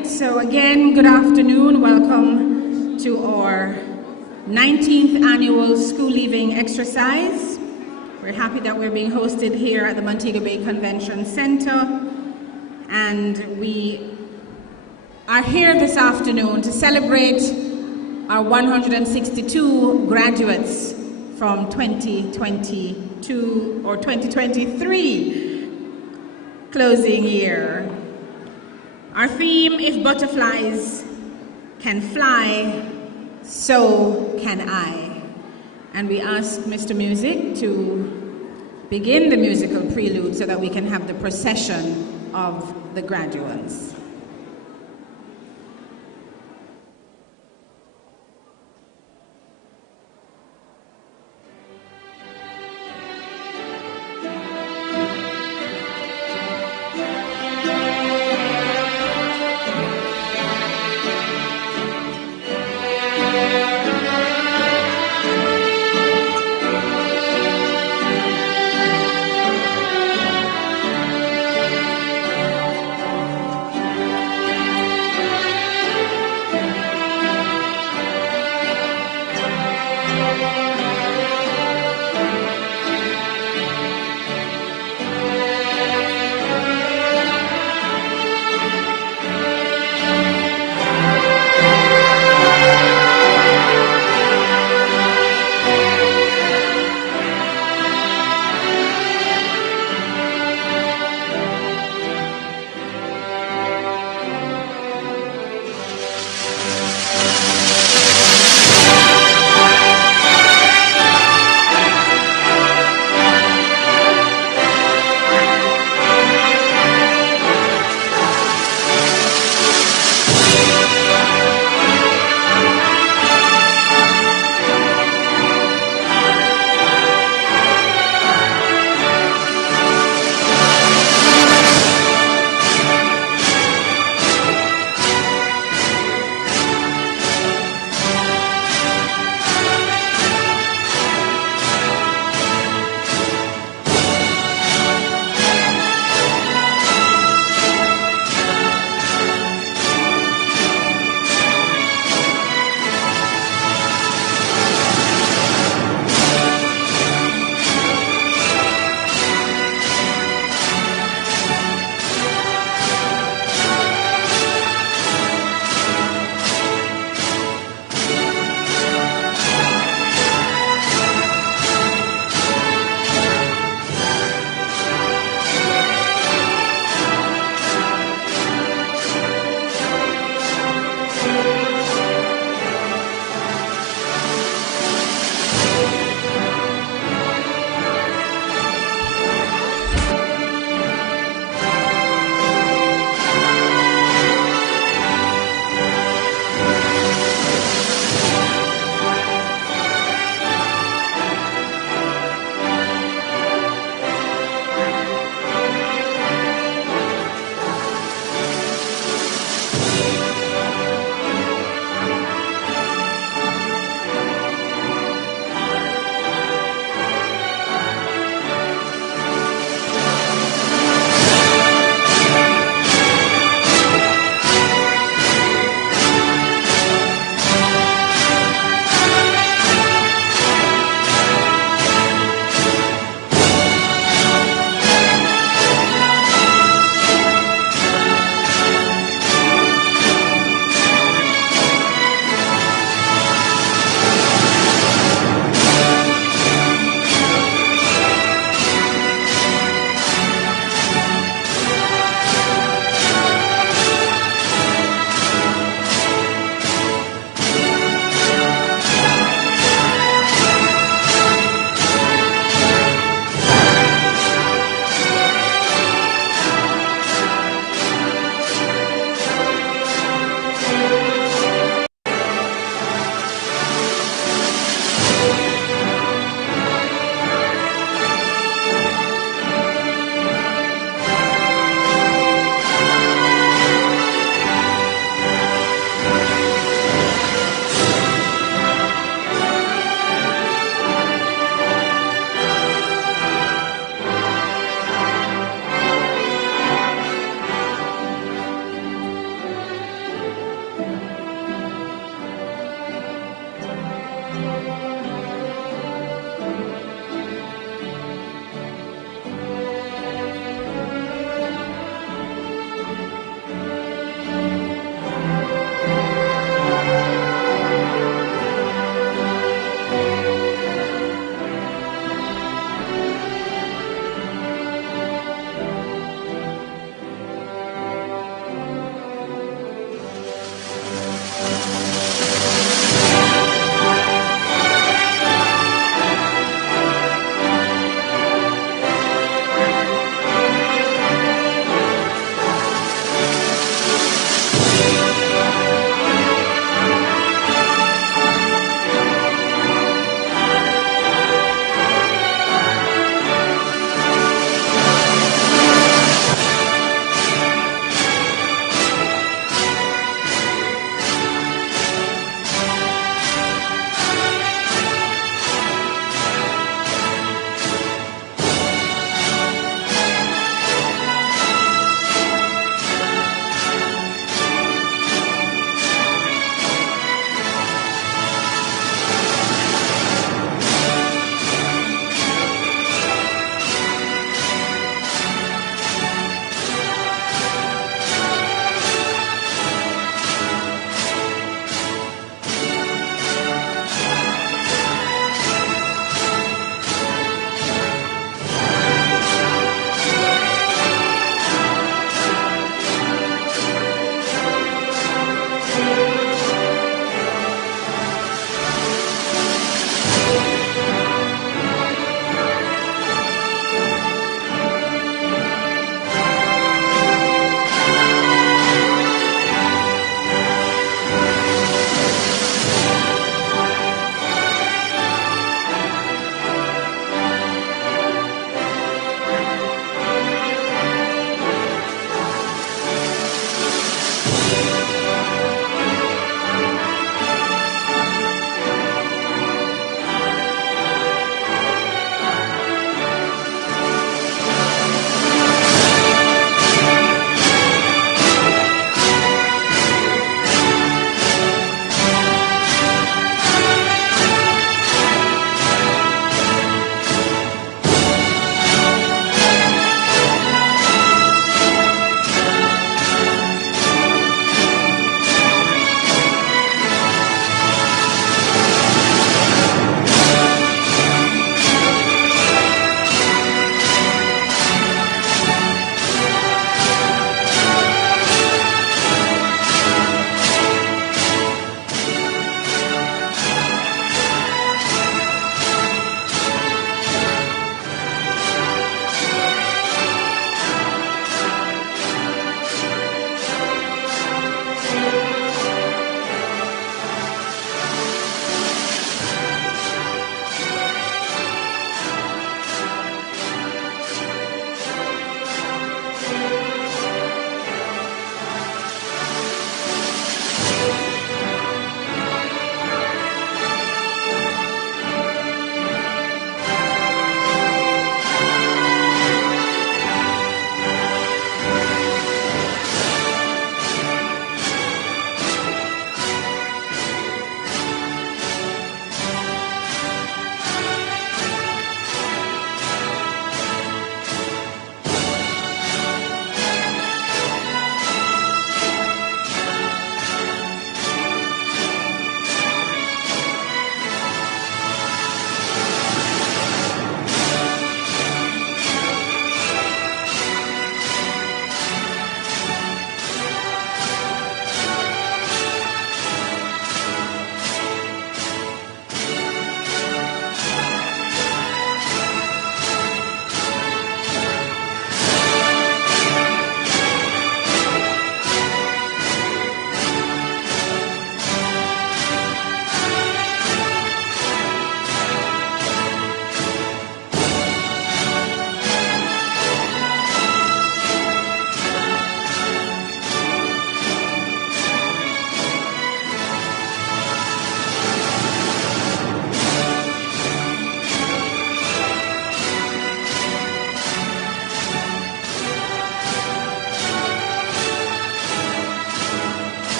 right, so again, good afternoon. Welcome to our 19th annual school leaving exercise. We're happy that we're being hosted here at the Montego Bay Convention Center. And we are here this afternoon to celebrate our 162 graduates from 2022 or 2023 closing year. Our theme, if butterflies can fly, so can I. And we asked Mr. Music to begin the musical prelude so that we can have the procession of the graduates.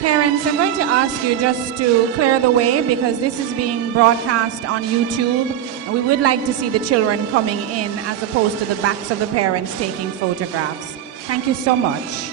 Parents, I'm going to ask you just to clear the way because this is being broadcast on YouTube and we would like to see the children coming in as opposed to the backs of the parents taking photographs. Thank you so much.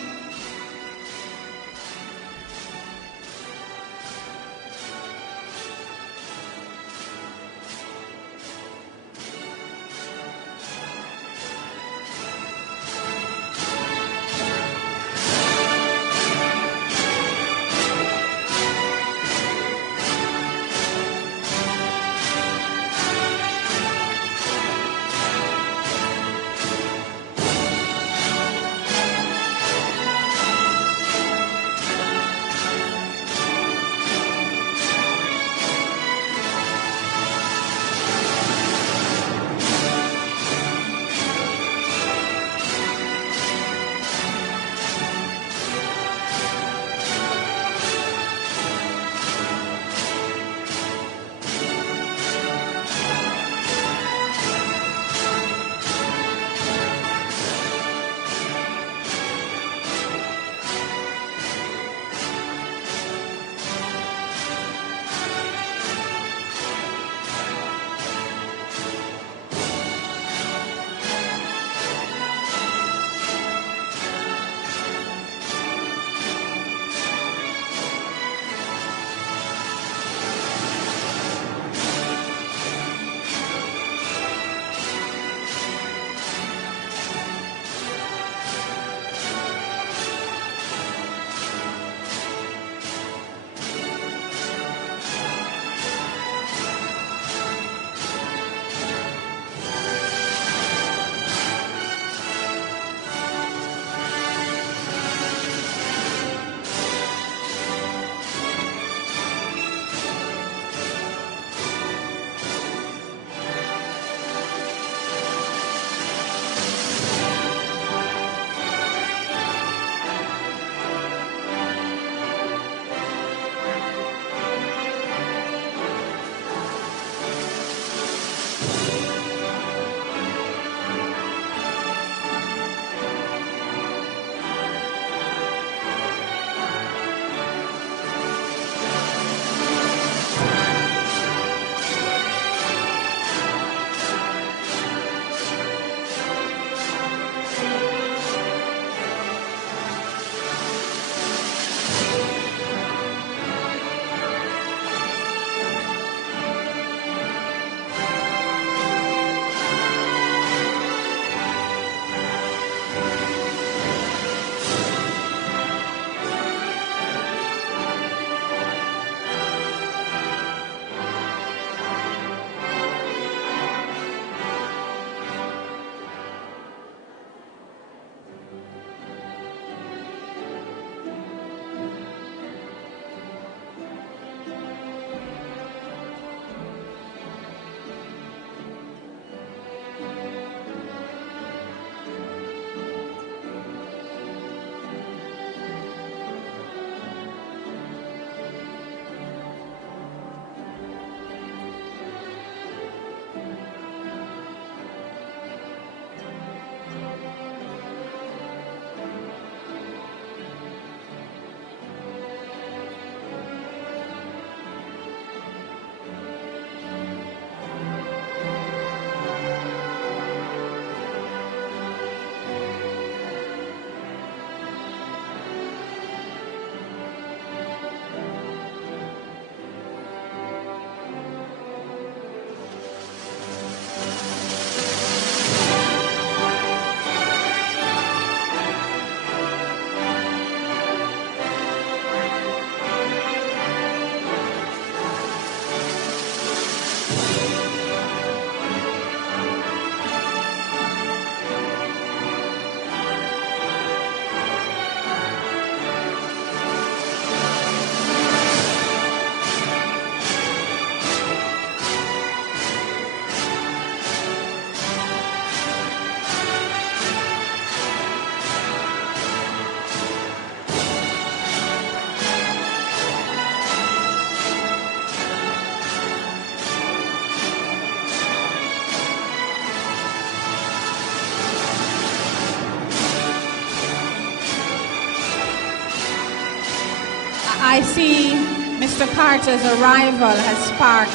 I see Mr. Carter's arrival has sparked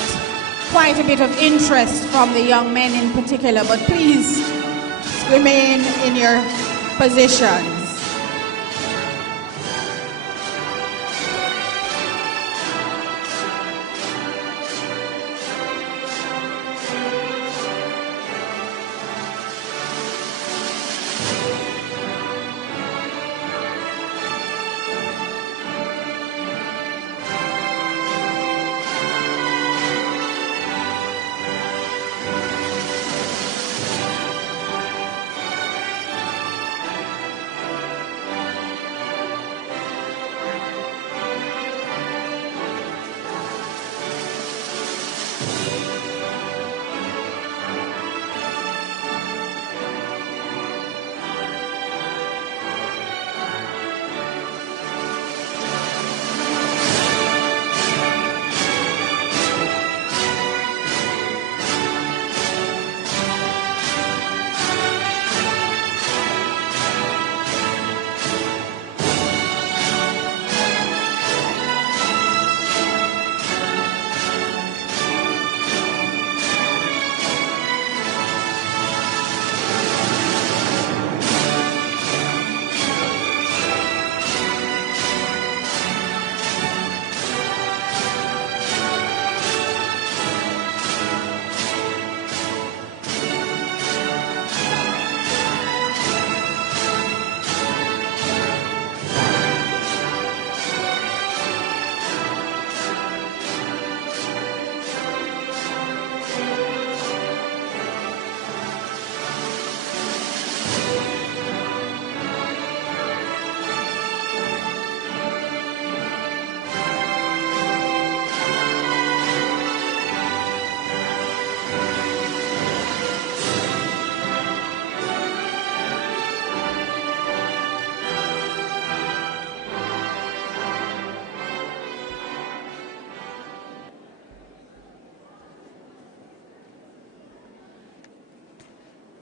quite a bit of interest from the young men in particular, but please remain in your positions.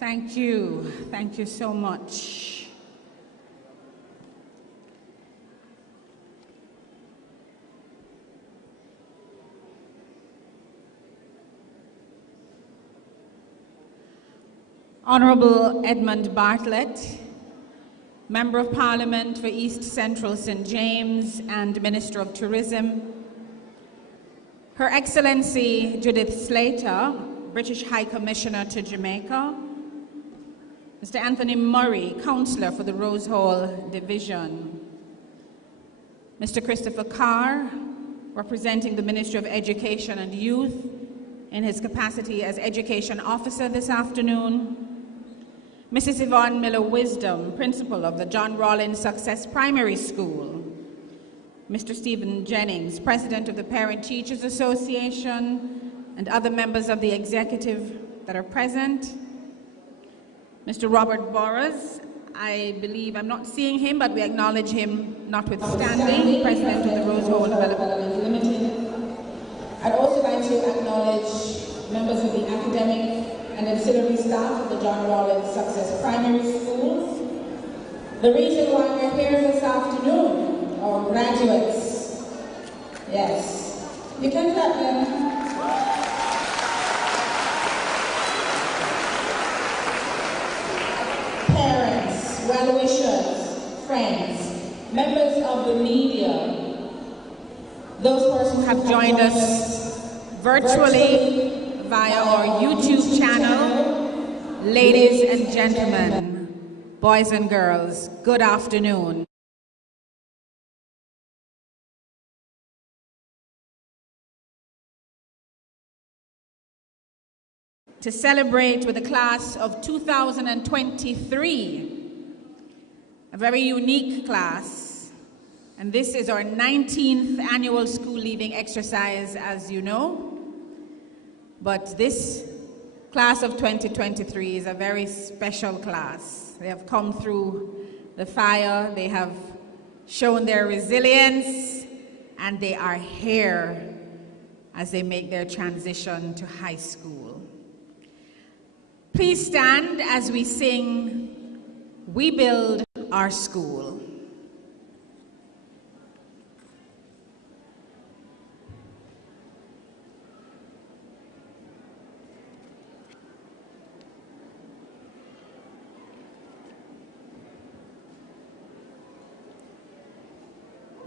Thank you. Thank you so much. Honorable Edmund Bartlett, Member of Parliament for East Central St. James and Minister of Tourism, Her Excellency Judith Slater, British High Commissioner to Jamaica, Mr. Anthony Murray, Councillor for the Rose Hall Division, Mr. Christopher Carr, representing the Ministry of Education and Youth in his capacity as Education Officer this afternoon, Mrs. Yvonne Miller-Wisdom, Principal of the John Rollins Success Primary School, Mr. Stephen Jennings, President of the Parent Teachers Association, and other members of the executive that are present, Mr. Robert Borras, I believe I'm not seeing him, but we acknowledge him notwithstanding, President of the Rose Hall Development Limited. I'd also like to acknowledge members of the academic and auxiliary staff of the John Rollins Success Primary Schools. The reason why we're here this afternoon, our graduates. Yes, you can clap them. Parents, well-wishers, friends, members of the media, those persons who have joined us virtually via our YouTube channel, ladies and gentlemen, boys and girls, good afternoon. To celebrate with the class of 2023, a very unique class, and this is our 19th annual school leaving exercise, as you know, but this class of 2023 is a very special class. They have come through the fire, they have shown their resilience, and they are here as they make their transition to high school. Please stand as we sing, "We Build Our School."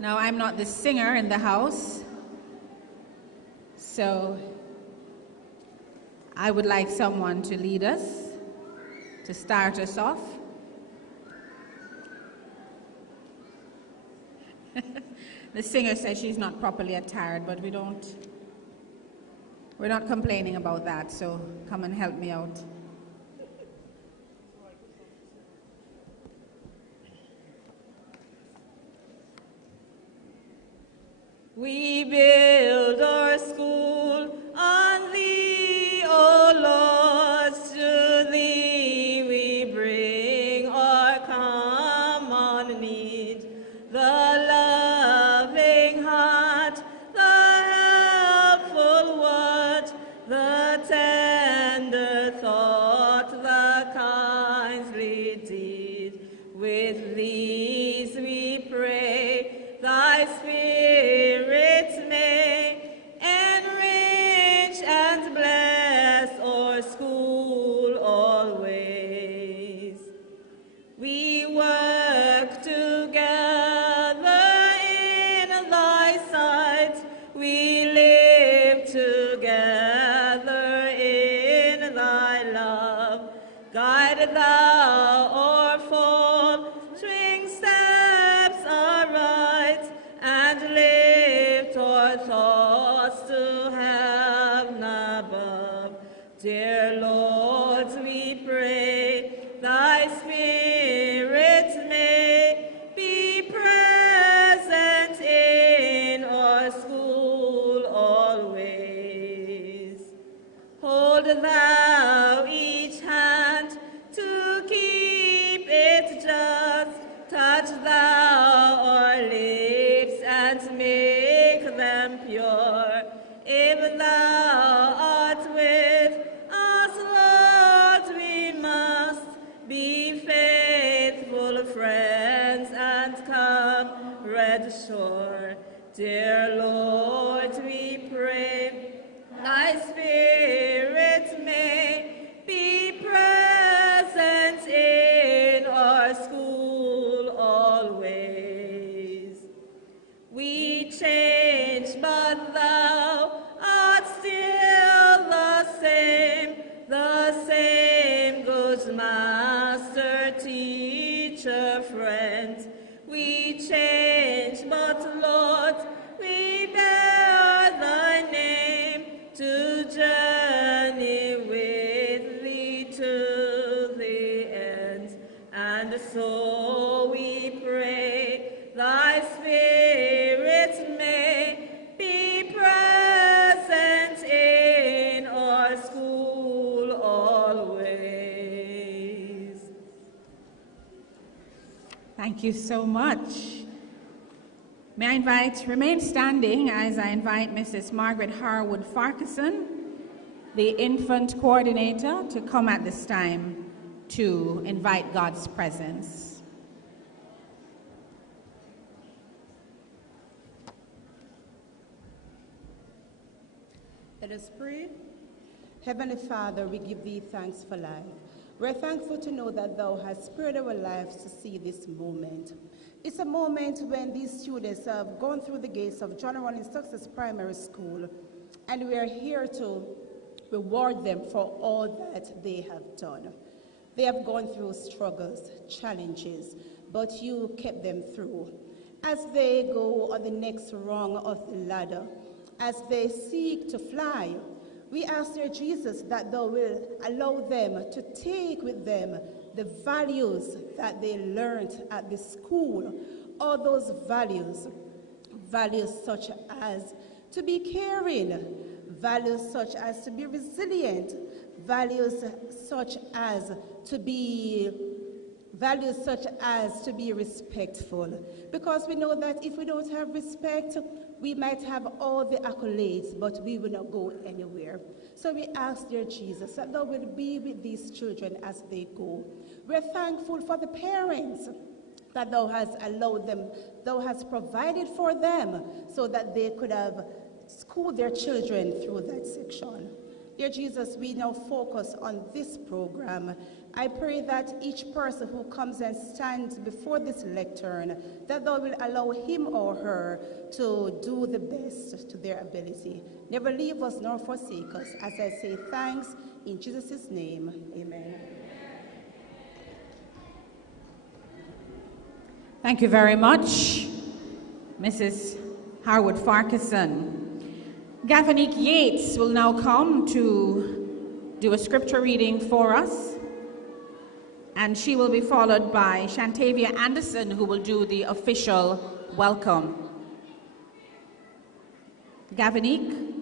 Now, I'm not the singer in the house, so I would like someone to lead us, to start us off. The singer says she's not properly attired, but we're not complaining about that, so come and help me out. We build our school on thee, O Lord, to thee we bring our common need, the loving heart, the helpful word, the tender thought, the kindly deed. With these we pray, thy Spirit may enrich and bless our school always. We work together in thy sight, we live together in thy love. Guide thou our faltering steps aright, and lift our thoughts to heaven above. Dear Lord, we pray, thy Spirit may be present in our school always. Hold thou each hand to keep it just, touch thou our lips and make them pure. If thou art with us, Lord, we must be faithful friends and comrade sure. Dear Lord, we pray, thy Spirit may be present in our school always. We change, but thou art still the same good master, teacher, friend. We change, but Lord, we bear thy name to journey with thee to the end. And so we pray, thy Spirit may be present in our school always. Thank you so much. May I remain standing as I invite Mrs. Margaret Harwood Farquharson, the infant coordinator, to come at this time to invite God's presence. Let us pray. Heavenly Father, we give thee thanks for life. We're thankful to know that thou hast spared our lives to see this moment. It's a moment when these students have gone through the gates of John Rollins Success Primary School, and we are here to reward them for all that they have done. They have gone through struggles, challenges, but you kept them through. As they go on the next rung of the ladder, as they seek to fly, we ask, dear Jesus, that thou will allow them to take with them the values that they learned at the school, all those values such as to be caring, values such as to be resilient, values such as to be respectful. Because we know that if we don't have respect, we might have all the accolades, but we will not go anywhere. So we ask, dear Jesus, that thou will be with these children as they go. We're thankful for the parents that thou hast allowed them, thou hast provided for them so that they could have schooled their children through that section. Dear Jesus, we now focus on this program. I pray that each person who comes and stands before this lectern, that thou will allow him or her to do the best to their ability. Never leave us nor forsake us. As I say thanks in Jesus' name, amen. Thank you very much, Mrs. Harwood Farquharson. Gavinique Yates will now come to do a scripture reading for us, and she will be followed by Shantavia Anderson, who will do the official welcome. Gavinique.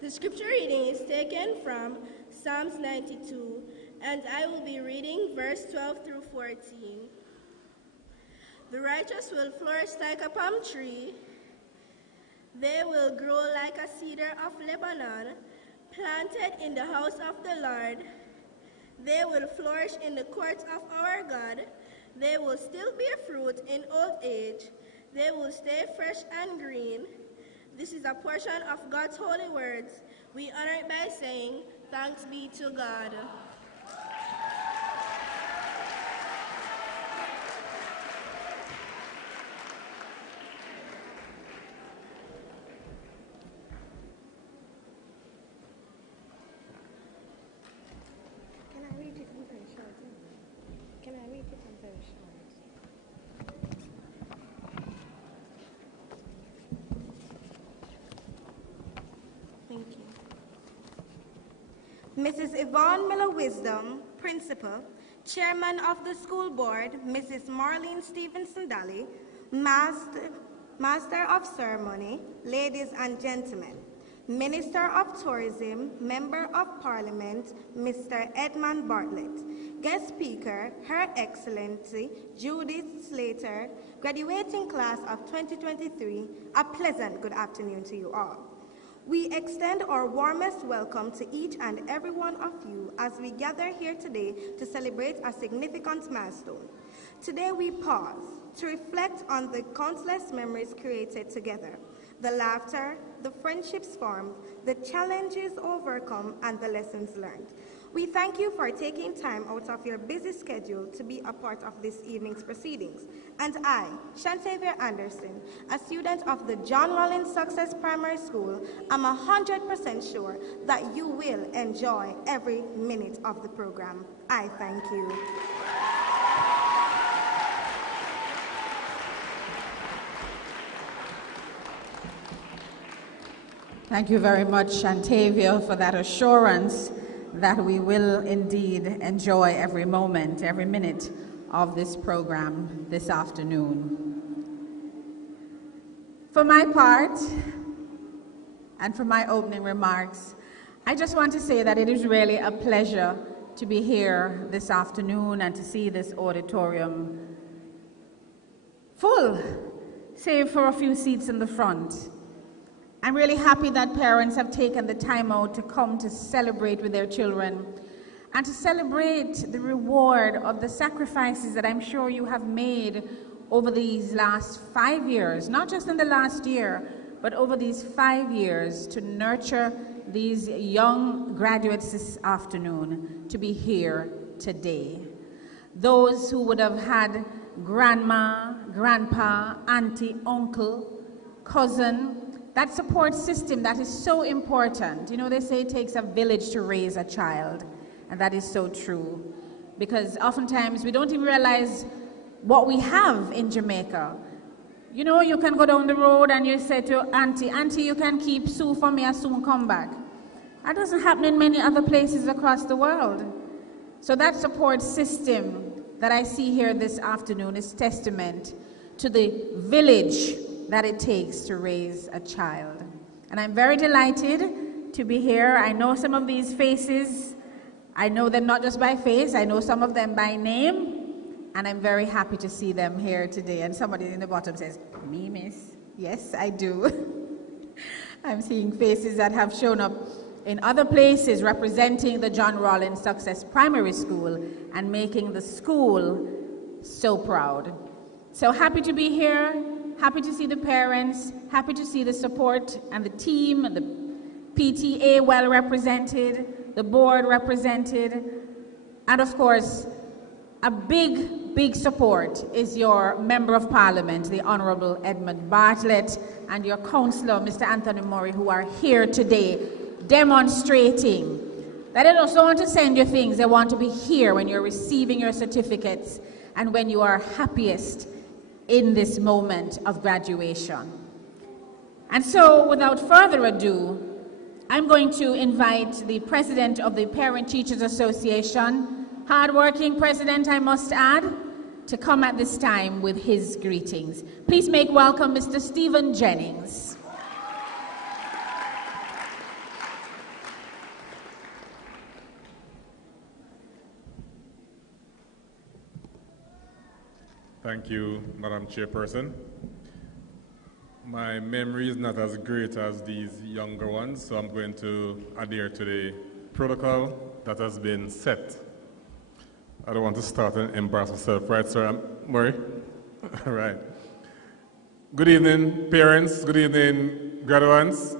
The scripture reading is taken from Psalms 92, and I will be reading verse 12 through 14. The righteous will flourish like a palm tree. They will grow like a cedar of Lebanon, planted in the house of the Lord. They will flourish in the courts of our God. They will still bear fruit in old age. They will stay fresh and green. This is a portion of God's holy words. We honor it by saying, thanks be to God. Can I read it? I'm very short. Can I read it? I'm very short. Thank you. Mrs. Yvonne Miller-Wisdom, Principal, Chairman of the School Board, Mrs. Marlene Stevenson-Daly, Master of Ceremony, ladies and gentlemen, Minister of Tourism, Member of Parliament, Mr. Edmund Bartlett, Guest Speaker, Her Excellency Judith Slater, graduating class of 2023, a pleasant good afternoon to you all. We extend our warmest welcome to each and every one of you as we gather here today to celebrate a significant milestone. Today we pause to reflect on the countless memories created together, the laughter, the friendships formed, the challenges overcome, and the lessons learned. We thank you for taking time out of your busy schedule to be a part of this evening's proceedings. And I, Shantavia Anderson, a student of the John Rollins Success Primary School, am 100% sure that you will enjoy every minute of the program. I thank you. Thank you very much, Shantavia, for that assurance that we will indeed enjoy every moment, every minute of this program this afternoon. For my part, and for my opening remarks, I just want to say that it is really a pleasure to be here this afternoon and to see this auditorium full, save for a few seats in the front. I'm really happy that parents have taken the time out to come to celebrate with their children and to celebrate the reward of the sacrifices that I'm sure you have made over these last 5 years, not just in the last year, but over these 5 years to nurture these young graduates this afternoon to be here today. Those who would have had grandma, grandpa, auntie, uncle, cousin, that support system that is so important. You know, they say it takes a village to raise a child, and that is so true. Because oftentimes we don't even realize what we have in Jamaica. You know, you can go down the road and you say to Auntie, Auntie, you can keep Sue for me, I'll soon come back. That doesn't happen in many other places across the world. So that support system that I see here this afternoon is testament to the village that it takes to raise a child. And I'm very delighted to be here. I know some of these faces. I know them not just by face, I know some of them by name. And I'm very happy to see them here today. And somebody in the bottom says, me, miss? Yes, I do. I'm seeing faces that have shown up in other places representing the John Rollins Success Primary School and making the school so proud. So happy to be here, happy to see the parents, happy to see the support and the team, the PTA well represented, the board represented, and of course, a big support is your Member of Parliament, the Honorable Edmund Bartlett, and your Councillor, Mr. Anthony Murray, who are here today demonstrating that they don't want to send you things, they want to be here when you're receiving your certificates and when you are happiest in this moment of graduation. And so, without further ado, I'm going to invite the President of the Parent Teachers Association, hardworking president, I must add, to come at this time with his greetings. Please make welcome Mr. Stephen Jennings. Thank you, Madam Chairperson. My memory is not as great as these younger ones, so I'm going to adhere to the protocol that has been set. I don't want to start and embarrass myself, right, sir? Murray? All right. Good evening, parents. Good evening, graduates.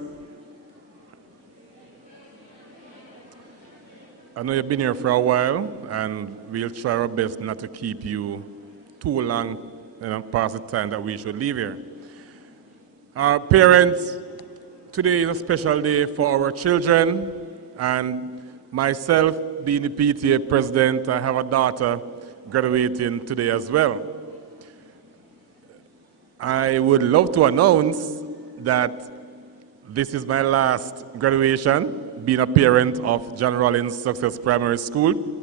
I know you've been here for a while, and we'll try our best not to keep you too long, past the time that we should leave here. Our parents, today is a special day for our children, and myself, being the PTA president, I have a daughter graduating today as well. I would love to announce that this is my last graduation, being a parent of John Rollins Success Primary School,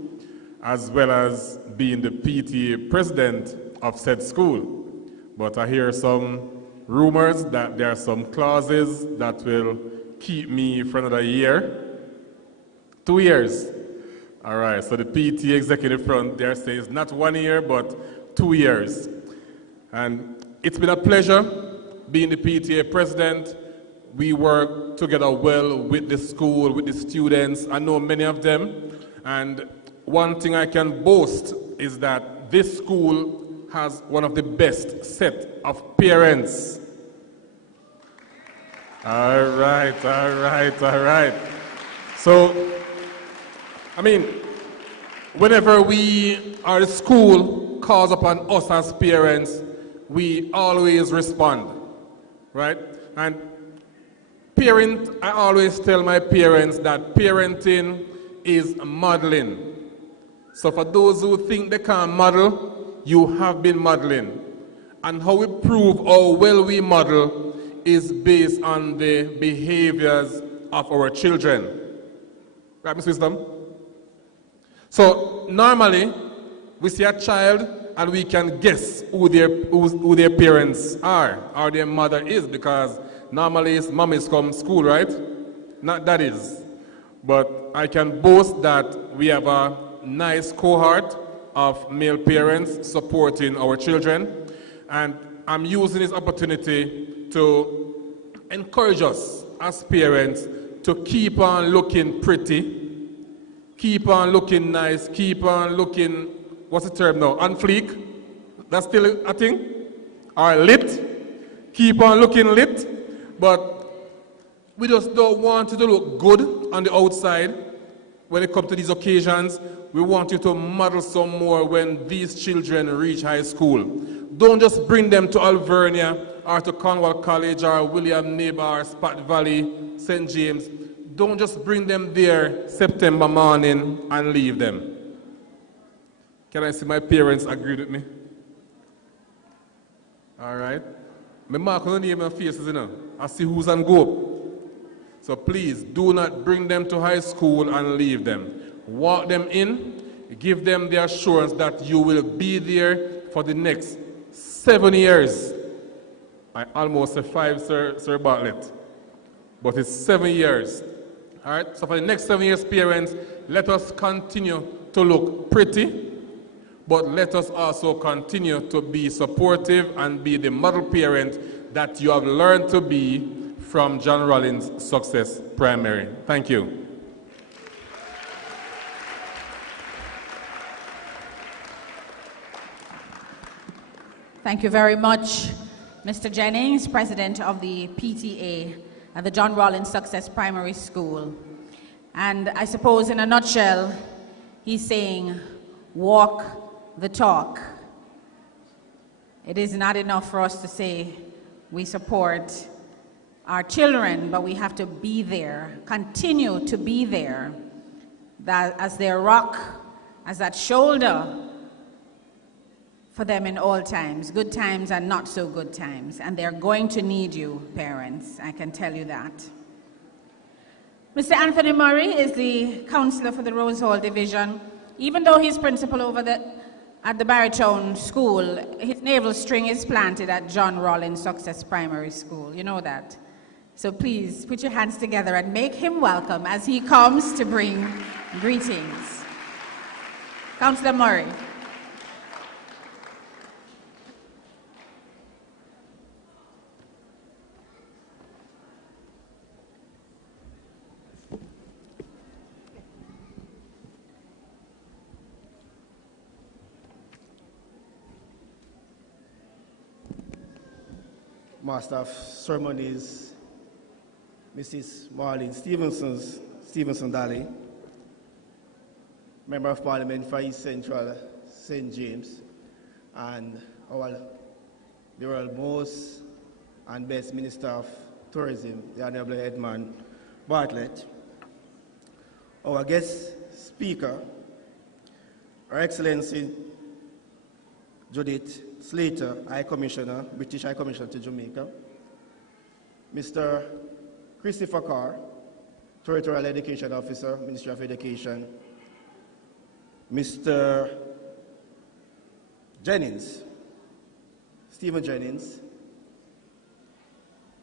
as well as being the PTA president of said school. But I hear some rumors that there are some clauses that will keep me for another year. 2 years. All right, so the PTA executive front, they're saying it's not 1 year, but 2 years. And it's been a pleasure being the PTA president. We work together well with the school, with the students. I know many of them. And one thing I can boast is that this school has one of the best set of parents. All right. So, I mean, whenever we, or the school calls upon us as parents, we always respond, right? And I always tell my parents that parenting is modeling. So for those who think they can't model, you have been modeling. And how we prove how well we model is based on the behaviors of our children. Right, Ms. Wisdom? So normally, we see a child and we can guess who their parents are or their mother is, because normally it's mommies come school, right? Not daddies. But I can boast that we have a nice cohort of male parents supporting our children. And I'm using this opportunity to encourage us as parents to keep on looking pretty, keep on looking nice, keep on looking, what's the term now, on fleek? That's still a thing? Or lit? Keep on looking lit, but we just don't want you to look good on the outside when it comes to these occasions. We want you to model some more when these children reach high school. Don't just bring them to Alvernia or to Cornwall College or William Nib or Spat Valley, St. James. Don't just bring them there September morning and leave them. Can I see my parents agree with me? All right. My mark on the name and faces, you know. I see who's on go. So please, do not bring them to high school and leave them. Walk them in, give them the assurance that you will be there for the next 7 years. I almost said 5, Sir Bartlett. But it's 7 years. All right? So for the next 7 years, parents, let us continue to look pretty, but let us also continue to be supportive and be the model parent that you have learned to be from John Rollins Success Primary. Thank you. Thank you very much, Mr. Jennings, President of the PTA at the John Rollins Success Primary School. And I suppose in a nutshell, he's saying, walk the talk. It is not enough for us to say we support our children, but we have to be there, continue to be there, that as their rock, as that shoulder for them in all times, good times and not so good times. And they're going to need you, parents, I can tell you that. Mr. Anthony Murray is the counselor for the Rose Hall Division. Even though he's principal at the Barrytown School, his navel string is planted at John Rollins Success Primary School. You know that. So please put your hands together and make him welcome as he comes to bring greetings. Councillor Murray. Master of Ceremonies, Mrs. Marlene Stevenson Daly, Member of Parliament for East Central St. James, and the world's most and best Minister of Tourism, the Honorable Edmund Bartlett, our guest speaker, Her Excellency Judith Slater, High Commissioner, British High Commissioner to Jamaica, Mr. Christopher Carr, Territorial Education Officer, Ministry of Education, Mr. Jennings, Stephen Jennings,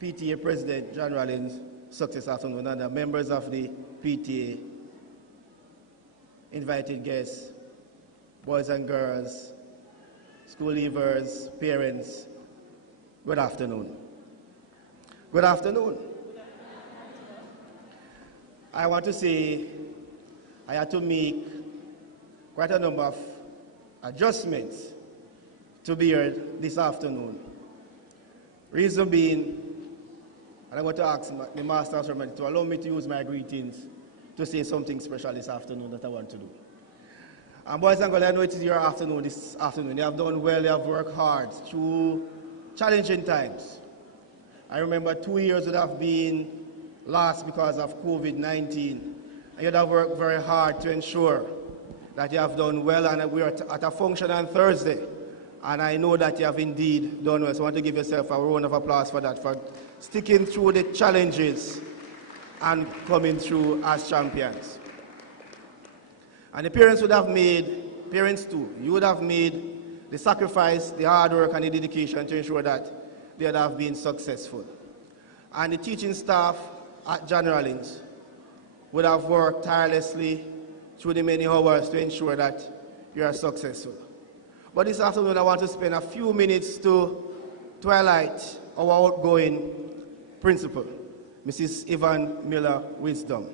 PTA President John Rollins Success Afternoon, and the members of the PTA, invited guests, boys and girls, school leavers, parents, good afternoon. Good afternoon. I want to say I had to make quite a number of adjustments to be here this afternoon. Reason being, and I want to ask the Master of Ceremony to allow me to use my greetings to say something special this afternoon that I want to do. And boys and girls, I know it is your afternoon this afternoon. You have done well, you have worked hard through challenging times. I remember 2 years would have been lost because of COVID-19. And you'd have worked very hard to ensure that you have done well, and we are at a function on Thursday. And I know that you have indeed done well. So I want to give yourself a round of applause for that, for sticking through the challenges and coming through as champions. And the parents would have made, parents too, you would have made the sacrifice, the hard work and the dedication to ensure that they would have been successful. And the teaching staff at John Rollins would have worked tirelessly through the many hours to ensure that you are successful. But this afternoon I want to spend a few minutes to highlight our outgoing principal, Mrs. Yvonne Miller Wisdom.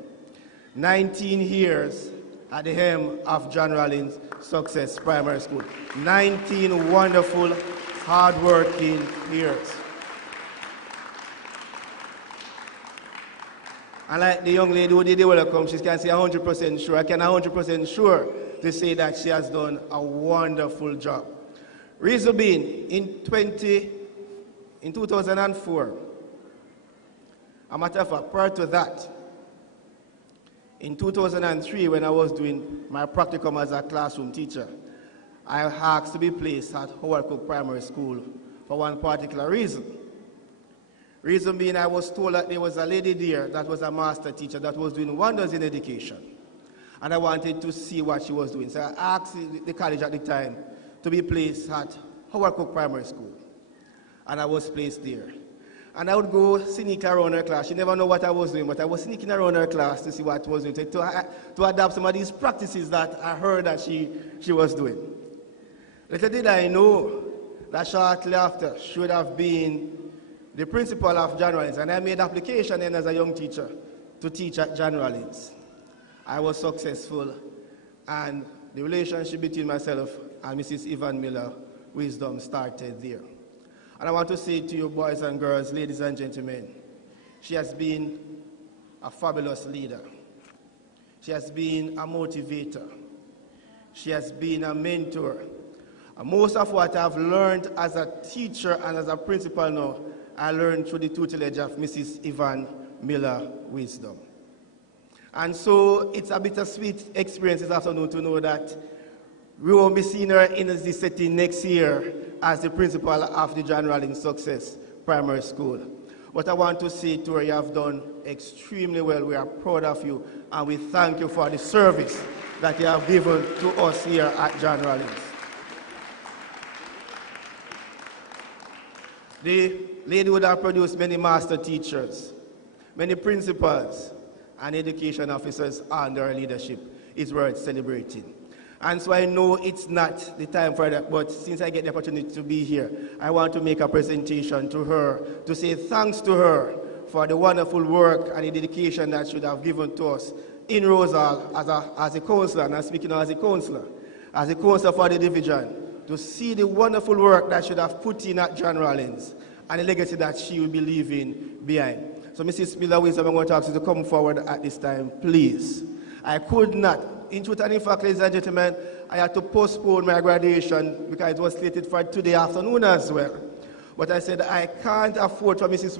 19 years at the helm of John Rollins Success Primary School. 19 wonderful, hard-working years. And like the young lady who did the welcome, she can say 100% sure. I can 100% sure to say that she has done a wonderful job. Reason being, in 2004, a matter of fact, prior to that, in 2003, when I was doing my practicum as a classroom teacher, I asked to be placed at Howard Cook Primary School for one particular reason. Reason being, I was told that there was a lady there that was a master teacher that was doing wonders in education. And I wanted to see what she was doing. So I asked the college at the time to be placed at Howard Cook Primary School. And I was placed there. And I would go sneak around her class. She never knew what I was doing, but I was sneaking around her class to see what I was doing, to adapt some of these practices that I heard that she was doing. Little did I know that shortly after she would have been the principal of John Rollins, and I made application then as a young teacher to teach at John Rollins. I was successful, and the relationship between myself and Mrs. Yvonne Miller Wisdom started there. And I want to say to you, boys and girls, ladies and gentlemen, she has been a fabulous leader. She has been a motivator. She has been a mentor. And most of what I've learned as a teacher and as a principal now, I learned through the tutelage of Mrs. Yvonne Miller Wisdom. And so it's a bittersweet experience this afternoon to know that we won't be seeing her in this setting next year as the principal of the John Rollins Success Primary School. But I want to say to her, you have done extremely well. We are proud of you, and we thank you for the service that you have given to us here at John Rollins. The lady would have produced many master teachers, many principals, and education officers under her leadership. It's worth celebrating. And so I know it's not the time for that, but since I get the opportunity to be here, I want to make a presentation to her, to say thanks to her for the wonderful work and the dedication that she would have given to us in Rosal as a counselor, and I'm speaking as a counselor for the division, to see the wonderful work that she would have put in at John Rollins and the legacy that she will be leaving behind. So Mrs. Miller Wisdom, I'm going to ask you to come forward at this time, please. I could not. In truth and in fact, ladies and gentlemen, I had to postpone my graduation because it was slated for today afternoon as well. But I said I can't afford for Mrs.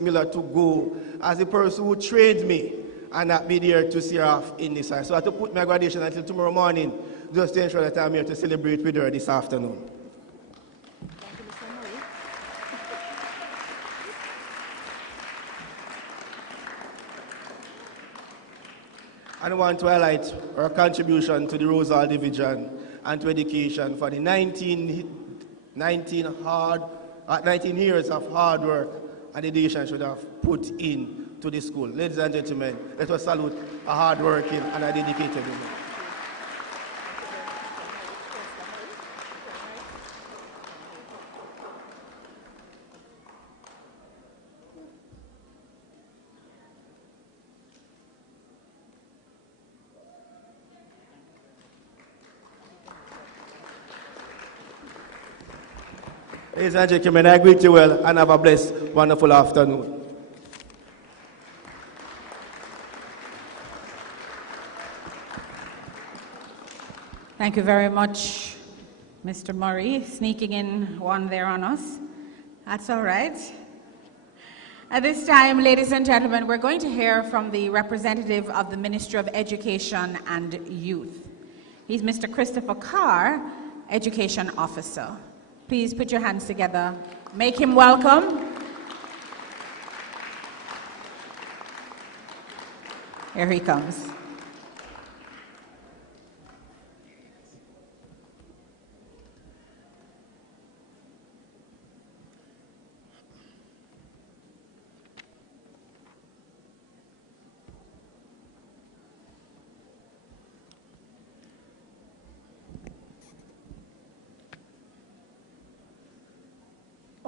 Miller to go as the person who trained me and not be there to see her off in this time. So I had to put my graduation until tomorrow morning just to ensure that I'm here to celebrate with her this afternoon. And I want to highlight our contribution to the Rosal Division and to education for the 19 years of hard work and dedication should have put in to the school. Ladies and gentlemen, let us salute a hard-working and a dedicated woman. Ladies and gentlemen, I greet you well and have a blessed, wonderful afternoon. Thank you very much, Mr. Murray, sneaking in one there on us. That's all right. At this time, ladies and gentlemen, we're going to hear from the representative of the Ministry of Education and Youth. He's Mr. Christopher Carr, Education Officer. Please put your hands together. Make him welcome. Here he comes.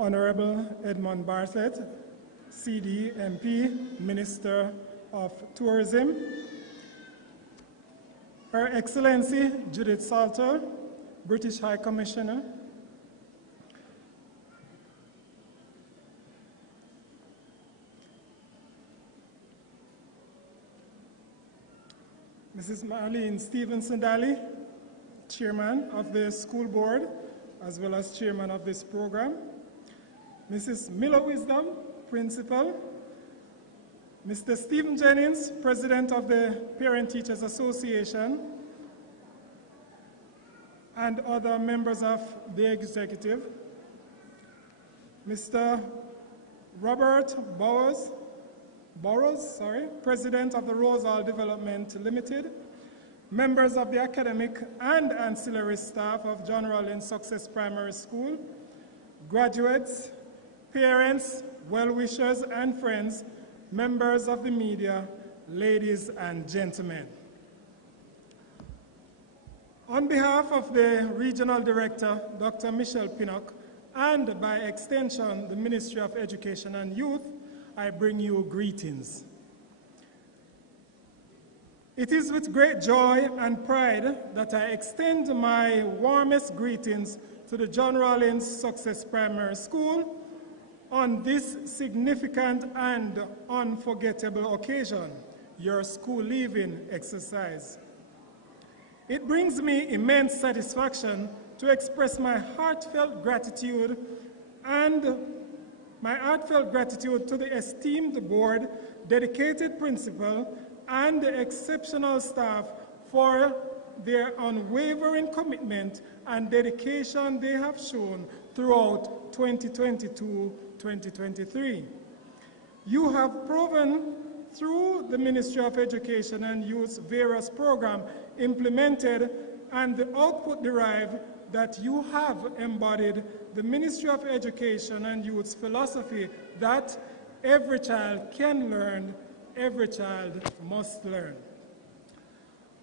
Honorable Edmund Bartlett, CD, MP, Minister of Tourism, Her Excellency Judith Salter, British High Commissioner, Mrs. Marlene Stevenson-Daly, Chairman of the School Board, as well as Chairman of this program, Mrs. Miller Wisdom, Principal, Mr. Stephen Jennings, President of the Parent Teachers Association, and other members of the executive, Mr. Robert Burrows, President of the Rosal Development Limited, members of the academic and ancillary staff of John Rollins Success Primary School, graduates, parents, well-wishers and friends, members of the media, ladies and gentlemen. On behalf of the Regional Director, Dr. Michelle Pinnock, and by extension, the Ministry of Education and Youth, I bring you greetings. It is with great joy and pride that I extend my warmest greetings to the John Rollins Success Primary School on this significant and unforgettable occasion, your school leaving exercise. It brings me immense satisfaction to express my heartfelt gratitude to the esteemed board, dedicated principal, and the exceptional staff for their unwavering commitment and dedication they have shown throughout 2022-2023. You have proven through the Ministry of Education and Youth's various programs implemented and the output derived that you have embodied the Ministry of Education and Youth's philosophy that every child can learn, every child must learn.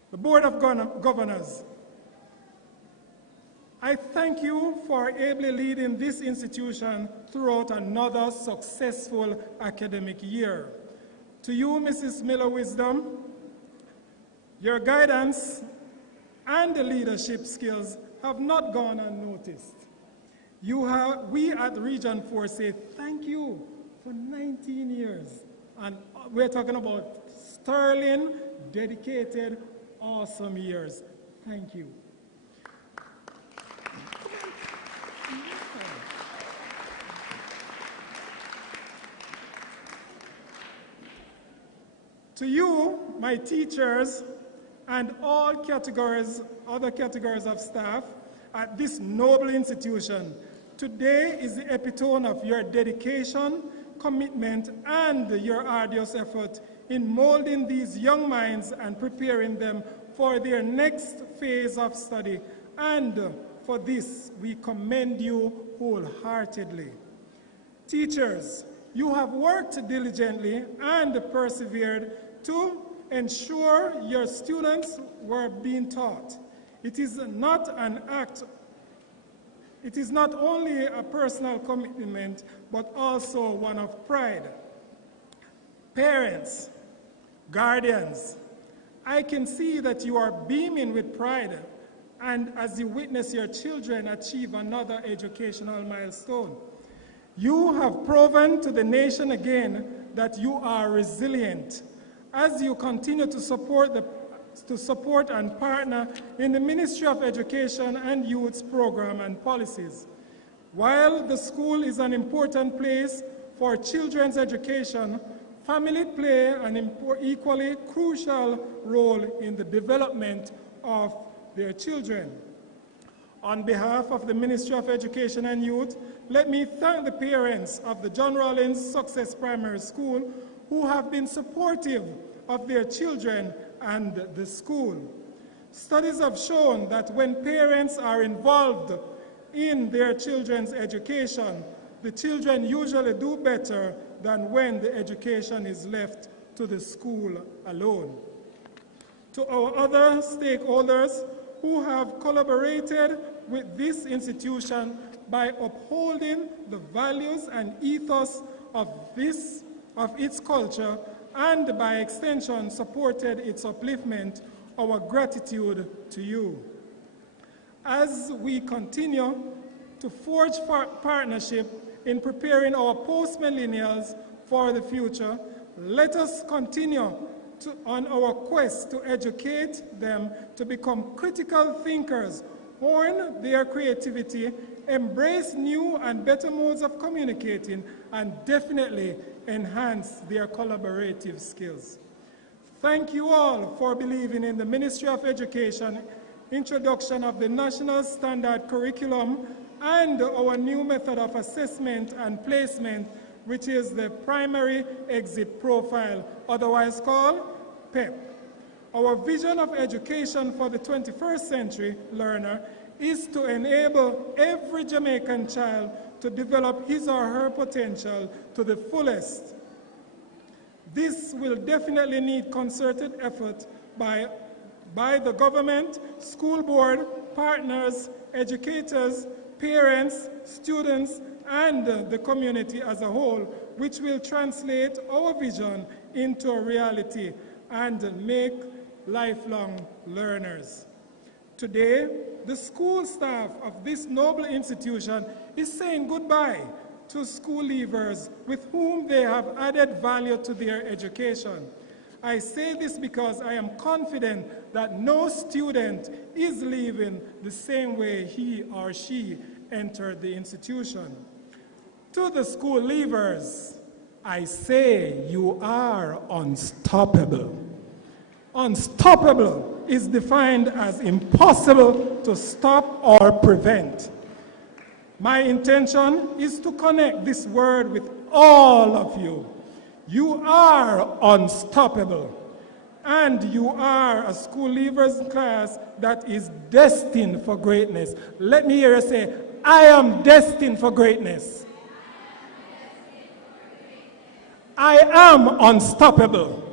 The Board of Governors, I thank you for ably leading this institution throughout another successful academic year. To you, Mrs. Miller-Wisdom, your guidance and the leadership skills have not gone unnoticed. We at Region 4 say thank you for 19 years. And we're talking about sterling, dedicated, awesome years. Thank you. To you, my teachers, and all other categories of staff at this noble institution, today is the epitome of your dedication, commitment, and your arduous effort in molding these young minds and preparing them for their next phase of study. And for this, we commend you wholeheartedly. Teachers, you have worked diligently and persevered to ensure your students were being taught. It is not only a personal commitment, but also one of pride. Parents, guardians, I can see that you are beaming with pride and as you witness your children achieve another educational milestone. You have proven to the nation again that you are resilient as you continue to support and partner in the Ministry of Education and Youth's program and policies. While the school is an important place for children's education, family play an equally crucial role in the development of their children. On behalf of the Ministry of Education and Youth, let me thank the parents of the John Rollins Success Primary School who have been supportive of their children and the school. Studies have shown that when parents are involved in their children's education, the children usually do better than when the education is left to the school alone. To our other stakeholders who have collaborated with this institution by upholding the values and ethos of its culture and by extension supported its upliftment, our gratitude to you. As we continue to forge partnership in preparing our post-millennials for the future, let us continue on our quest to educate them to become critical thinkers, hone their creativity, embrace new and better modes of communicating, and definitely enhance their collaborative skills. Thank you all for believing in the Ministry of Education introduction of the National Standard Curriculum and our new method of assessment and placement which is the Primary Exit Profile, otherwise called PEP. Our vision of education for the 21st century learner is to enable every Jamaican child to develop his or her potential to the fullest. This will definitely need concerted effort by the government, school board, partners, educators, parents, students, and the community as a whole, which will translate our vision into a reality and make lifelong learners. Today, the school staff of this noble institution is saying goodbye to school leavers with whom they have added value to their education. I say this because I am confident that no student is leaving the same way he or she entered the institution. To the school leavers, I say you are unstoppable. Unstoppable is defined as impossible to stop or prevent. My intention is to connect this word with all of you. You are unstoppable, and you are a school leavers class that is destined for greatness. Let me hear you say, I am destined for greatness. I am unstoppable.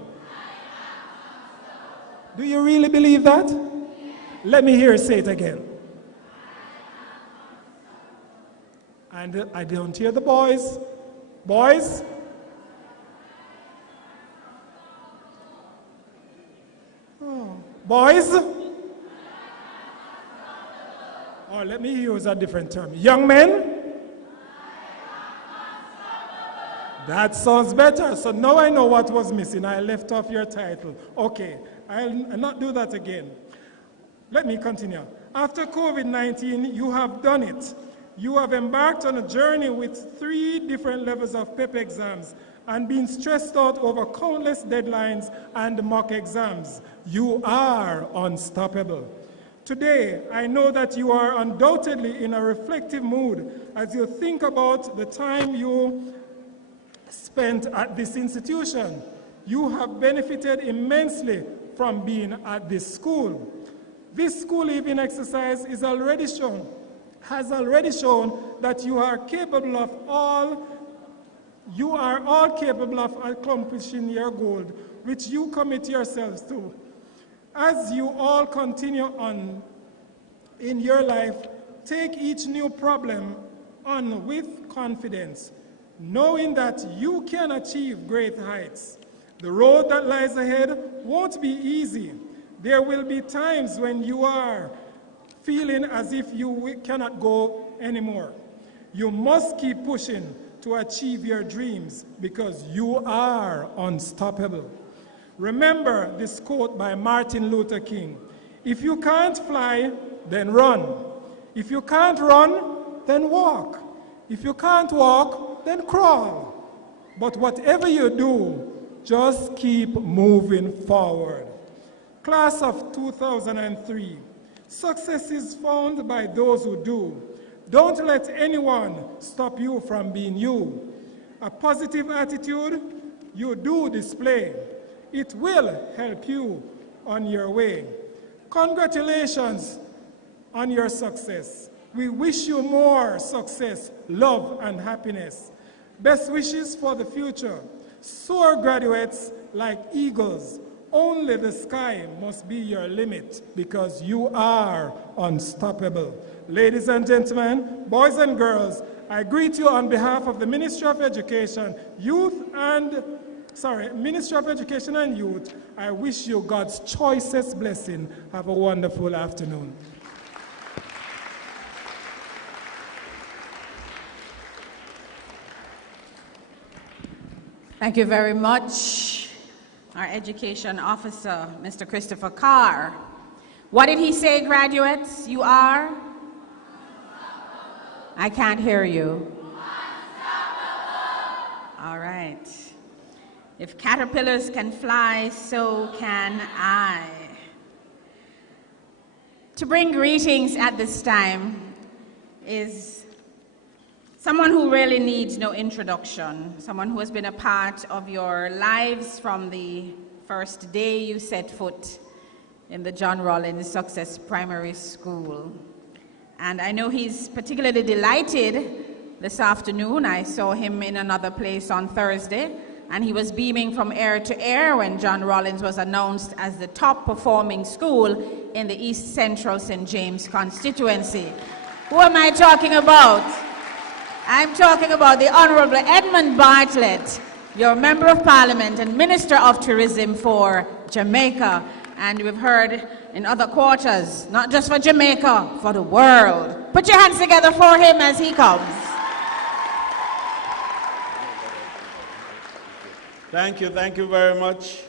Do you really believe that? Let me hear you say it again. And I don't hear the boys. Boys? Oh. Boys? Or let me use a different term. Young men? That sounds better. So now I know what was missing. I left off your title. Okay, I'll not do that again. Let me continue. After COVID-19, you have done it. You have embarked on a journey with 3 different levels of PEP exams and been stressed out over countless deadlines and mock exams. You are unstoppable. Today, I know that you are undoubtedly in a reflective mood as you think about the time you spent at this institution. You have benefited immensely from being at this school. This school leaving exercise has already shown that you are all capable of accomplishing your goal, which you commit yourselves to. As you all continue on in your life, take each new problem on with confidence, knowing that you can achieve great heights. The road that lies ahead won't be easy. There will be times when you are feeling as if you cannot go anymore. You must keep pushing to achieve your dreams because you are unstoppable. Remember this quote by Martin Luther King: if you can't fly, then run. If you can't run, then walk. If you can't walk, then crawl. But whatever you do, just keep moving forward. Class of 2003, success is found by those who do. Don't let anyone stop you from being you. A positive attitude you do display. It will help you on your way. Congratulations on your success. We wish you more success, love, and happiness. Best wishes for the future. Soar, graduates, like eagles. Only the sky must be your limit because you are unstoppable. Ladies and gentlemen, boys and girls, I greet you on behalf of the Ministry of Education, Ministry of Education and Youth. I wish you God's choicest blessing. Have a wonderful afternoon. Thank you very much, our education officer, Mr. Christopher Carr. What did he say, graduates? You are? I can't hear you. All right. If caterpillars can fly, so can I. To bring greetings at this time is Someone who really needs no introduction, someone who has been a part of your lives from the first day you set foot in the John Rollins Success Primary School. And I know he's particularly delighted this afternoon. I saw him in another place on Thursday, and he was beaming from ear to ear when John Rollins was announced as the top performing school in the East Central St. James constituency. Who am I talking about? I'm talking about the Honorable Edmund Bartlett, your Member of Parliament and Minister of Tourism for Jamaica. And we've heard in other quarters, not just for Jamaica, for the world. Put your hands together for him as he comes. Thank you very much.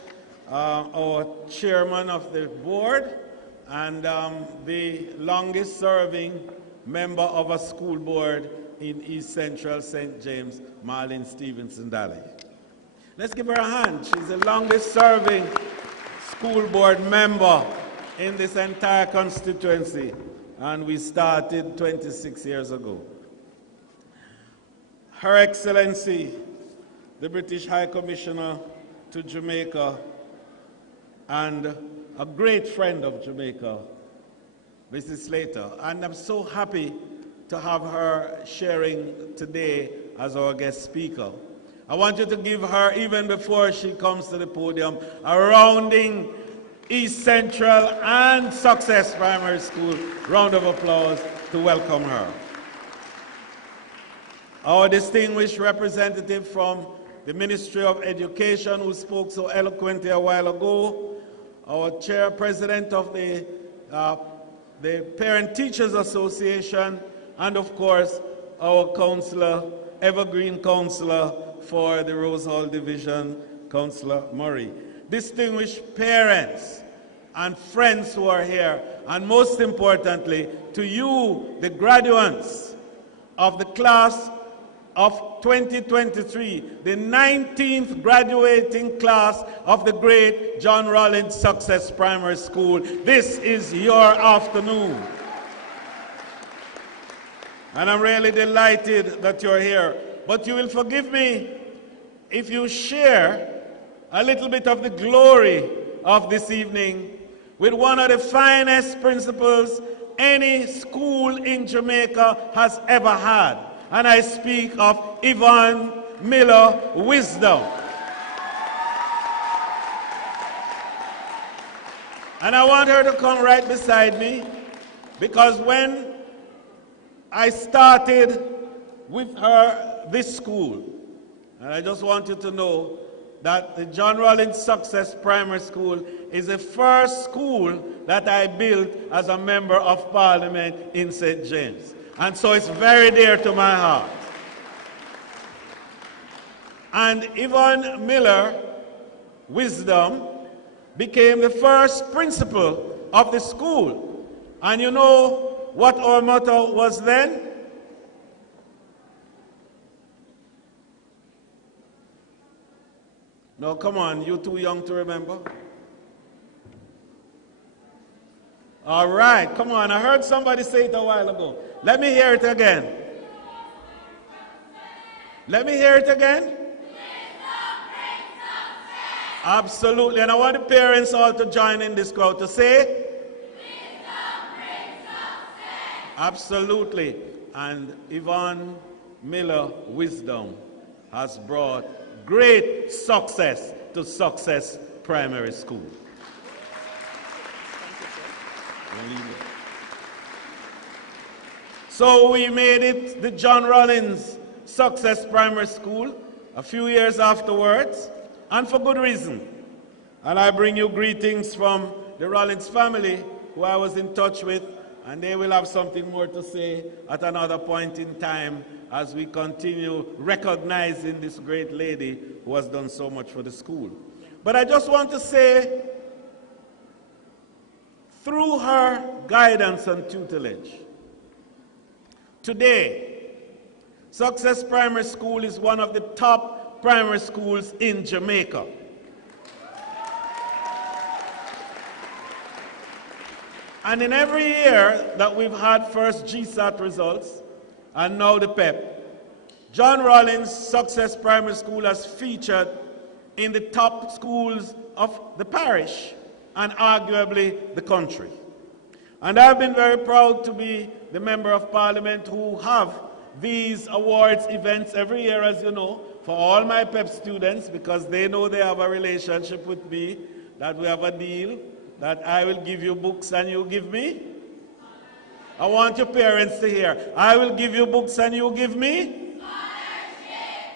Our chairman of the board and the longest serving member of a school board in East Central St. James, Marlene Stevenson Daly. Let's give her a hand. She's the longest serving school board member in this entire constituency, and we started 26 years ago. Her Excellency, the British High Commissioner to Jamaica and a great friend of Jamaica, Mrs. Slater. And I'm so happy to have her sharing today as our guest speaker. I want you to give her, even before she comes to the podium, a rounding East Central and Success Primary School round of applause to welcome her. Our distinguished representative from the Ministry of Education, who spoke so eloquently a while ago, our chairpresident of the Parent Teachers Association, and of course, our counselor, evergreen counselor for the Rose Hall Division, Councillor Murray. Distinguished parents and friends who are here, and most importantly, to you, the graduates of the class of 2023, the 19th graduating class of the great John Rollins Success Primary School. This is your afternoon. And I'm really delighted that you're here. But you will forgive me if you share a little bit of the glory of this evening with one of the finest principals any school in Jamaica has ever had. And I speak of Yvonne Miller Wisdom. And I want her to come right beside me, because when I started with her this school, and I just want you to know that the John Rollins Success Primary School is the first school that I built as a Member of Parliament in St. James. And so it's very dear to my heart. And Yvonne Miller Wisdom became the first principal of the school. And you know what our motto was then? No, come on, you're too young to remember. All right, come on, I heard somebody say it a while ago. Let me hear it again. Let me hear it again. Absolutely, and I want the parents all to join in this crowd to say, absolutely. And Yvonne Miller Wisdom has brought great success to Success Primary School. So we made it the John Rollins Success Primary School a few years afterwards, and for good reason. And I bring you greetings from the Rollins family, who I was in touch with, and they will have something more to say at another point in time as we continue recognizing this great lady who has done so much for the school. But I just want to say, through her guidance and tutelage, today, Success Primary School is one of the top primary schools in Jamaica. And in every year that we've had first GSAT results, and now the PEP, John Rollins Success Primary School has featured in the top schools of the parish and arguably the country. And I've been very proud to be the Member of Parliament who have these awards events every year, as you know, for all my PEP students, because they know they have a relationship with me, that we have a deal, that I will give you books and you give me. I want your parents to hear. I will give you books and you give me?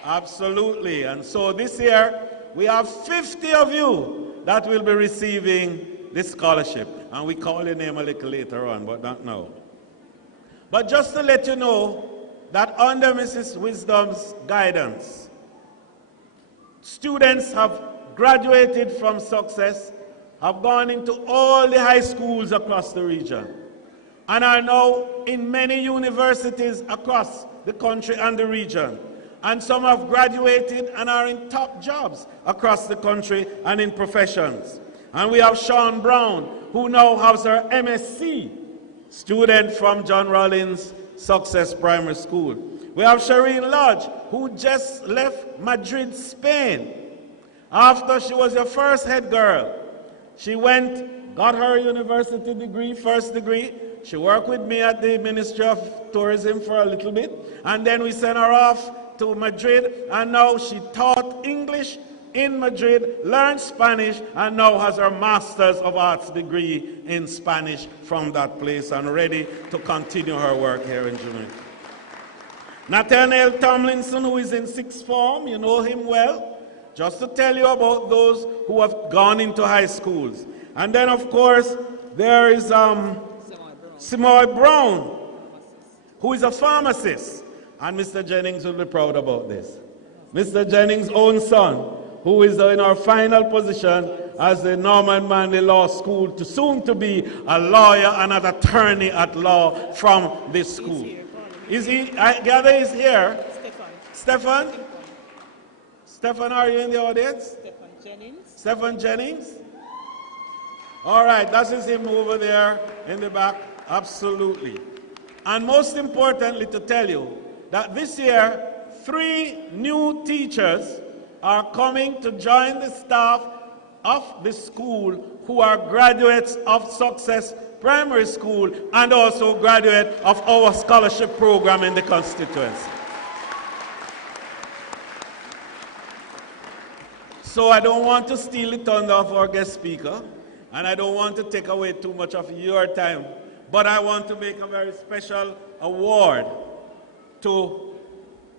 Absolutely. And so this year, we have 50 of you that will be receiving this scholarship. And we call your name a little later on, but not now. But just to let you know that under Mrs. Wisdom's guidance, students have graduated from Success, have gone into all the high schools across the region, and are now in many universities across the country and the region. And some have graduated and are in top jobs across the country and in professions. And we have Sean Brown, who now has her MSc, student from John Rollins Success Primary School. We have Shireen Lodge, who just left Madrid, Spain. After she was your first head girl, she went, got her university degree, first degree. She worked with me at the Ministry of Tourism for a little bit, and then we sent her off to Madrid, and now she taught English in Madrid, learned Spanish, and now has her Master's of Arts degree in Spanish from that place, and ready to continue her work here in Jamaica. Nathaniel Tomlinson, who is in sixth form, you know him well. Just to tell you about those who have gone into high schools. And then, of course, there is Simoy Brown, who is a pharmacist. And Mr. Jennings will be proud about this. Mr. Jennings' own son, who is in our final position as the Norman Manley Law School, to soon to be a lawyer and an attorney at law from this school. Is he? I gather he's here. Stefan? Stefan, are you in the audience? Stefan Jennings. Stefan Jennings? All right, that is him over there in the back. Absolutely. And most importantly, to tell you that this year, 3 new teachers are coming to join the staff of the school who are graduates of Success Primary School and also graduate of our scholarship program in the constituency. So I don't want to steal the thunder of our guest speaker, and I don't want to take away too much of your time, but I want to make a very special award to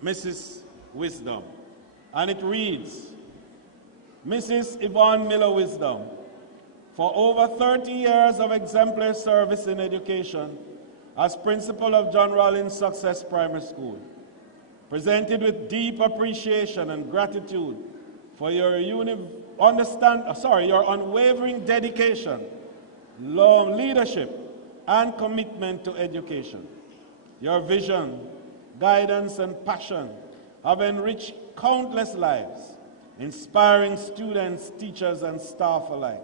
Mrs. Wisdom. And it reads, Mrs. Yvonne Miller Wisdom, for over 30 years of exemplary service in education as principal of John Rollins Success Primary School, presented with deep appreciation and gratitude for your unwavering dedication, long leadership, and commitment to education. Your vision, guidance, and passion have enriched countless lives, inspiring students, teachers, and staff alike.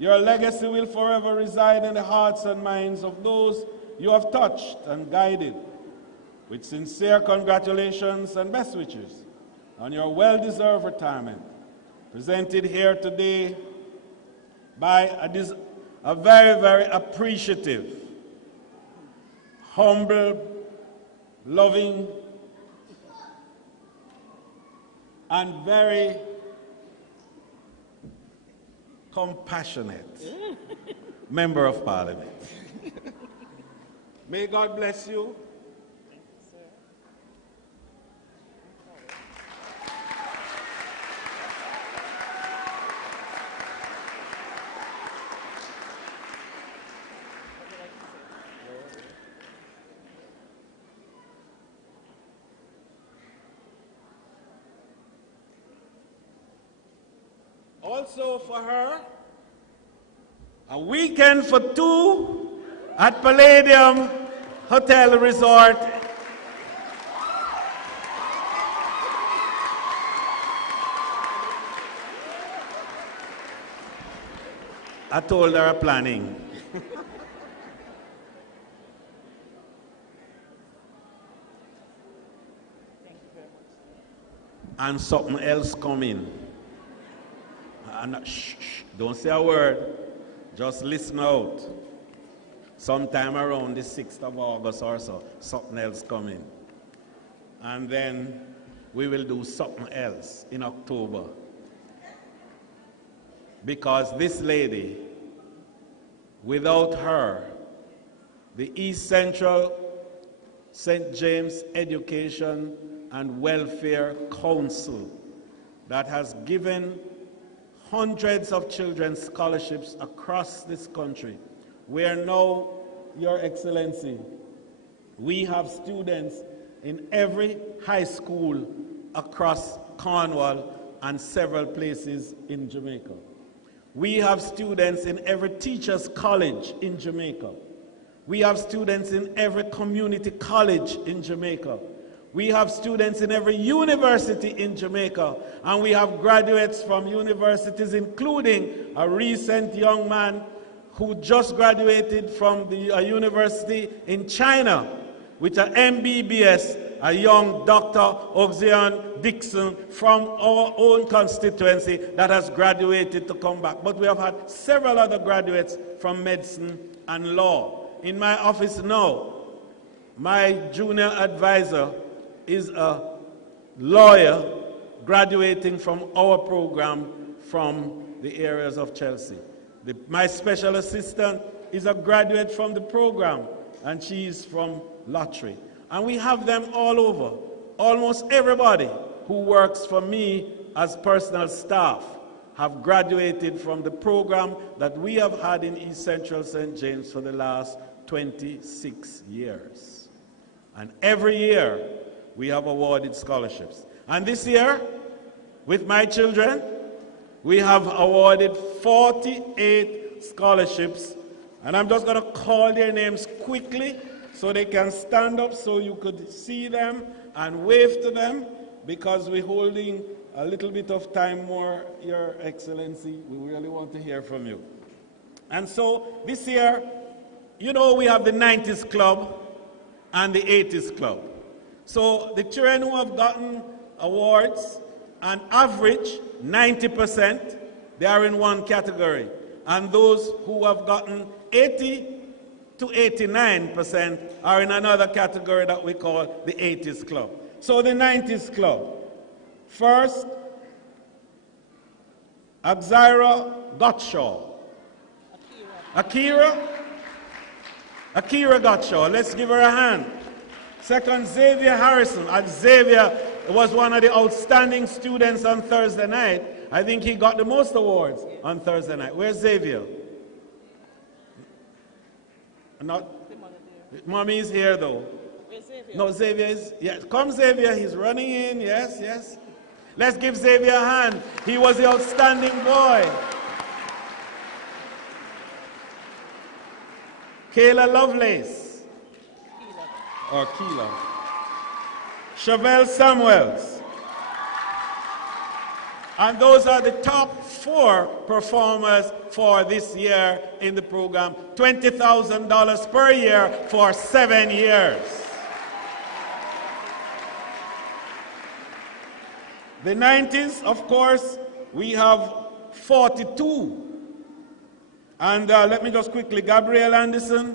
Your legacy will forever reside in the hearts and minds of those you have touched and guided. With sincere congratulations and best wishes on your well-deserved retirement, presented here today by a very, very appreciative, humble, loving, and very compassionate Member of Parliament. May God bless you. Also for her, a weekend for 2 at Palladium Hotel Resort. I told her planning. and something else coming. And don't say a word, just listen out. Sometime around the 6th of August or so, something else coming. And then we will do something else in October. Because this lady, without her, the East Central St. James Education and Welfare Council that has given hundreds of children scholarships across this country, where now, Your Excellency, we have students in every high school across Cornwall and several places in Jamaica. We have students in every teacher's college in Jamaica. We have students in every community college in Jamaica. We have students in every university in Jamaica, and we have graduates from universities, including a recent young man who just graduated from the university in China with an MBBS, a young Dr. Oxian Dixon from our own constituency that has graduated to come back. But we have had several other graduates from medicine and law. In my office now, my junior advisor is a lawyer graduating from our program from the areas of Chelsea. My special assistant is a graduate from the program, and she is from Lottery. And we have them all over. Almost everybody who works for me as personal staff have graduated from the program that we have had in East Central St. James for the last 26 years. And every year, we have awarded scholarships. And this year, with my children, we have awarded 48 scholarships. And I'm just going to call their names quickly so they can stand up so you could see them and wave to them, because we're holding a little bit of time more, Your Excellency. We really want to hear from you. And so this year, you know, we have the 90s Club and the 80s Club. So the children who have gotten awards, on average, 90%, they are in one category. And those who have gotten 80 to 89% are in another category that we call the 80s Club. So the 90s Club. First, Axira Gottschall. Akira Gottschall. Let's give her a hand. Second, Xavier Harrison. Xavier was one of the outstanding students on Thursday night. I think he got the most awards on Thursday night. Where's Xavier? Not. Mommy is here though. Where's Xavier? No, Xavier is. Yes, come Xavier. He's running in. Yes, yes. Let's give Xavier a hand. He was the outstanding boy. Kayla Lovelace. Or Keela. Chevelle Samuels. And those are the top 4 performers for this year in the program. $20,000 per year for 7 years. The 90s, of course, we have 42. And let me just quickly, Gabrielle Anderson,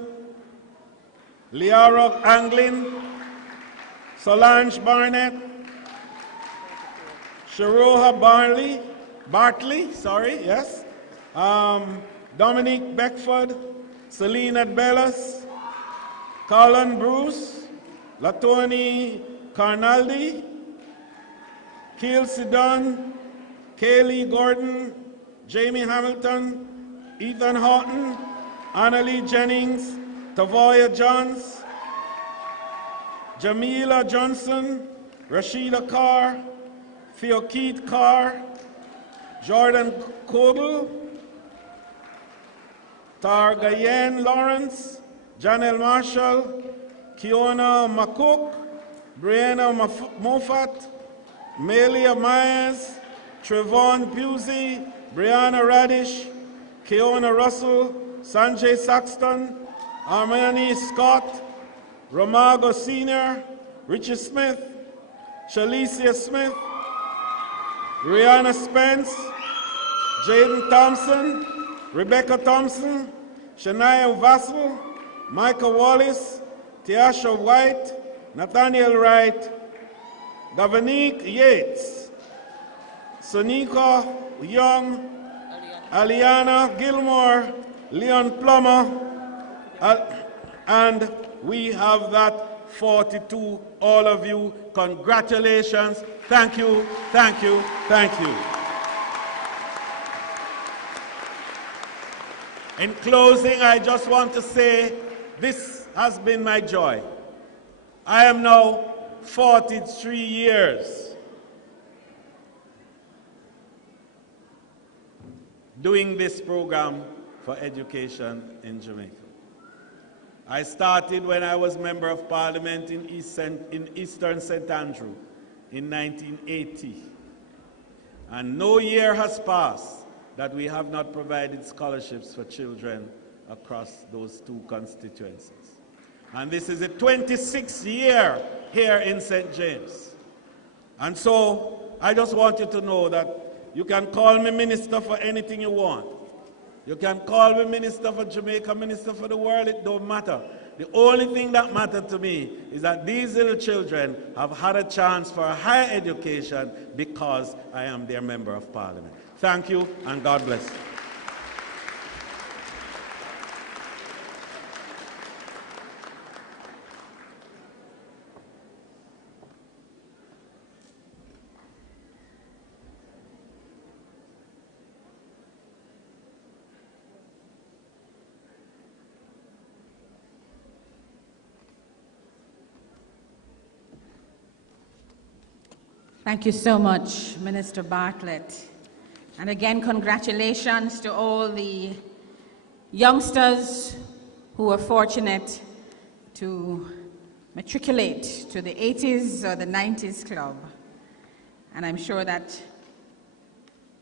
Liara Anglin, Solange Barnett, Sharoha Bartley, yes. Dominique Beckford, Selena Bellas, Colin Bruce, Latoni Carnaldi, Kelsey Dunn, Kaylee Gordon, Jamie Hamilton, Ethan Houghton, Annalie Jennings, Tavoya Johns, Jamila Johnson, Rashida Carr, Theokeet Carr, Jordan Kodal, Targayen Lawrence, Janelle Marshall, Kiona McCook, Brianna Moffat, Melia Myers, Trevon Pusey, Brianna Radish, Keona Russell, Sanjay Saxton, Armani Scott, Romago Sr., Richie Smith, Shalicia Smith, Rihanna Spence, Jaden Thompson, Rebecca Thompson, Shania Vassell, Michael Wallace, Tiasha White, Nathaniel Wright, Davanique Yates, Sonika Young, Aliana Gilmore, Leon Plummer, and we have that 42. All of you, congratulations. Thank you, thank you, thank you. In closing, I just want to say this has been my joy. I am now 43 years doing this program for education in Jamaica. I started when I was Member of Parliament in Eastern St. Andrew in 1980. And no year has passed that we have not provided scholarships for children across those two constituencies. And this is the 26th year here in St. James. And so I just want you to know that you can call me minister for anything you want. You can call me minister for Jamaica, minister for the world, it don't matter. The only thing that matters to me is that these little children have had a chance for a higher education because I am their Member of Parliament. Thank you, and God bless you. Thank you so much, Minister Bartlett. And again, congratulations to all the youngsters who were fortunate to matriculate to the 80s or the 90s club. And I'm sure that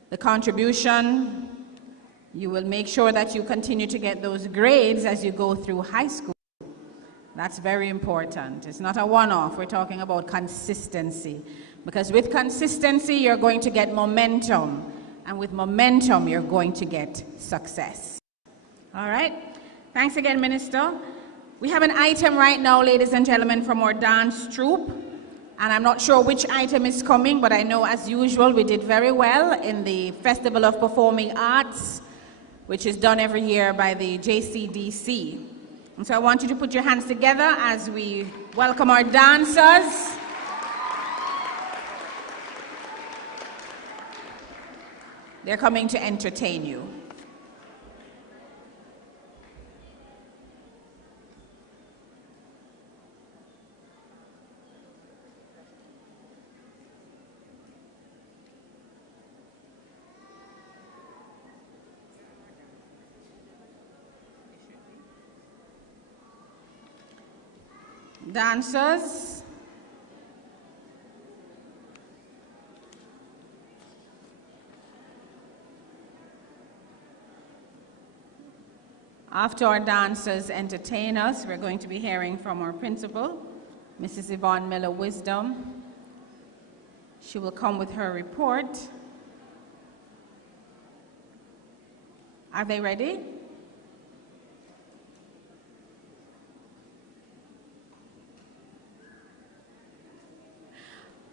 the contribution, you will make sure that you continue to get those grades as you go through high school. That's very important. It's not a one-off. We're talking about consistency. Because with consistency, you're going to get momentum. And with momentum, you're going to get success. All right? Thanks again, Minister. We have an item right now, ladies and gentlemen, from our dance troupe. And I'm not sure which item is coming, but I know, as usual, we did very well in the Festival of Performing Arts, which is done every year by the JCDC. And so I want you to put your hands together as we welcome our dancers. They're coming to entertain you. Dancers. After our dancers entertain us, we're going to be hearing from our principal, Mrs. Yvonne Miller-Wisdom. She will come with her report. Are they ready?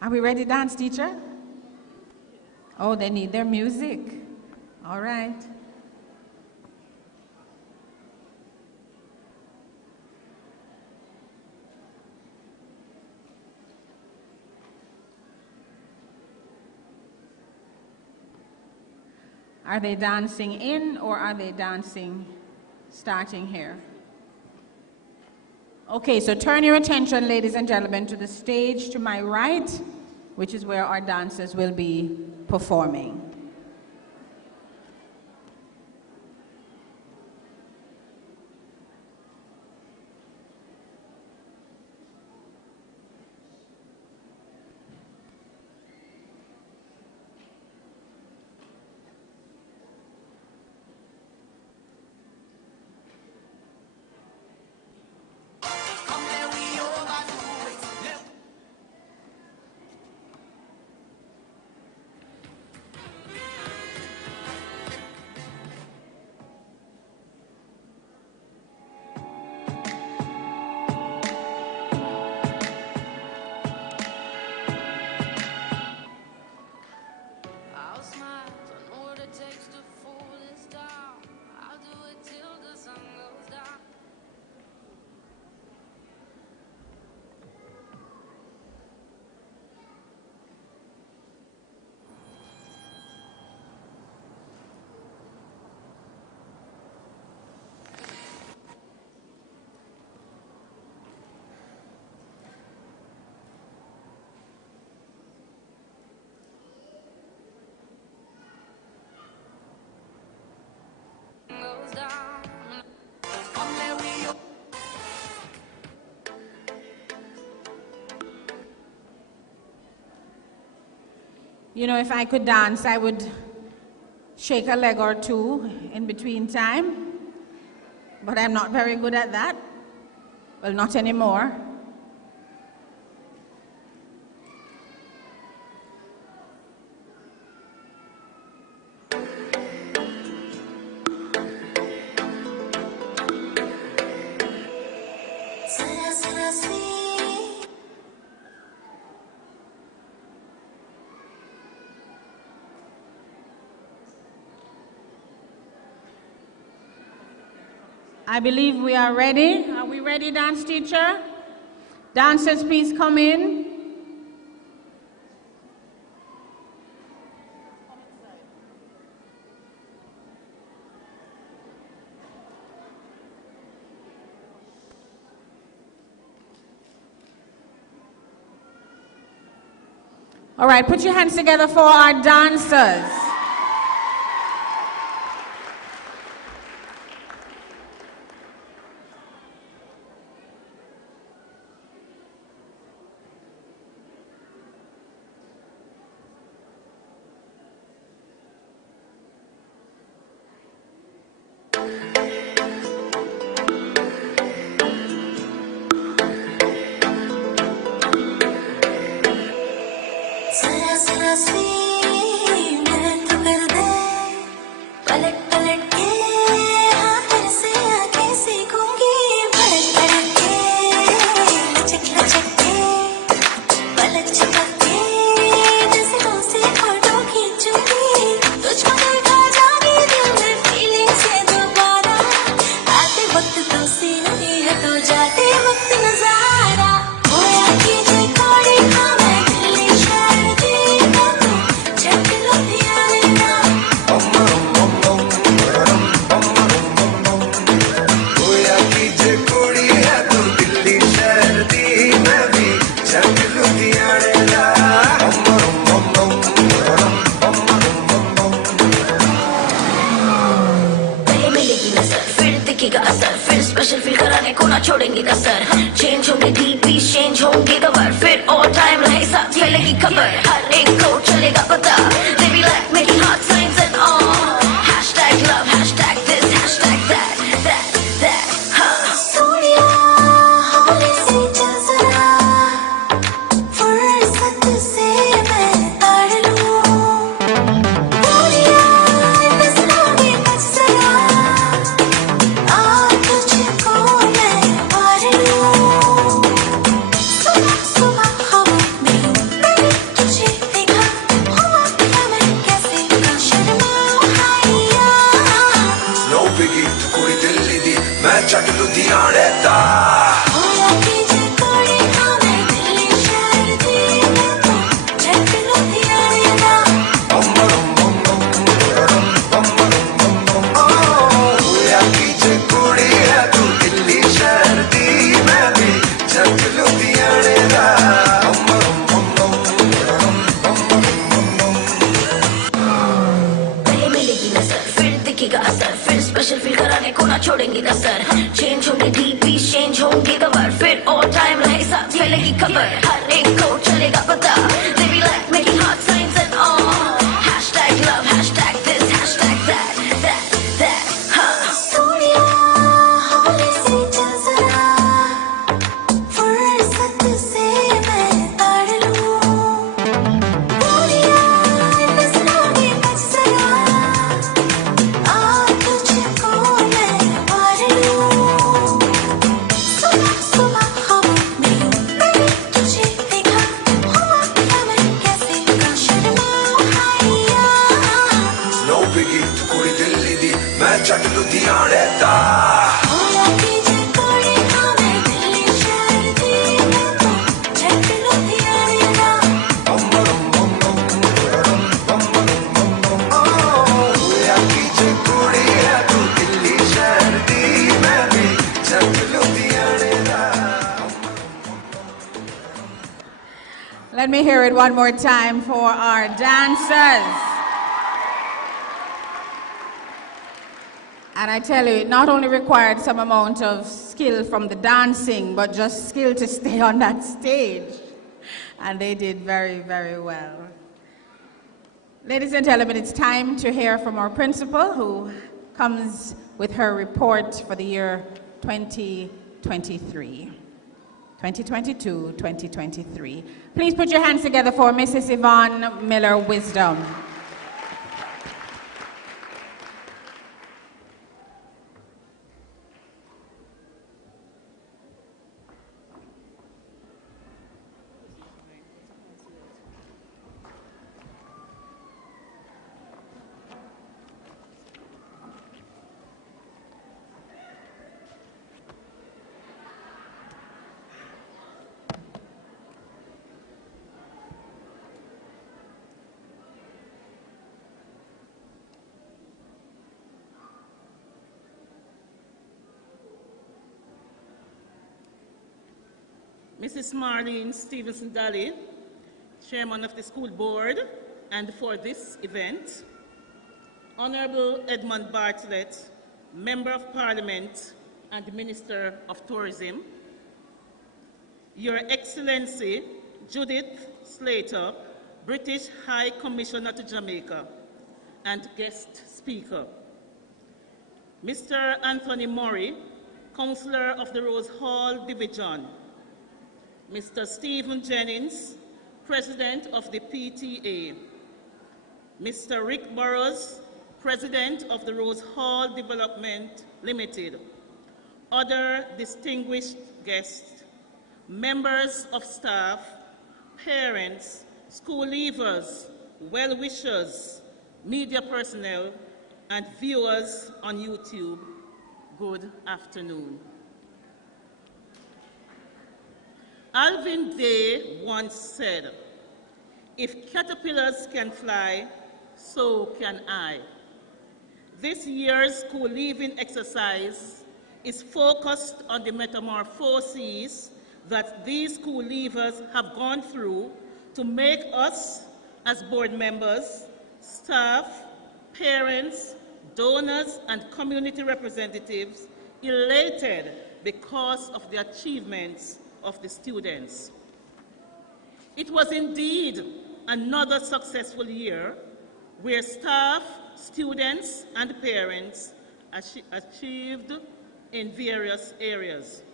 Are we ready, dance teacher? Oh, they need their music. All right. Are they dancing in or are they dancing starting here? Okay, so turn your attention, ladies and gentlemen, to the stage to my right, which is where our dancers will be performing. You know, if I could dance, I would shake a leg or two in between time, but I'm not very good at that. Well, not anymore. I believe we are ready. Are we ready, dance teacher? Dancers, please come in. All right, put your hands together for our dancers. Let me hear it one more time for our dancers. And I tell you, it not only required some amount of skill from the dancing, but just skill to stay on that stage. And they did very, very well. Ladies and gentlemen, it's time to hear from our principal, who comes with her report for the year 2023. 2022-2023. Please put your hands together for Mrs. Yvonne Miller-Wisdom. Mrs. Marlene Stevenson-Daly, Chairman of the School Board, and for this event, Honorable Edmund Bartlett, Member of Parliament and Minister of Tourism, Your Excellency Judith Slater, British High Commissioner to Jamaica, and guest speaker, Mr. Anthony Murray, Councillor of the Rose Hall Division, Mr. Stephen Jennings, President of the PTA, Mr. Rick Burrows, President of the Rose Hall Development Limited, other distinguished guests, members of staff, parents, school leavers, well-wishers, media personnel, and viewers on YouTube, good afternoon. Alvin Day once said, "If caterpillars can fly, so can I." This year's school leaving exercise is focused on the metamorphoses that these school leavers have gone through to make us, as board members, staff, parents, donors, and community representatives, elated because of the achievements of the students. It was indeed another successful year where staff, students, and parents achieved in various areas.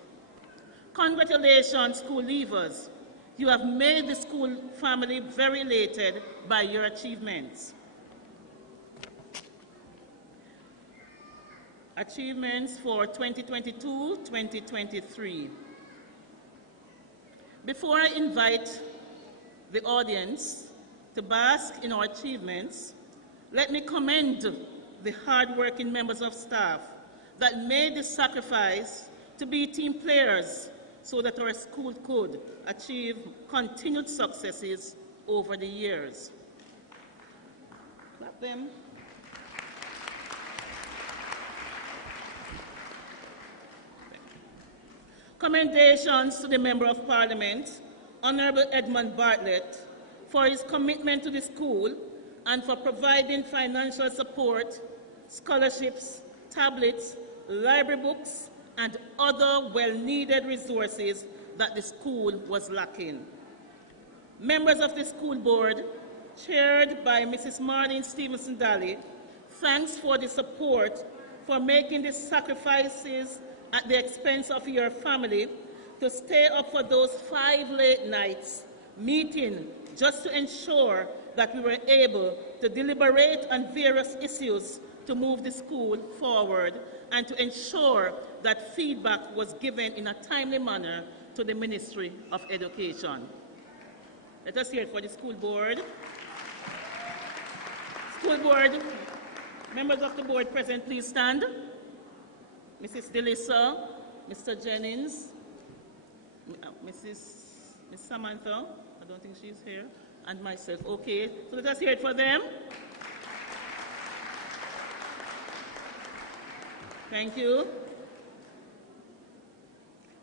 Congratulations, school leavers. You have made the school family very elated by your achievements. Achievements for 2022-2023. Before I invite the audience to bask in our achievements, let me commend the hard-working members of staff that made the sacrifice to be team players so that our school could achieve continued successes over the years. Clap them. Commendations to the Member of Parliament, Honorable Edmund Bartlett, for his commitment to the school and for providing financial support, scholarships, tablets, library books, and other well-needed resources that the school was lacking. Members of the school board, chaired by Mrs. Marlene Stevenson-Daly, thanks for the support for making the sacrifices at the expense of your family to stay up for those 5 late nights meeting just to ensure that we were able to deliberate on various issues to move the school forward and to ensure that feedback was given in a timely manner to the Ministry of Education. Let us hear it for the school board. School board, members of the board present, please stand. Mrs. Delissa, Mr. Jennings, Miss Samantha, I don't think she's here, and myself. Okay, so let us hear it for them. Thank you.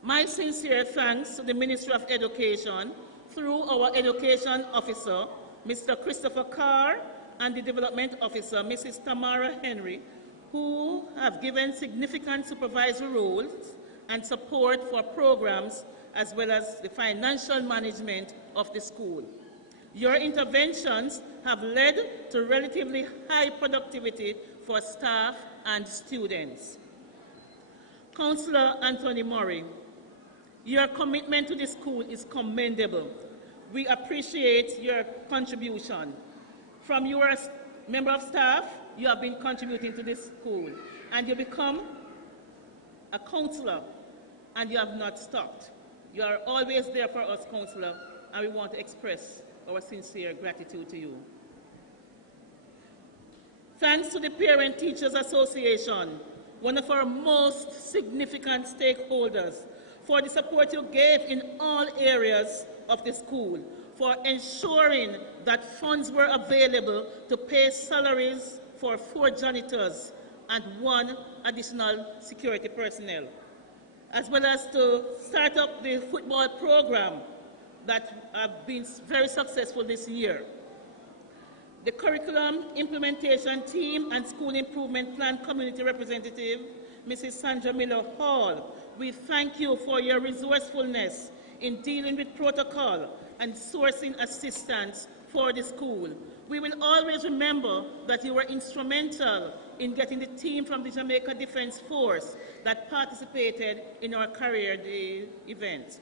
My sincere thanks to the Ministry of Education through our Education Officer, Mr. Christopher Carr, and the Development Officer, Mrs. Tamara Henry, who have given significant supervisory roles and support for programs as well as the financial management of the school. Your interventions have led to relatively high productivity for staff and students. Councillor Anthony Murray, your commitment to the school is commendable. We appreciate your contribution. From your member of staff, you have been contributing to this school, and you become a councillor, and you have not stopped. You are always there for us, councillor, and we want to express our sincere gratitude to you. Thanks to the Parent Teachers Association, one of our most significant stakeholders, for the support you gave in all areas of the school, for ensuring that funds were available to pay salaries for 4 janitors and 1 additional security personnel, as well as to start up the football program that have been very successful this year. The curriculum implementation team and school improvement plan community representative, Mrs. Sandra Miller Hall, we thank you for your resourcefulness in dealing with protocol and sourcing assistance for the school. We will always remember that you were instrumental in getting the team from the Jamaica Defense Force that participated in our Career Day event.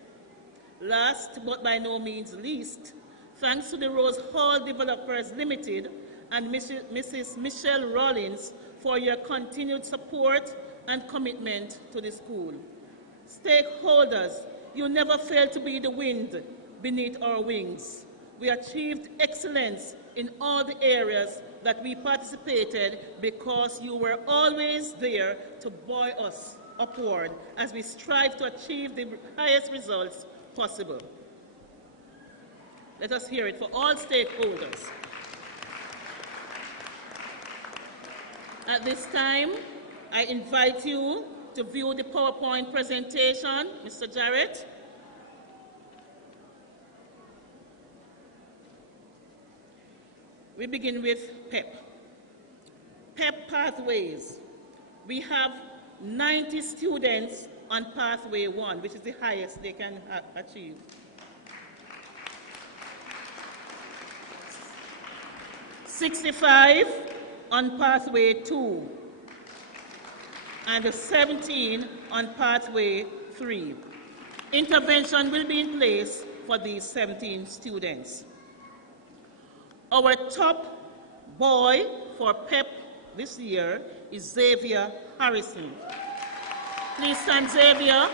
Last, but by no means least, thanks to the Rose Hall Developers Limited and Mrs. Michelle Rollins for your continued support and commitment to the school. Stakeholders, you never failed to be the wind beneath our wings. We achieved excellence in all the areas that we participated because you were always there to buoy us upward as we strive to achieve the highest results possible. Let us hear it for all stakeholders. At this time, I invite you to view the PowerPoint presentation. Mr. Jarrett. We begin with PEP. PEP Pathways. We have 90 students on Pathway 1, which is the highest they can achieve. 65 on Pathway 2, and 17 on Pathway 3. Intervention will be in place for these 17 students. Our top boy for PEP this year is Xavier Harrison. Please stand, Xavier.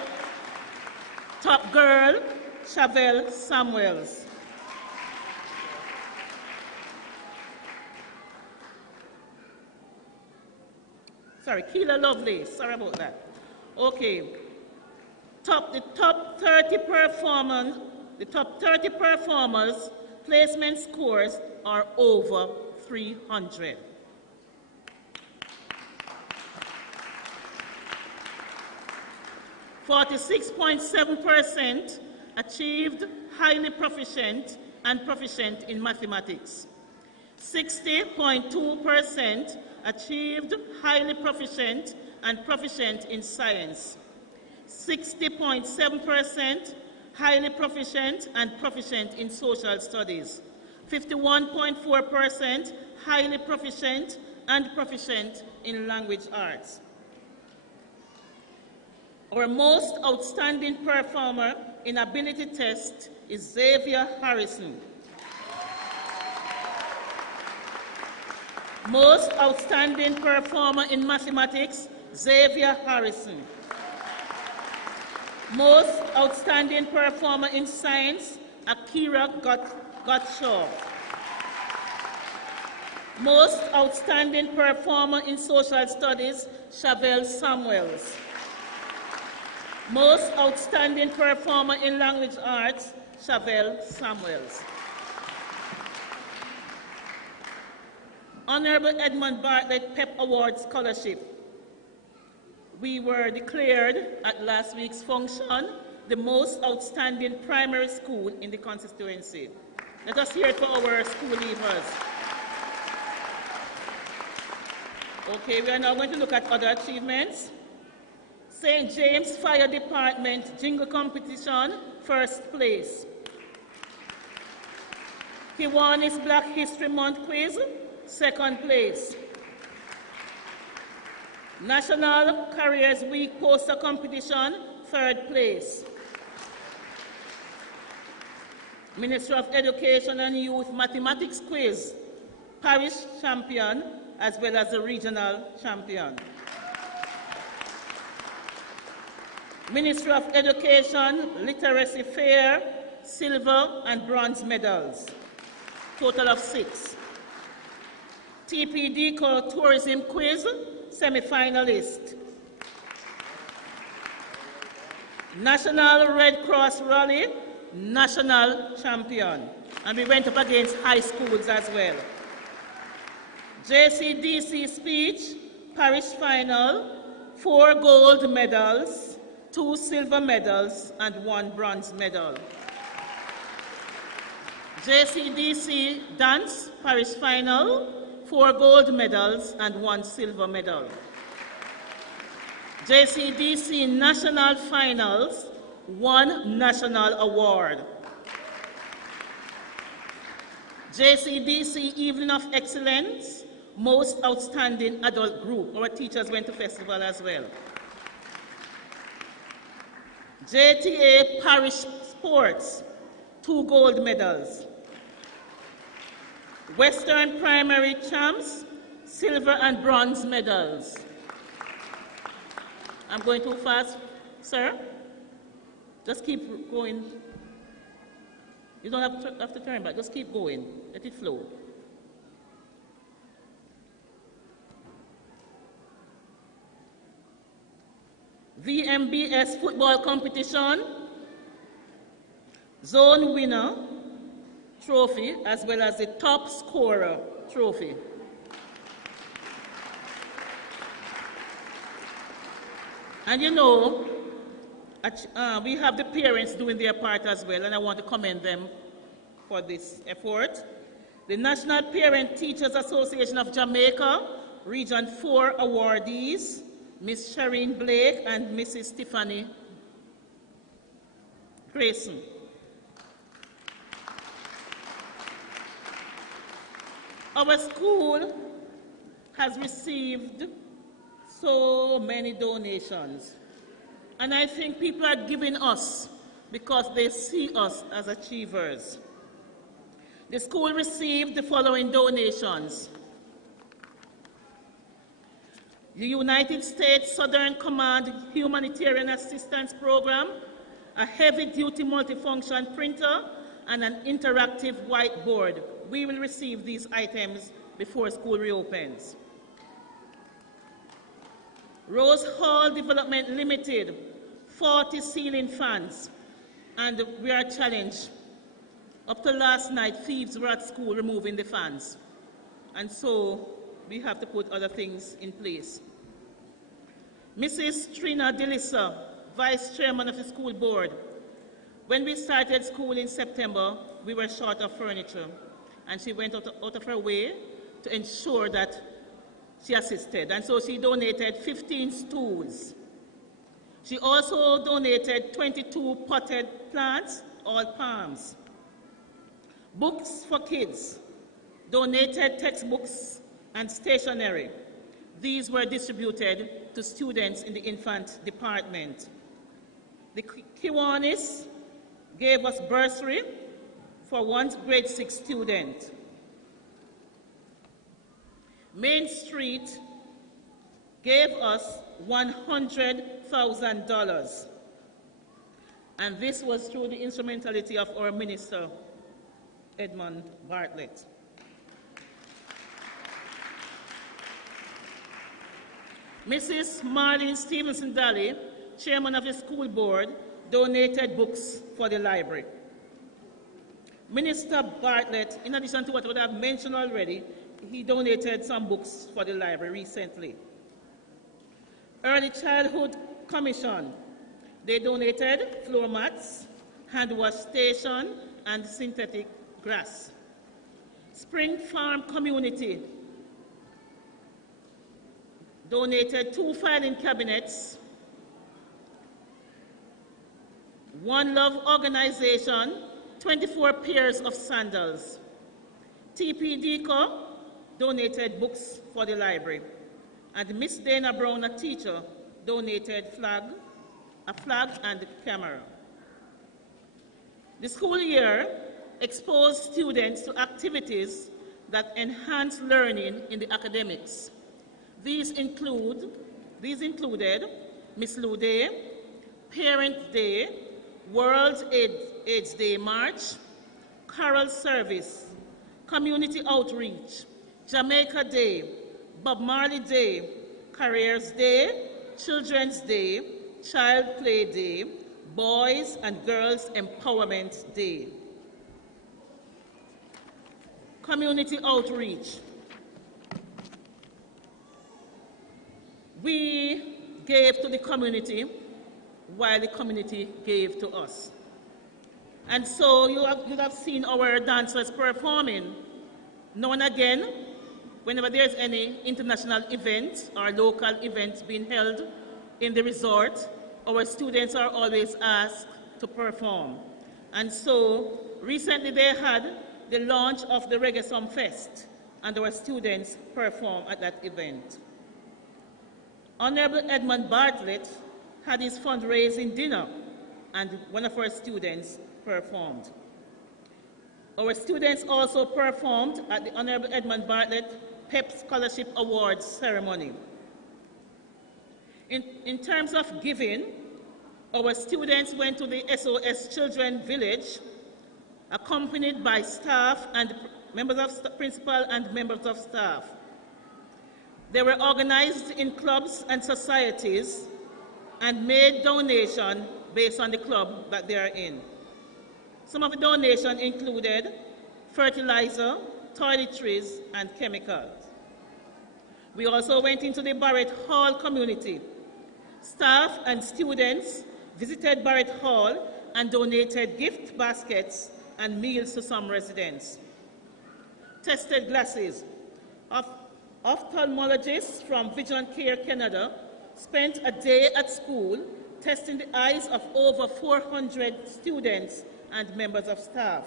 Top girl, Chavelle Samuels. Sorry, Keela Lovely, sorry about that. Okay, the top 30 performers, placement scores are over 300. .7% achieved highly proficient and proficient in mathematics. 60.2% achieved highly proficient and proficient in science. 60.7% highly proficient and proficient in social studies. 51.4% highly proficient and proficient in language arts. Our most outstanding performer in ability test is Xavier Harrison. Most outstanding performer in mathematics, Xavier Harrison. Most outstanding performer in science, Akira Gottshaw. Most outstanding performer in social studies, Chavelle Samuels. Most outstanding performer in language arts, Chavelle Samuels. Honorable Edmund Bartlett PEP Award Scholarship. We were declared at last week's function the most outstanding primary school in the constituency. Let us hear it for our school leavers. Okay, we are now going to look at other achievements. St. James Fire Department Jingle Competition, first place. Kiwanis Black History Month Quiz, 2nd place. National Careers Week Poster Competition, 3rd place. Ministry of Education and Youth Mathematics Quiz, Parish Champion, as well as the Regional Champion. Ministry of Education Literacy Fair, silver and bronze medals, total of 6. TPD Tourism Quiz, semi-finalist. National Red Cross Rally, national champion. And we went up against high schools as well. JCDC speech, parish final, 4 gold medals, 2 silver medals, and 1 bronze medal. JCDC dance, parish final, 4 gold medals and 1 silver medal. JCDC national finals, 1 national award. JCDC Evening of Excellence, most outstanding adult group. Our teachers went to festival as well. JTA Parish Sports, 2 gold medals. Western Primary Champs, silver and bronze medals. I'm going too fast, sir? Just keep going. You don't have to turn back, just keep going. Let it flow. VMBS football competition, zone winner trophy, as well as the top scorer trophy. And you know, we have the parents doing their part as well, and I want to commend them for this effort. The National Parent Teachers Association of Jamaica, Region 4 awardees, Ms. Shireen Blake and Mrs. Stephanie Grayson. Our school has received so many donations, and I think people are giving us because they see us as achievers. The school received the following donations: the United States Southern Command Humanitarian Assistance Program, a heavy-duty multifunction printer, and an interactive whiteboard. We will receive these items before school reopens. Rose Hall Development Limited, 40 ceiling fans, and we are challenged. Up to last night, thieves were at school removing the fans, and so we have to put other things in place. Mrs. Trina Delissa, Vice Chairman of the School Board. When we started school in September, we were short of furniture, and she went out of her way to ensure that she assisted, and so she donated 15 stools. She also donated 22 potted plants, all palms. Books for kids, donated textbooks and stationery. These were distributed to students in the infant department. The Kiwanis gave us bursary for 1 grade 6 student. Main Street gave us $100,000. And this was through the instrumentality of our minister, Edmund Bartlett. Mrs. Marlene Stevenson Daly, chairman of the school board, donated books for the library. Minister Bartlett, in addition to what I have mentioned already, he donated some books for the library recently. Early Childhood Commission, they donated floor mats, hand wash station, and synthetic grass. Spring Farm Community donated 2 filing cabinets. One Love Organization, 24 pairs of sandals. TPDCO donated books for the library, and Miss Dana Brown, a teacher, donated a flag and a camera. The school year exposed students to activities that enhance learning in the academics. These included Miss Lou Day, Parent Day, World AIDS Day March, Carol Service, Community Outreach, Jamaica Day, Bob Marley Day, Careers Day, Children's Day, Child Play Day, Boys and Girls Empowerment Day. Community outreach. We gave to the community while the community gave to us. And so you have seen our dancers performing. Now and again, whenever there's any international event or local events being held in the resort, our students are always asked to perform. And so recently they had the launch of the Reggae Song Fest, and our students performed at that event. Honorable Edmund Bartlett had his fundraising dinner, and one of our students performed. Our students also performed at the Honorable Edmund Bartlett PEP Scholarship Awards ceremony. In terms of giving, our students went to the SOS Children Village, accompanied by staff and members of principal and members of staff. They were organized in clubs and societies and made donations based on the club that they are in. Some of the donations included fertilizer, toiletries, and chemicals. We also went into the Barrett Hall community. Staff and students visited Barrett Hall and donated gift baskets and meals to some residents. Tested glasses. Ophthalmologists from Vision Care Canada spent a day at school testing the eyes of over 400 students and members of staff.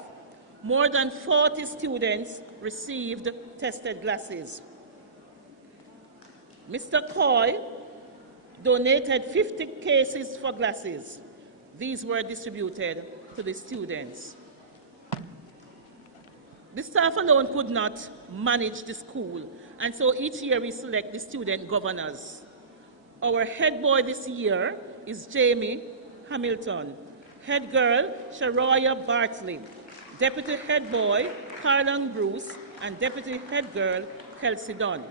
More than 40 students received tested glasses. Mr. Coy donated 50 cases for glasses. These were distributed to the students. The staff alone could not manage the school, and so each year we select the student governors. Our head boy this year is Jamie Hamilton, head girl Sharoya Bartley, deputy head boy Carlon Bruce, and deputy head girl Kelsey Dunn.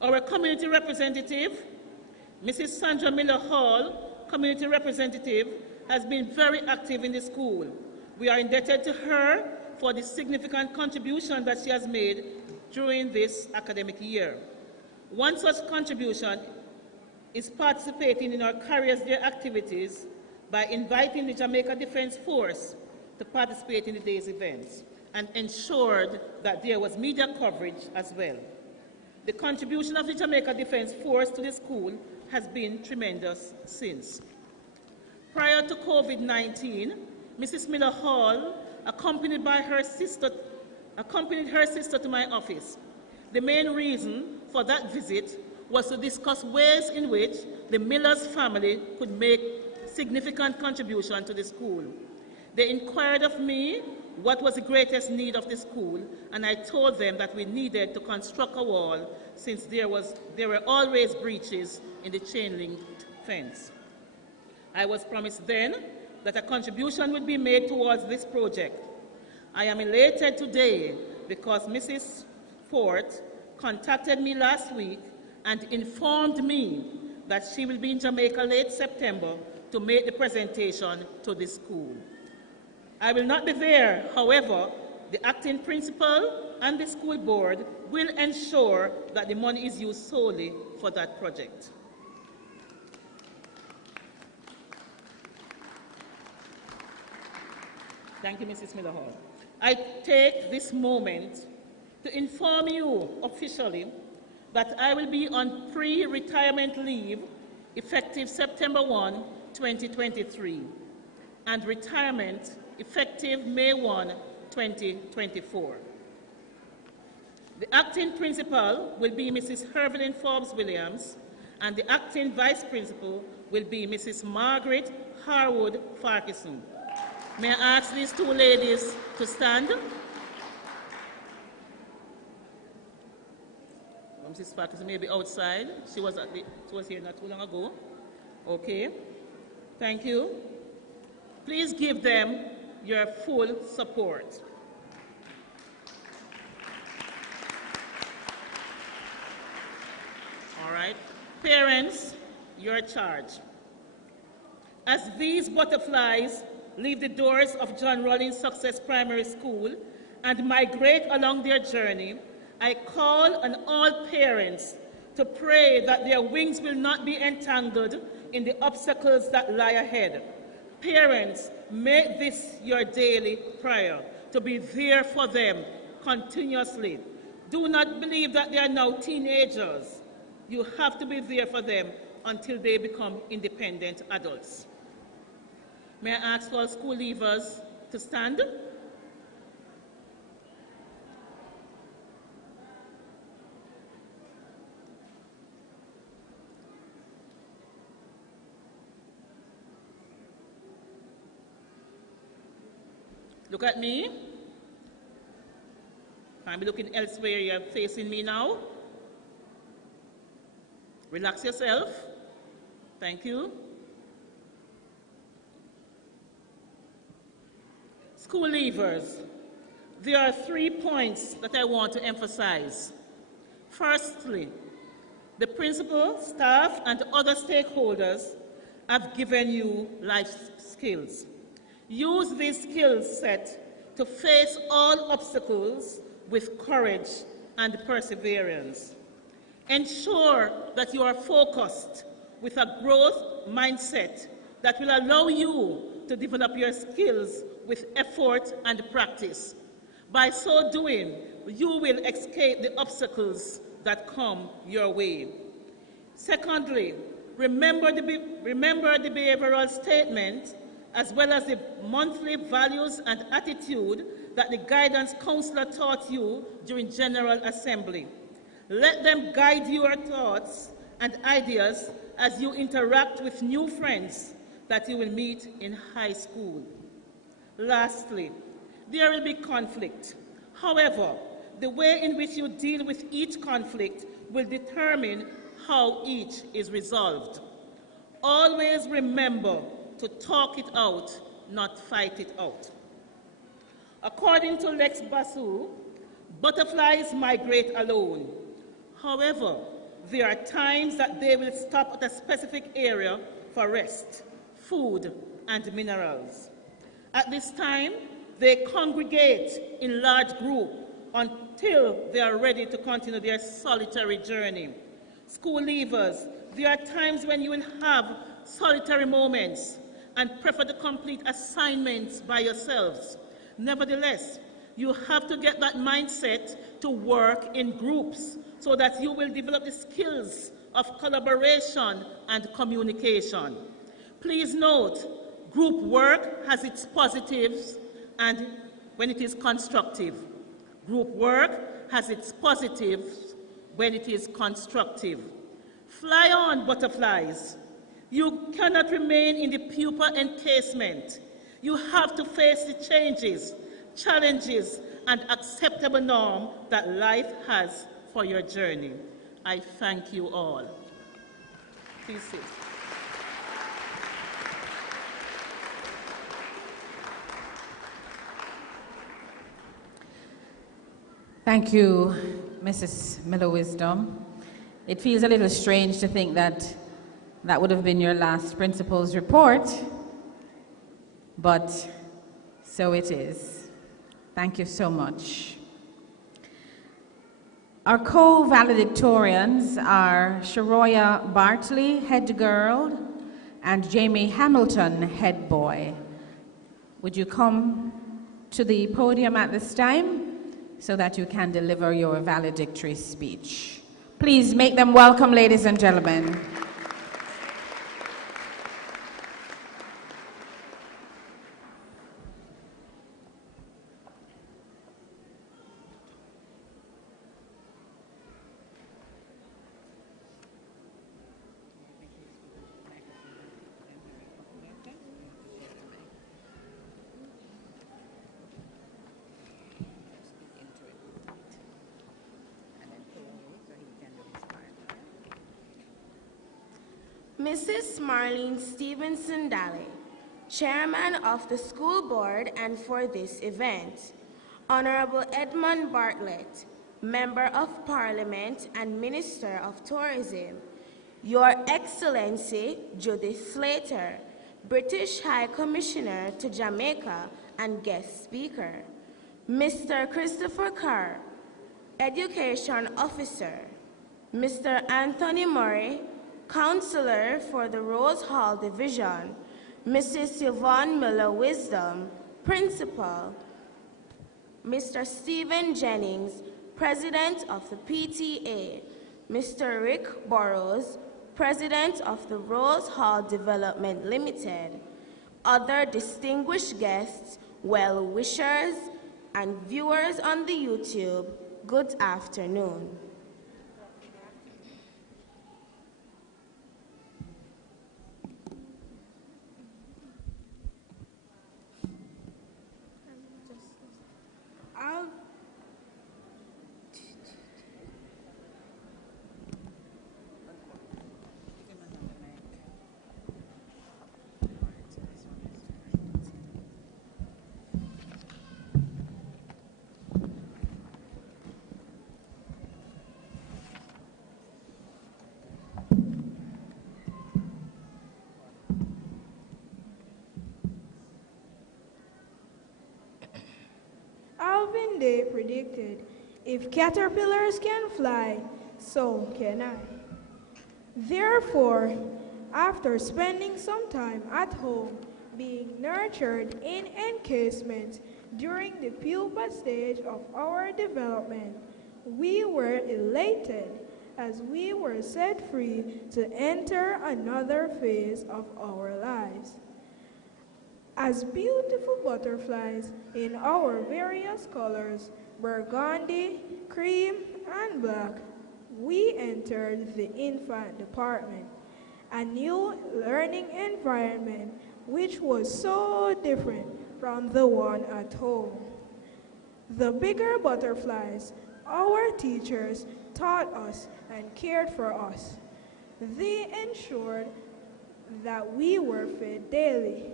Our community representative, Mrs. Sandra Miller Hall, community representative, has been very active in the school. We are indebted to her for the significant contribution that she has made during this academic year. One such contribution is participating in our Careers Day activities by inviting the Jamaica Defense Force to participate in the day's events and ensured that there was media coverage as well. The contribution of the Jamaica Defense Force to the school has been tremendous since. Prior to COVID-19, Mrs. Miller Hall accompanied her sister to my office. The main reason for that visit was to discuss ways in which the Miller's family could make significant contribution to the school. They inquired of me what was the greatest need of the school, and I told them that we needed to construct a wall since there were always breaches in the chain-linked fence. I was promised then that a contribution would be made towards this project. I am elated today because Mrs. Fort contacted me last week and informed me that she will be in Jamaica late September to make the presentation to the school. I will not be there, however, the acting principal and the school board will ensure that the money is used solely for that project. Thank you, Mrs. Miller Hall. I take this moment to inform you officially that I will be on pre-retirement leave effective September 1, 2023, and retirement effective May 1, 2024. The acting principal will be Mrs. Hervelyn Forbes Williams, and the acting vice principal will be Mrs. Margaret Harwood Farquharson. May I ask these two ladies to stand? Mrs. Farquharson may be outside. She was here not too long ago. Okay. Thank you. Please give them your full support. All right. Parents, your charge. As these butterflies leave the doors of John Rollins Success Primary School and migrate along their journey, I call on all parents to pray that their wings will not be entangled in the obstacles that lie ahead. Parents, make this your daily prayer, to be there for them continuously. Do not believe that they are now teenagers. You have to be there for them until they become independent adults. May I ask all school leavers to stand? Look at me. Can't be looking elsewhere. You're facing me now. Relax yourself. Thank you. School leavers, there are 3 points that I want to emphasize. Firstly, the principal, staff, and other stakeholders have given you life skills. Use this skill set to face all obstacles with courage and perseverance. Ensure that you are focused with a growth mindset that will allow you to develop your skills with effort and practice. By so doing, you will escape the obstacles that come your way. Secondly, remember the behavioral statement as well as the monthly values and attitude that the guidance counselor taught you during General Assembly. Let them guide your thoughts and ideas as you interact with new friends that you will meet in high school. Lastly, there will be conflict. However, the way in which you deal with each conflict will determine how each is resolved. Always remember to talk it out, not fight it out. According to Lex Basu, butterflies migrate alone. However, there are times that they will stop at a specific area for rest, food, and minerals. At this time, they congregate in large groups until they are ready to continue their solitary journey. School leavers, there are times when you will have solitary moments and prefer to complete assignments by yourselves. Nevertheless, you have to get that mindset to work in groups so that you will develop the skills of collaboration and communication. Please note, group work has its positives and when it is constructive. Group work has its positives when it is constructive. Fly on, butterflies. You cannot remain in the pupa encasement. You have to face the changes, challenges, and acceptable norm that life has for your journey. I thank you all. Please sit. Thank you, Mrs. Miller Wisdom. It feels a little strange to think that that would have been your last principal's report, but so it is. Thank you so much. Our co-valedictorians are Sharoya Bartley, head girl, and Jamie Hamilton, head boy. Would you come to the podium at this time so that you can deliver your valedictory speech? Please make them welcome, ladies and gentlemen. Mrs. Marlene Stevenson Daly, Chairman of the School Board and for this event. Honorable Edmund Bartlett, Member of Parliament and Minister of Tourism. Your Excellency Judith Slater, British High Commissioner to Jamaica and guest speaker. Mr. Christopher Carr, Education Officer. Mr. Anthony Murray, Counselor for the Rose Hall Division. Mrs. Yvonne Miller-Wisdom, Principal. Mr. Stephen Jennings, President of the PTA. Mr. Rick Burrows, President of the Rose Hall Development Limited. Other distinguished guests, well-wishers, and viewers on the YouTube, good afternoon. Alvin Day predicted, if caterpillars can fly, so can I. Therefore, after spending some time at home, being nurtured in encasement during the pupa stage of our development, we were elated as we were set free to enter another phase of our lives. As beautiful butterflies in our various colors, burgundy, cream, and black, we entered the infant department, a new learning environment which was so different from the one at home. The bigger butterflies, our teachers, taught us and cared for us. They ensured that we were fed daily.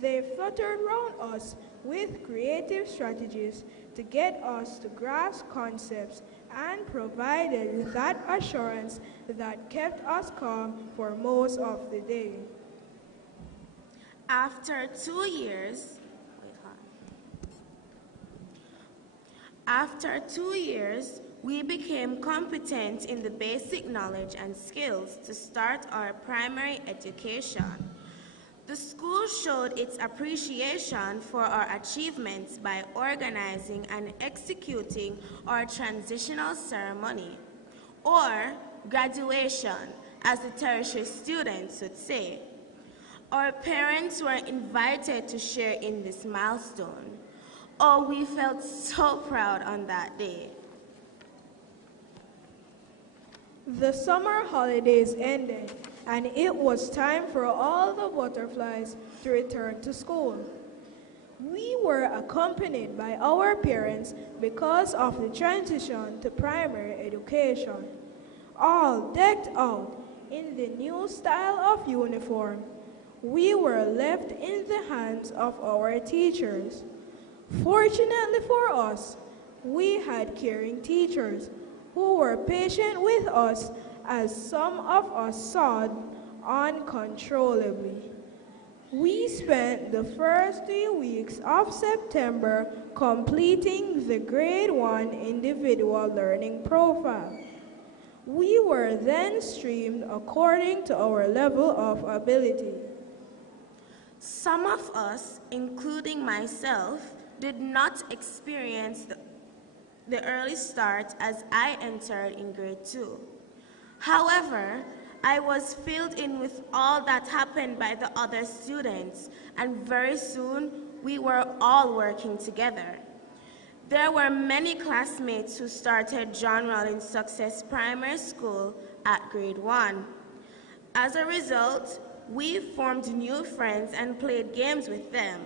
They fluttered around us with creative strategies to get us to grasp concepts and provided that assurance that kept us calm for most of the day. After 2 years, After 2 years, we became competent in the basic knowledge and skills to start our primary education. The school showed its appreciation for our achievements by organizing and executing our transitional ceremony, or graduation, as the tertiary students would say. Our parents were invited to share in this milestone. Oh, we felt so proud on that day. The summer holidays ended, and it was time for all the butterflies to return to school. We were accompanied by our parents because of the transition to primary education. All decked out in the new style of uniform, we were left in the hands of our teachers. Fortunately for us, we had caring teachers who were patient with us as some of us sobbed uncontrollably. We spent the first 3 weeks of September completing the Grade 1 individual learning profile. We were then streamed according to our level of ability. Some of us, including myself, did not experience the early start as I entered in grade 2. However, I was filled in with all that happened by the other students, and very soon we were all working together. There were many classmates who started John Rollins Success Primary School at grade 1. As a result, we formed new friends and played games with them.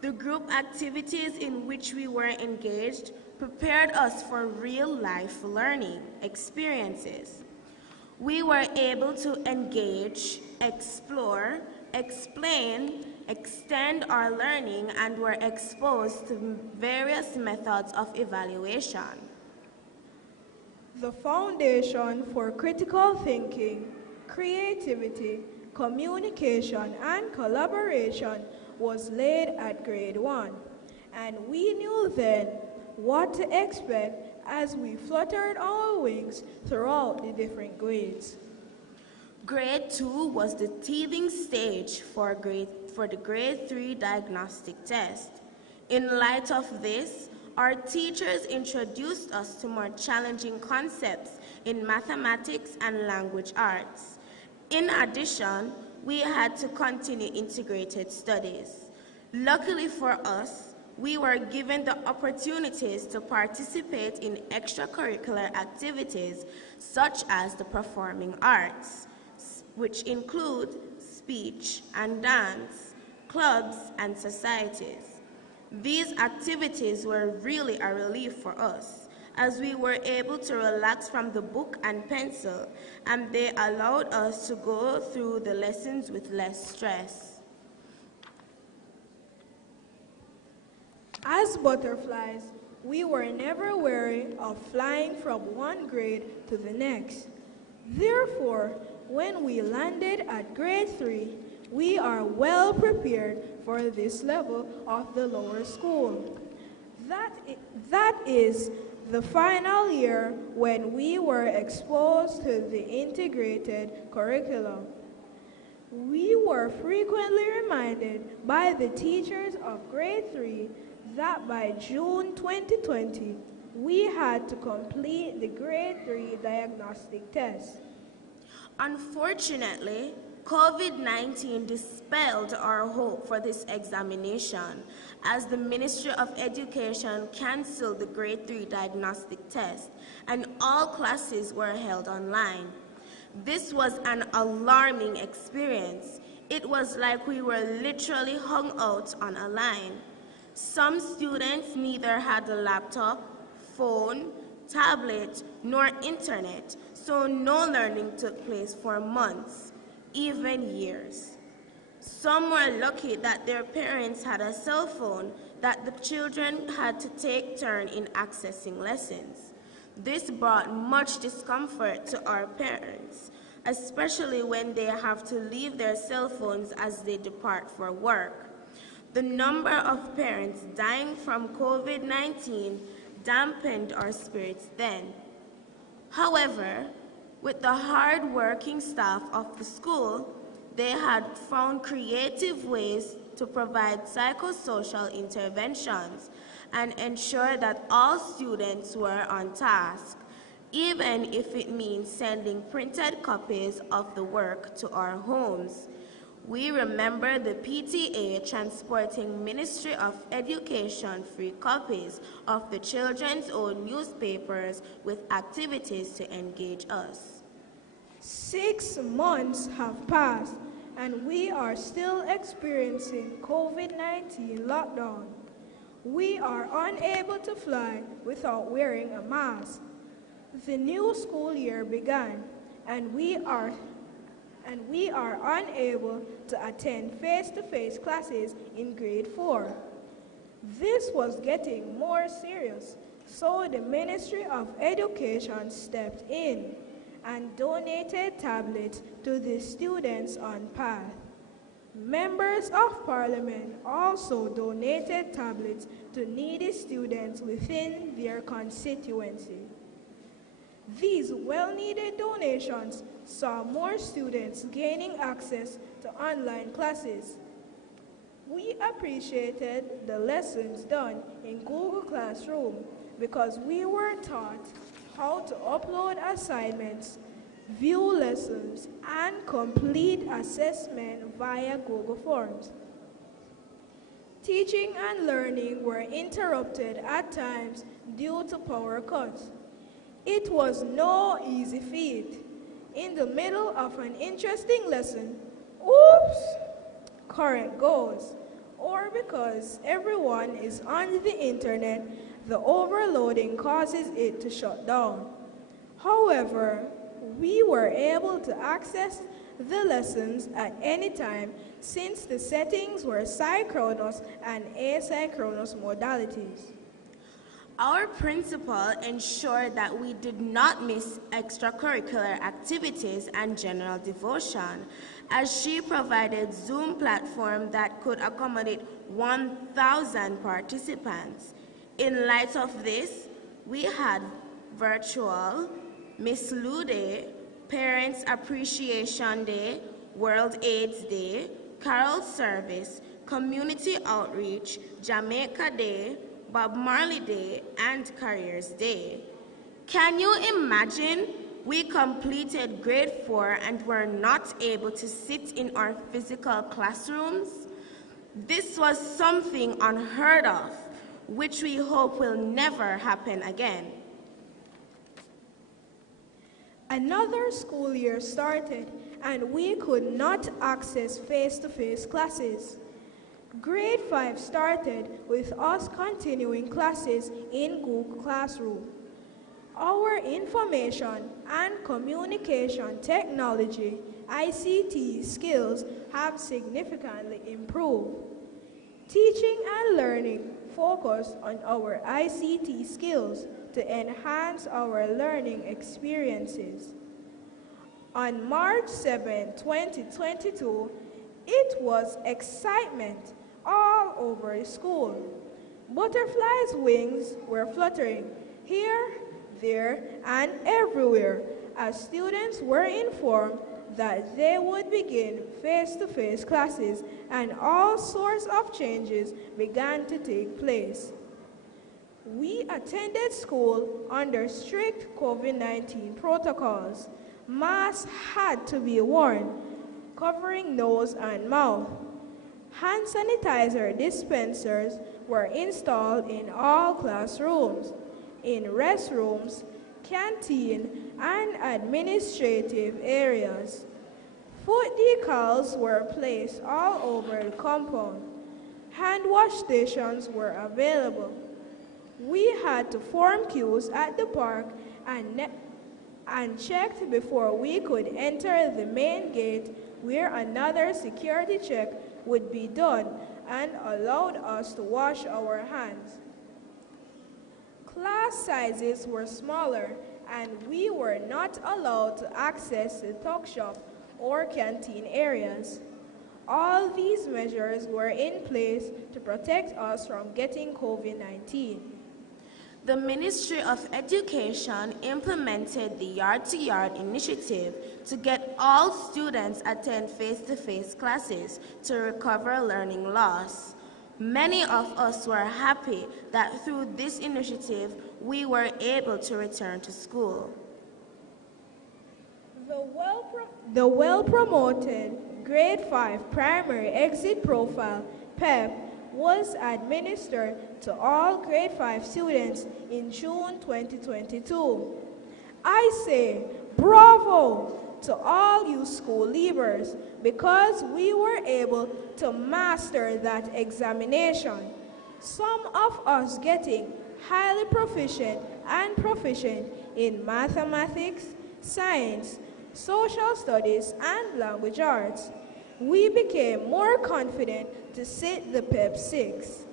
The group activities in which we were engaged prepared us for real-life learning experiences. We were able to engage, explore, explain, extend our learning, and were exposed to various methods of evaluation. The foundation for critical thinking, creativity, communication, and collaboration was laid at grade 1, and we knew then what to expect as we fluttered our wings throughout the different grades. Grade 2 was the teething stage for the grade 3 diagnostic test. In light of this, our teachers introduced us to more challenging concepts in mathematics and language arts. In addition, we had to continue integrated studies. Luckily for us, we were given the opportunities to participate in extracurricular activities such as the performing arts, which include speech and dance, clubs, and societies. These activities were really a relief for us, as we were able to relax from the book and pencil, and they allowed us to go through the lessons with less stress. As butterflies, we were never weary of flying from one grade to the next. Therefore, when we landed at grade 3, we are well prepared for this level of the lower school. That is the final year when we were exposed to the integrated curriculum. We were frequently reminded by the teachers of grade 3 that by June 2020, we had to complete the grade 3 diagnostic test. Unfortunately, COVID-19 dispelled our hope for this examination as the Ministry of Education canceled the grade 3 diagnostic test and all classes were held online. This was an alarming experience. It was like we were literally hung out on a line. Some students neither had a laptop, phone, tablet, nor internet, so no learning took place for months, even years. Some were lucky that their parents had a cell phone that the children had to take turn in accessing lessons. This brought much discomfort to our parents, especially when they have to leave their cell phones as they depart for work. The number of parents dying from COVID-19 dampened our spirits then. However, with the hard-working staff of the school, they had found creative ways to provide psychosocial interventions and ensure that all students were on task, even if it means sending printed copies of the work to our homes. We remember the PTA transporting Ministry of Education free copies of the children's own newspapers with activities to engage us. 6 months have passed and we are still experiencing COVID-19 lockdown. We are unable to fly without wearing a mask. The new school year began and we are unable to attend face-to-face classes in grade 4. This was getting more serious, so the Ministry of Education stepped in and donated tablets to the students on PATH. Members of Parliament also donated tablets to needy students within their constituency. These well-needed donations saw more students gaining access to online classes. We appreciated the lessons done in Google Classroom because we were taught how to upload assignments, view lessons, and complete assessment via Google Forms. Teaching and learning were interrupted at times due to power cuts. It was no easy feat. In the middle of an interesting lesson, oops, current goes. Or because everyone is on the internet, the overloading causes it to shut down. However, we were able to access the lessons at any time since the settings were synchronous and asynchronous modalities. Our principal ensured that we did not miss extracurricular activities and general devotion, as she provided Zoom platform that could accommodate 1,000 participants. In light of this, we had virtual Miss Lou Day, Parents Appreciation Day, World AIDS Day, Carol Service, Community Outreach, Jamaica Day, Bob Marley Day, and Careers Day. Can you imagine? We completed grade 4 and were not able to sit in our physical classrooms. This was something unheard of, which we hope will never happen again. Another school year started, and we could not access face-to-face classes. Grade 5 started with us continuing classes in Google Classroom. Our information and communication technology, ICT skills have significantly improved. Teaching and learning focus on our ICT skills to enhance our learning experiences. On March 7, 2022, it was excitement all over the school. Butterflies' wings were fluttering here, there, and everywhere as students were informed that they would begin face-to-face classes and all sorts of changes began to take place. We attended school under strict COVID-19 protocols. Masks had to be worn, covering nose and mouth. Hand sanitizer dispensers were installed in all classrooms, in restrooms, canteen, and administrative areas. Foot decals were placed all over the compound. Hand wash stations were available. We had to form queues at the park and checked before we could enter the main gate, where another security check would be done and allowed us to wash our hands. Class sizes were smaller, and we were not allowed to access the tuck shop or canteen areas. All these measures were in place to protect us from getting COVID-19. The Ministry of Education implemented the Yard-to-Yard initiative to get all students attend face-to-face classes to recover learning loss. Many of us were happy that through this initiative, we were able to return to school. The well-promoted Grade 5 Primary Exit Profile, PEP, was administered to all Grade 5 students in June 2022. I say bravo to all you school leavers because we were able to master that examination. Some of us getting highly proficient and proficient in mathematics, science, social studies, and language arts. We became more confident to sit the PEP 6.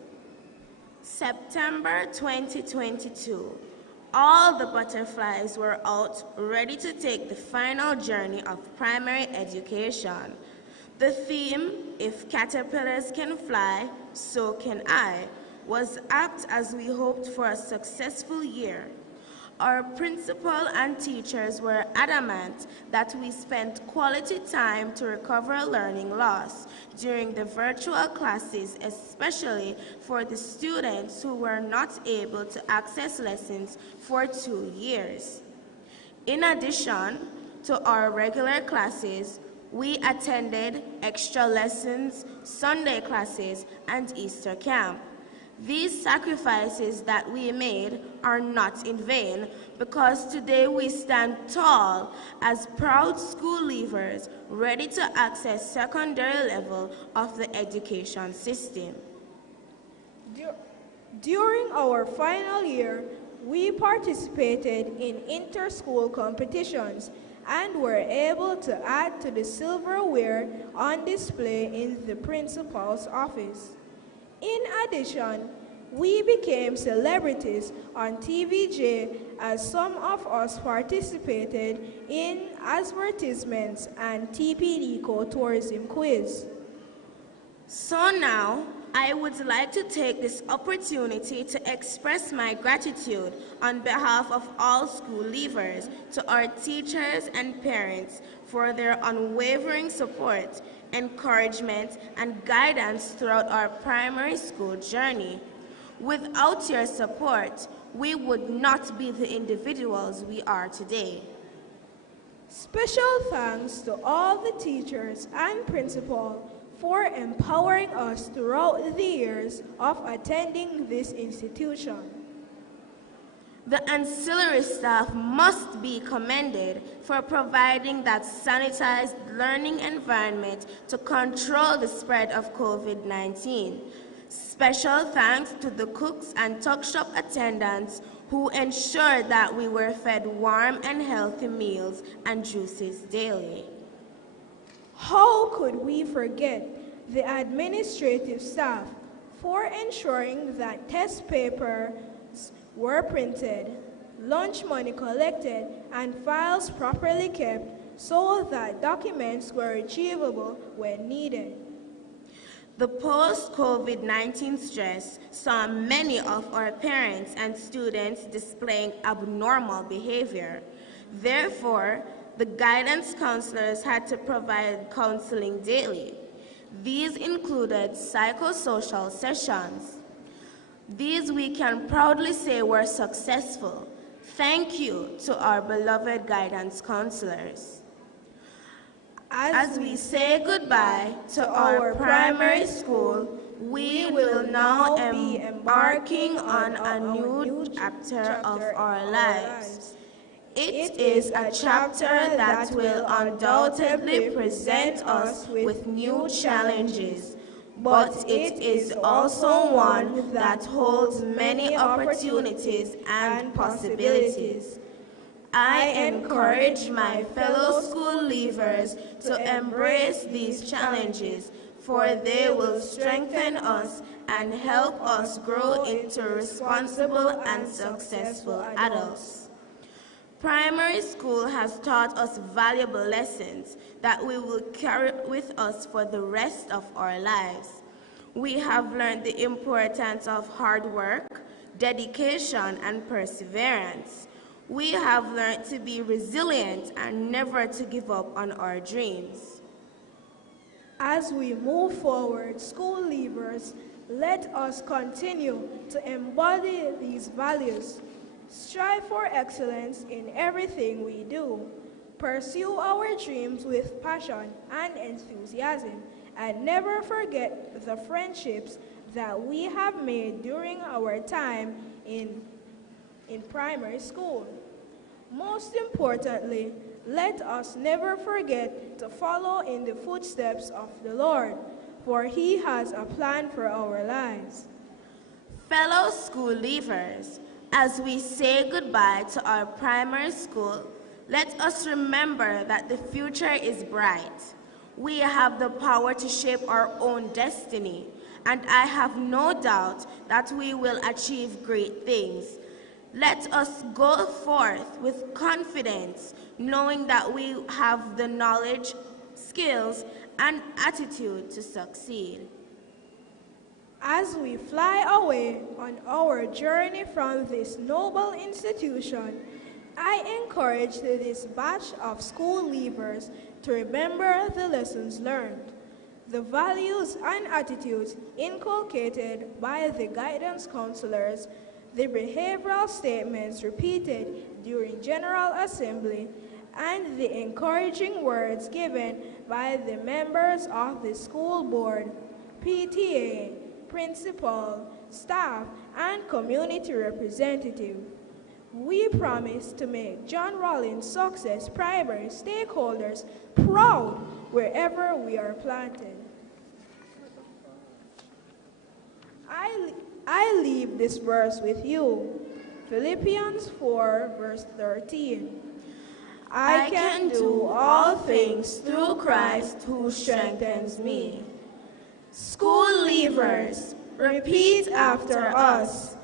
September 2022. All the butterflies were out, ready to take the final journey of primary education. The theme, "If caterpillars can fly, so can I," was apt as we hoped for a successful year. Our principal and teachers were adamant that we spent quality time to recover learning loss during the virtual classes, especially for the students who were not able to access lessons for 2 years. In addition to our regular classes, we attended extra lessons, Sunday classes, and Easter camp. These sacrifices that we made are not in vain, because today we stand tall as proud school leavers ready to access secondary level of the education system. During our final year, we participated in inter-school competitions and were able to add to the silverware on display in the principal's office. In addition, we became celebrities on TVJ as some of us participated in advertisements and TPDCO tourism quiz. So now, I would like to take this opportunity to express my gratitude on behalf of all school leavers to our teachers and parents for their unwavering support, encouragement, and guidance throughout our primary school journey. Without your support, we would not be the individuals we are today. Special thanks to all the teachers and principal for empowering us throughout the years of attending this institution. The ancillary staff must be commended for providing that sanitized learning environment to control the spread of COVID-19. Special thanks to the cooks and tuck shop attendants who ensured that we were fed warm and healthy meals and juices daily. How could we forget the administrative staff for ensuring that test papers were printed, lunch money collected, and files properly kept so that documents were achievable when needed? The post-COVID-19 stress saw many of our parents and students displaying abnormal behavior. Therefore, the guidance counselors had to provide counseling daily. These included psychosocial sessions. These we can proudly say were successful. Thank you to our beloved guidance counselors. As we say goodbye to our primary school, we will now be embarking on a new chapter of our lives. It is a chapter that will undoubtedly present us with new challenges, but it is also one that holds many opportunities and possibilities. I encourage my fellow school leavers to embrace these challenges, for they will strengthen us and help us grow into responsible and successful adults. Primary school has taught us valuable lessons that we will carry with us for the rest of our lives. We have learned the importance of hard work, dedication, and perseverance. We have learned to be resilient and never to give up on our dreams. As we move forward, school leavers, let us continue to embody these values. Strive for excellence in everything we do. Pursue our dreams with passion and enthusiasm, and never forget the friendships that we have made during our time in primary school. Most importantly, let us never forget to follow in the footsteps of the Lord, for He has a plan for our lives. Fellow school leavers, as we say goodbye to our primary school, let us remember that the future is bright. We have the power to shape our own destiny, and I have no doubt that we will achieve great things. Let us go forth with confidence, knowing that we have the knowledge, skills, and attitude to succeed. As we fly away on our journey from this noble institution, I encourage this batch of school leavers to remember the lessons learned, the values and attitudes inculcated by the guidance counselors, the behavioral statements repeated during General Assembly, and the encouraging words given by the members of the school board, PTA, principal, staff, and community representative. We promise to make John Rollins Success Primary stakeholders proud wherever we are planted. I leave this verse with you, Philippians 4, verse 13. I can do all things through Christ who strengthens me. School leavers, repeat after us.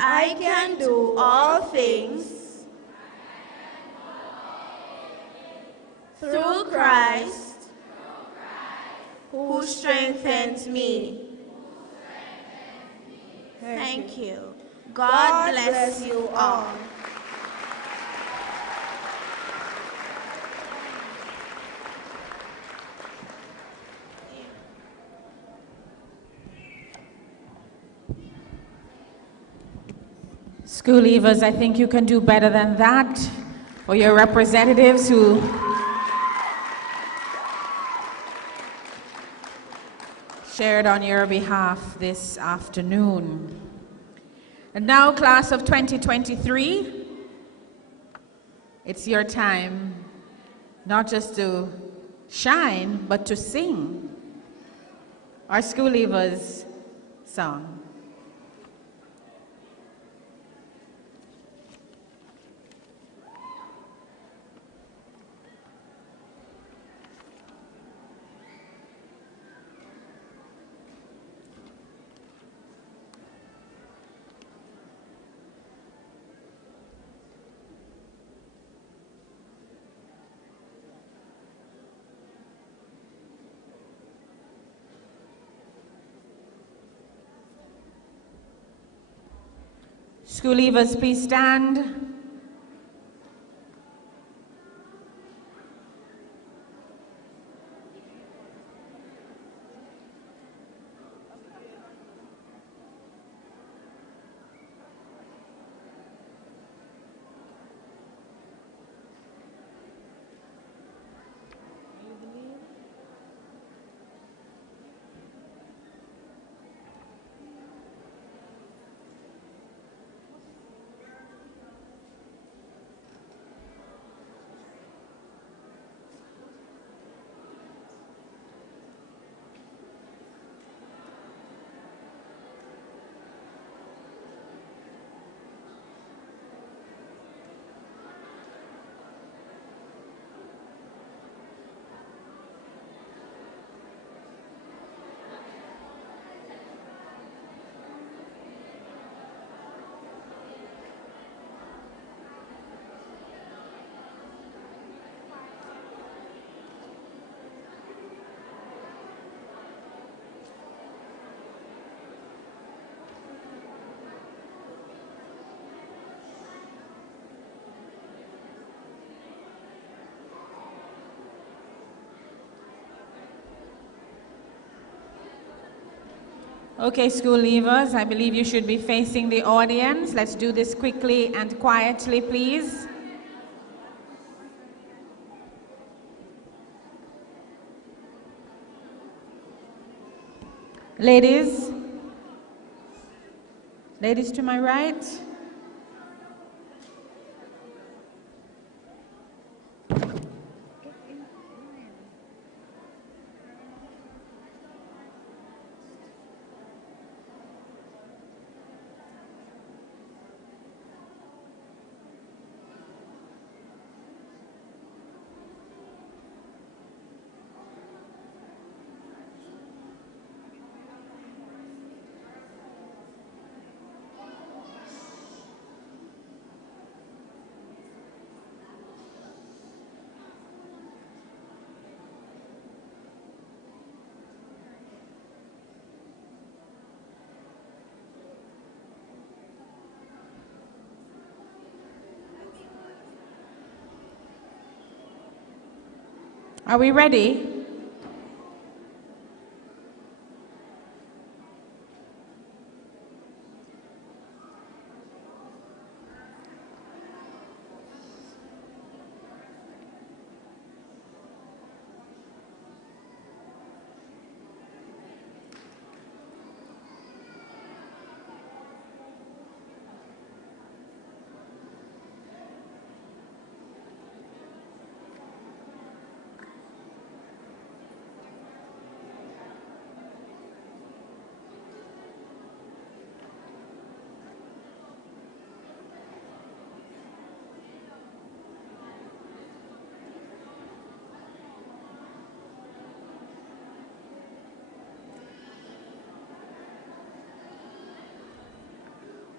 I can do all things through Christ who strengthens me. Thank you. God bless you all. School leavers, I think you can do better than that. For your representatives who shared on your behalf this afternoon. And now, class of 2023, it's your time not just to shine, but to sing our school leavers song. School leavers, please stand. Okay, school leavers, I believe you should be facing the audience. Let's do this quickly and quietly, please. Ladies to my right. Are we ready?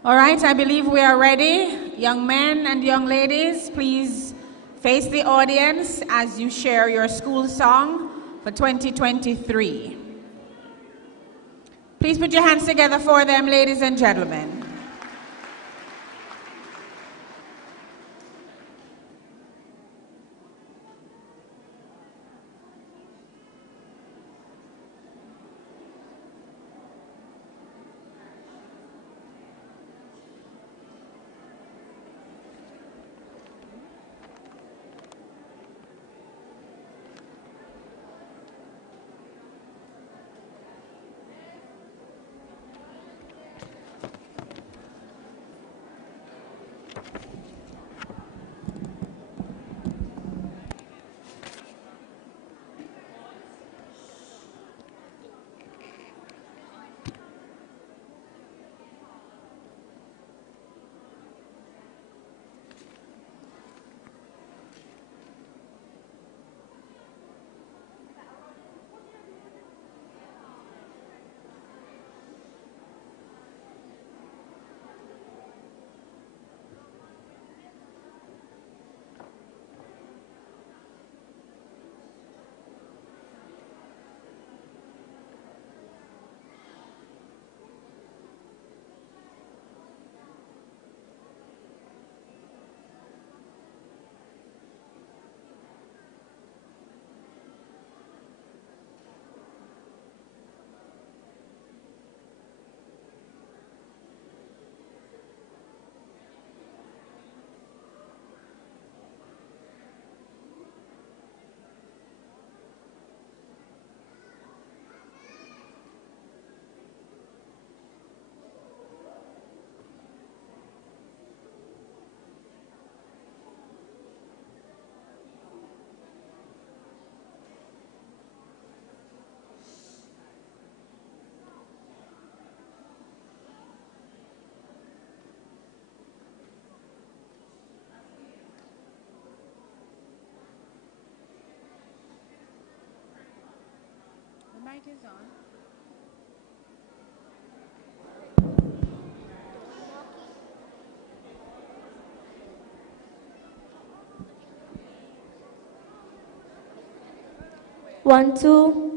All right, I believe we are ready. Young men and young ladies, please face the audience as you share your school song for 2023. Please put your hands together for them, ladies and gentlemen. The mic is on. One, two.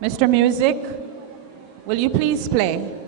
Mr. Music, will you please play?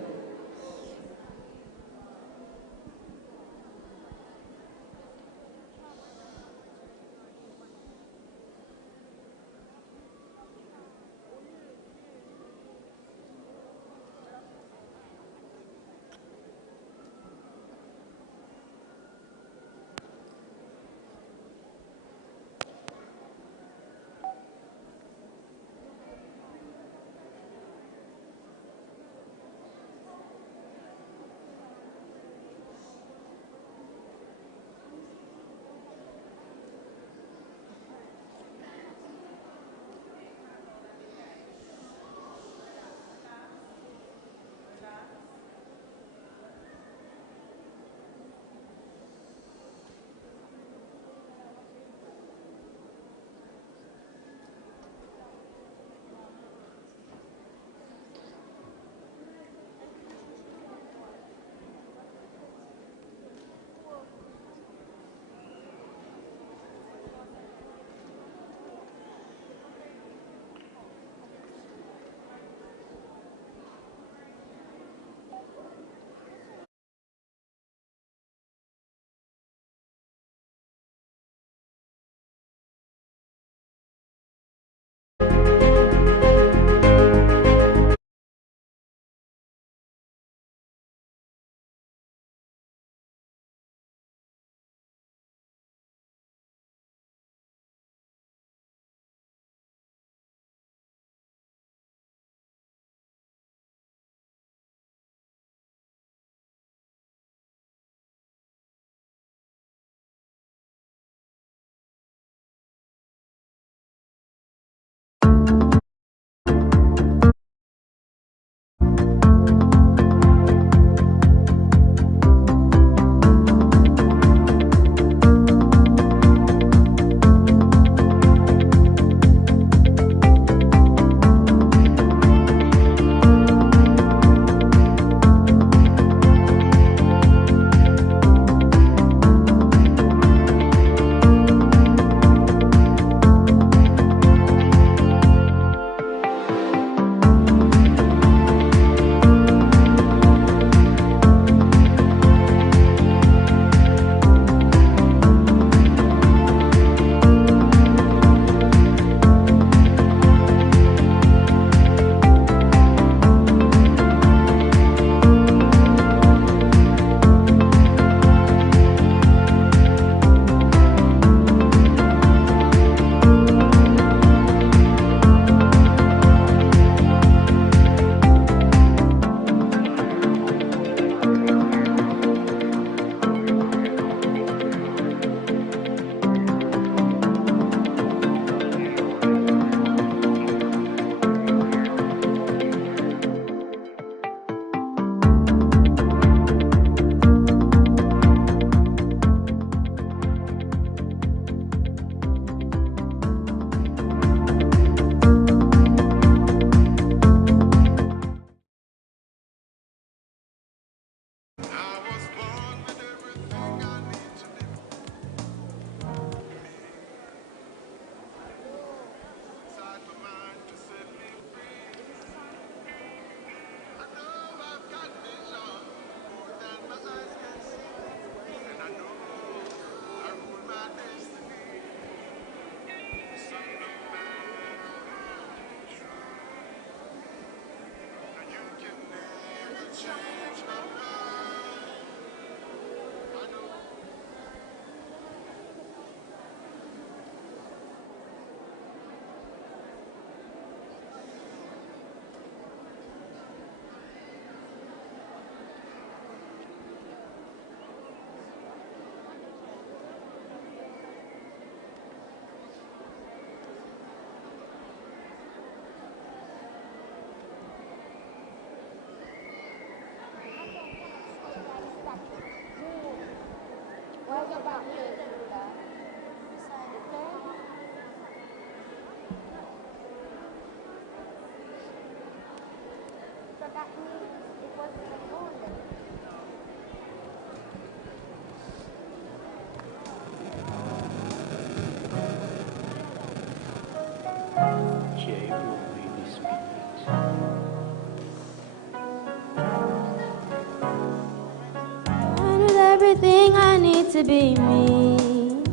need to be me.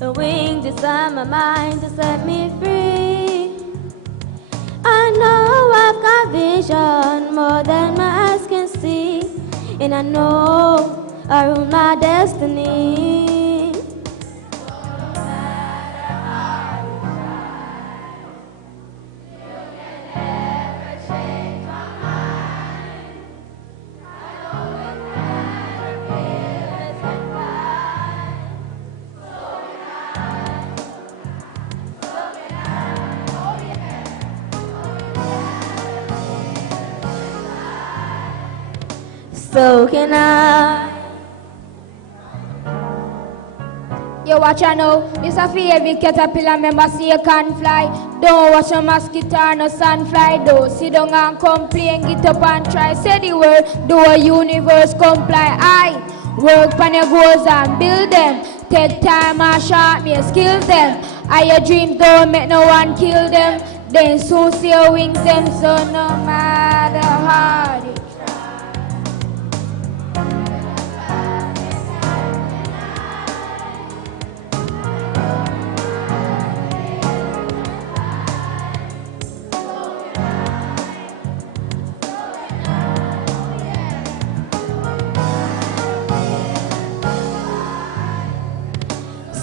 A wing inside my mind to set me free. I know I've got vision more than my eyes can see, and I know I rule my destiny. So can I. You watch I know, this a favorite caterpillar, member see you can fly. Don't watch a mosquito or no sunfly. Don't sit down and complain, get up and try. Say the word, do a universe comply. I work on your goals and build them. Take time and sharp me skills them. I your dreams don't make no one kill them. Then soon see your wings them, so no matter how they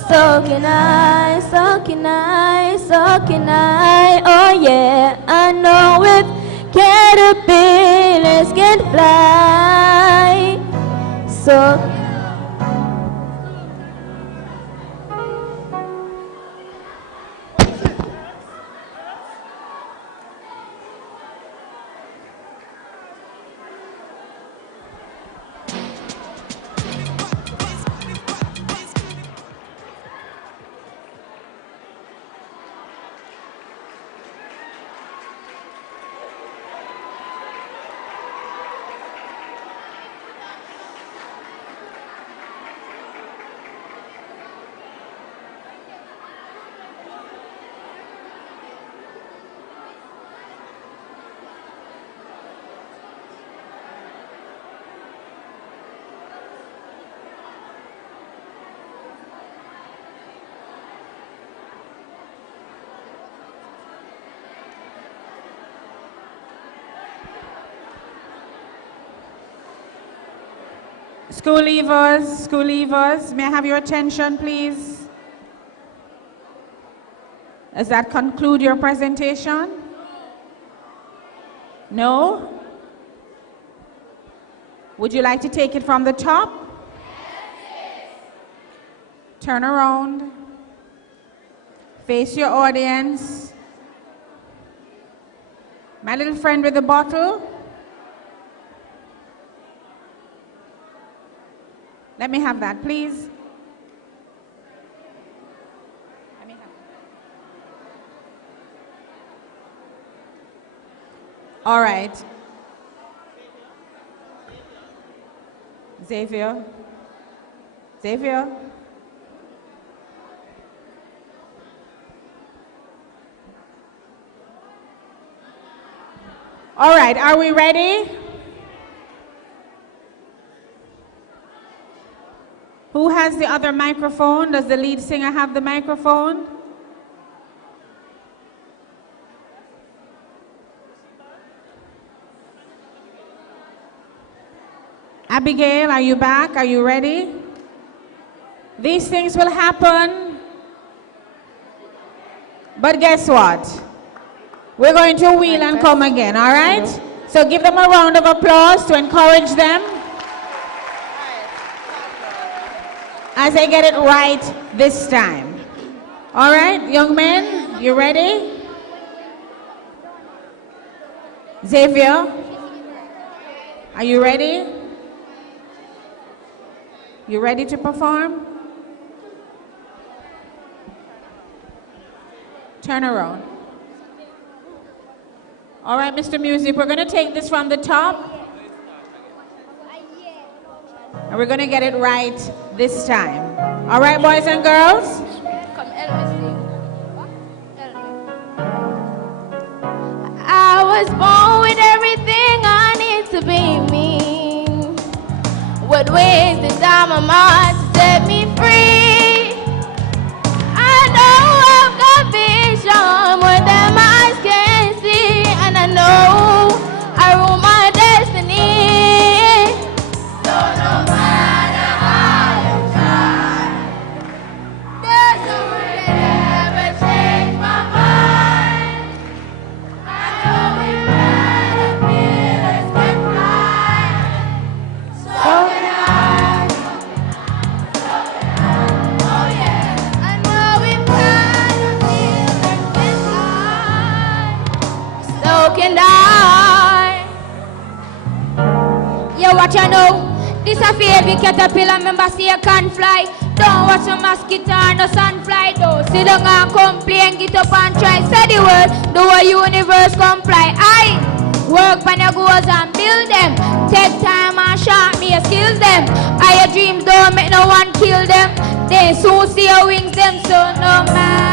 So can I, so can I, so can I, oh yeah, I know if caterpillars can fly. So School leavers, may I have your attention, please? Does that conclude your presentation? No? Would you like to take it from the top? Turn around. Face your audience. My little friend with the bottle. Let me have that, please. Let me have that. All right. Xavier. All right, are we ready? Who has the other microphone? Does the lead singer have the microphone? Abigail, are you back? Are you ready? These things will happen. But guess what? We're going to wheel and come again, all right? So give them a round of applause to encourage them as they get it right this time. All right, young men, you ready? Xavier, are you ready? You ready to perform? Turn around. All right, Mr. Music, we're going to take this from the top. And we're going to get it right this time. All right, boys and girls? I was born with everything I need to be me. with wings inside my mind to set me free. I know I've got vision more than my eyes can see, and I know I rule my destiny. So no matter how you try, there's no way to ever change my mind. I know we caterpillars can fly, so can I. Oh yeah, I know we caterpillars can fly, so can I. Yo, what you know? This a favorite caterpillar, member say you can't fly. Don't watch a mosquito or no sunfly. Don't sit down and complain, get up and try. Say the word, the whole universe comply. I work on your goals and build them. Take time and sharp me your skills them. I your dreams don't make no one kill them. They soon see your wings them, so no matter.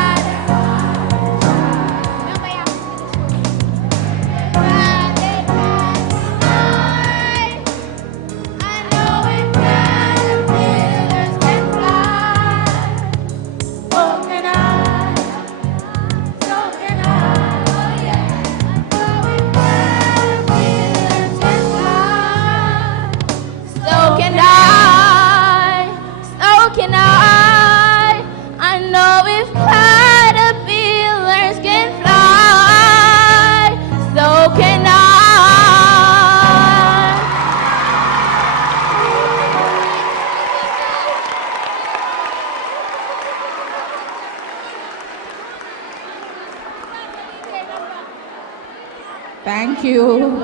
Thank you.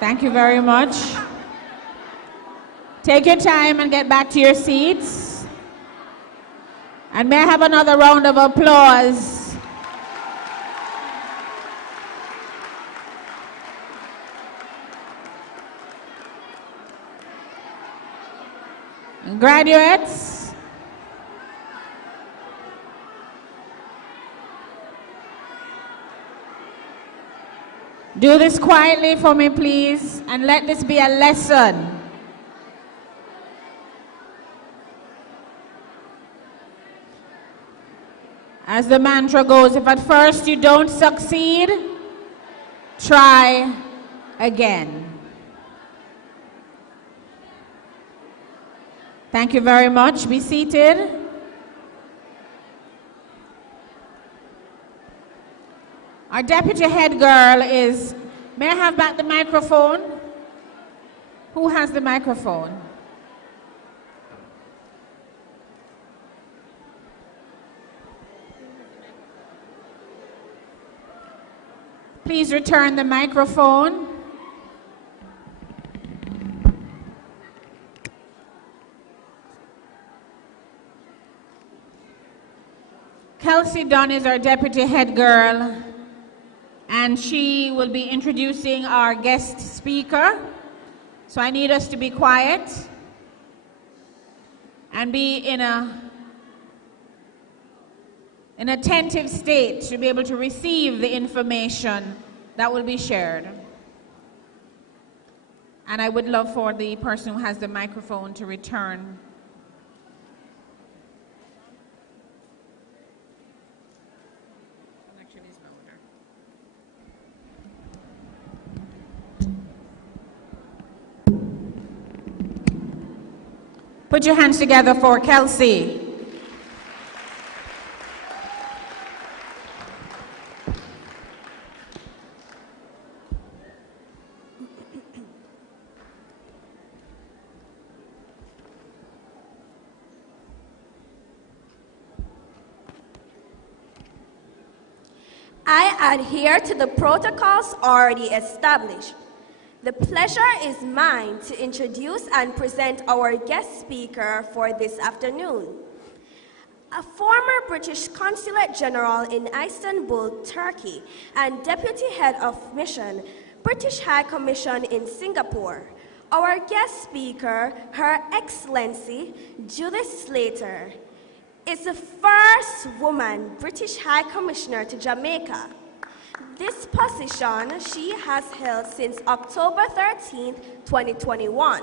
Thank you very much. Take your time and get back to your seats. And may I have another round of applause? And graduates, do this quietly for me, please, and let this be a lesson. As the mantra goes, if at first you don't succeed, try again. Thank you very much. Be seated. Our deputy head girl is, may I have back the microphone? Who has the microphone? Please return the microphone. Kelsey Dunn is our deputy head girl, and she will be introducing our guest speaker. So I need us to be quiet and be in an attentive state to be able to receive the information that will be shared. And I would love for the person who has the microphone to return. Put your hands together for Kelsey. I adhere to the protocols already established. The pleasure is mine to introduce and present our guest speaker for this afternoon. A former British Consulate General in Istanbul, Turkey, and Deputy Head of Mission, British High Commission in Singapore. Our guest speaker, Her Excellency Judith Slater, is the first woman British High Commissioner to Jamaica. This position she has held since October 13, 2021.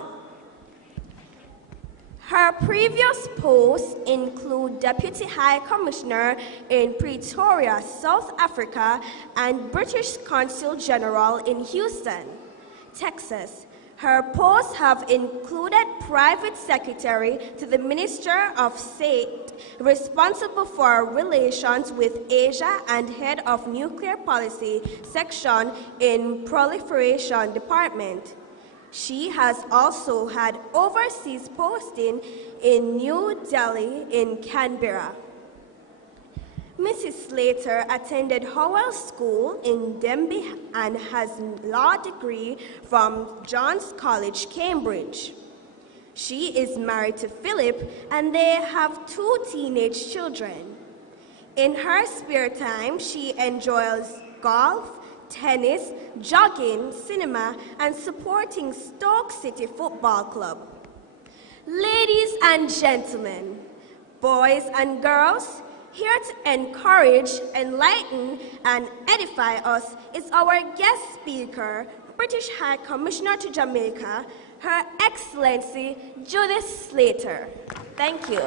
Her previous posts include Deputy High Commissioner in Pretoria, South Africa, and British Consul General in Houston, Texas. Her posts have included Private Secretary to the Minister of State, responsible for relations with Asia and Head of Nuclear Policy Section in Proliferation Department. She has also had overseas posting in New Delhi and Canberra. Mrs. Slater attended Howell School in Denbigh and has a law degree from John's College, Cambridge. She is married to Philip and they have 2 teenage children. In her spare time, she enjoys golf, tennis, jogging, cinema, and supporting Stoke City Football Club. Ladies and gentlemen, boys and girls, here to encourage, enlighten, and edify us is our guest speaker, British High Commissioner to Jamaica, Her Excellency Judith Slater. Thank you.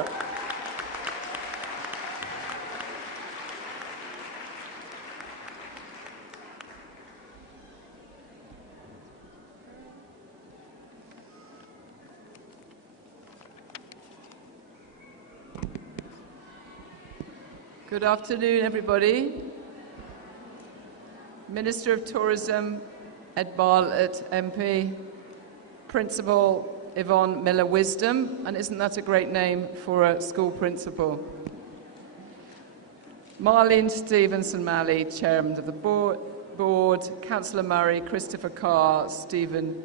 Good afternoon, everybody. Minister of Tourism, Ed Bartlett, MP, Principal Yvonne Miller-Wisdom, and isn't that a great name for a school principal? Marlene Stevenson-Malley, Chairman of the board, Councillor Murray, Christopher Carr, Stephen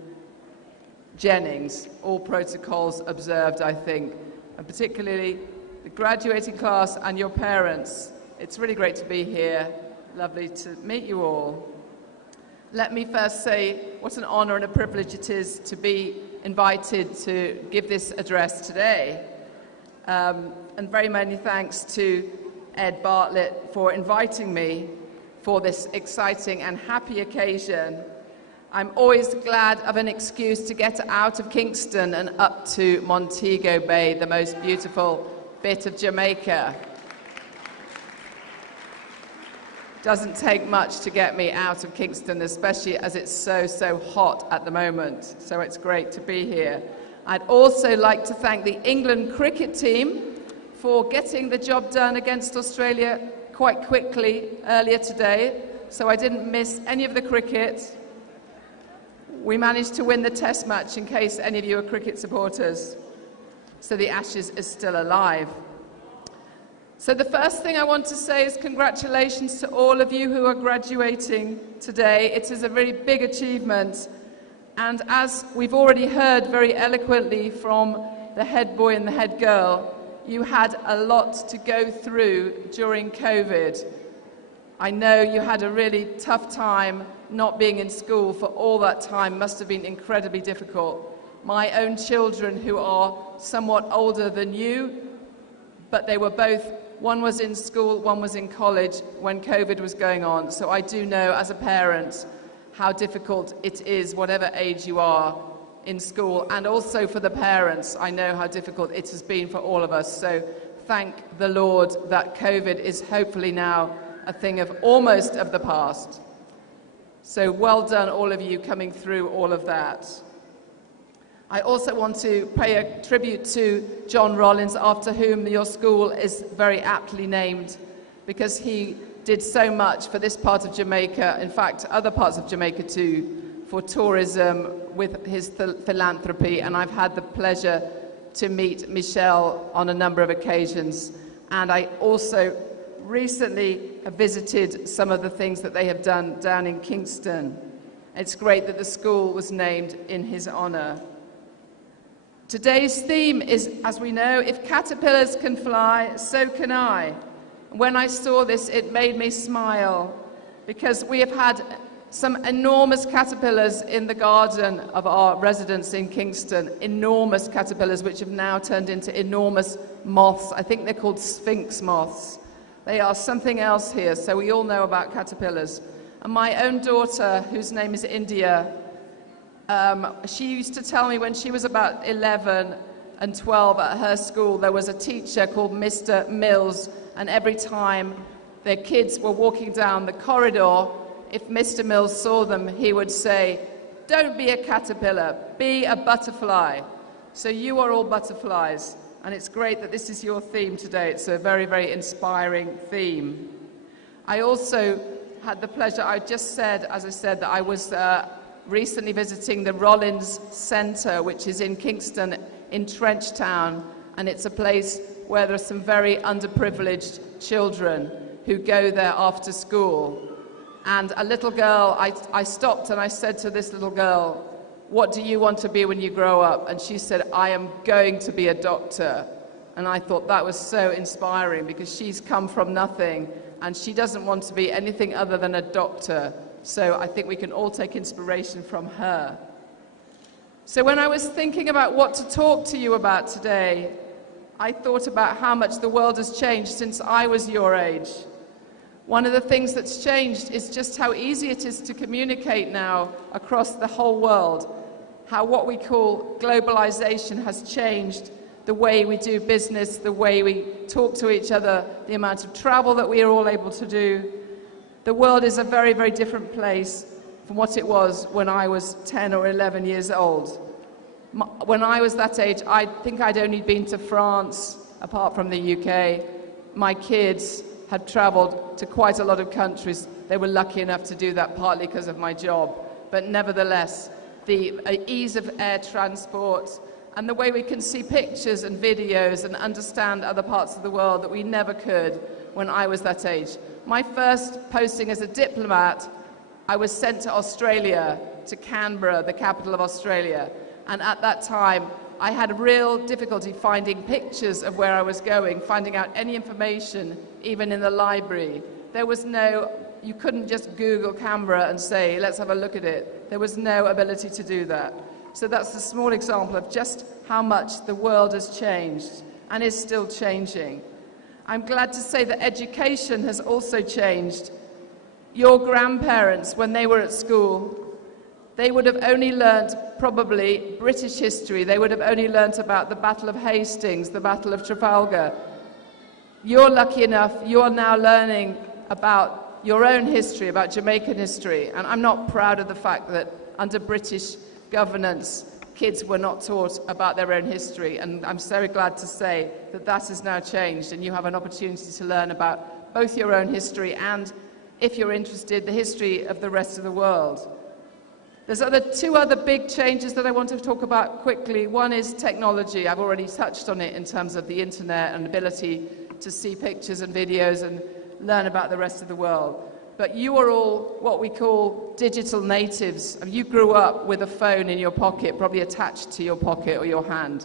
Jennings, all protocols observed, I think, and particularly the graduating class and your parents. It's really great to be here. Lovely to meet you all. Let me first say what an honor and a privilege it is to be invited to give this address today. And very many thanks to Ed Bartlett for inviting me for this exciting and happy occasion. I'm always glad of an excuse to get out of Kingston and up to Montego Bay, the most beautiful bit of Jamaica. Doesn't take much to get me out of Kingston, especially as it's so hot at the moment. So it's great to be here. I'd also like to thank the England cricket team for getting the job done against Australia quite quickly earlier today. So I didn't miss any of the cricket. We managed to win the test match, in case any of you are cricket supporters. So the Ashes is still alive. So the first thing I want to say is congratulations to all of you who are graduating today. It is a very big achievement. And as we've already heard very eloquently from the head boy and the head girl, you had a lot to go through during COVID. I know you had a really tough time not being in school for all that time. Must have been incredibly difficult. My own children, who are somewhat older than you, but they were both, one was in school, one was in college when COVID was going on. So I do know as a parent how difficult it is, whatever age you are in school, and also for the parents. I know how difficult it has been for all of us. So thank the Lord that COVID is hopefully now a thing of almost of the past. So well done, all of you, coming through all of that. I also want to pay a tribute to John Rollins, after whom your school is very aptly named, because he did so much for this part of Jamaica, in fact, other parts of Jamaica too, for tourism with his philanthropy. And I've had the pleasure to meet Michelle on a number of occasions. And I also recently have visited some of the things that they have done down in Kingston. It's great that the school was named in his honor. Today's theme is, as we know, if caterpillars can fly, so can I. When I saw this, it made me smile, because we have had some enormous caterpillars in the garden of our residence in Kingston, enormous caterpillars which have now turned into enormous moths. I think they're called sphinx moths. They are something else here, so we all know about caterpillars. And my own daughter, whose name is India, she used to tell me when she was about 11 and 12 at her school, there was a teacher called Mr. Mills, and every time their kids were walking down the corridor, if Mr. Mills saw them, he would say, "Don't be a caterpillar, be a butterfly." So you are all butterflies, and it's great that this is your theme today. It's a very, very inspiring theme. I also had the pleasure, I just said, as I said, that I was recently visiting the Rollins Centre, which is in Kingston, in Trenchtown, and it's a place where there are some very underprivileged children who go there after school. And a little girl, I stopped and I said to this little girl, "What do you want to be when you grow up?" And she said, "I am going to be a doctor." And I thought that was so inspiring, because she's come from nothing and she doesn't want to be anything other than a doctor. So I think we can all take inspiration from her. So when I was thinking about what to talk to you about today, I thought about how much the world has changed since I was your age. One of the things that's changed is just how easy it is to communicate now across the whole world, how what we call globalization has changed the way we do business, the way we talk to each other, the amount of travel that we are all able to do. The world is a very, very different place from what it was when I was 10 or 11 years old. When I was that age, I think I'd only been to France, apart from the UK. My kids had traveled to quite a lot of countries. They were lucky enough to do that partly because of my job. But nevertheless, the ease of air transport and the way we can see pictures and videos and understand other parts of the world that we never could when I was that age. My first posting as a diplomat, I was sent to Australia, to Canberra, the capital of Australia. And at that time, I had real difficulty finding pictures of where I was going, finding out any information, even in the library. There was no, you couldn't just Google Canberra and say, let's have a look at it. There was no ability to do that. So that's a small example of just how much the world has changed and is still changing. I'm glad to say that education has also changed. Your grandparents, when they were at school, they would have only learnt probably British history. They would have only learnt about the Battle of Hastings, the Battle of Trafalgar. You're lucky enough, you are now learning about your own history, about Jamaican history. And I'm not proud of the fact that under British governance, kids were not taught about their own history. And I'm so glad to say that that has now changed, and you have an opportunity to learn about both your own history and, if you're interested, the history of the rest of the world. There's two other big changes that I want to talk about quickly. One is technology. I've already touched on it in terms of the internet and ability to see pictures and videos and learn about the rest of the world. But you are all what we call digital natives. You grew up with a phone in your pocket, probably attached to your pocket or your hand.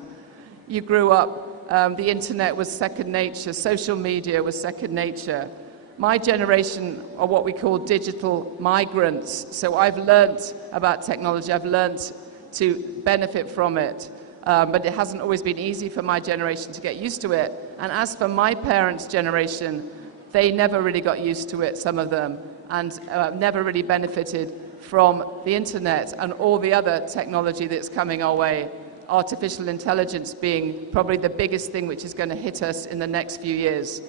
You grew up, the internet was second nature, social media was second nature. My generation are what we call digital migrants. So I've learnt about technology, I've learnt to benefit from it. But it hasn't always been easy for my generation to get used to it. And as for my parents' generation, they never really got used to it, some of them, and never really benefited from the internet and all the other technology that's coming our way. Artificial intelligence being probably the biggest thing which is going to hit us in the next few years.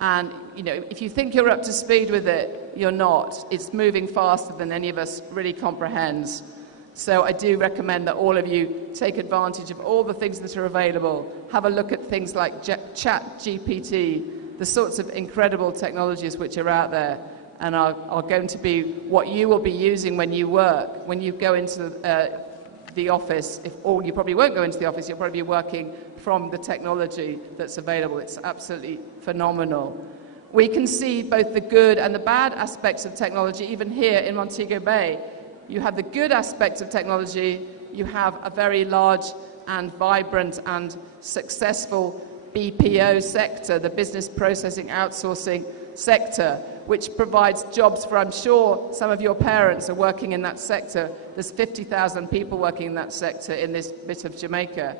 And, you know, if you think you're up to speed with it, you're not. It's moving faster than any of us really comprehends. So I do recommend that all of you take advantage of all the things that are available. Have a look at things like ChatGPT, the sorts of incredible technologies which are out there and are going to be what you will be using when you work, when you go into the office. Or you probably won't go into the office, you'll probably be working from the technology that's available. It's absolutely phenomenal. We can see both the good and the bad aspects of technology, even here in Montego Bay. You have the good aspects of technology, you have a very large and vibrant and successful BPO sector, the business processing outsourcing sector, which provides jobs for, I'm sure some of your parents are working in that sector. There's 50,000 people working in that sector in this bit of Jamaica.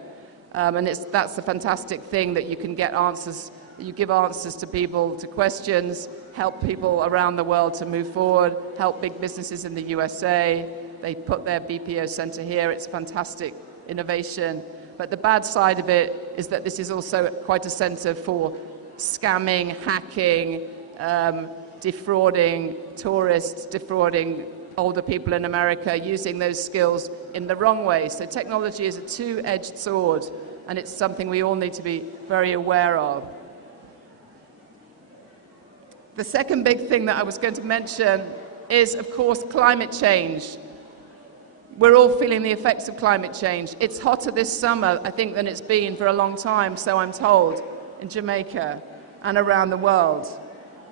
And that's the fantastic thing, that you can get answers, you give answers to people, to questions, help people around the world to move forward, help big businesses in the USA. They put their BPO center here. It's fantastic innovation. But the bad side of it is that this is also quite a center for scamming, hacking, defrauding tourists, defrauding older people in America, using those skills in the wrong way. So technology is a two-edged sword, and it's something we all need to be very aware of. The second big thing that I was going to mention is, of course, climate change. We're all feeling the effects of climate change. It's hotter this summer, I think, than it's been for a long time, so I'm told, in Jamaica and around the world.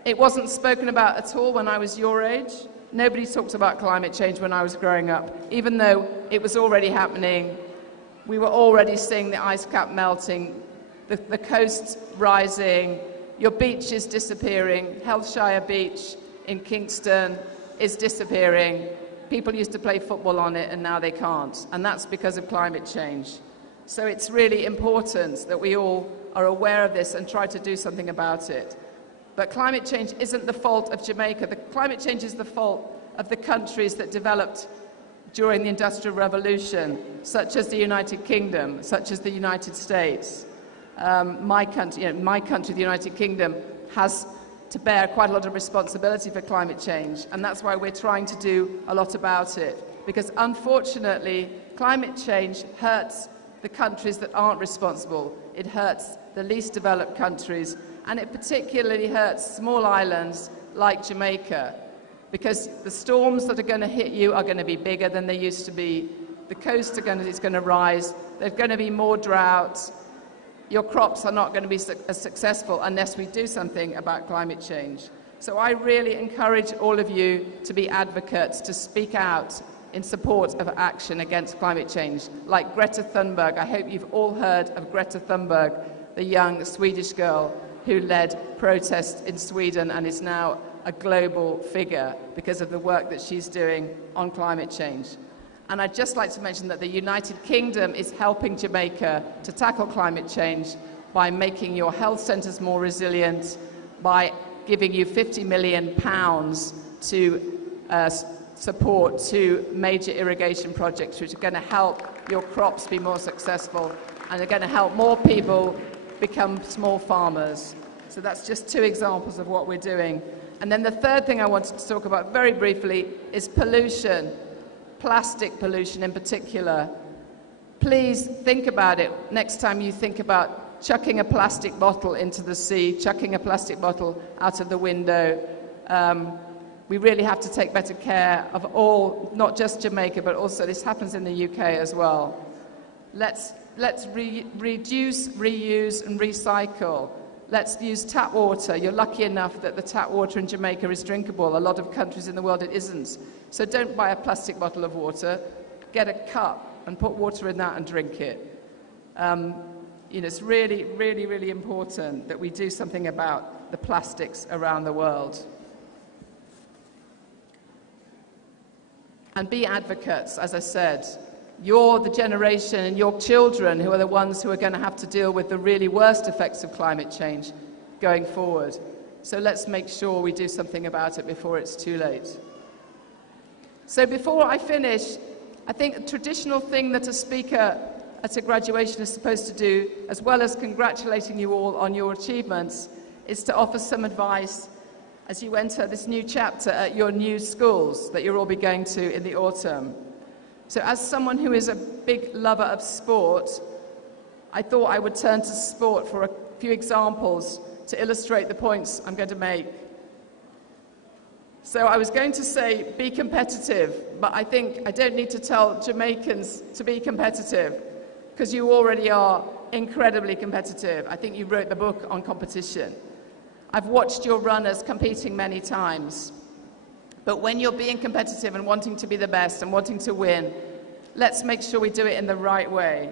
It wasn't spoken about at all when I was your age. Nobody talked about climate change when I was growing up, even though it was already happening. We were already seeing the ice cap melting, the coasts rising, your beach is disappearing. Heathshire Beach in Kingston is disappearing. People used to play football on it, and now they can't. And that's because of climate change. So it's really important that we all are aware of this and try to do something about it. But climate change isn't the fault of Jamaica. The climate change is the fault of the countries that developed during the Industrial Revolution, such as the United Kingdom, such as the United States. My country, the United Kingdom, has to bear quite a lot of responsibility for climate change, and that's why we're trying to do a lot about it. Because unfortunately, climate change hurts the countries that aren't responsible. It hurts the least developed countries, and it particularly hurts small islands like Jamaica, because the storms that are going to hit you are going to be bigger than they used to be. The coast is going to rise. There's going to be more droughts. Your crops are not going to be as successful unless we do something about climate change. So I really encourage all of you to be advocates, to speak out in support of action against climate change, like Greta Thunberg. I hope you've all heard of Greta Thunberg, the young Swedish girl who led protests in Sweden and is now a global figure because of the work that she's doing on climate change. And I'd just like to mention that the United Kingdom is helping Jamaica to tackle climate change by making your health centres more resilient, by giving you £50 million to support 2 major irrigation projects which are going to help your crops be more successful and are going to help more people become small farmers. So that's just 2 examples of what we're doing. And then the third thing I wanted to talk about very briefly is pollution, plastic pollution in particular. Please think about it next time you think about chucking a plastic bottle into the sea, chucking a plastic bottle out of the window. We really have to take better care of all, not just Jamaica, but also this happens in the UK as well. Let's reduce, reuse, and recycle. Let's use tap water. You're lucky enough that the tap water in Jamaica is drinkable. A lot of countries in the world it isn't. So don't buy a plastic bottle of water. Get a cup and put water in that and drink it. It's really, really, really important that we do something about the plastics around the world. And be advocates, as I said. You're the generation and your children who are the ones who are going to have to deal with the really worst effects of climate change going forward. So let's make sure we do something about it before it's too late. So before I finish, I think a traditional thing that a speaker at a graduation is supposed to do, as well as congratulating you all on your achievements, is to offer some advice as you enter this new chapter at your new schools that you'll all be going to in the autumn. So as someone who is a big lover of sport, I thought I would turn to sport for a few examples to illustrate the points I'm going to make. So I was going to say be competitive, but I think I don't need to tell Jamaicans to be competitive because you already are incredibly competitive. I think you wrote the book on competition. I've watched your runners competing many times. But when you're being competitive and wanting to be the best and wanting to win, let's make sure we do it in the right way.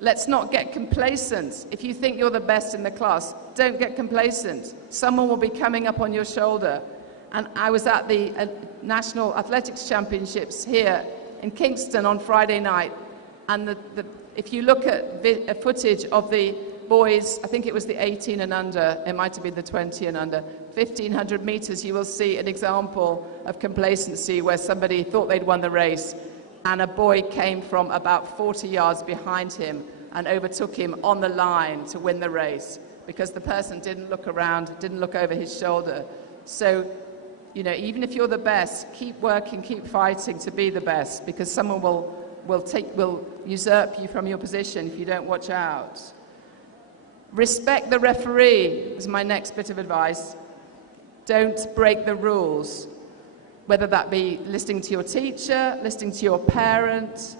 Let's not get complacent. If you think you're the best in the class, don't get complacent. Someone will be coming up on your shoulder. And I was at the National Athletics Championships here in Kingston on Friday night. And if you look at footage of the boys, I think it was the 18 and under, it might have been the 20 and under, 1,500 meters, you will see an example of complacency where somebody thought they'd won the race and a boy came from about 40 yards behind him and overtook him on the line to win the race because the person didn't look around, didn't look over his shoulder. So, you know, even if you're the best, keep working, keep fighting to be the best because someone will usurp you from your position if you don't watch out. Respect the referee is my next bit of advice. Don't break the rules, whether that be listening to your teacher, listening to your parent.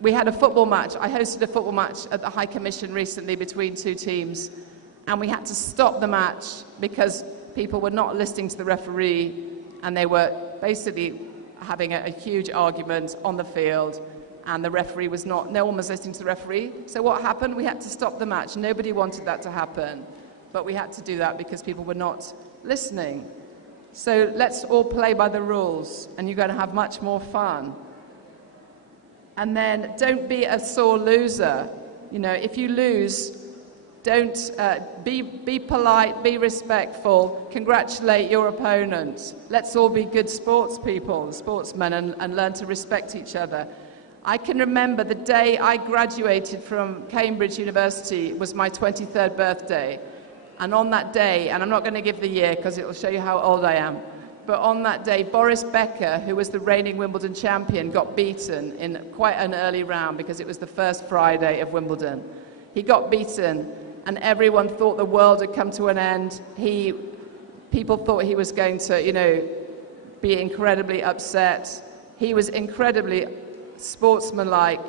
We had a football match. I hosted a football match at the High Commission recently between two teams, and we had to stop the match because people were not listening to the referee, and they were basically having a huge argument on the field, and the referee was not, no one was listening to the referee. So what happened? We had to stop the match. Nobody wanted that to happen, but we had to do that because people were not listening. So let's all play by the rules, and you're going to have much more fun. And then don't be a sore loser. You know, if you lose, don't be polite, be respectful, congratulate your opponent. Let's all be good sportsmen, and learn to respect each other. I can remember the day I graduated from Cambridge University was my 23rd birthday. And on that day, and I'm not going to give the year because it will show you how old I am, but on that day, Boris Becker, who was the reigning Wimbledon champion, got beaten in quite an early round because it was the first Friday of Wimbledon. He got beaten, and everyone thought the world had come to an end. People thought he was going to, you know, be incredibly upset. He was incredibly sportsmanlike.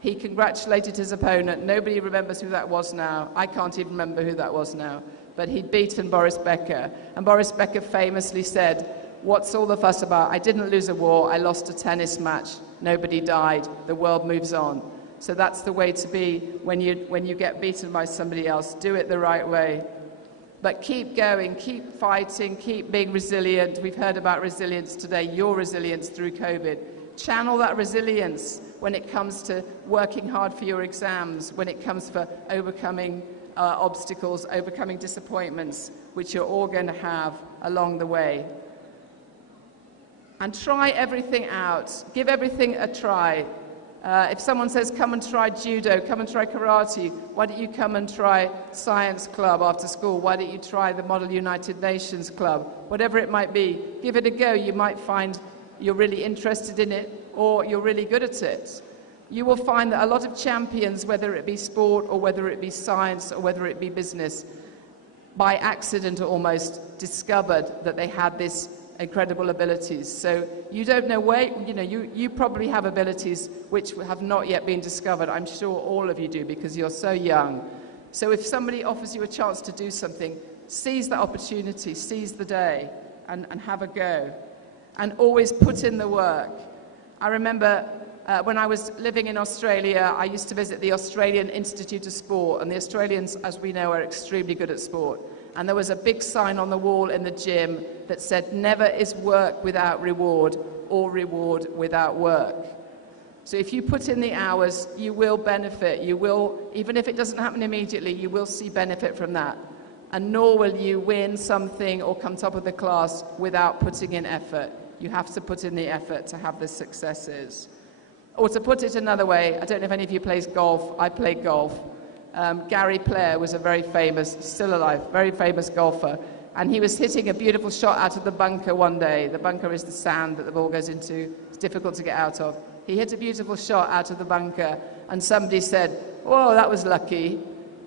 He congratulated his opponent. Nobody remembers who that was now. I can't even remember who that was now. But he'd beaten Boris Becker. And Boris Becker famously said, "What's all the fuss about? I didn't lose a war. I lost a tennis match. Nobody died. The world moves on." So that's the way to be when you get beaten by somebody else. Do it the right way. But keep going, keep fighting, keep being resilient. We've heard about resilience today, your resilience through COVID. Channel that resilience when it comes to working hard for your exams, when it comes for overcoming obstacles, overcoming disappointments, which you're all going to have along the way. And try everything out. Give everything a try. If someone says, come and try judo, come and try karate, why don't you come and try science club after school? Why don't you try the Model United Nations Club? Whatever it might be, give it a go. You might find you're really interested in it or you're really good at it. You will find that a lot of champions, whether it be sport or whether it be science or whether it be business, by accident almost discovered that they had this incredible abilities. So you don't know where, you probably have abilities which have not yet been discovered. I'm sure all of you do because you're so young. So if somebody offers you a chance to do something, seize that opportunity, seize the day and have a go. And always put in the work. I remember when I was living in Australia, I used to visit the Australian Institute of Sport, and the Australians, as we know, are extremely good at sport. And there was a big sign on the wall in the gym that said, "Never is work without reward, or reward without work." So if you put in the hours, you will benefit. You will, even if it doesn't happen immediately, you will see benefit from that. And nor will you win something or come top of the class without putting in effort. You have to put in the effort to have the successes. Or to put it another way, I don't know if any of you plays golf. I play golf. Gary Player was a very famous, still alive, very famous golfer. And he was hitting a beautiful shot out of the bunker one day. The bunker is the sand that the ball goes into. It's difficult to get out of. He hit a beautiful shot out of the bunker, and somebody said, "Whoa, that was lucky."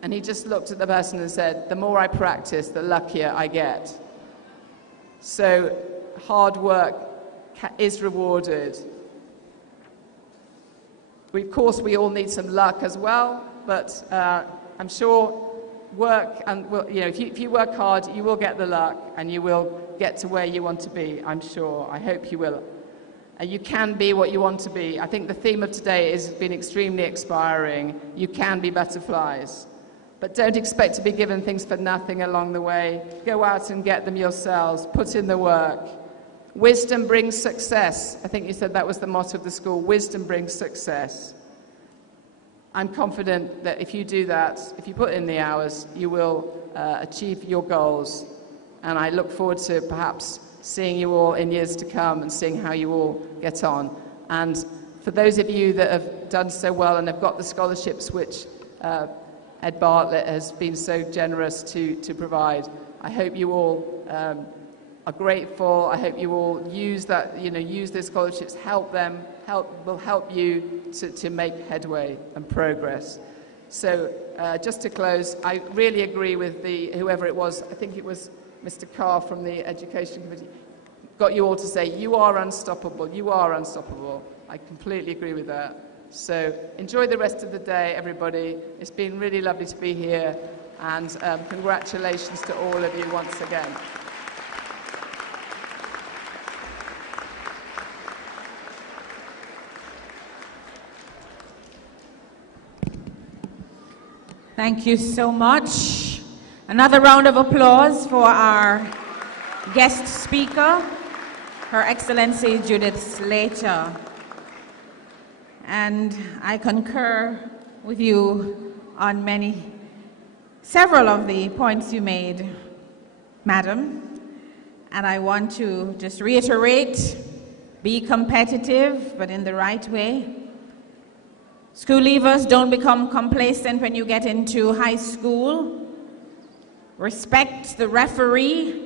And he just looked at the person and said, "The more I practice, the luckier I get." So hard work is rewarded. Of course, we all need some luck as well, but I'm sure work and if you work hard, you will get the luck and you will get to where you want to be. I'm sure. I hope you will. You can be what you want to be. I think the theme of today has been extremely inspiring. You can be butterflies. But don't expect to be given things for nothing along the way. Go out and get them yourselves. Put in the work. Wisdom brings success. I think you said that was the motto of the school. Wisdom brings success. I'm confident that if you do that, if you put in the hours, you will achieve your goals. And I look forward to perhaps seeing you all in years to come and seeing how you all get on. And for those of you that have done so well and have got the scholarships which Ed Bartlett has been so generous to provide, I hope you all are grateful. I hope you all use that, use those scholarships, will help you to make headway and progress. So just to close, I really agree with whoever it was, I think it was Mr. Carr from the Education Committee, got you all to say, you are unstoppable, you are unstoppable. I completely agree with that. So enjoy the rest of the day, everybody. It's been really lovely to be here, and congratulations to all of you once again. Thank you so much. Another round of applause for our guest speaker, Her Excellency Judith Slater. And I concur with you on several of the points you made, Madam. And I want to just reiterate, be competitive, but in the right way. School leavers, don't become complacent when you get into high school. Respect the referee.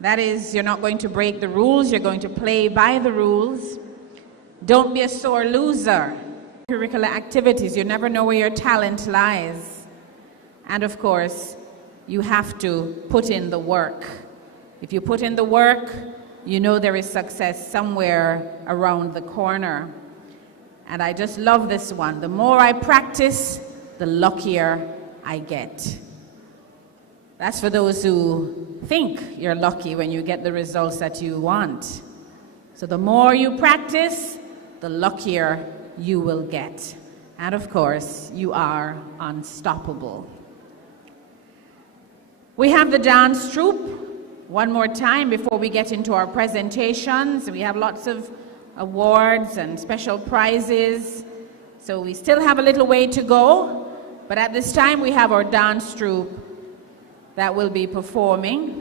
That is, you're not going to break the rules, you're going to play by the rules. Don't be a sore loser. Curricular activities, you never know where your talent lies. And of course, you have to put in the work. If you put in the work, you know there is success somewhere around the corner. And I just love this one. The more I practice, the luckier I get. That's for those who think you're lucky when you get the results that you want. So the more you practice, the luckier you will get. And of course, you are unstoppable. We have the dance troupe. One more time before we get into our presentations. We have lots of awards and special prizes. So we still have a little way to go, but at this time we have our dance troupe that will be performing.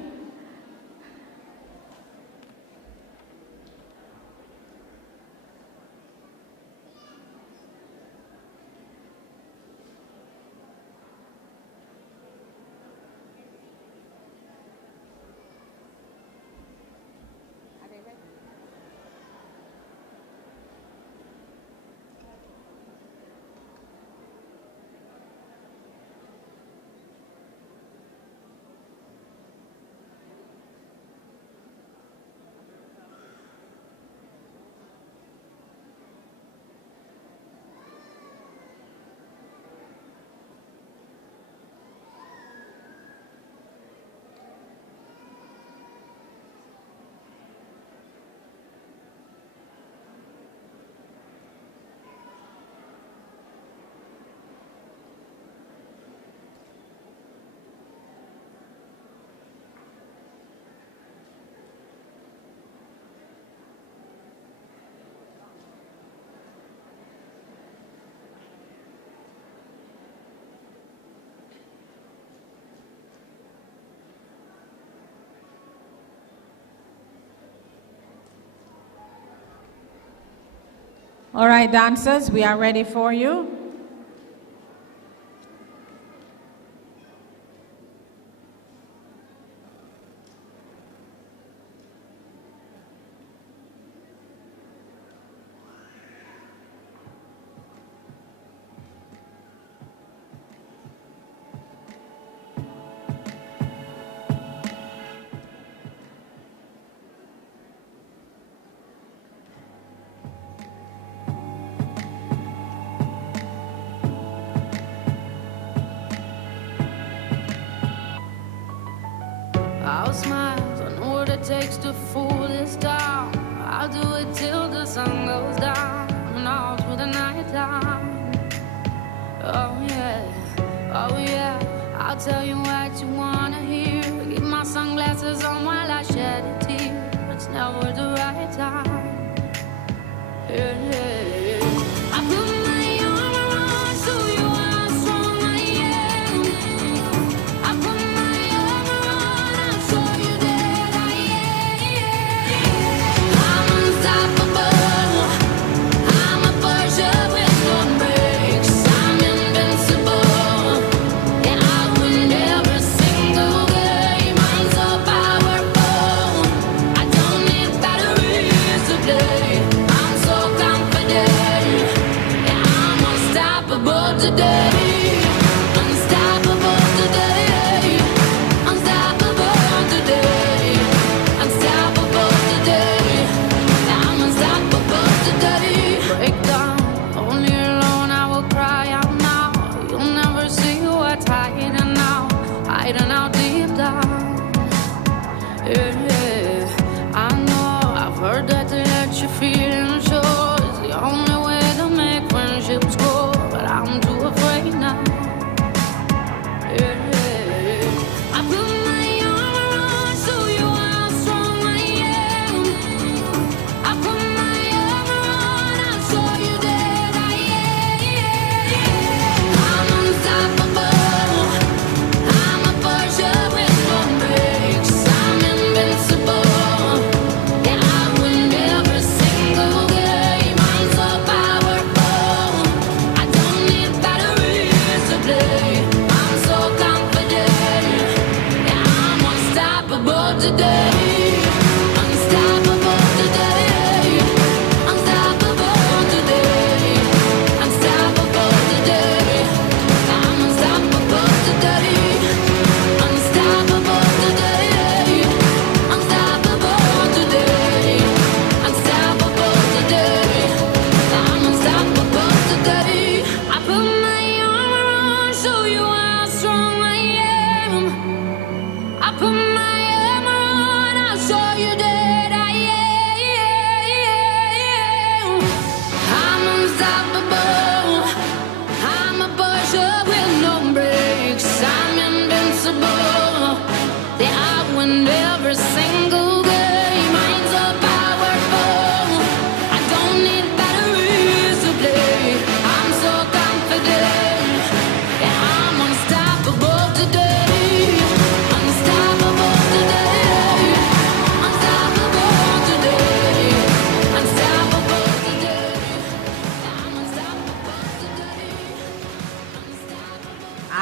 All right, dancers, we are ready for you. I'll smile, I know what it takes to fool this town. I'll do it till the sun goes down and all through the night time. Oh yeah, I'll tell you what you wanna hear. Keep my sunglasses on while I shed a tear. It's never the right time. Yeah. I put my armor on so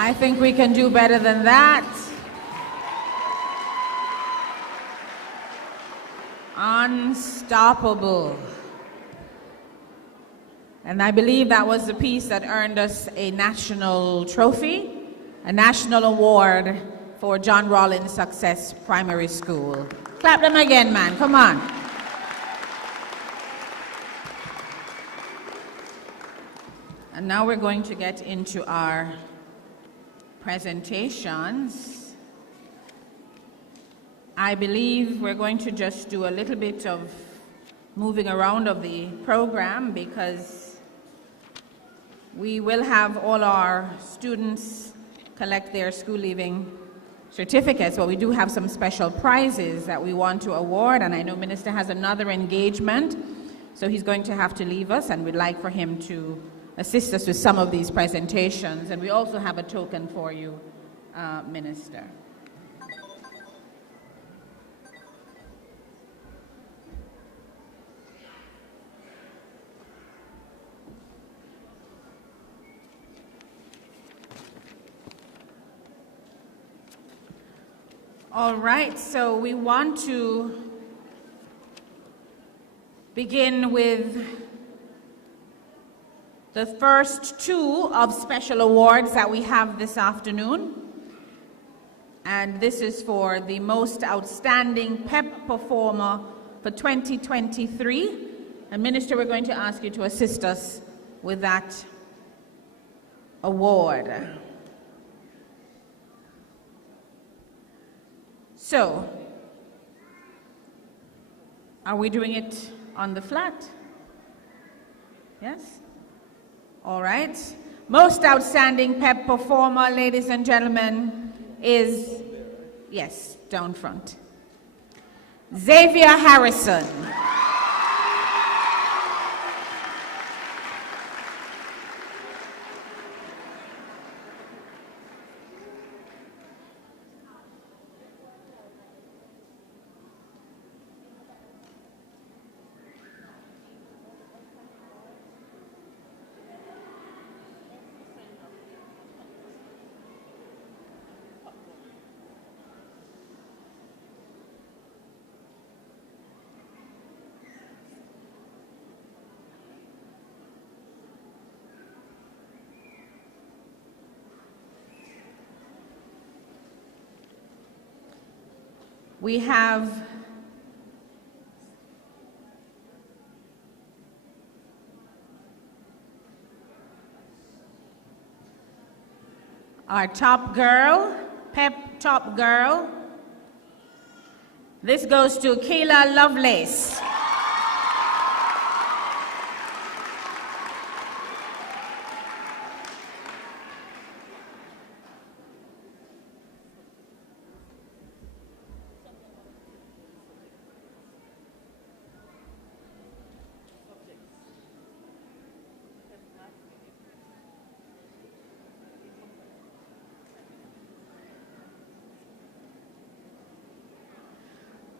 I think we can do better than that. Unstoppable. And I believe that was the piece that earned us a national trophy, a national award for John Rollins Success Primary School. Clap them again, man. Come on. And now we're going to get into our presentations. I believe we're going to just do a little bit of moving around of the program because we will have all our students collect their school leaving certificates, but we do have some special prizes that we want to award, and I know Minister has another engagement, so he's going to have to leave us, and we'd like for him to assist us with some of these presentations. And we also have a token for you, Minister. All right, so we want to begin with the first two of special awards that we have this afternoon. And this is for the most outstanding PEP performer for 2023. And Minister, we're going to ask you to assist us with that award. So, are we doing it on the flat? Yes? All right. Most outstanding PEP performer, ladies and gentlemen, is, yes, down front, Xavier Harrison. We have our top girl, PEP top girl. This goes to Kayla Lovelace.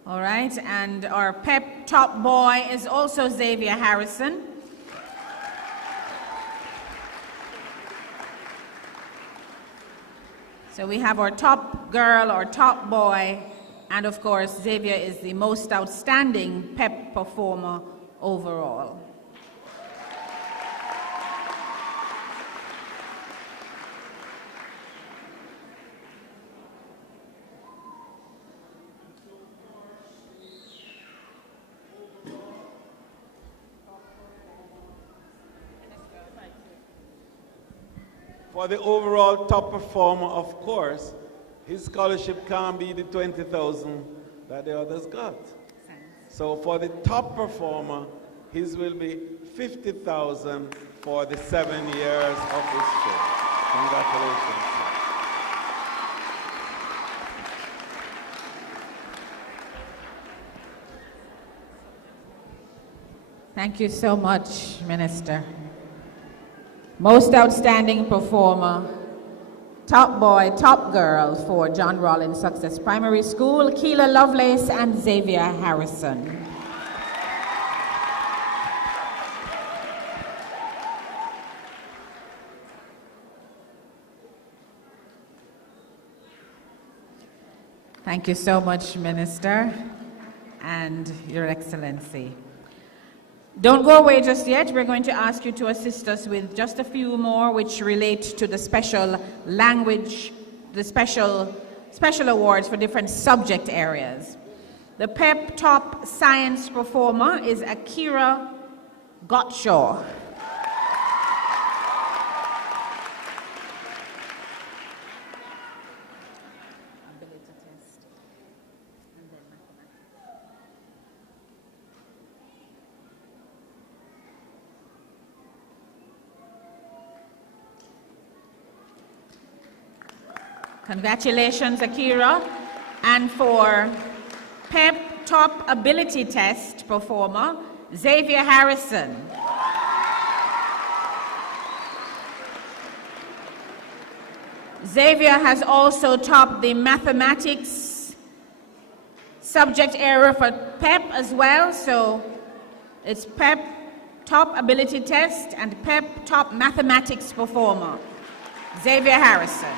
All right, and our PEP top boy is also Xavier Harrison. So we have our top girl, our top boy, and of course Xavier is the most outstanding PEP performer overall. For the overall top performer, of course, his scholarship can't be the 20,000 that the others got. So for the top performer, his will be 50,000 for the 7 years of his trip. Congratulations. Thank you so much, Minister. Most outstanding performer, top boy, top girl for John Rollins Success Primary School, Keela Lovelace and Xavier Harrison. Thank you so much, Minister, and Your Excellency. Don't go away just yet. We're going to ask you to assist us with just a few more which relate to the special language, the special awards for different subject areas. The PEP Top Science Performer is Akira Gottshaw. Congratulations, Akira. And for PEP Top Ability Test Performer, Xavier Harrison. Xavier has also topped the mathematics subject area for PEP as well, so it's PEP Top Ability Test and PEP Top Mathematics Performer, Xavier Harrison.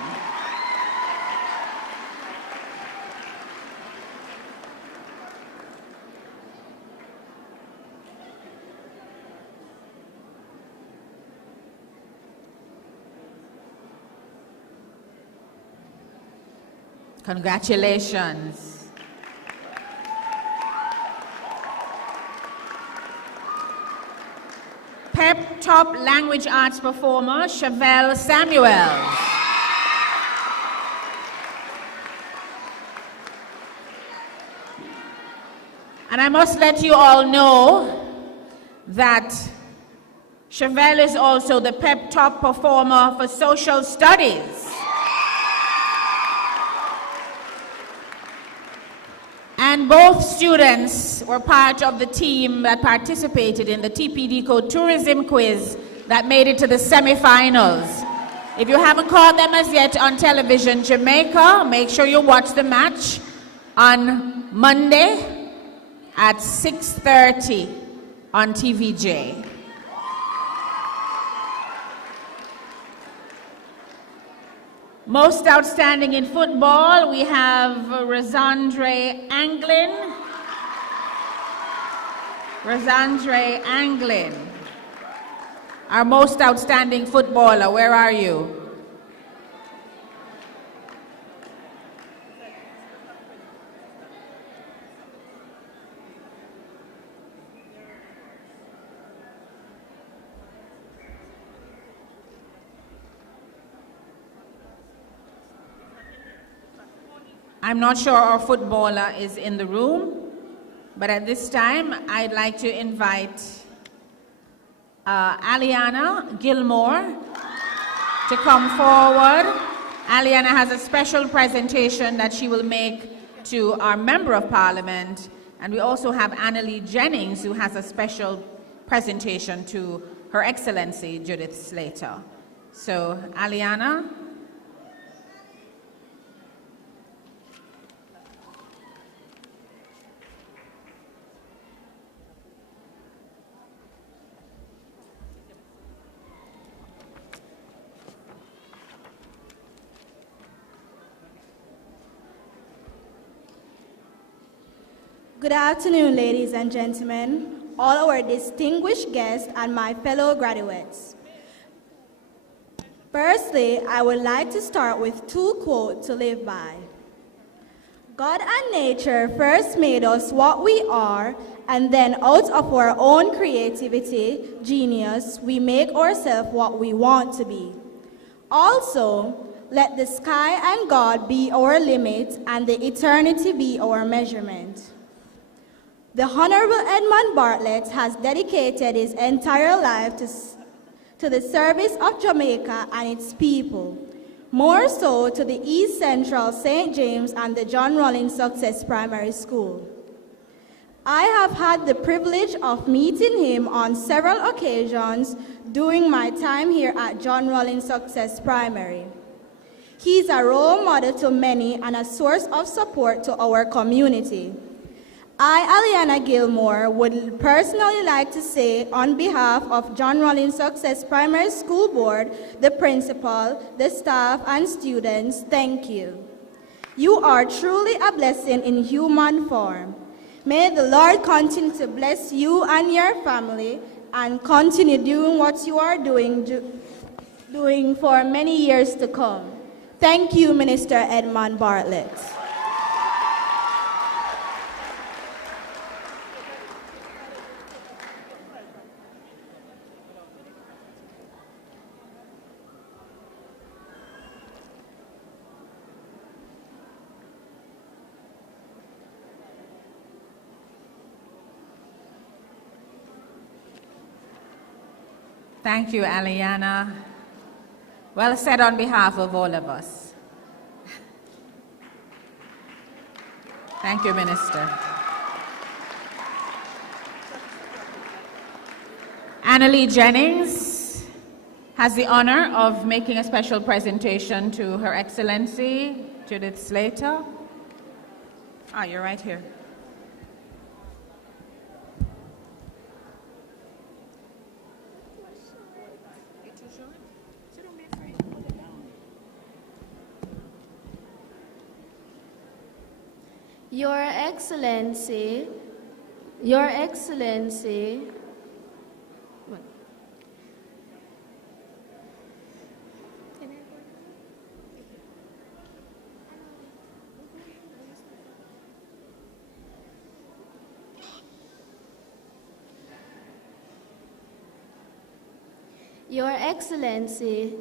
Congratulations. PEP Top Language Arts Performer, Chevelle Samuels. And I must let you all know that Chevelle is also the PEP Top Performer for Social Studies. And both students were part of the team that participated in the TPD Code Tourism Quiz that made it to the semifinals. If you haven't caught them as yet on television, Jamaica, make sure you watch the match on Monday at 6:30 on TVJ. Most outstanding in football, we have Rosandre Anglin. Rosandre Anglin, our most outstanding footballer. Where are you? I'm not sure our footballer is in the room, but at this time, I'd like to invite Aliana Gilmore to come forward. Aliana has a special presentation that she will make to our Member of Parliament, and we also have Annalie Jennings, who has a special presentation to Her Excellency Judith Slater. So, Aliana. Good afternoon, ladies and gentlemen, all our distinguished guests and my fellow graduates. Firstly, I would like to start with two quotes to live by. God and nature first made us what we are, and then out of our own creativity, genius, we make ourselves what we want to be. Also, let the sky and God be our limit, and the eternity be our measurement. The Honorable Edmund Bartlett has dedicated his entire life to the service of Jamaica and its people, more so to the East Central St. James and the John Rollins Success Primary School. I have had the privilege of meeting him on several occasions during my time here at John Rollins Success Primary. He's a role model to many and a source of support to our community. I, Aliana Gilmore, would personally like to say on behalf of John Rollins Success Primary School Board, the principal, the staff, and students, thank you. You are truly a blessing in human form. May the Lord continue to bless you and your family and continue doing what you are doing for many years to come. Thank you, Minister Edmund Bartlett. Thank you, Aliana. Well said on behalf of all of us. Thank you, Minister. Annalie Jennings has the honor of making a special presentation to Her Excellency Judith Slater. Ah, you're right here. Your Excellency, Your Excellency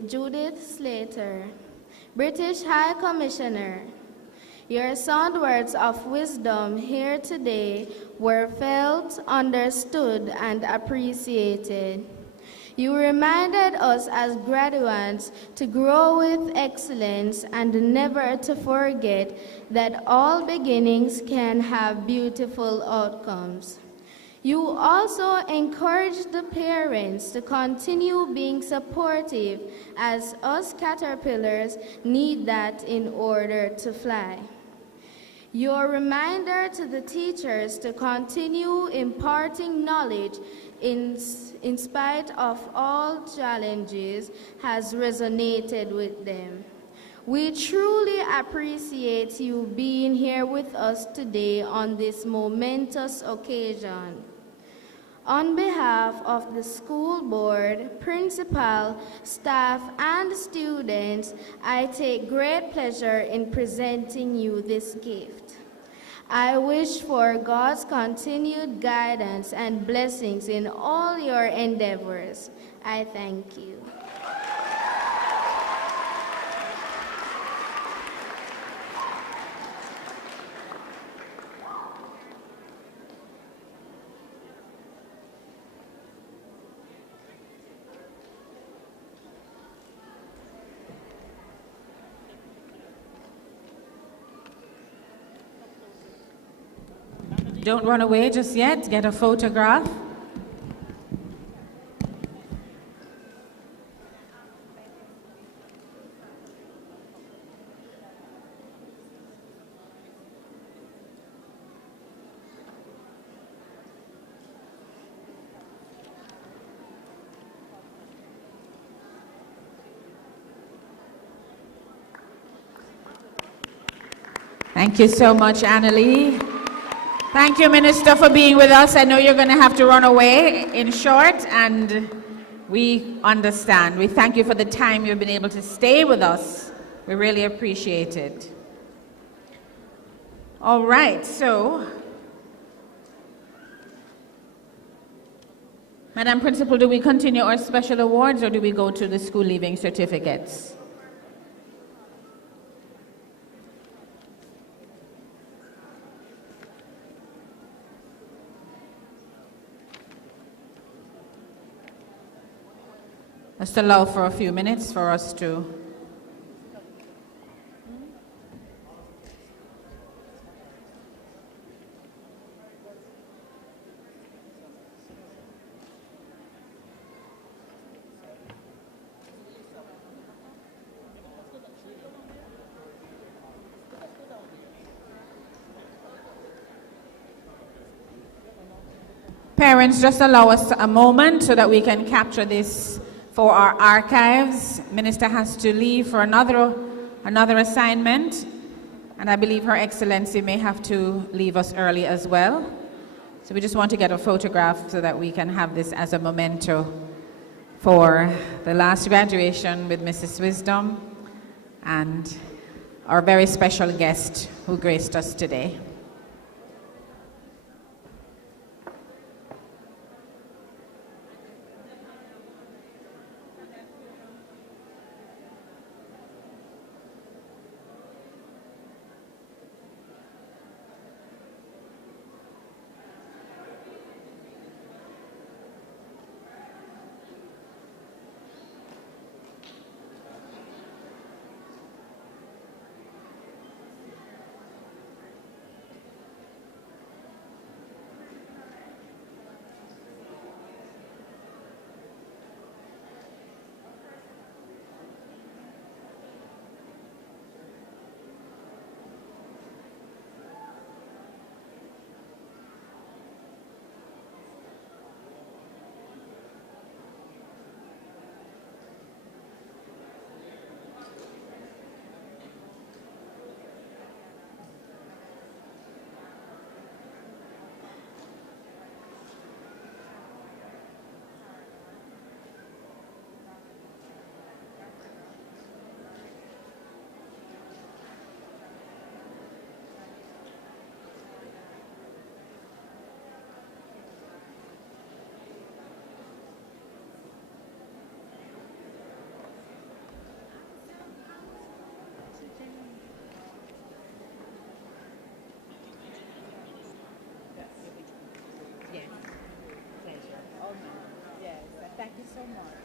Judith Slater, British High Commissioner, your sound words of wisdom here today were felt, understood, and appreciated. You reminded us as graduates to grow with excellence and never to forget that all beginnings can have beautiful outcomes. You also encouraged the parents to continue being supportive, as us caterpillars need that in order to fly. Your reminder to the teachers to continue imparting knowledge in spite of all challenges has resonated with them. We truly appreciate you being here with us today on this momentous occasion. On behalf of the school board, principal, staff, and students, I take great pleasure in presenting you this gift. I wish for God's continued guidance and blessings in all your endeavors. I thank you. Don't run away just yet. Get a photograph. Thank you so much, Annalie. Thank you, Minister, for being with us. I know you're going to have to run away in short, and we understand. We thank you for the time you've been able to stay with us. We really appreciate it. All right, so, Madam Principal, do we continue our special awards or do we go to the school leaving certificates? Let's allow for a few minutes for us to Parents, just allow us a moment so that we can capture this for our archives. Minister has to leave for another assignment, And I believe Her Excellency may have to leave us early as well. So we just want to get a photograph so that we can have this as a memento for the last graduation with Mrs. Wisdom and our very special guest who graced us today. Thank you so much.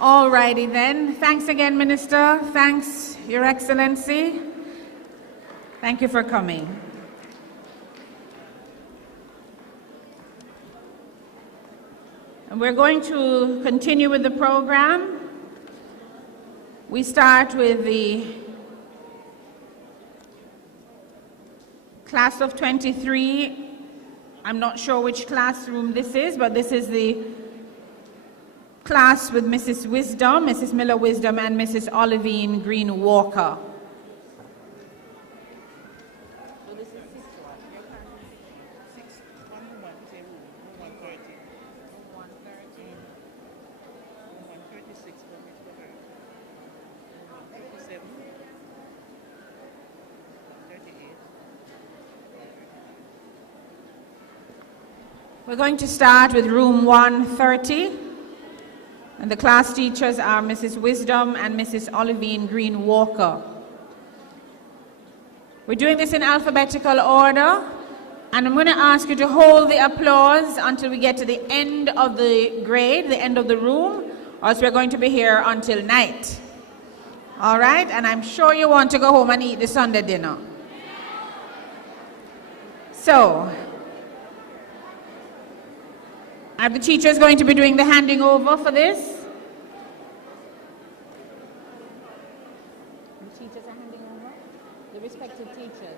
All righty then. Thanks again, Minister. Thanks, Your Excellency. Thank you for coming. And we're going to continue with the program. We start with the class of 23. I'm not sure which classroom this is, but this is the class with Mrs. Wisdom, Mrs. Miller Wisdom, and Mrs. Olivine Green Walker. We're going to start with room 130. And the class teachers are Mrs. Wisdom and Mrs. Olivine Green Walker. We're doing this in alphabetical order, and I'm going to ask you to hold the applause until we get to the end of the grade, the end of the room, or else we're going to be here until night. All right? And I'm sure you want to go home and eat the Sunday dinner. So, are the teachers going to be doing the handing over for this? The teachers are handing over? The respective teachers.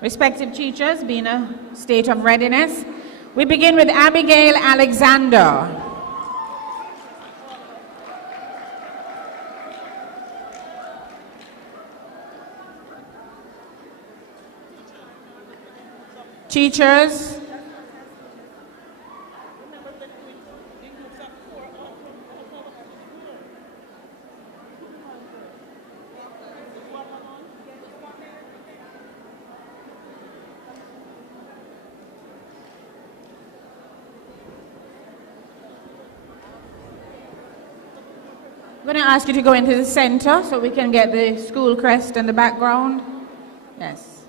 Respective teachers, being a state of readiness. We begin with Abigail Alexander. Teachers. I'm going to ask you to go into the center so we can get the school crest in the background. Yes.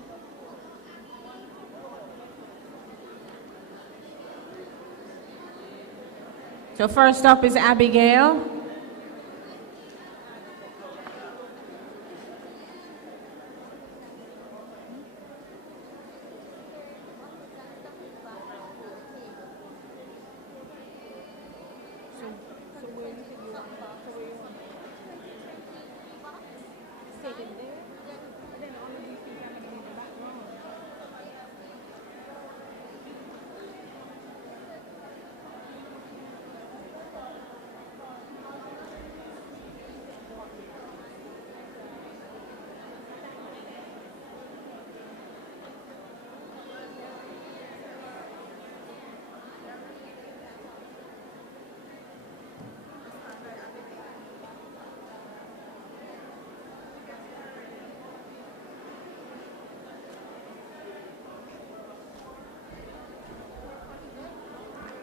So first up is Abigail.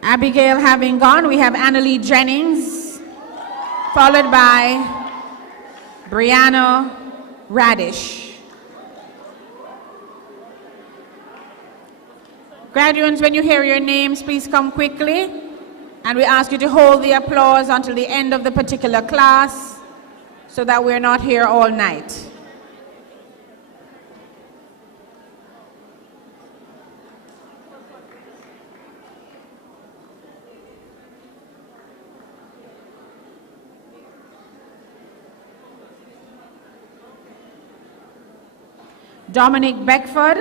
Abigail having gone, we have Annalie Jennings, followed by Brianna Radish. Graduates, when you hear your names, please come quickly. And we ask you to hold the applause until the end of the particular class so that we're not here all night. Dominic Beckford.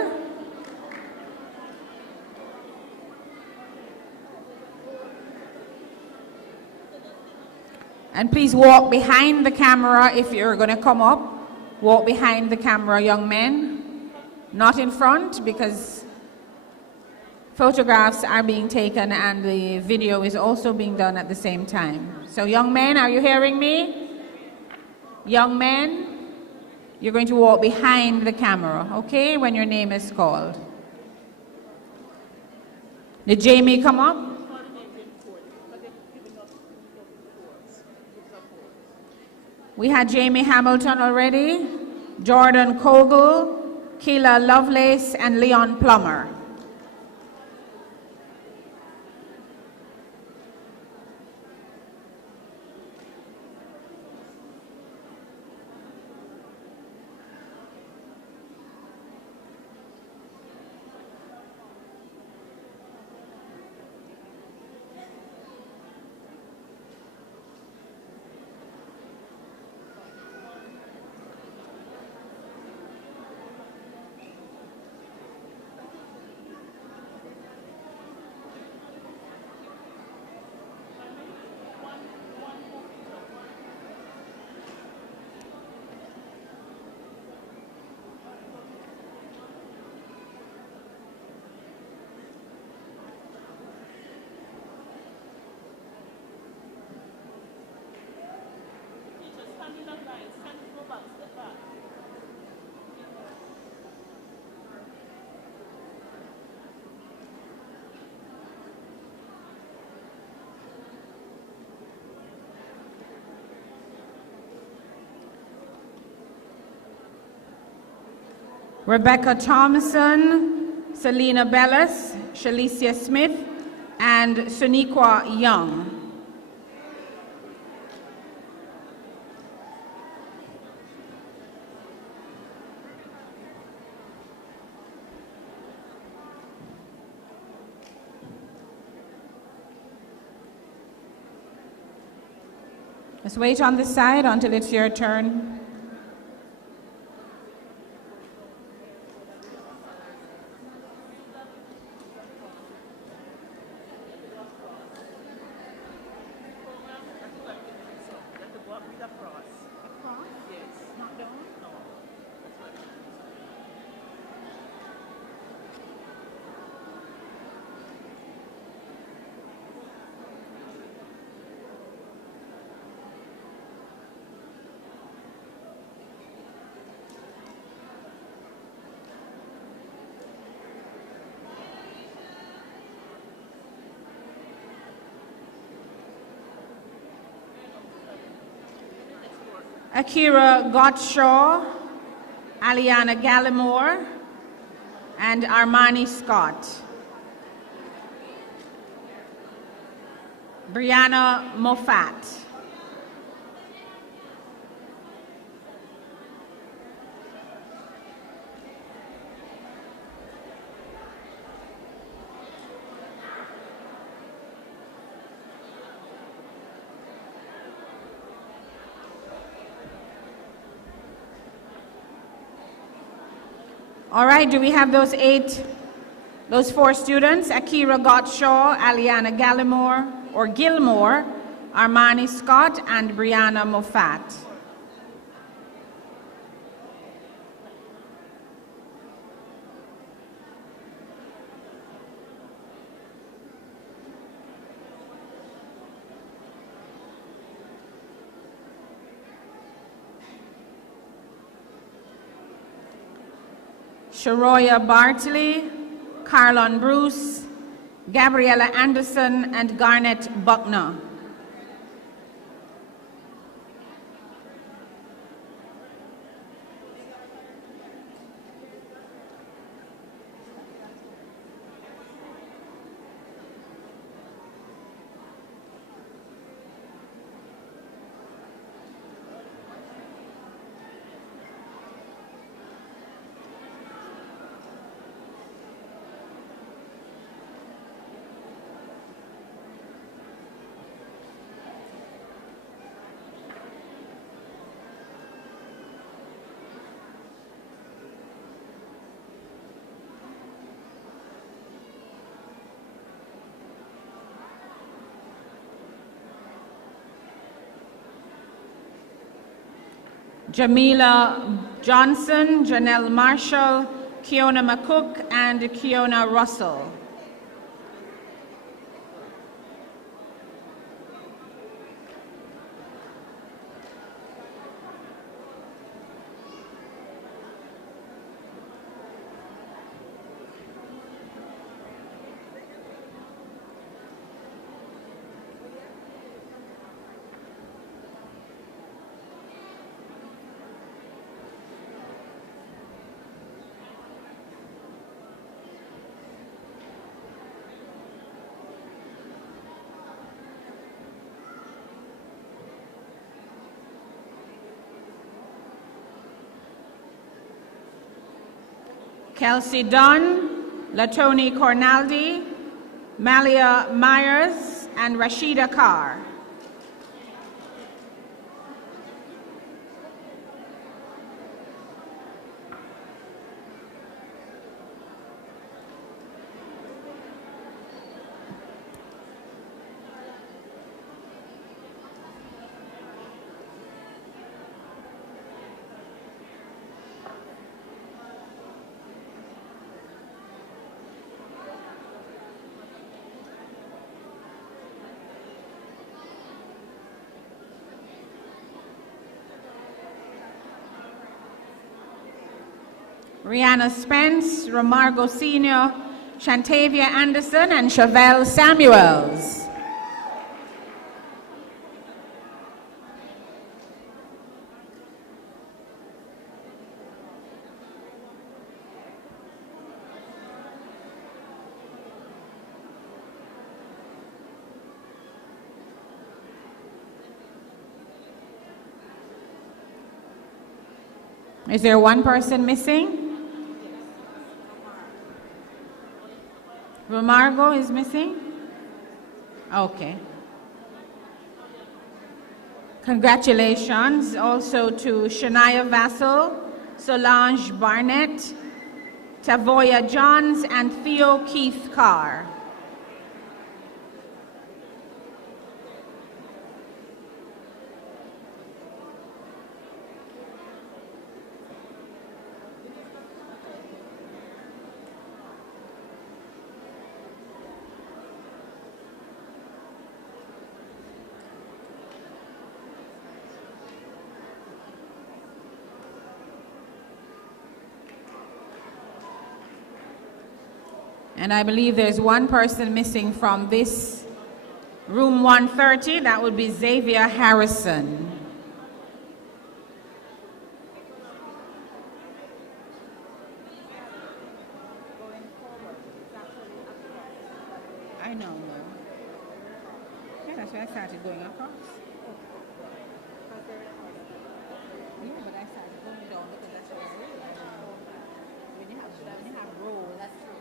And please walk behind the camera if you're going to come up. Walk behind the camera, young men. Not in front, because photographs are being taken and the video is also being done at the same time. So young men, are you hearing me? Young men, you're going to walk behind the camera, okay, when your name is called. Did Jamie come up? We had Jamie Hamilton already, Jordan Kogel, Keila Lovelace, and Leon Plummer. Rebecca Thompson, Selena Bellis, Shalicia Smith, and Suniqua Young. Just wait on this side until it's your turn. Akira Gottshaw, Aliana Gallimore, and Armani Scott. Brianna Moffat. All right, do we have those four students? Akira Gottshaw, Aliana Gallimore, or Gilmore, Armani Scott, and Brianna Moffat. Sharoya Bartley, Carlon Bruce, Gabriella Anderson, and Garnet Buckner. Jamila Johnson, Janelle Marshall, Kiona McCook, and Kiona Russell. Kelsey Dunn, Latoni Cornaldi, Malia Myers, and Rashida Carr. Rihanna Spence, Romargo Sr., Shantavia Anderson, and Chevelle Samuels. Is there one person missing? Romargo is missing? Okay. Congratulations also to Shania Vassell, Solange Barnett, Tavoya Johns, and Theo Keith Carr. And I believe there's one person missing from this room 130. That would be Xavier Harrison. I know, no. Yeah, that's why I started going across. Yeah, but I started going down because that's what I realized. When you have rows, that's true.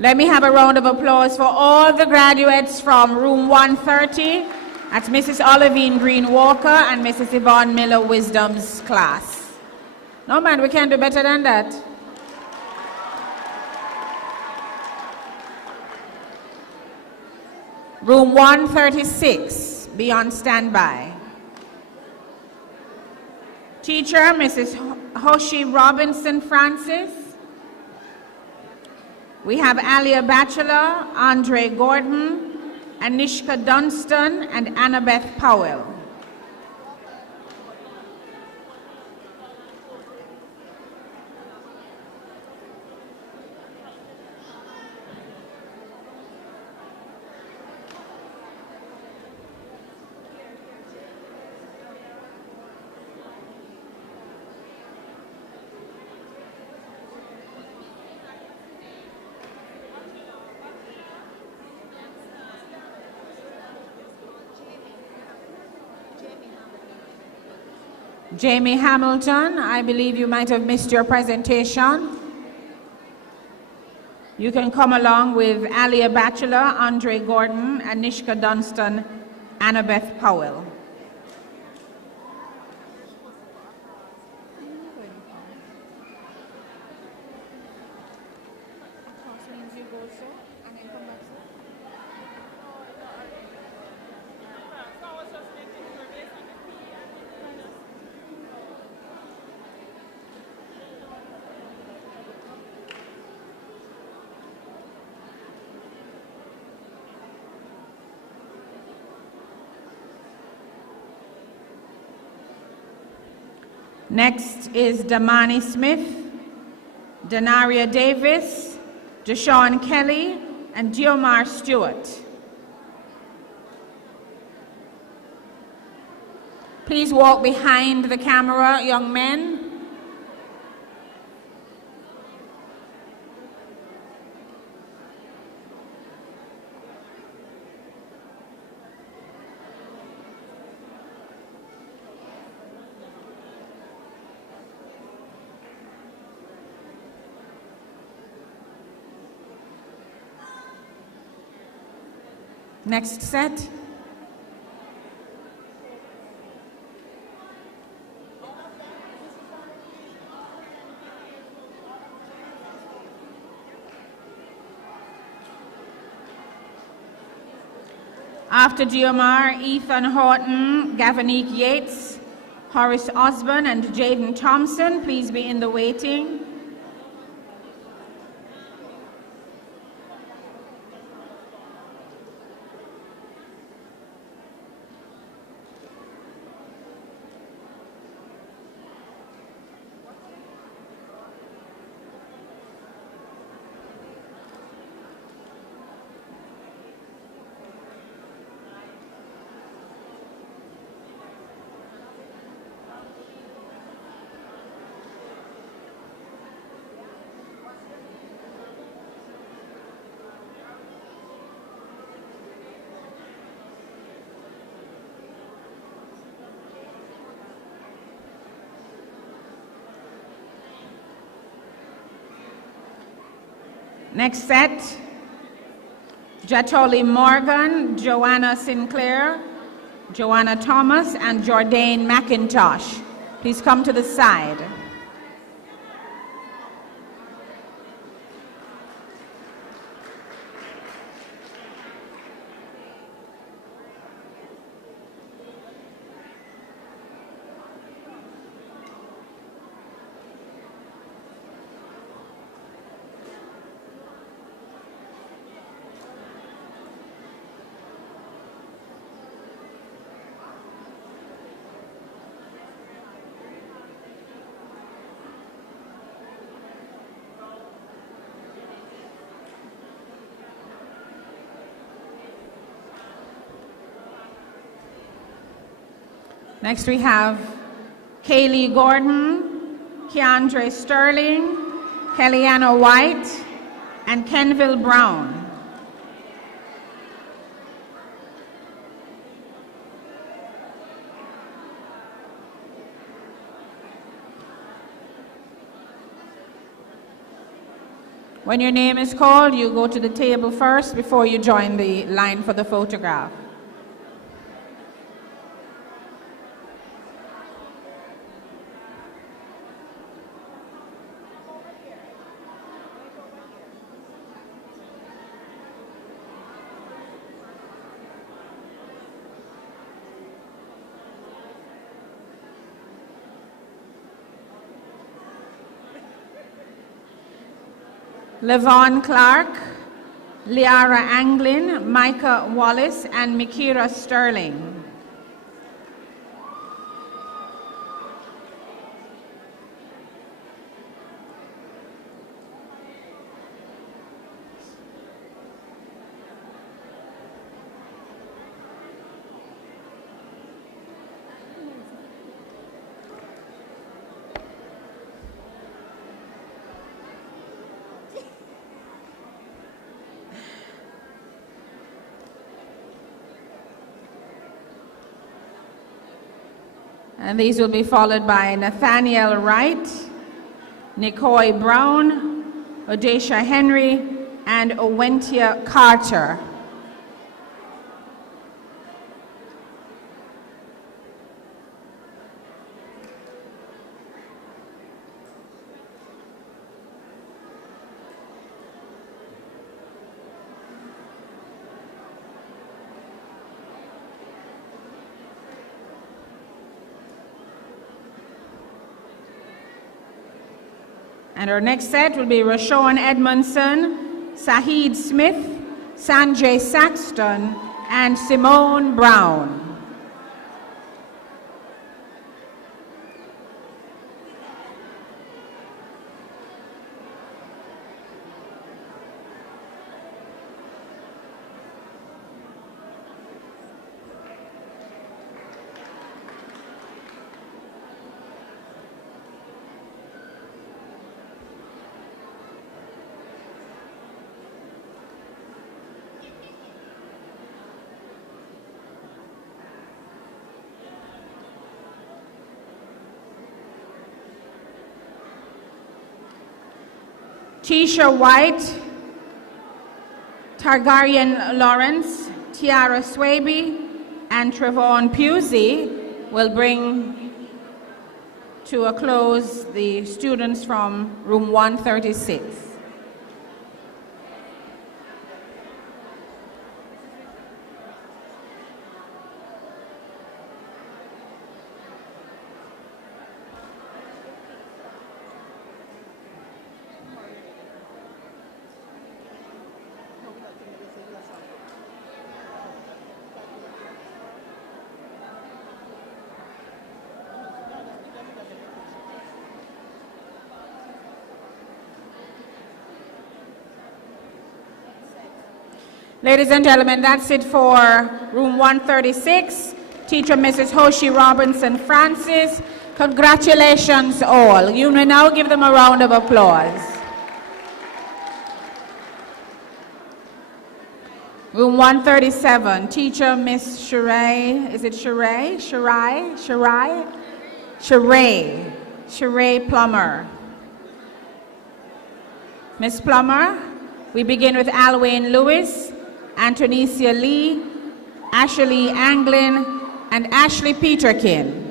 Let me have a round of applause for all the graduates from room 130. That's Mrs. Olivine Green Walker and Mrs. Yvonne Miller Wisdom's class. No man, we can do better than that. Room 136, be on standby. Teacher, Mrs. Hoshi Robinson Francis. We have Alia Batchelor, Andre Gordon, Anishka Dunstan, and Annabeth Powell. Jamie Hamilton, I believe you might have missed your presentation. You can come along with Alia Batchelor, Andre Gordon, Anishka Dunstan, Annabeth Powell. Next is Damani Smith, Denaria Davis, Deshaun Kelly, and Diomar Stewart. Please walk behind the camera, young men. Next set. After Diomar, Ethan Horton, Gavinique Yates, Horace Osborne, and Jaden Thompson, please be in the waiting. Next set, Jatoli Morgan, Joanna Sinclair, Joanna Thomas, and Jordan McIntosh. Please come to the side. Next we have Kaylee Gordon, Keandre Sterling, Kellyanna White, and Kenville Brown. When your name is called, you go to the table first before you join the line for the photograph. Levon Clark, Liara Anglin, Micah Wallace, and Mikira Sterling. And these will be followed by Nathaniel Wright, Nicoy Brown, Odesha Henry, and Owentia Carter. And our next set will be Rashawn Edmondson, Saheed Smith, Sanjay Saxton, and Simone Brown. Tisha White, Targaryen Lawrence, Tiara Swaby, and Trevon Pusey will bring to a close the students from room 136. Ladies and gentlemen, that's it for room 136. Teacher Mrs. Hoshi Robinson Francis. Congratulations all. You may now give them a round of applause. Room 137, teacher Miss Sheree, is it Sheree? Sheree Plummer. Miss Plummer, we begin with Alwayne Lewis, Antonicia Lee, Ashley Anglin, and Ashley Peterkin.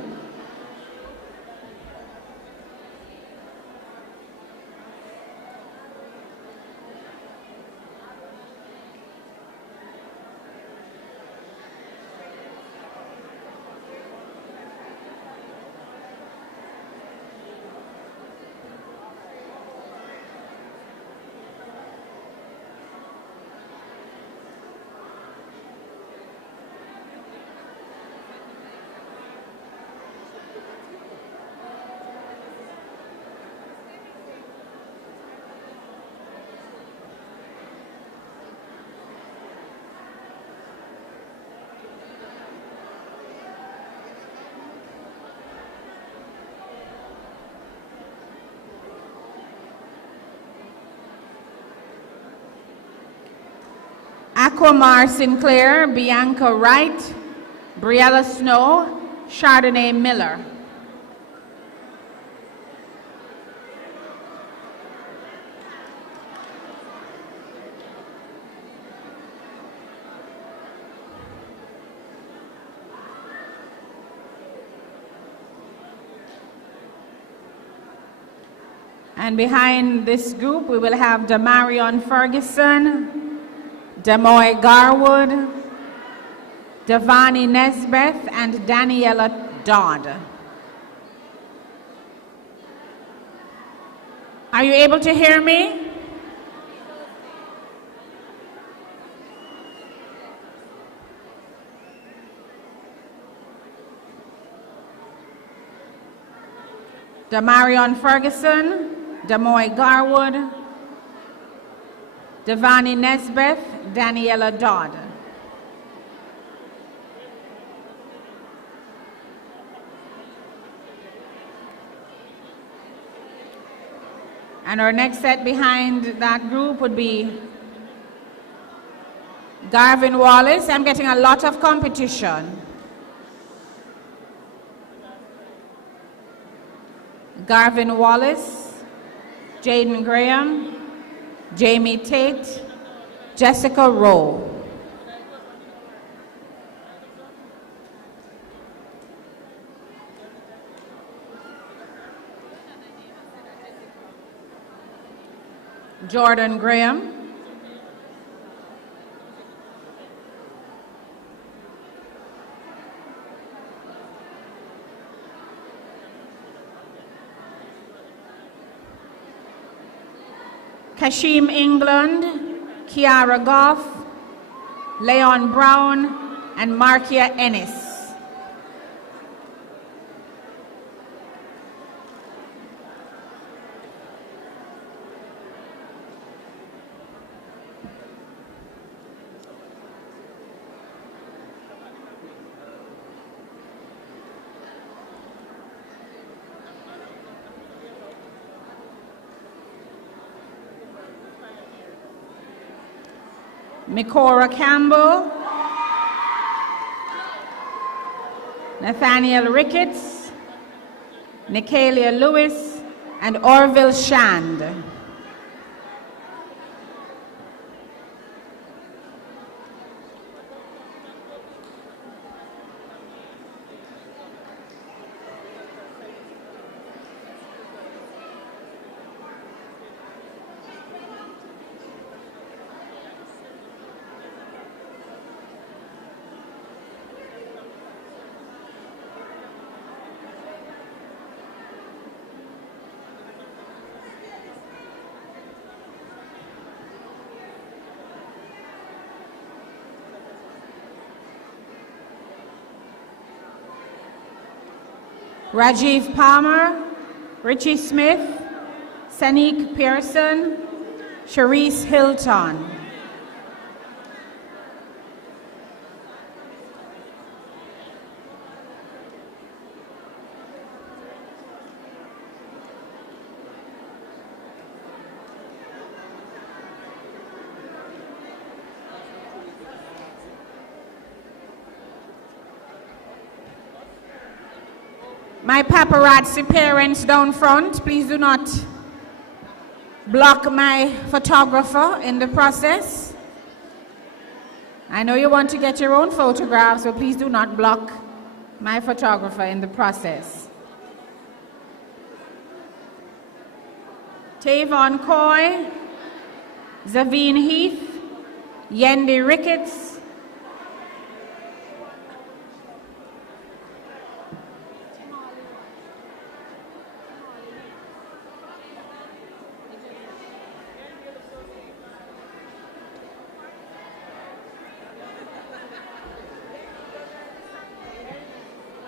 Aquamar Sinclair, Bianca Wright, Briella Snow, Chardonnay Miller. And behind this group, we will have Damarion Ferguson, Demoy Garwood, Devani Nesbeth, and Daniela Dodd. Are you able to hear me? Damarion Ferguson, Demoy Garwood, Devani Nesbeth, Daniela Dodd. And our next set behind that group would be Garvin Wallace. I'm getting a lot of competition. Garvin Wallace, Jaden Graham, Jamie Tate, Jessica Rowe. Jordan Graham, Kashim England, Kiara Goff, Leon Brown, and Markia Ennis. Mikora Campbell, Nathaniel Ricketts, Nicalia Lewis, and Orville Shand. Rajiv Palmer, Richie Smith, Sanique Pearson, Sharice Hilton. My paparazzi parents down front, please do not block my photographer in the process. I know you want to get your own photographs, so please do not block my photographer in the process. Tavon Coy, Zavine Heath, Yendi Ricketts,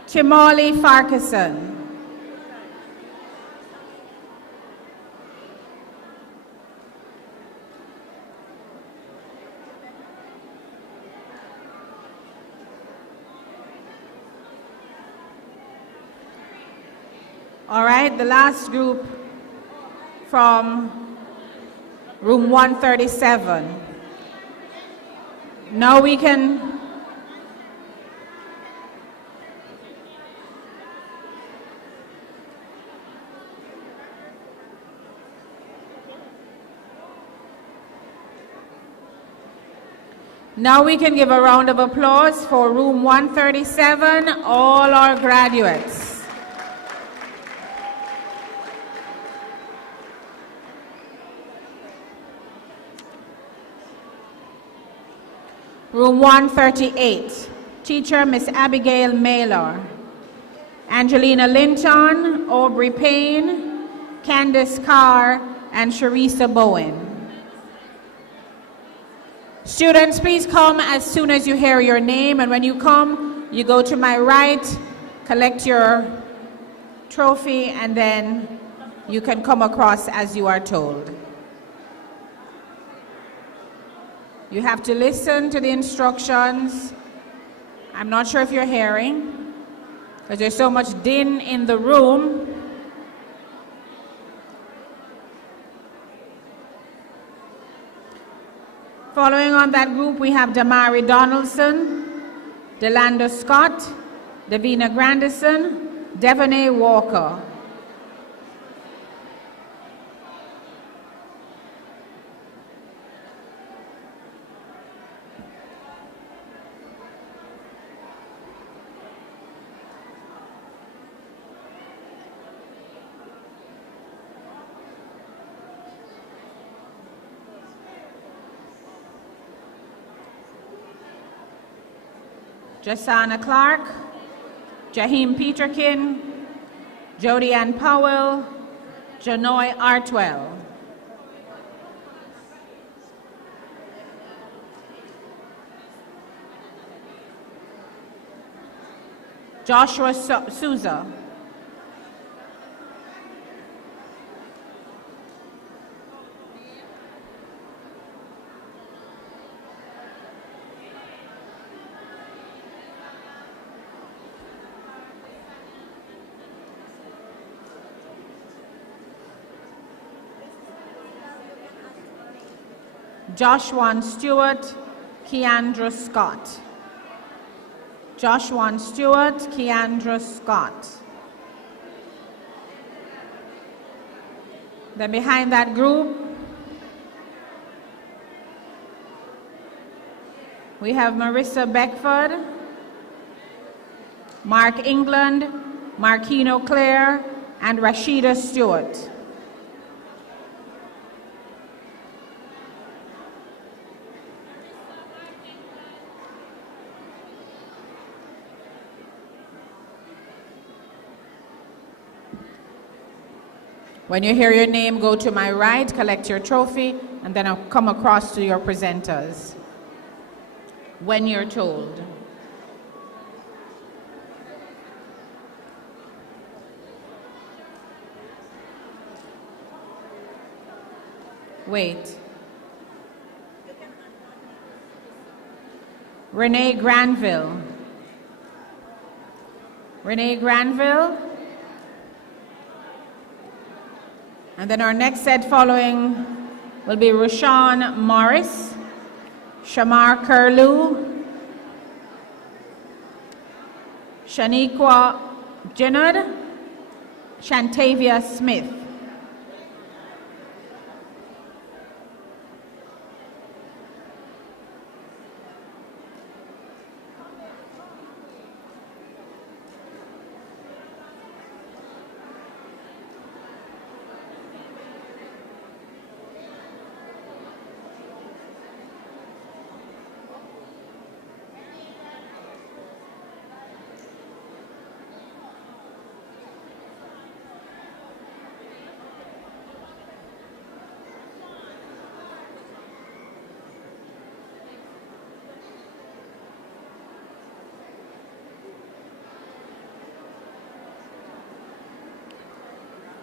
Chimoli Farquharson. All right, the last group from room 137. Now we can give a round of applause for room 137, all our graduates. Room 138, teacher Miss Abigail Mailer, Angelina Linton, Aubrey Payne, Candace Carr, and Sharissa Bowen. Students, please come as soon as you hear your name, and when you come, you go to my right, collect your trophy, and then you can come across as you are told. You have to listen to the instructions. I'm not sure if you're hearing, because there's so much din in the room. Following on that group, we have Damari Donaldson, Delanda Scott, Davina Grandison, Devonay Walker. Jasana Clark, Jaheim Peterkin, Jody Ann Powell, Janoy Artwell. Joshua Souza. Joshua Stewart, Keandra Scott. Joshua Stewart, Keandra Scott. Then behind that group, we have Marissa Beckford, Mark England, Marquino Clare, and Rashida Stewart. When you hear your name, go to my right, collect your trophy, and then I'll come across to your presenters when you're told. Wait. Renee Granville. Renee Granville. And then our next set following will be Rashawn Morris, Shamar Curlew, Shaniqua Jinnard, Shantavia Smith.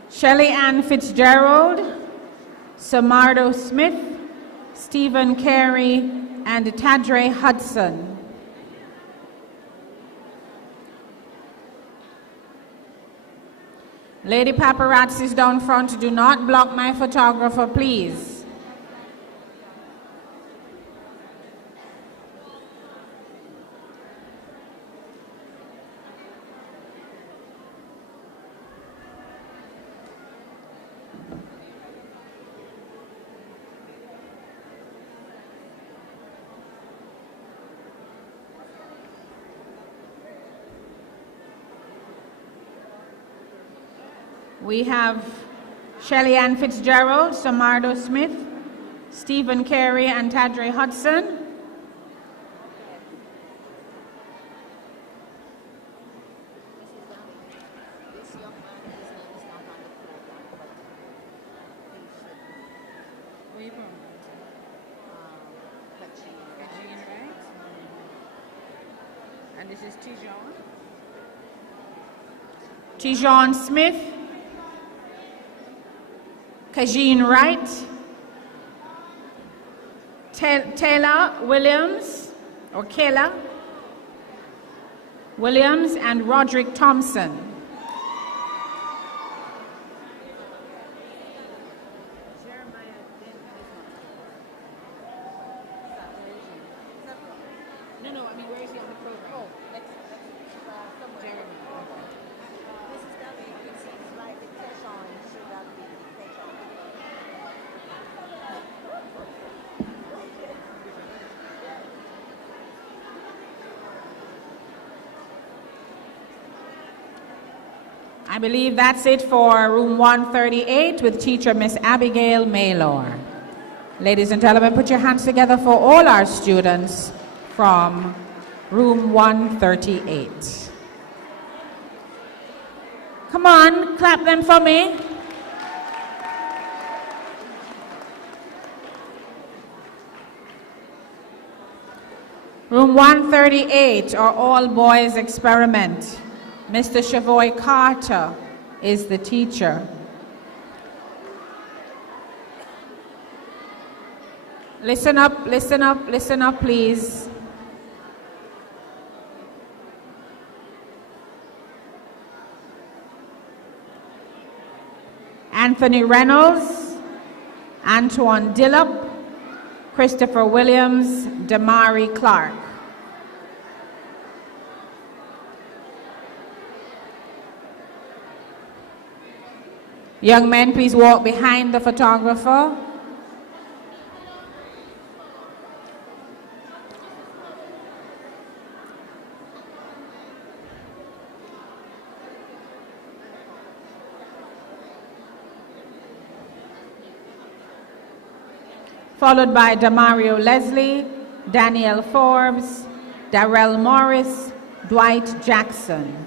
Shelley Ann Fitzgerald, Samardo Smith, Stephen Carey, and Tadre Hudson. Lady paparazzis down front, do not block my photographer, please. We have Shelley Ann Fitzgerald, Samardo Smith, Stephen Carey, and Tadre Hudson. And this is Tijon Smith, Kajeen Wright, Taylor Williams, or Kayla Williams, and Roderick Thompson. I believe that's it for room 138 with teacher Miss Abigail Maylor. Ladies and gentlemen, put your hands together for all our students from room 138. Come on, clap them for me. Room 138, or all boys experiment. Mr. Chavoy Carter is the teacher. Listen up, listen up, listen up, please. Anthony Reynolds, Antoine Dillop, Christopher Williams, Damari Clark. Young men, please walk behind the photographer. Followed by Damario Leslie, Danielle Forbes, Darrell Morris, Dwight Jackson.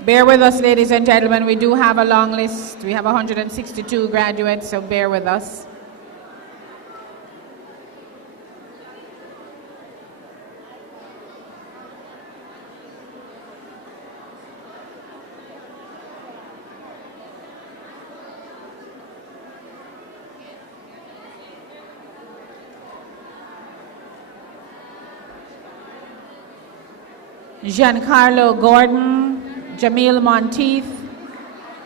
Bear with us, ladies and gentlemen. We do have a long list. We have 162 graduates, so bear with us. Giancarlo Gordon, Jamil Monteith.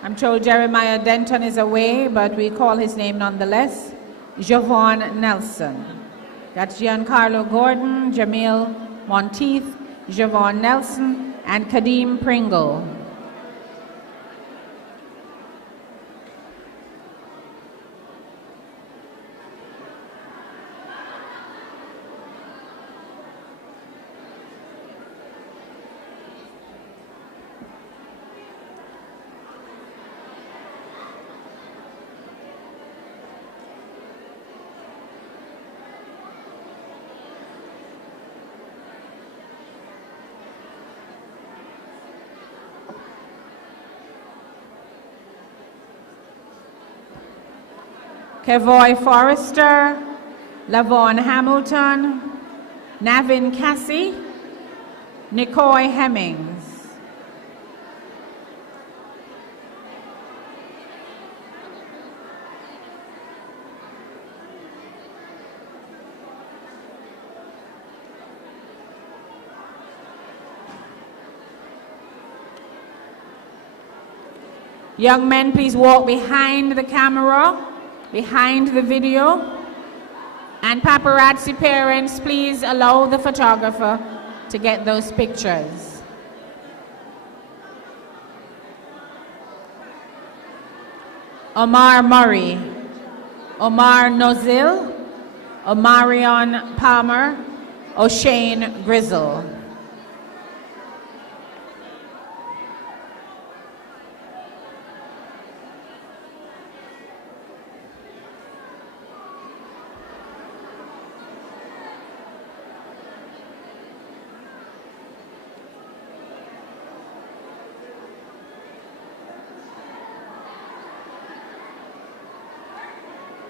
I'm told Jeremiah Denton is away, but we call his name nonetheless. Javon Nelson. That's Giancarlo Gordon, Jamil Monteith, Javon Nelson, and Kadeem Pringle. Kevoy Forrester, Lavon Hamilton, Navin Cassie, Nicoy Hemmings. Young men, please walk behind the camera, behind the video. And paparazzi parents, please allow the photographer to get those pictures. Omar Murray, Omar Nozil, Omarion Palmer, O'Shane Grizzle.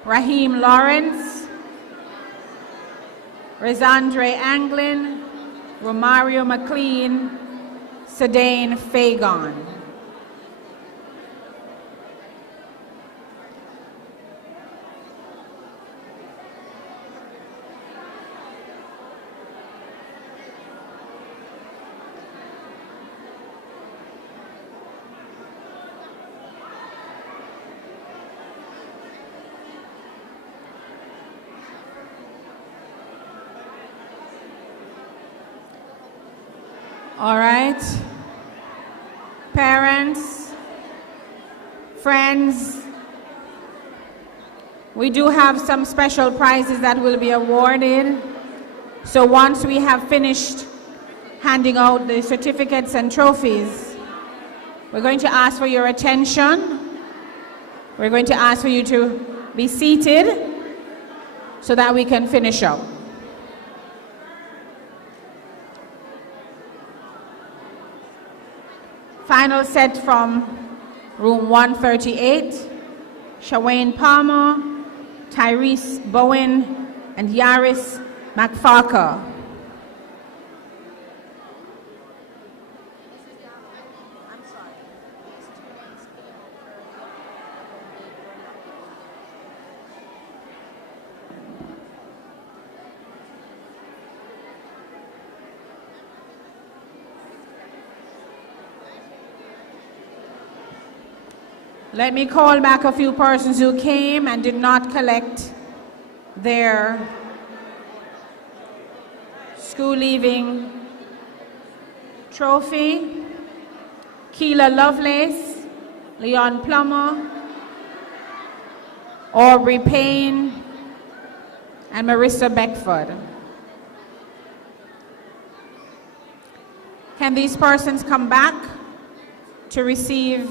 Raheem Lawrence, Rezandre Anglin, Romario McLean, Sedane Fagon. All right. Parents, friends, we do have some special prizes that will be awarded. So once we have finished handing out the certificates and trophies, we're going to ask for your attention. We're going to ask for you to be seated so that we can finish up. Final set from room 138, Shawane Palmer, Tyrese Bowen, and Yaris McFarker. Let me call back a few persons who came and did not collect their school leaving trophy. Keela Lovelace, Leon Plummer, Aubrey Payne, and Marissa Beckford. Can these persons come back to receive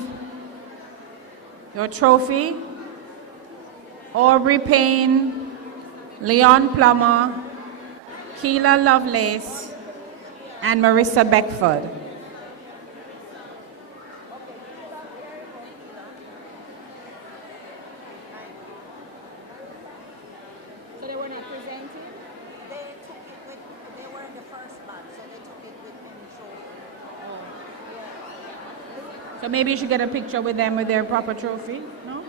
your trophy? Aubrey Payne, Leon Plummer, Keela Lovelace, and Marissa Beckford. So they were not presenting? They took it with, they were in the first batch, so they took it with them. So maybe you should get a picture with them with their proper trophy, no?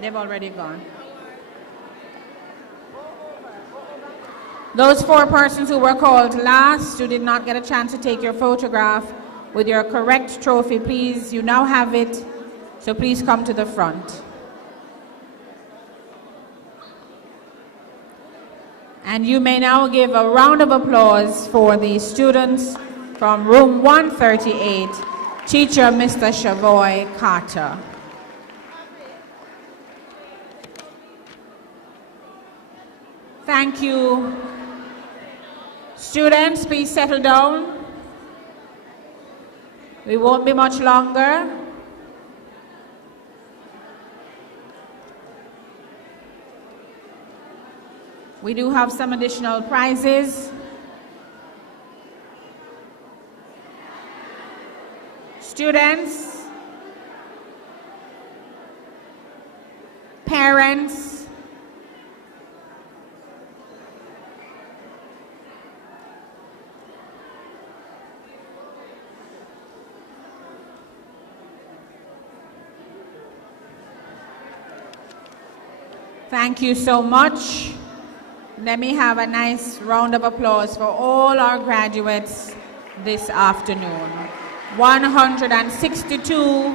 They've already gone. Those 4 persons who were called last, who did not get a chance to take your photograph with your correct trophy, please, you now have it, so please come to the front. And you may now give a round of applause for the students from room 138, teacher Mr. Shavoy Carter. Thank you. Students, please settle down. We won't be much longer. We do have some additional prizes. Students, parents, thank you so much. Let me have a nice round of applause for all our graduates this afternoon. 162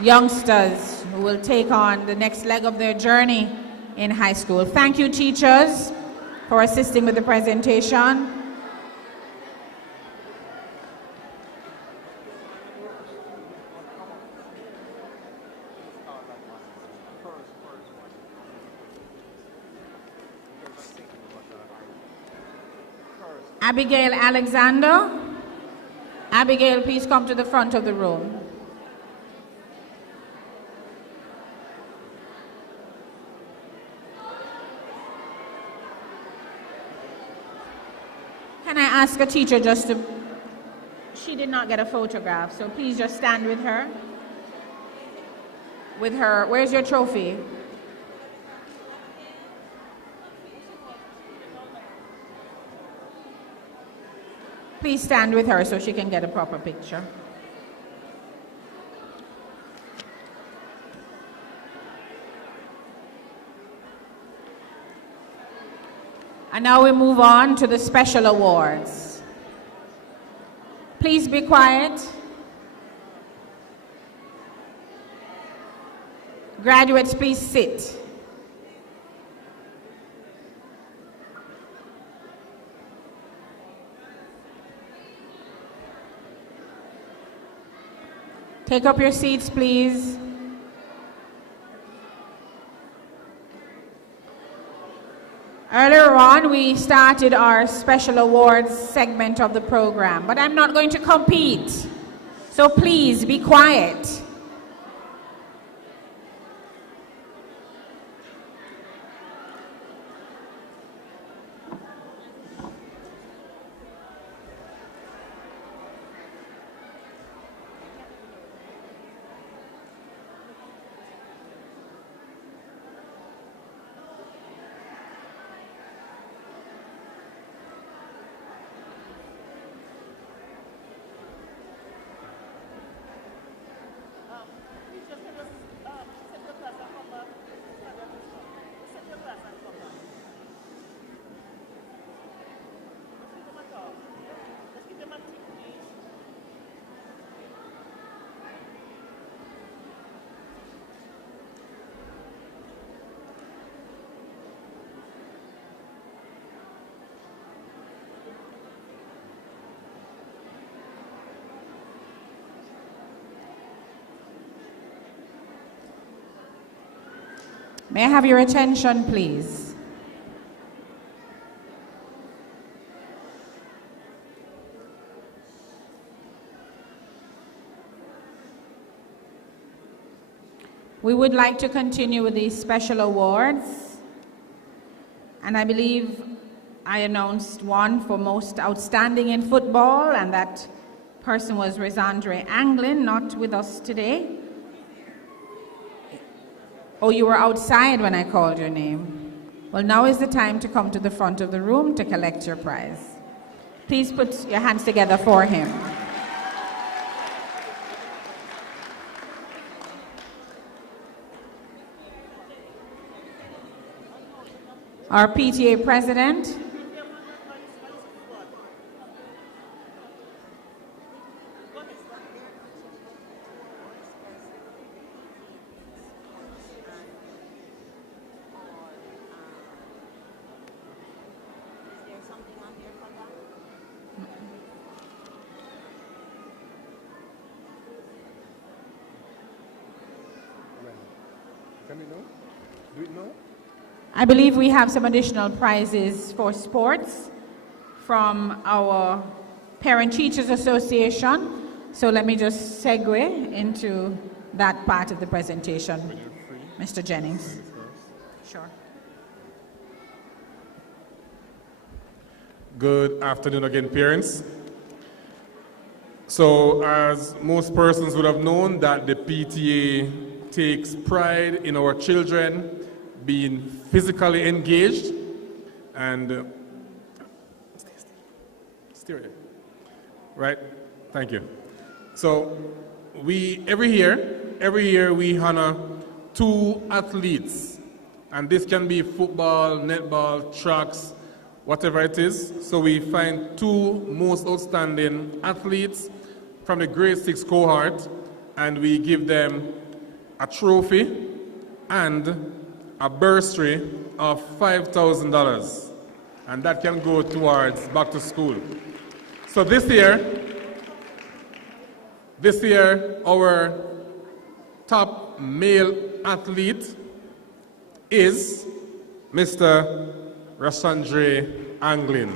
youngsters who will take on the next leg of their journey in high school. Thank you, teachers, for assisting with the presentation. Abigail Alexander. Abigail, please come to the front of the room. Can I ask a teacher just to, she did not get a photograph, so please just stand with her. With her, where's your trophy? Please stand with her so she can get a proper picture. And now we move on to the special awards. Please be quiet. Graduates, please sit. Take up your seats, please. Earlier on, we started our special awards segment of the program, but I'm not going to compete. So please be quiet. May I have your attention, please? We would like to continue with these special awards, and I believe I announced one for most outstanding in football, and that person was Resandre Anglin, not with us today. Oh, you were outside when I called your name. Well, now is the time to come to the front of the room to collect your prize. Please put your hands together for him. Our PTA president, I believe we have some additional prizes for sports from our Parent Teachers Association. So let me just segue into that part of the presentation. Mr. Jennings. Sure. Good afternoon again, parents. So as most persons would have known, that the PTA takes pride in our children being physically engaged and right? Thank you. So every year we honor 2 athletes, and this can be football, netball, tracks, whatever it is. So we find 2 most outstanding athletes from the grade 6 cohort, and we give them a trophy and a bursary of $5,000, and that can go towards back to school. So this year our top male athlete is Mr. Rashandre Anglin.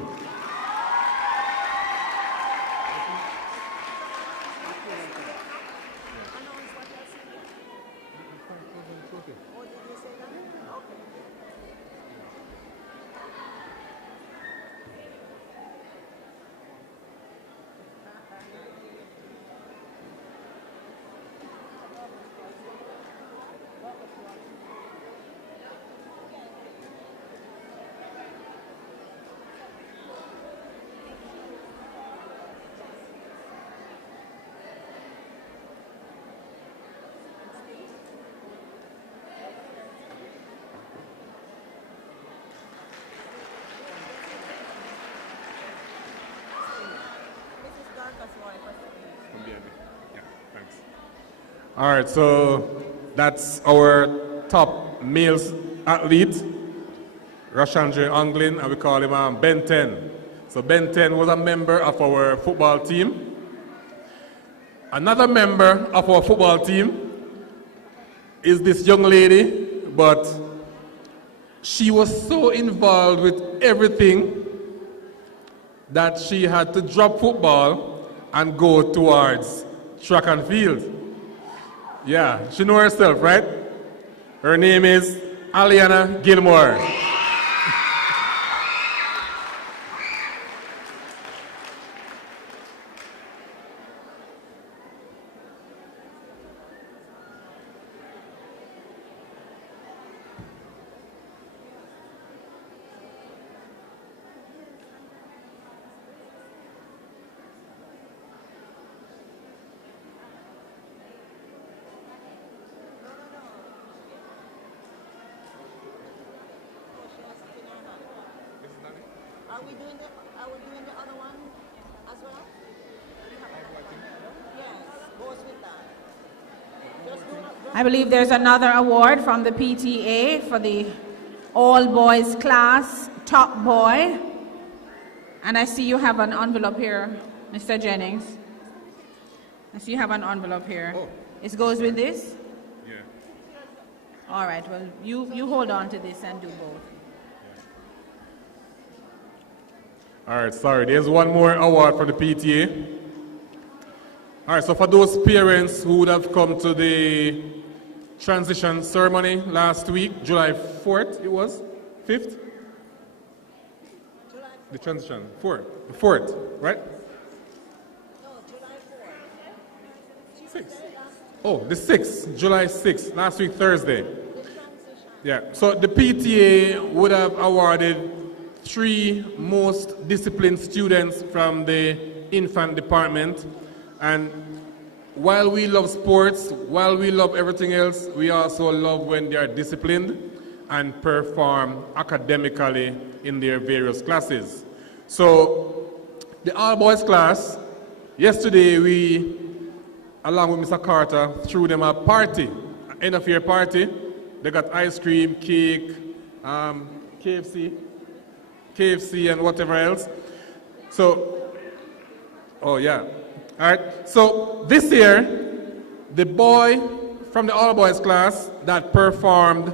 All right, so that's our top male athlete, Rashandre Anglin, and we call him Ben 10. So Ben 10 was a member of our football team. Another member of our football team is this young lady, but she was so involved with everything that she had to drop football and go towards track and field. Yeah, she knows herself, right? Her name is Aliana Gilmore. Are we doing the other one as well? Yes, goes with that. Just do I believe there's another award from the PTA for the all-boys class, top boy. And I see you have an envelope here, Mr. Jennings. I see you have an envelope here. Oh. It goes with this? Yeah. All right, well, you hold on to this and do both. All right, sorry. There's one more award for the PTA. All right, so for those parents who would have come to the transition ceremony last week, July 4th, it was? 5th? The transition, 4th. The 4th, right? No, July 4th. 6th. Oh, the 6th, July 6th, last week, Thursday. Yeah, so the PTA would have awarded 3 most disciplined students from the infant department. And while we love sports, while we love everything else, we also love when they are disciplined and perform academically in their various classes. So the all-boys class, yesterday we, along with Mr. Carter, threw them a party, an end-of-year party. They got ice cream, cake, KFC and whatever else. So, oh yeah. All right. So this year, the boy from the all-boys class that performed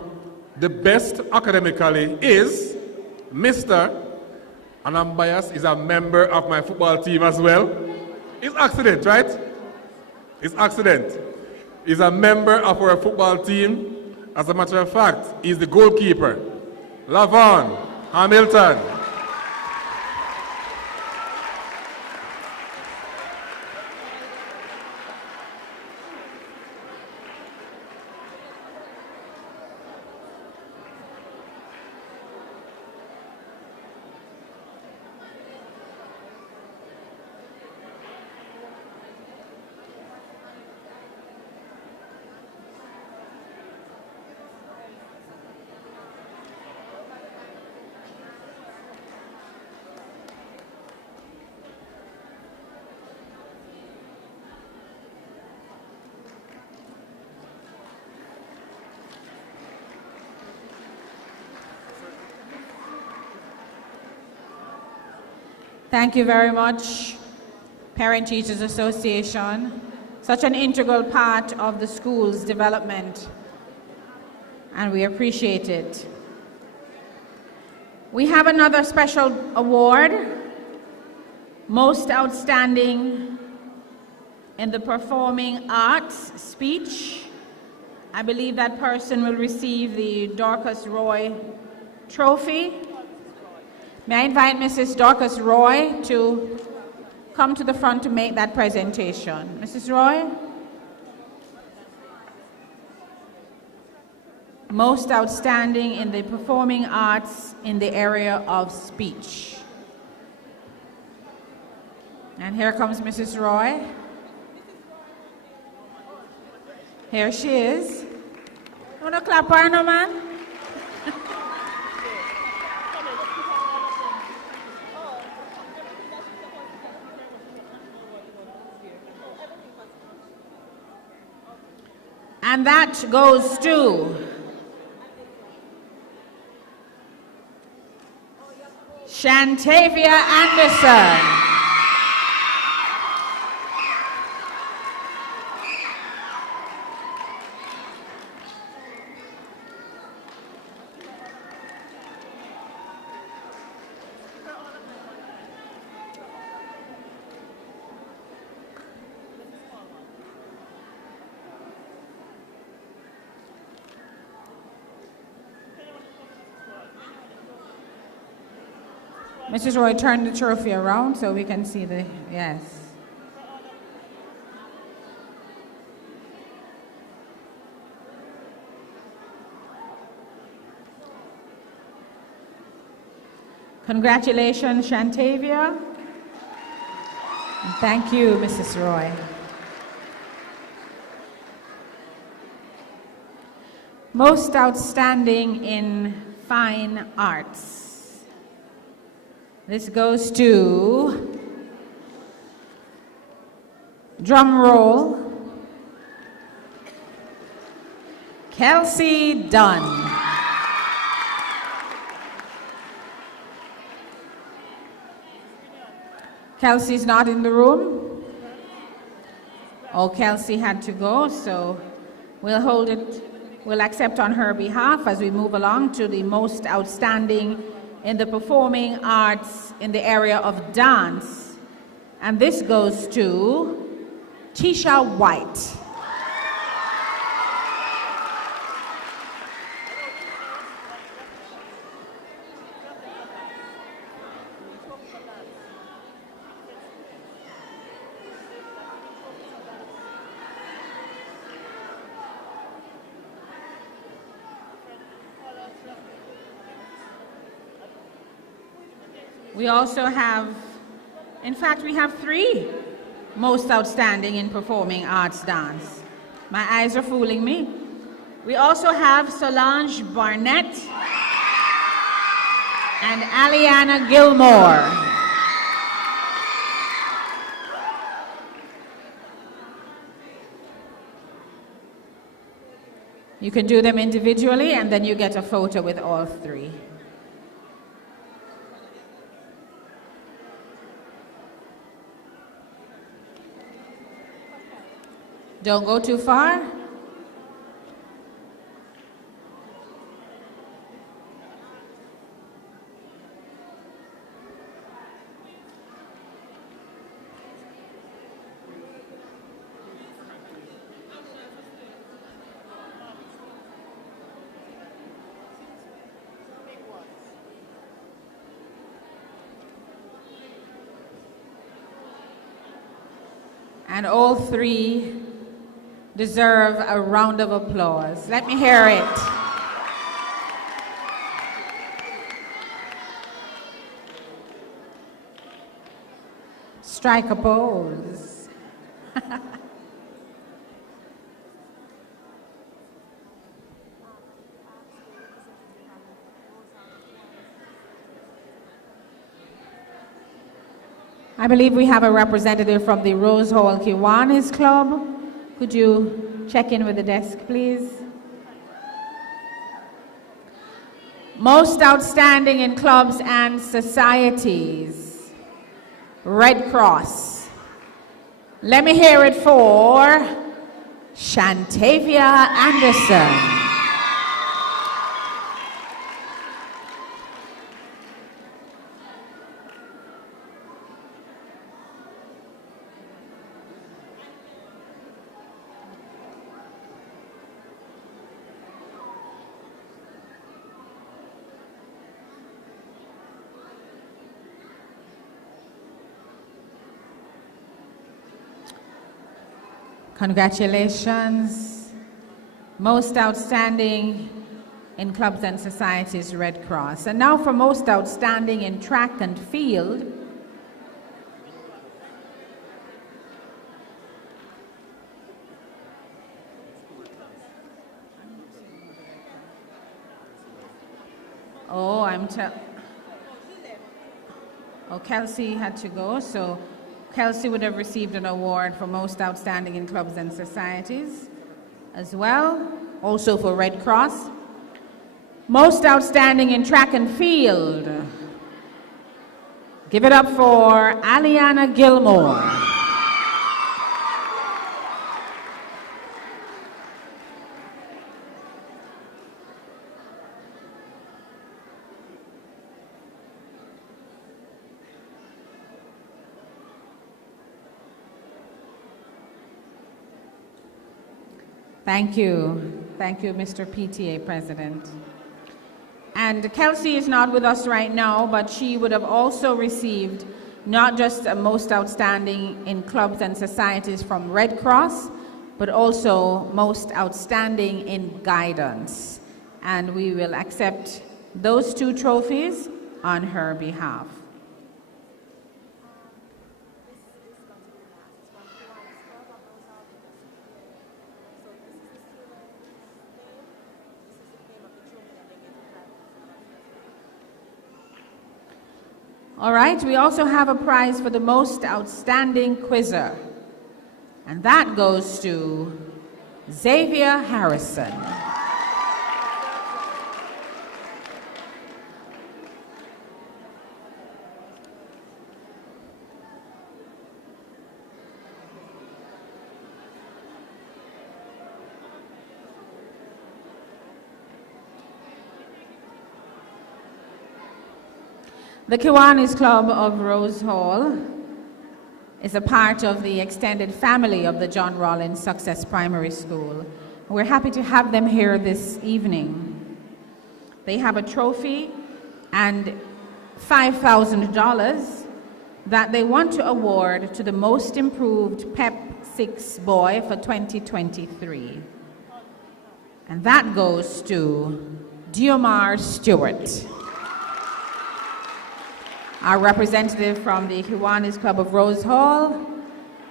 the best academically is Mr. And I'm biased, is a member of my football team as well. It's accident, right? It's accident. He's a member of our football team. As a matter of fact, he's the goalkeeper. Lavon Hamilton. Thank you very much, Parent Teachers Association. Such an integral part of the school's development, and we appreciate it. We have another special award, Most Outstanding in the Performing Arts Speech. I believe that person will receive the Dorcas Roy Trophy. May I invite Mrs. Dorcas Roy to come to the front to make that presentation. Mrs. Roy? Most outstanding in the performing arts in the area of speech. And here comes Mrs. Roy. Here she is. You want to clap her, no man? And that goes to Shantavia Anderson. Mrs. Roy, turn the trophy around so we can see the, yes. Congratulations, Shantavia. And thank you, Mrs. Roy. Most outstanding in fine arts. This goes to, drum roll, Kelsey Dunn. Kelsey's not in the room. Oh, Kelsey had to go, so we'll hold it, we'll accept on her behalf as we move along to the most outstanding in the performing arts in the area of dance. And this goes to Tisha White. We also have, in fact, we have 3 most outstanding in performing arts dance. My eyes are fooling me. We also have Solange Barnett and Aliana Gilmore. You can do them individually and then you get a photo with all 3. Don't go too far. And all 3 deserve a round of applause. Let me hear it. Strike a pose. I believe we have a representative from the Rose Hall Kiwanis Club. Could you check in with the desk, please? Most outstanding in clubs and societies. Red Cross. Let me hear it for Shantavia Anderson. Congratulations. Most outstanding in clubs and societies, Red Cross. And now for most outstanding in track and field. Oh, Kelsey had to go, so Kelsey would have received an award for most outstanding in clubs and societies as well, also for Red Cross. Most outstanding in track and field. Give it up for Aliana Gilmore. Thank you. Thank you, Mr. PTA President. And And Kelsey is not with us right now, but she would have also received not just a most outstanding in clubs and societies from Red Cross, but also most outstanding in guidance. And we will accept those 2 trophies on her behalf. All right, we also have a prize for the most outstanding quizzer, and that goes to Xavier Harrison. The Kiwanis Club of Rose Hall is a part of the extended family of the John Rollins Success Primary School. We're happy to have them here this evening. They have a trophy and $5,000 that they want to award to the most improved PEP 6 boy for 2023. And that goes to Diomar Stewart. Our representative from the Kiwanis Club of Rose Hall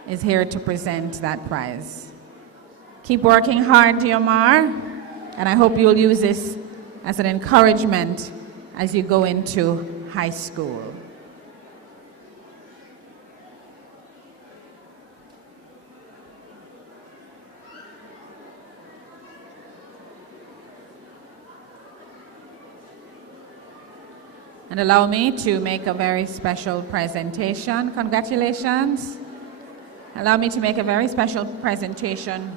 is here to present that prize. Keep working hard, Diomar, and I hope you'll use this as an encouragement as you go into high school. And allow me to make a very special presentation. Congratulations. Allow me to make a very special presentation.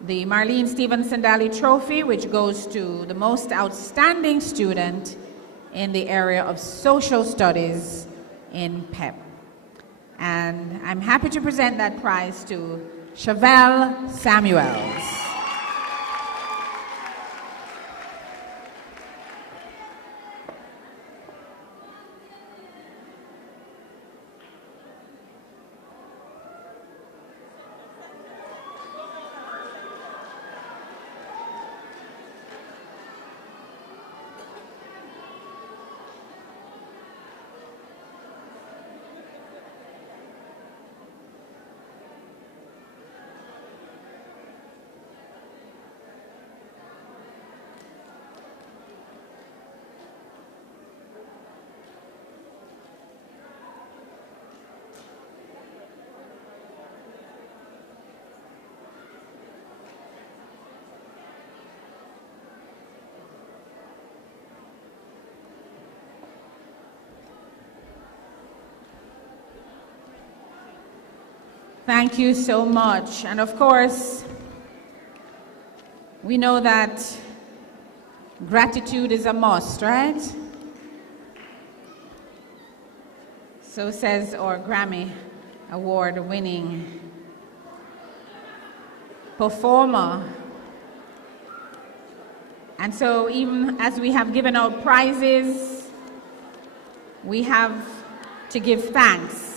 The Marlene Stevenson Daly Trophy, which goes to the most outstanding student in the area of social studies in PEP. And I'm happy to present that prize to Chevelle Samuels. Thank you so much. And of course, we know that gratitude is a must, right? So says our Grammy Award-winning performer. And so even as we have given out prizes, we have to give thanks.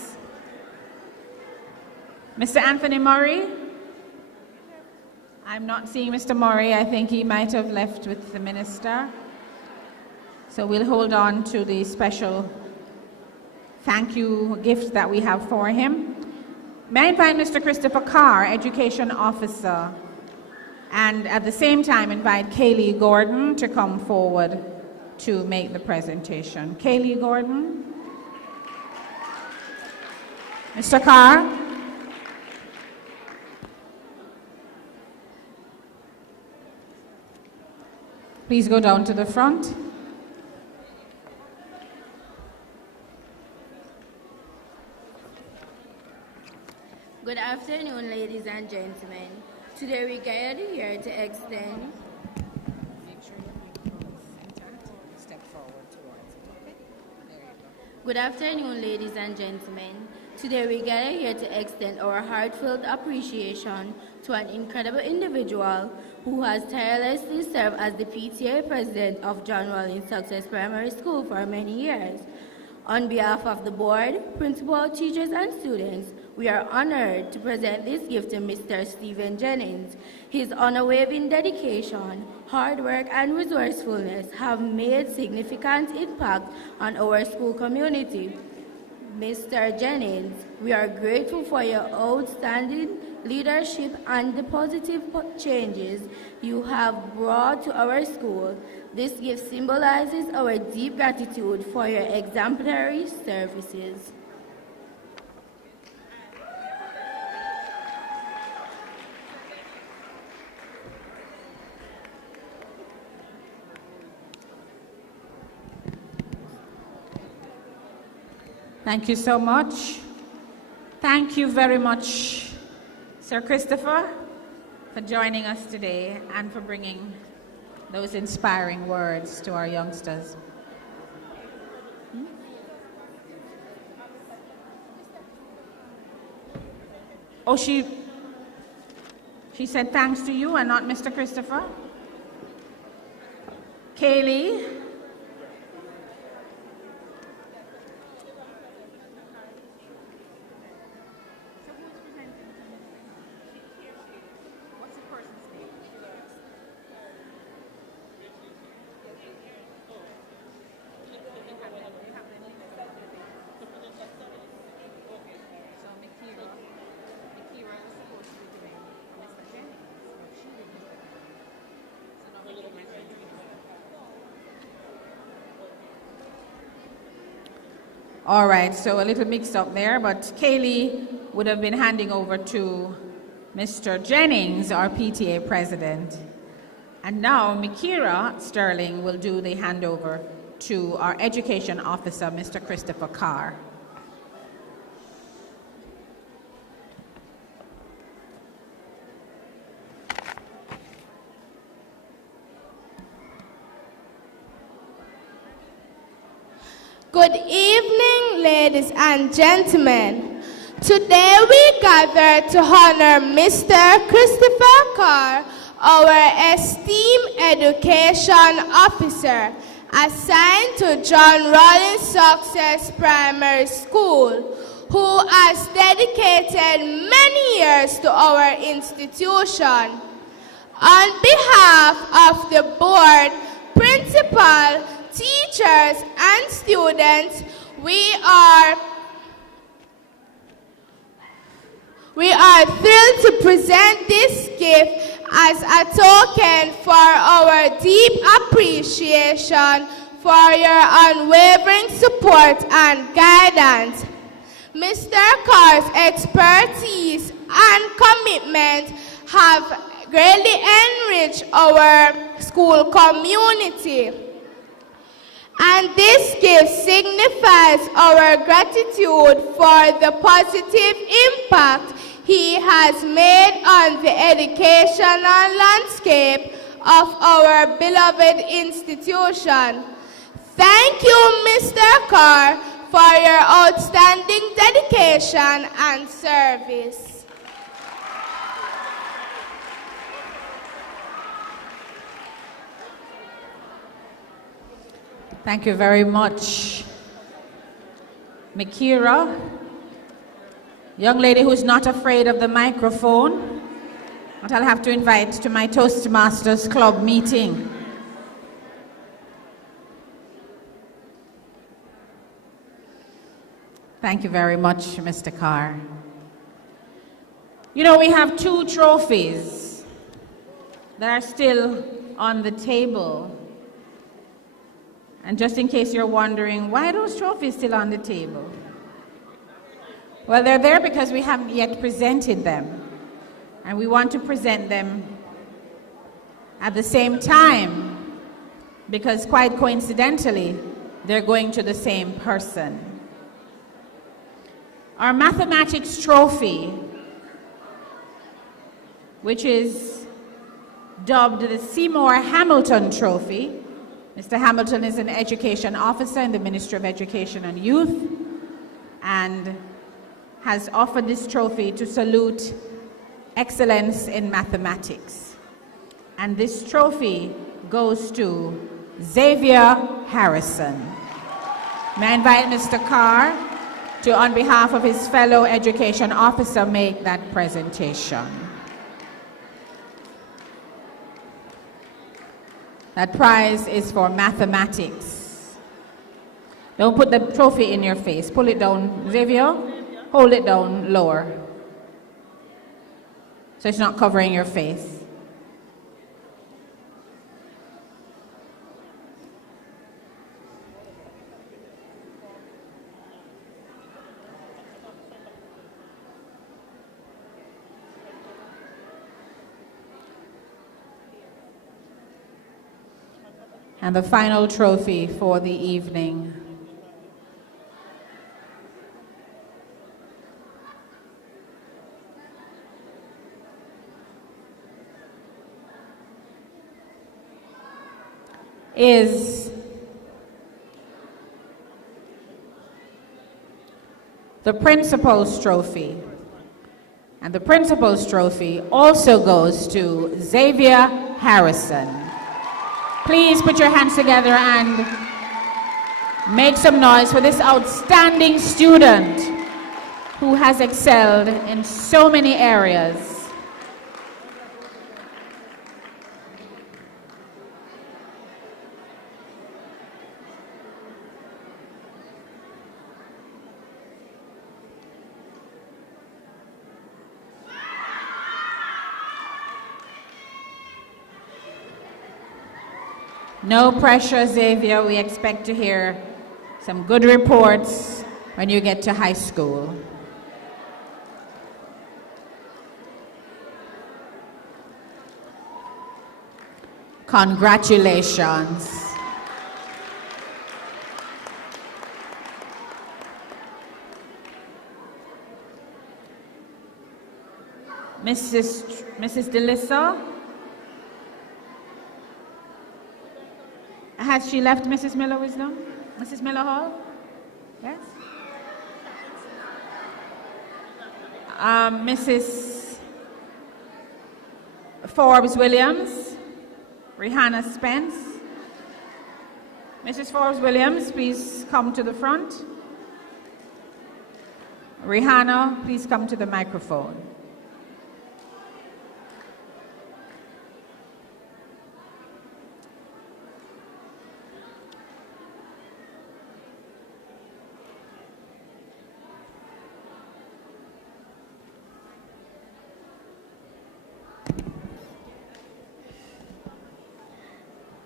Mr. Anthony Murray? I'm not seeing Mr. Murray. I think he might have left with the minister. So we'll hold on to the special thank you gift that we have for him. May I invite Mr. Christopher Carr, Education Officer, and at the same time invite Kaylee Gordon to come forward to make the presentation. Kaylee Gordon? Mr. Carr? Please go down to the front. Good afternoon, ladies and gentlemen. Today we gathered here to extend. Good afternoon, ladies and gentlemen. Today we gather here to extend our heartfelt appreciation to an incredible individual who has tirelessly served as the PTA president of John Rollins Success Primary School for many years. On behalf of the board, principal, teachers, and students, we are honored to present this gift to Mr. Stephen Jennings. His unwavering dedication, hard work, and resourcefulness have made significant impact on our school community. Mr. Jennings, we are grateful for your outstanding leadership and the positive changes you have brought to our school. This gift symbolizes our deep gratitude for your exemplary services. Thank you so much. Thank you very much, Sir Christopher, for joining us today and for bringing those inspiring words to our youngsters. Oh, she said thanks to you and not Mr. Christopher. Kaylee. All right, so a little mixed up there, but Kaylee would have been handing over to Mr. Jennings, our PTA president. And now Mikira Sterling will do the handover to our education officer, Mr. Christopher Carr. Good evening, ladies and gentlemen. Today we gather to honor Mr. Christopher Carr, our esteemed education officer, assigned to John Rollins Success Primary School, who has dedicated many years to our institution. On behalf of the board, principal, teachers, and students, we are thrilled to present this gift as a token for our deep appreciation for your unwavering support and guidance. Mr. Carr's expertise and commitment have greatly enriched our school community. And this gift signifies our gratitude for the positive impact he has made on the educational landscape of our beloved institution. Thank you, Mr. Carr, for your outstanding dedication and service. Thank you very much. Mikira, young lady who's not afraid of the microphone, that I'll have to invite to my Toastmasters Club meeting. Thank you very much, Mr. Carr. You know, we have 2 trophies that are still on the table. And just in case you're wondering, why are those trophies still on the table? Well, they're there because we haven't yet presented them. And we want to present them at the same time because quite coincidentally, they're going to the same person. Our mathematics trophy, which is dubbed the Seymour Hamilton Trophy, Mr. Hamilton is an education officer in the Ministry of Education and Youth and has offered this trophy to salute excellence in mathematics. And this trophy goes to Xavier Harrison. May I invite Mr. Carr to, on behalf of his fellow education officer, make that presentation. That prize is for mathematics. Don't put the trophy in your face. Pull it down, Xavier. Hold it down lower, so it's not covering your face. And the final trophy for the evening is the Principal's Trophy. And the Principal's Trophy also goes to Xavier Harrison. Please put your hands together and make some noise for this outstanding student who has excelled in so many areas. No pressure, Xavier. We expect to hear some good reports when you get to high school. Congratulations. Mrs. DeLissa? Has she left Mrs. Miller Wisdom? Mrs. Miller Hall? Yes? Mrs. Forbes Williams? Rihanna Spence? Mrs. Forbes Williams, please come to the front. Rihanna, please come to the microphone.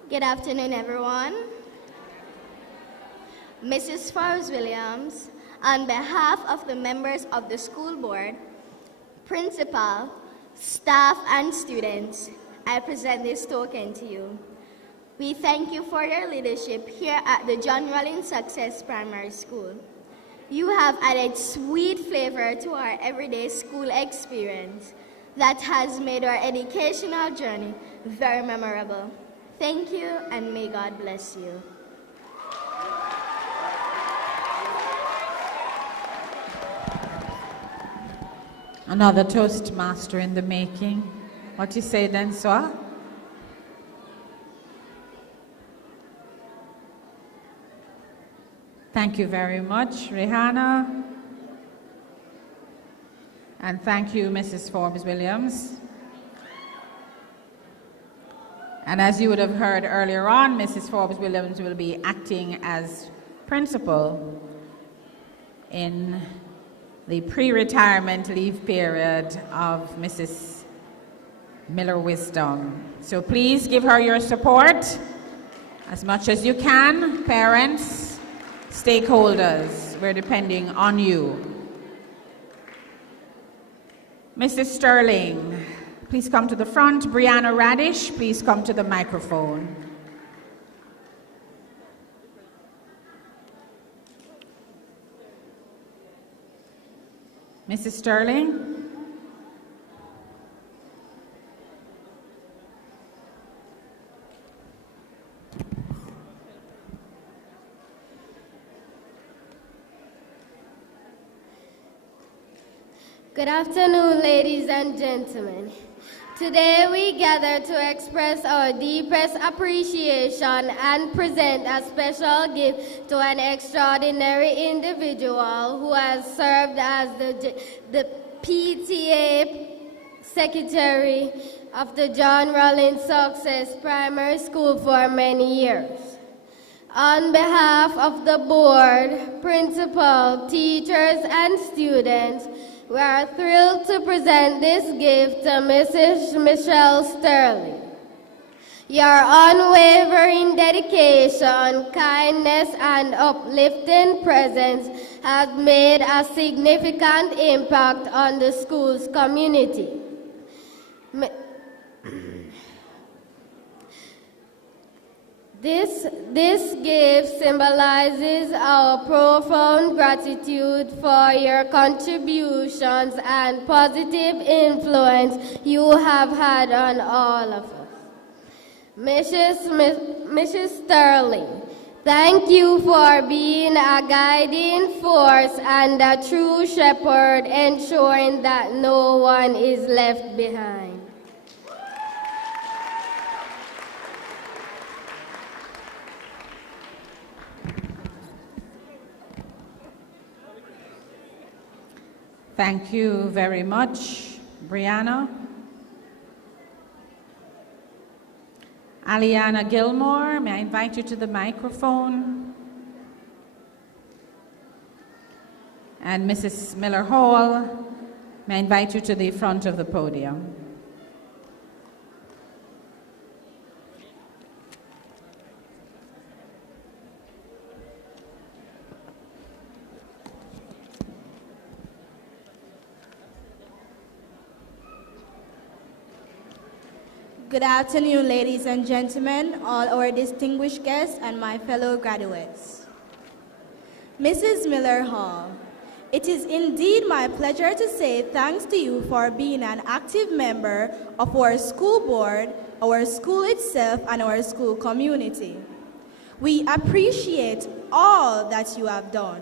Good afternoon, everyone. Mrs. Forbes Williams, on behalf of the members of the school board, principal, staff, and students, I present this token to you. We thank you for your leadership here at the John Rollins Success Primary School. You have added sweet flavor to our everyday school experience that has made our educational journey very memorable. Thank you, and may God bless you. Another Toastmaster in the making. What you say, Densoa? Thank you very much, Rihanna. And thank you, Mrs. Forbes Williams. And as you would have heard earlier on, Mrs. Forbes Williams will be acting as principal in the pre-retirement leave period of Mrs. Miller Wisdom. So please give her your support as much as you can, parents, stakeholders. We're depending on you. Mrs. Sterling, please come to the front. Brianna Radish, please come to the microphone. Mrs. Sterling? Good afternoon, ladies and gentlemen. Today we gather to express our deepest appreciation and present a special gift to an extraordinary individual who has served as the PTA Secretary of the John Rollins Success Primary School for many years. On behalf of the board, principal, teachers, and students, we are thrilled to present this gift to Mrs. Michelle Sterling. Your unwavering dedication, kindness, and uplifting presence have made a significant impact on the school's community. This gift symbolizes our profound gratitude for your contributions and positive influence you have had on all of us. Mrs. Sterling, thank you for being a guiding force and a true shepherd, ensuring that no one is left behind. Thank you very much, Brianna. Aliana Gilmore, may I invite you to the microphone? And Mrs. Miller Hall, may I invite you to the front of the podium? Good afternoon, ladies and gentlemen, all our distinguished guests and my fellow graduates. Mrs. Miller Hall, it is indeed my pleasure to say thanks to you for being an active member of our school board, our school itself, and our school community. We appreciate all that you have done.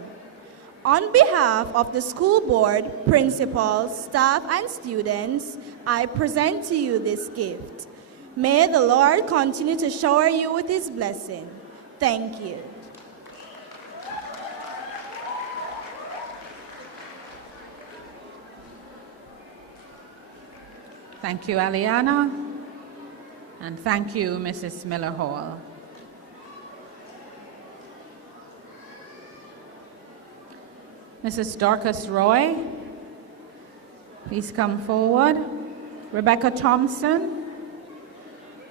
On behalf of the school board, principals, staff, and students, I present to you this gift. May the Lord continue to shower you with his blessing. Thank you. Thank you, Aliana. And thank you, Mrs. Miller Hall. Mrs. Dorcas Roy, please come forward. Rebecca Thompson,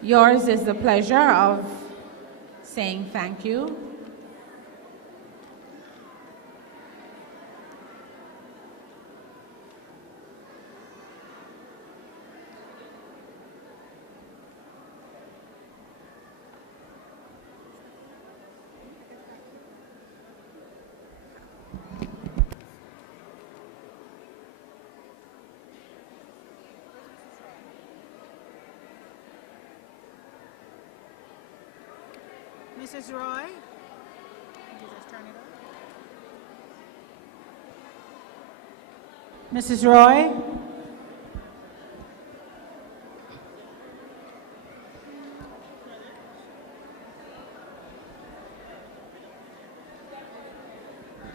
yours is the pleasure of saying thank you. Mrs. Roy? Mrs. Roy?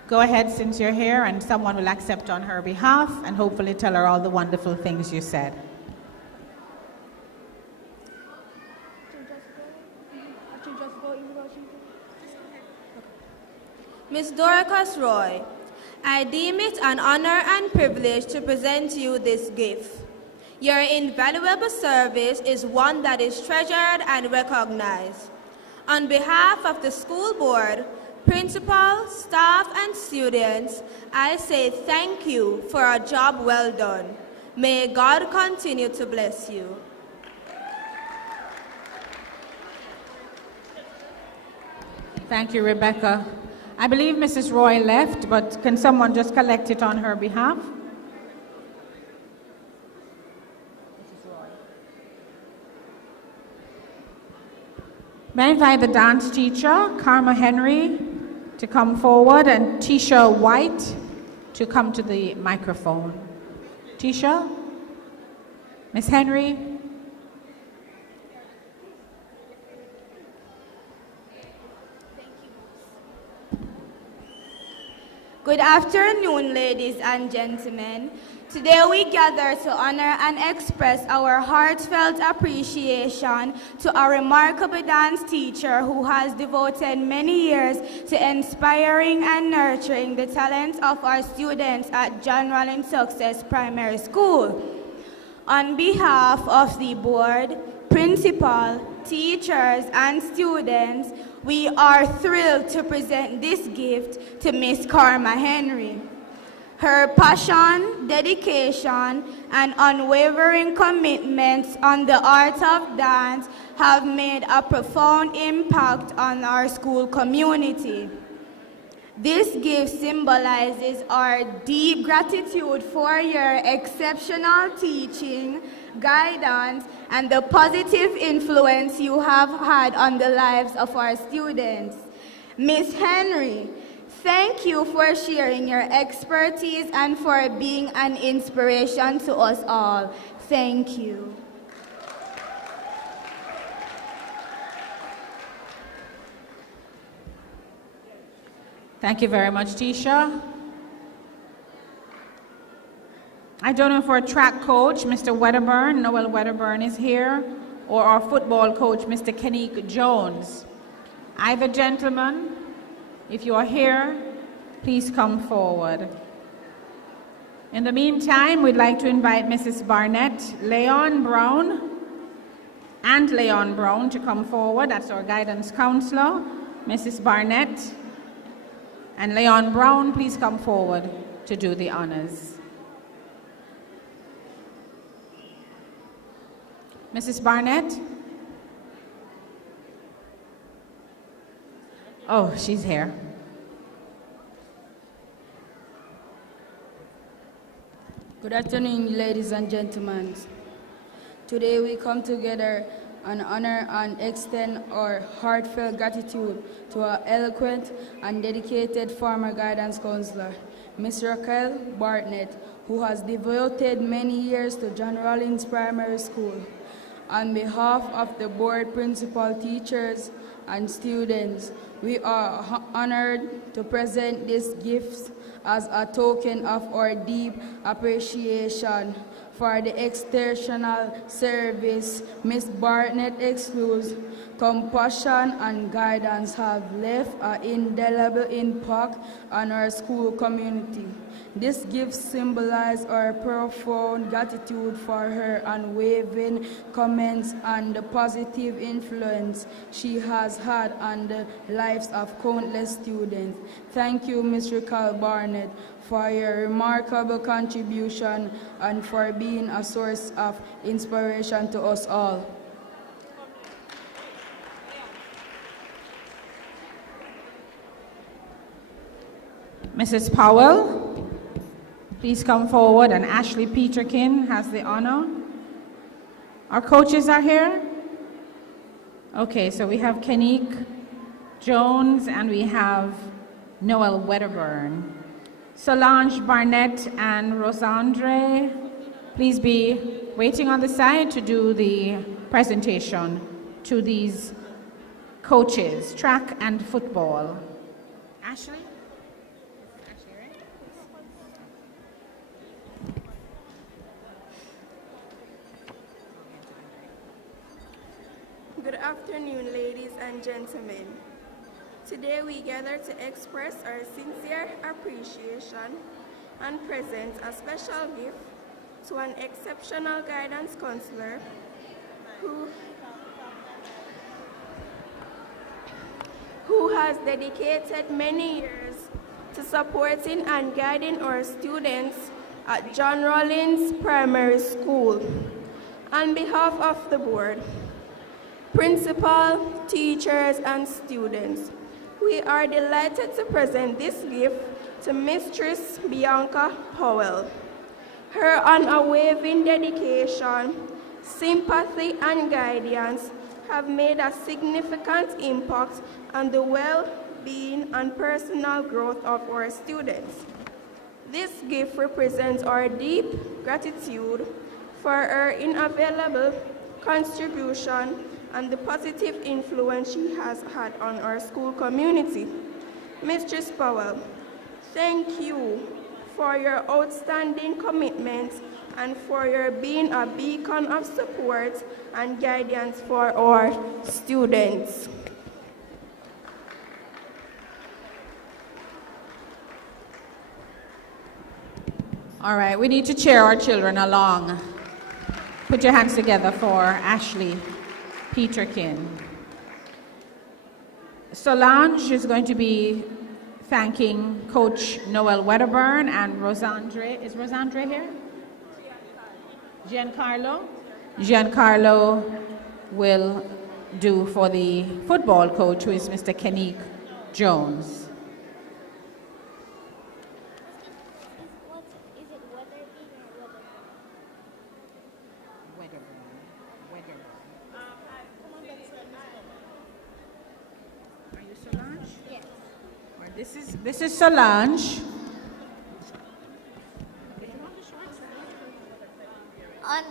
Go ahead since you're here, and someone will accept on her behalf and hopefully tell her all the wonderful things you said. Ms. Dorcas Roy, I deem it an honor and privilege to present to you this gift. Your invaluable service is one that is treasured and recognized. On behalf of the school board, principal, staff, and students, I say thank you for a job well done. May God continue to bless you. Thank you, Rebecca. I believe Mrs. Roy left, but can someone just collect it on her behalf? May I invite the dance teacher, Karma Henry, to come forward, and Tisha White to come to the microphone. Tisha? Miss Henry? Good afternoon, ladies and gentlemen. Today we gather to honor and express our heartfelt appreciation to a remarkable dance teacher who has devoted many years to inspiring and nurturing the talents of our students at John Rollins Success Primary School. On behalf of the board, principal, teachers, and students, we are thrilled to present this gift to Miss Karma Henry. Her passion, dedication, and unwavering commitments on the art of dance have made a profound impact on our school community. This gift symbolizes our deep gratitude for your exceptional teaching, guidance, and the positive influence you have had on the lives of our students. Miss Henry, thank you for sharing your expertise and for being an inspiration to us all. Thank you. Thank you very much, Tisha. I don't know if our track coach, Mr. Wedderburn, Noel Wedderburn is here, or our football coach, Mr. Kenique Jones. Either gentleman, if you are here, please come forward. In the meantime, we'd like to invite Mrs. Barnett, Leon Brown to come forward. That's our guidance counselor. Mrs. Barnett and Leon Brown, please come forward to do the honors. Mrs. Barnett? Oh, she's here. Good afternoon, ladies and gentlemen. Today we come together and honor and extend our heartfelt gratitude to our eloquent and dedicated former guidance counselor, Ms. Raquel Bartlett, who has devoted many years to John Rollins Primary School. On behalf of the board, principal, teachers, and students, we are honored to present these gifts as a token of our deep appreciation for the exceptional service Ms. Bartlett excludes. Compassion and guidance have left an indelible impact on our school community. This gift symbolizes our profound gratitude for her unwavering comments and the positive influence she has had on the lives of countless students. Thank you, Ms. Raquel Barnett, for your remarkable contribution and for being a source of inspiration to us all. Mrs. Powell, please come forward, and Ashley Peterkin has the honor. Our coaches are here? Okay, so we have Kenique Jones and we have Noel Wedderburn. Solange Barnett and Rosandre, please be waiting on the side to do the presentation to these coaches, track and football. Ashley? Good afternoon, ladies and gentlemen. Today we gather to express our sincere appreciation and present a special gift to an exceptional guidance counselor who has dedicated many years to supporting and guiding our students at John Rollins Primary School. On behalf of the board, principal, teachers, and students, we are delighted to present this gift to Mistress Bianca Powell. Her unwavering dedication, sympathy, and guidance have made a significant impact on the well-being and personal growth of our students. This gift represents our deep gratitude for her invaluable contribution and the positive influence she has had on our school community. Mistress Powell, thank you for your outstanding commitment and for your being a beacon of support and guidance for our students. All right, we need to cheer our children along. Put your hands together for Ashley Peterkin. Solange is going to be thanking Coach Noel Wedderburn and Rosandre. Is Rosandre here? Giancarlo? Giancarlo will do for the football coach, who is Mr. Kenique Jones. This is Solange. On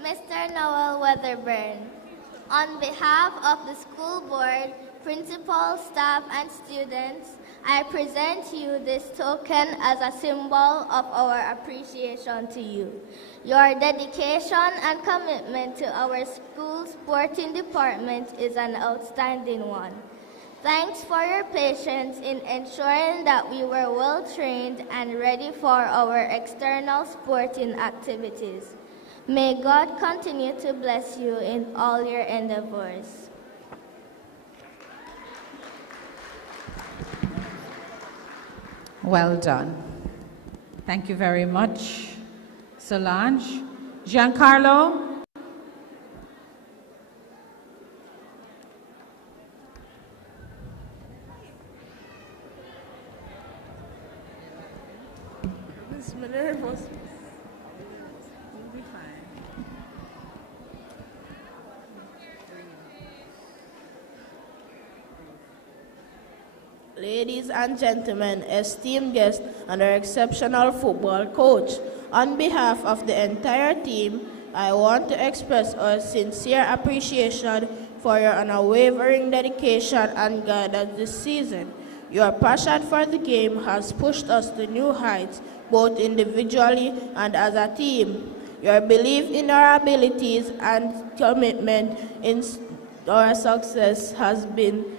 Mr. Noel Weatherburn, on behalf of the school board, principal, staff, and students, I present you this token as a symbol of our appreciation to you. Your dedication and commitment to our school sporting department is an outstanding one. Thanks for your patience in ensuring that we were well trained and ready for our external sporting activities. May God continue to bless you in all your endeavors. Well done. Thank you very much, Solange. Giancarlo? Ladies and gentlemen, esteemed guests, and our exceptional football coach, on behalf of the entire team, I want to express our sincere appreciation for your unwavering dedication and guidance this season. Your passion for the game has pushed us to new heights, both individually and as a team. Your belief in our abilities and commitment in our success has been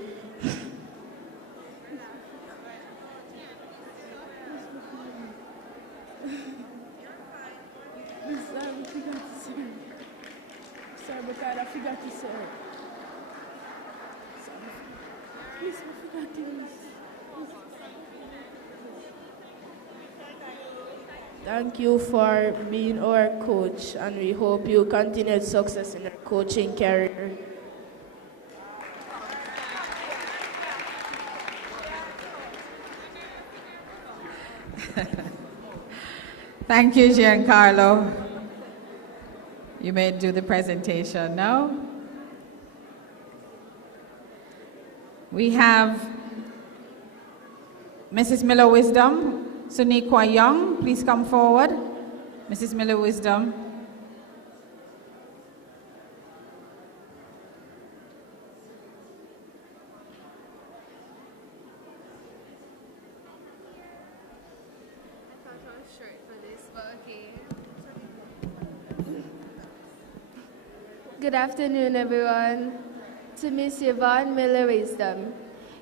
Thank you for being our coach, and we hope you continued success in your coaching career. Thank you, Giancarlo. You may do the presentation now. We have Mrs. Miller Wisdom, Suniqua Young, please come forward. Mrs. Miller Wisdom. Good afternoon, everyone. To Miss Yvonne Miller Wisdom,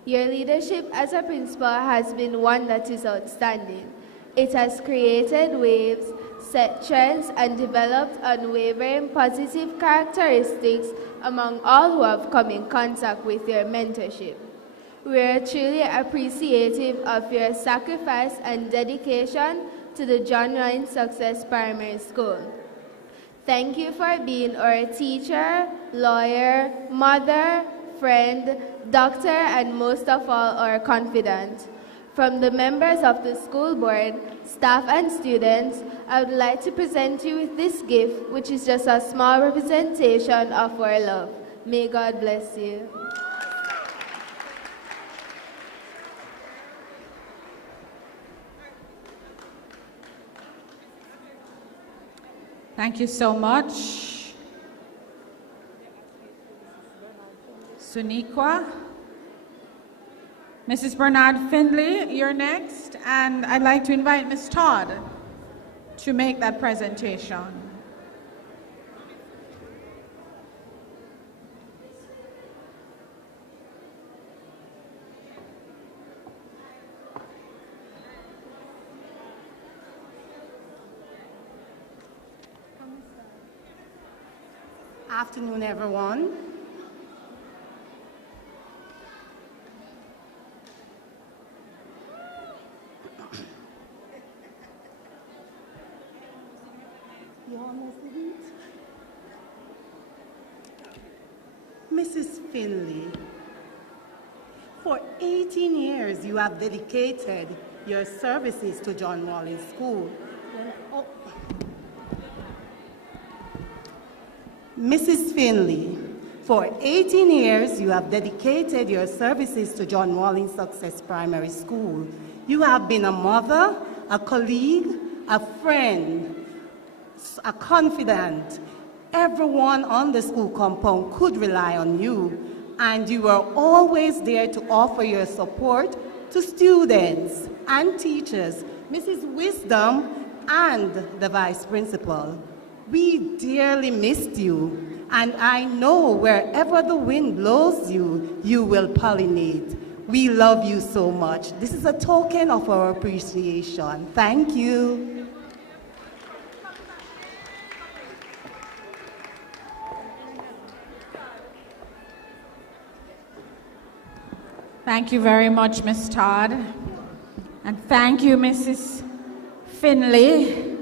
your leadership as a principal has been one that is outstanding. It has created waves, set trends, and developed unwavering positive characteristics among all who have come in contact with your mentorship. We are truly appreciative of your sacrifice and dedication to the John Ryan Success Primary School. Thank you for being our teacher, lawyer, mother, friend, doctor, and most of all, our confidant. From the members of the school board, staff, and students, I would like to present you with this gift, which is just a small representation of our love. May God bless you. Thank you so much. Suniqua. Mrs. Bernard Findlay, you're next, and I'd like to invite Ms. Todd to make that presentation. Afternoon, everyone. Mrs. Finley, for 18 years you have dedicated your services to John Rollins School. Mrs. Finley, for 18 years you have dedicated your services to John Rollins Success Primary School. You have been a mother, a colleague, a friend, a confidant. Everyone on the school compound could rely on you, and you were always there to offer your support to students and teachers, Mrs. Wisdom, and the vice principal. We dearly missed you, and I know wherever the wind blows you, you will pollinate. We love you so much. This is a token of our appreciation. Thank you. Thank you very much, Ms. Todd. And thank you, Mrs. Finley.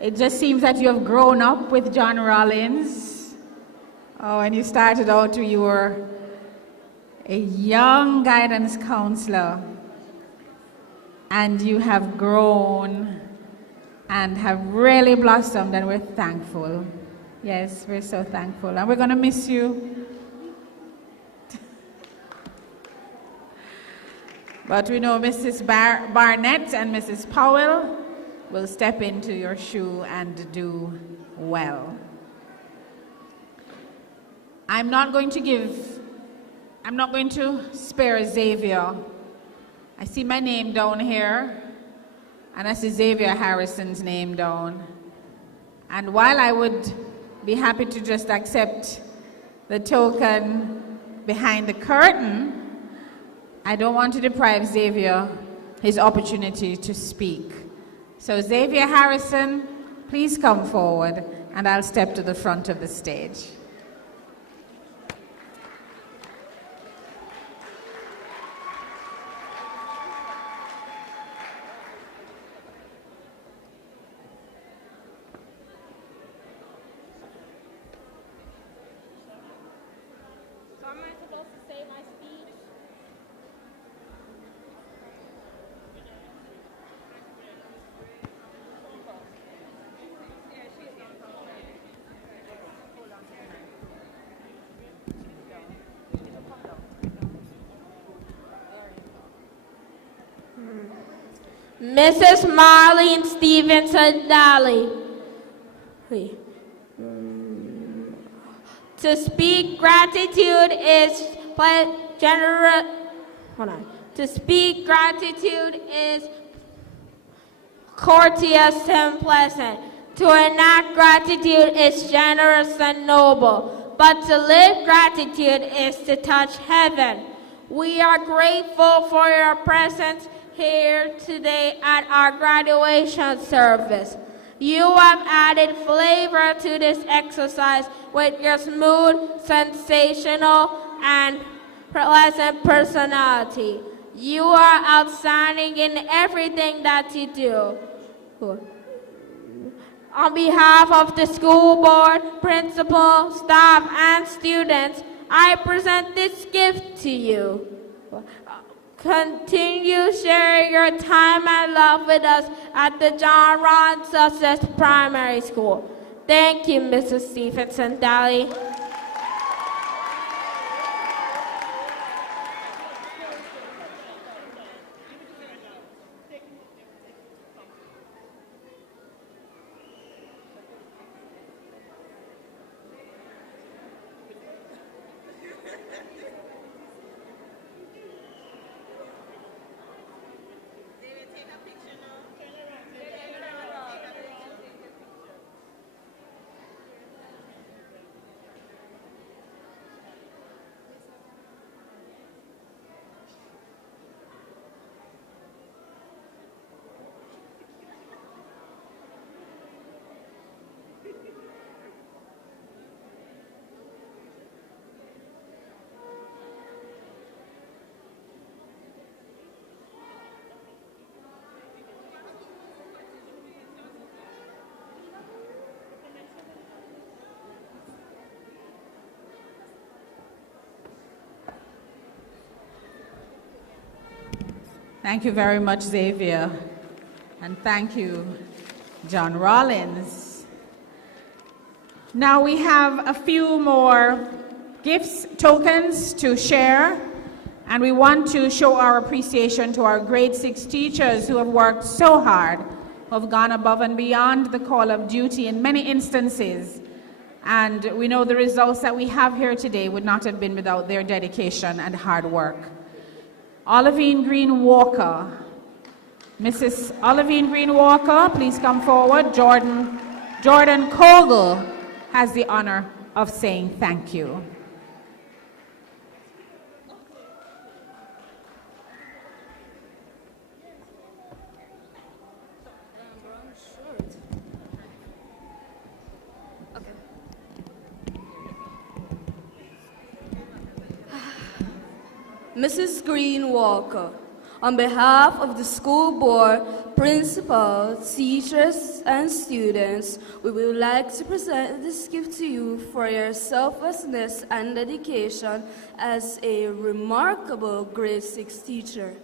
It just seems that you have grown up with John Rollins. Oh, and you started out when you were a young guidance counselor. And you have grown and have really blossomed, and we're thankful. Yes, we're so thankful. And we're going to miss you. But we know Mrs. Barnett and Mrs. Powell will step into your shoe and do well. I'm not going to spare Xavier. I see my name down here, and I see Xavier Harrison's name down. And while I would be happy to just accept the token behind the curtain, I don't want to deprive Xavier his opportunity to speak. So Xavier Harrison, please come forward, and I'll step to the front of the stage. So am I supposed to say my speech? Mrs. Marlene Stevenson Daly. To speak gratitude is generous. Hold on. To speak gratitude is courteous and pleasant. To enact gratitude is generous and noble. But to live gratitude is to touch heaven. We are grateful for your presence here today at our graduation service. You have added flavor to this exercise with your smooth, sensational, and pleasant personality. You are outstanding in everything that you do. On behalf of the school board, principal, staff, and students, I present this gift to you. Continue sharing your time and love with us at the John Rollins Success Primary School. Thank you, Mrs. Stevenson Daly. Thank you very much, Xavier. And thank you, John Rollins. Now we have a few more gifts, tokens to share. And we want to show our appreciation to our grade 6 teachers who have worked so hard, who have gone above and beyond the call of duty in many instances. And we know the results that we have here today would not have been without their dedication and hard work. Olivine Green Walker. Mrs. Olivine Green Walker, please come forward. Jordan Kogel has the honor of saying thank you. Mrs. Green Walker, on behalf of the school board, principal, teachers, and students, we would like to present this gift to you for your selflessness and dedication as a remarkable grade 6 teacher.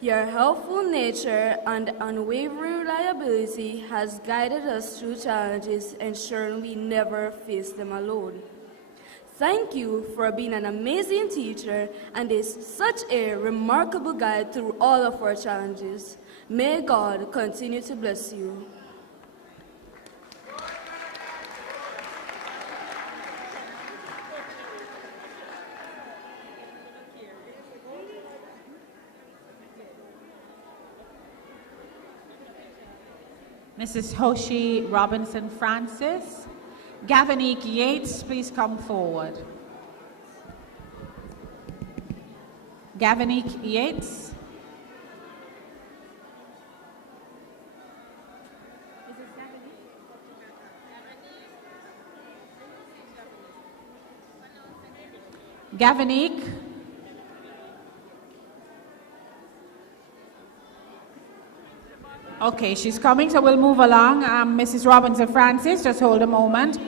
Your helpful nature and unwavering reliability has guided us through challenges, ensuring we never face them alone. Thank you for being an amazing teacher and such a remarkable guide through all of our challenges. May God continue to bless you. Mrs. Hoshi Robinson Francis. Gavinique Yates, please come forward. Gavinique Yates. Gavinique. Okay, she's coming, so we'll move along. Mrs. Robinson Francis, just hold a moment.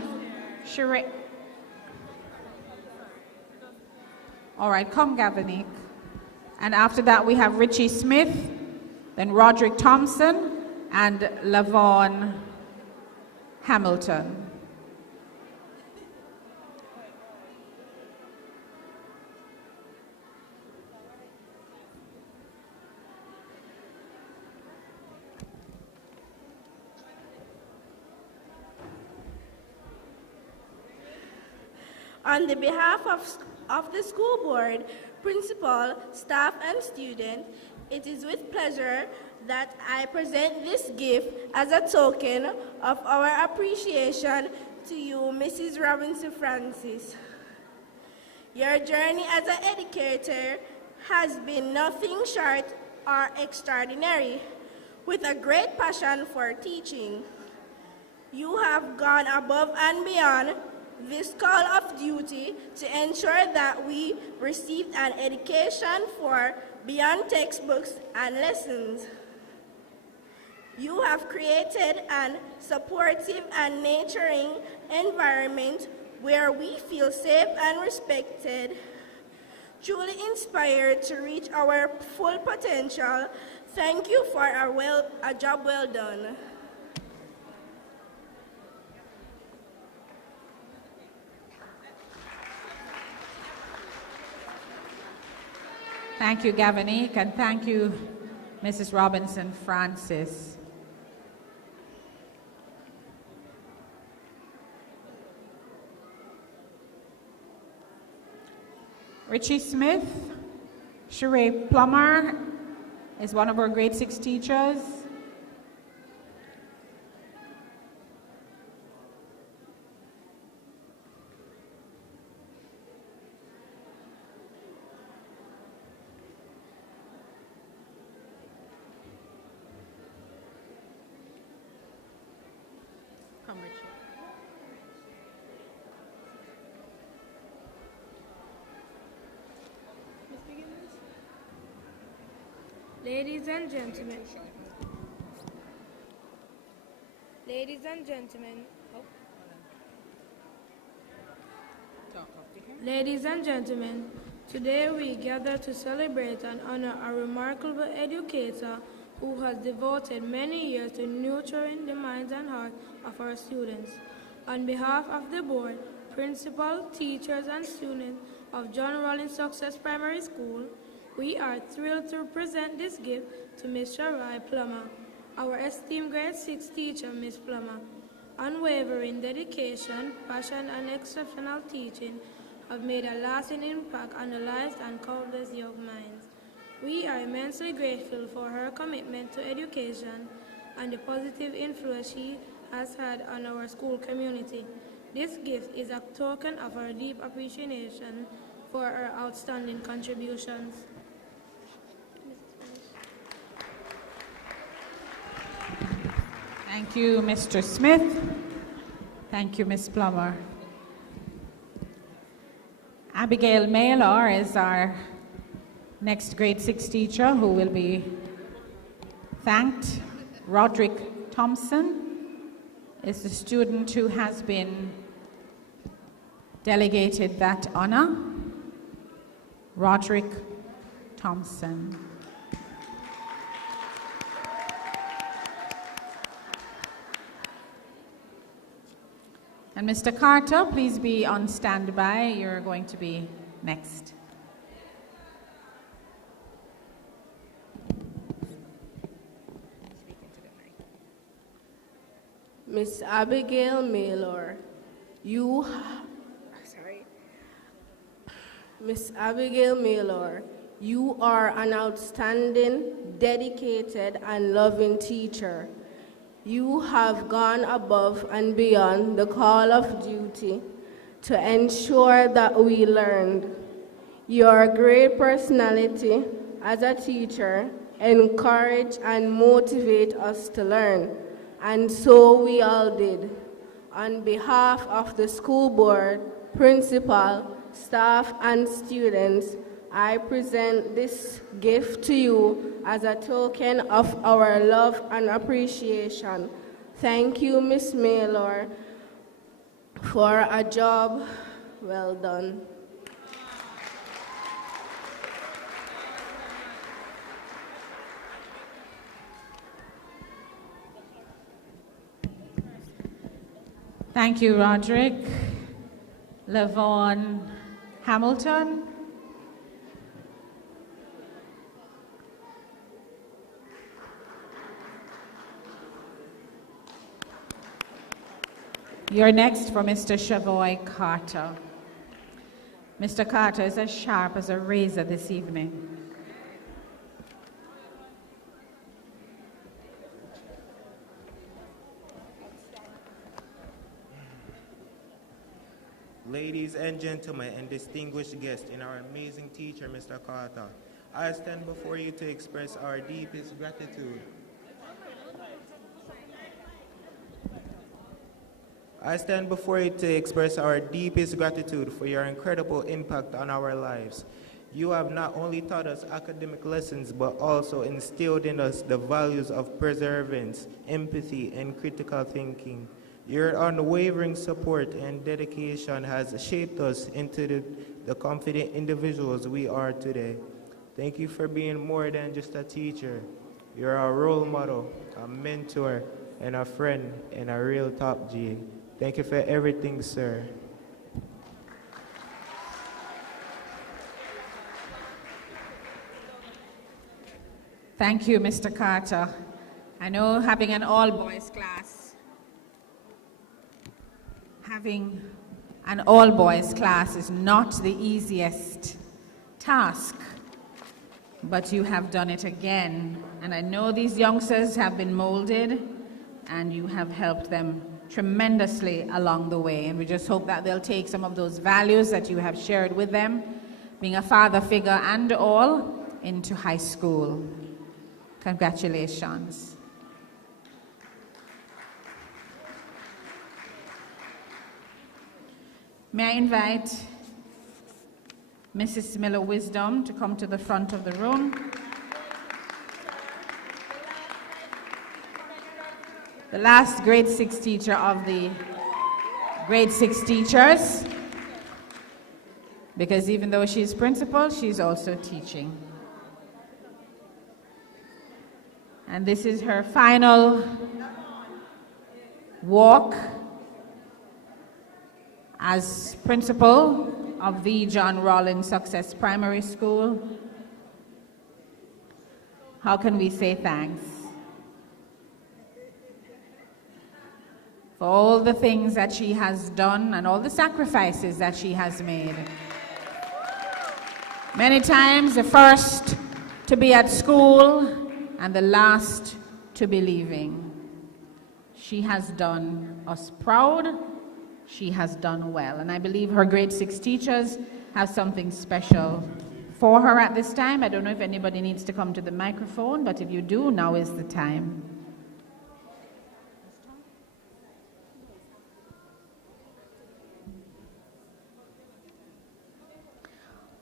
All right, come, Gavinique. And after that, we have Richie Smith, then Roderick Thompson, and Lavon Hamilton. On the behalf of the school board, principal, staff, and student, it is with pleasure that I present this gift as a token of our appreciation to you, Mrs. Robinson Francis. Your journey as an educator has been nothing short or extraordinary, with a great passion for teaching. You have gone above and beyond this call of duty to ensure that we received an education for beyond textbooks and lessons. You have created an supportive and nurturing environment where we feel safe and respected, truly inspired to reach our full potential. Thank you for a job well done. Thank you, Gavinique, and thank you, Mrs. Robinson Francis. Richie Smith, Sheree Plummer is one of our grade 6 teachers. Ladies and gentlemen, ladies and gentlemen, ladies and gentlemen, Today we gather to celebrate and honor a remarkable educator who has devoted many years to nurturing the minds and hearts of our students. On behalf of the board, principal, teachers, and students of John Rollins Success Primary School, we are thrilled to present this gift to Ms. Sharai Plummer, our esteemed grade 6 teacher, Ms. Plummer. Unwavering dedication, passion, and exceptional teaching have made a lasting impact on the lives and countless young minds. We are immensely grateful for her commitment to education and the positive influence she has had on our school community. This gift is a token of our deep appreciation for her outstanding contributions. Thank you, Mr. Smith. Thank you, Ms. Plummer. Abigail Maylor is our next grade 6 teacher who will be thanked. Roderick Thompson is the student who has been delegated that honor. Roderick Thompson. And Mr. Carter, please be on standby. You're going to be next. Miss Abigail Maylor, Miss Abigail Maylor, you are an outstanding, dedicated, and loving teacher. You have gone above and beyond the call of duty to ensure that we learned. Your great personality as a teacher encourage and motivate us to learn, and so we all did. On behalf of the school board, principal, staff, and students, I present this gift to you as a token of our love and appreciation. Thank you, Ms. Maylor, for a job well done. Thank you, Roderick. Lavon Hamilton. You're next for Mr. Shavoy Carter. Mr. Carter is as sharp as a razor this evening. Ladies and gentlemen and distinguished guests and our amazing teacher, Mr. Carter, I stand before you to express our deepest gratitude. I stand before you to express our deepest gratitude for your incredible impact on our lives. You have not only taught us academic lessons, but also instilled in us the values of perseverance, empathy, and critical thinking. Your unwavering support and dedication has shaped us into the confident individuals we are today. Thank you for being more than just a teacher. You're a role model, a mentor, and a friend, and a real top G. Thank you for everything, sir. Thank you, Mr. Carter. I know having an all-boys class is not the easiest task, but you have done it again. And I know these youngsters have been molded, and you have helped them tremendously along the way. And we just hope that they'll take some of those values that you have shared with them, being a father figure and all, into high school. Congratulations. May I invite Mrs. Miller Wisdom to come to the front of the room. The last grade 6 teacher of the grade 6 teachers. because even though she's principal, she's also teaching. And this is her final walk as principal of the John Rollins Success Primary School. How can we say thanks for all the things that she has done and all the sacrifices that she has made? Many times the first to be at school and the last to be leaving. She has done us proud. She has done well. And I believe her grade 6 teachers have something special for her at this time. I don't know if anybody needs to come to the microphone, but if you do, now is the time.